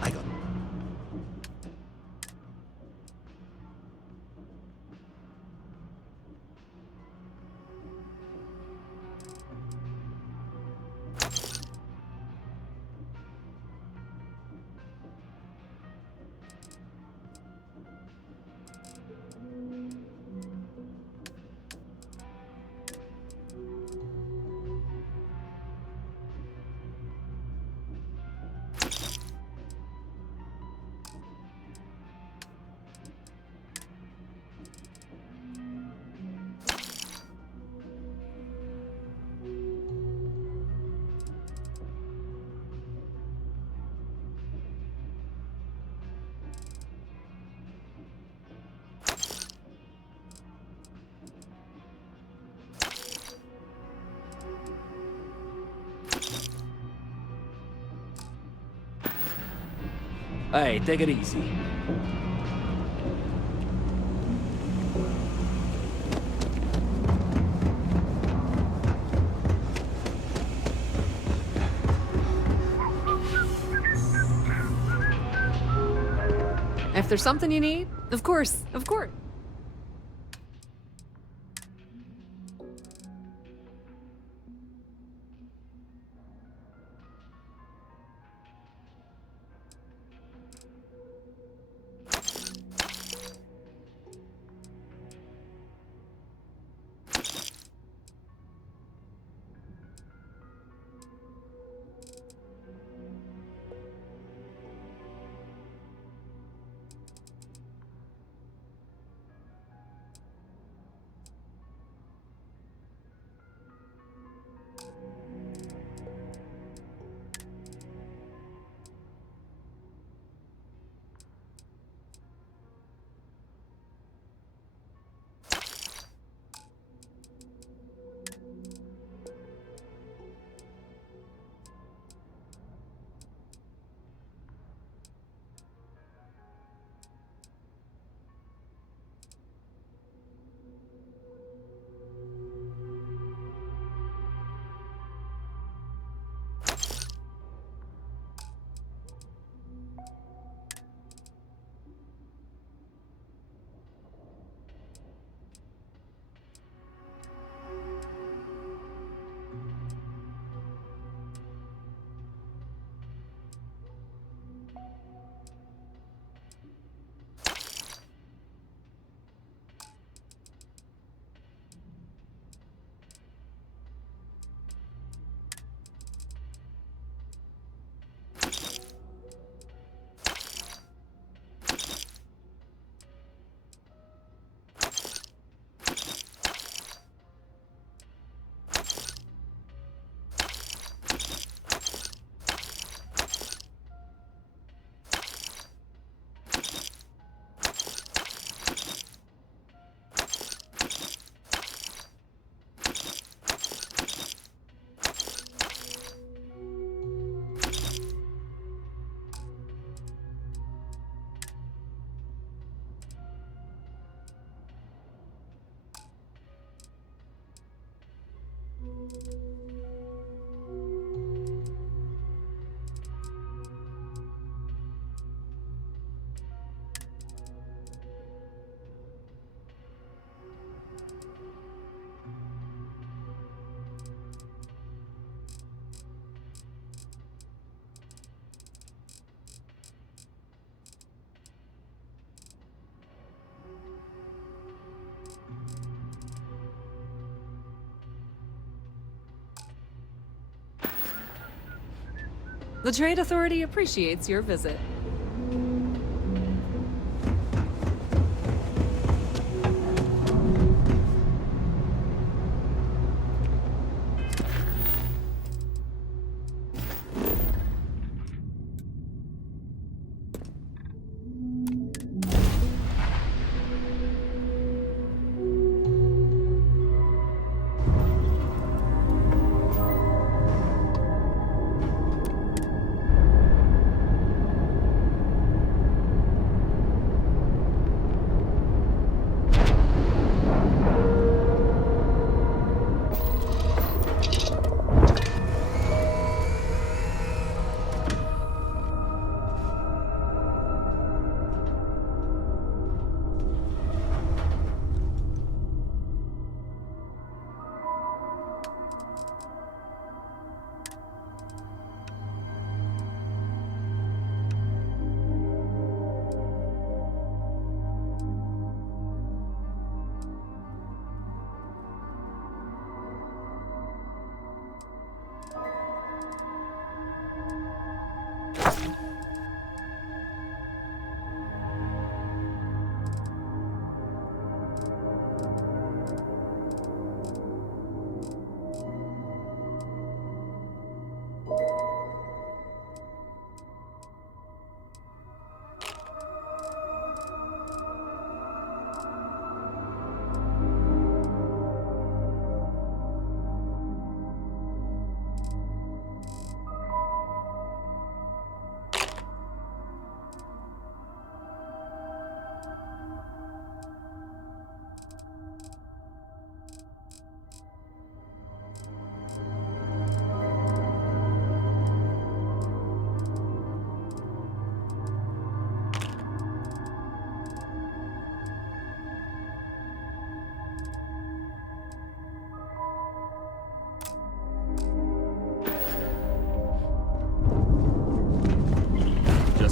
I got... Hey, take it easy. If there's something you need, of course, of course. The Trade Authority appreciates your visit.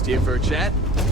Just here for a chat?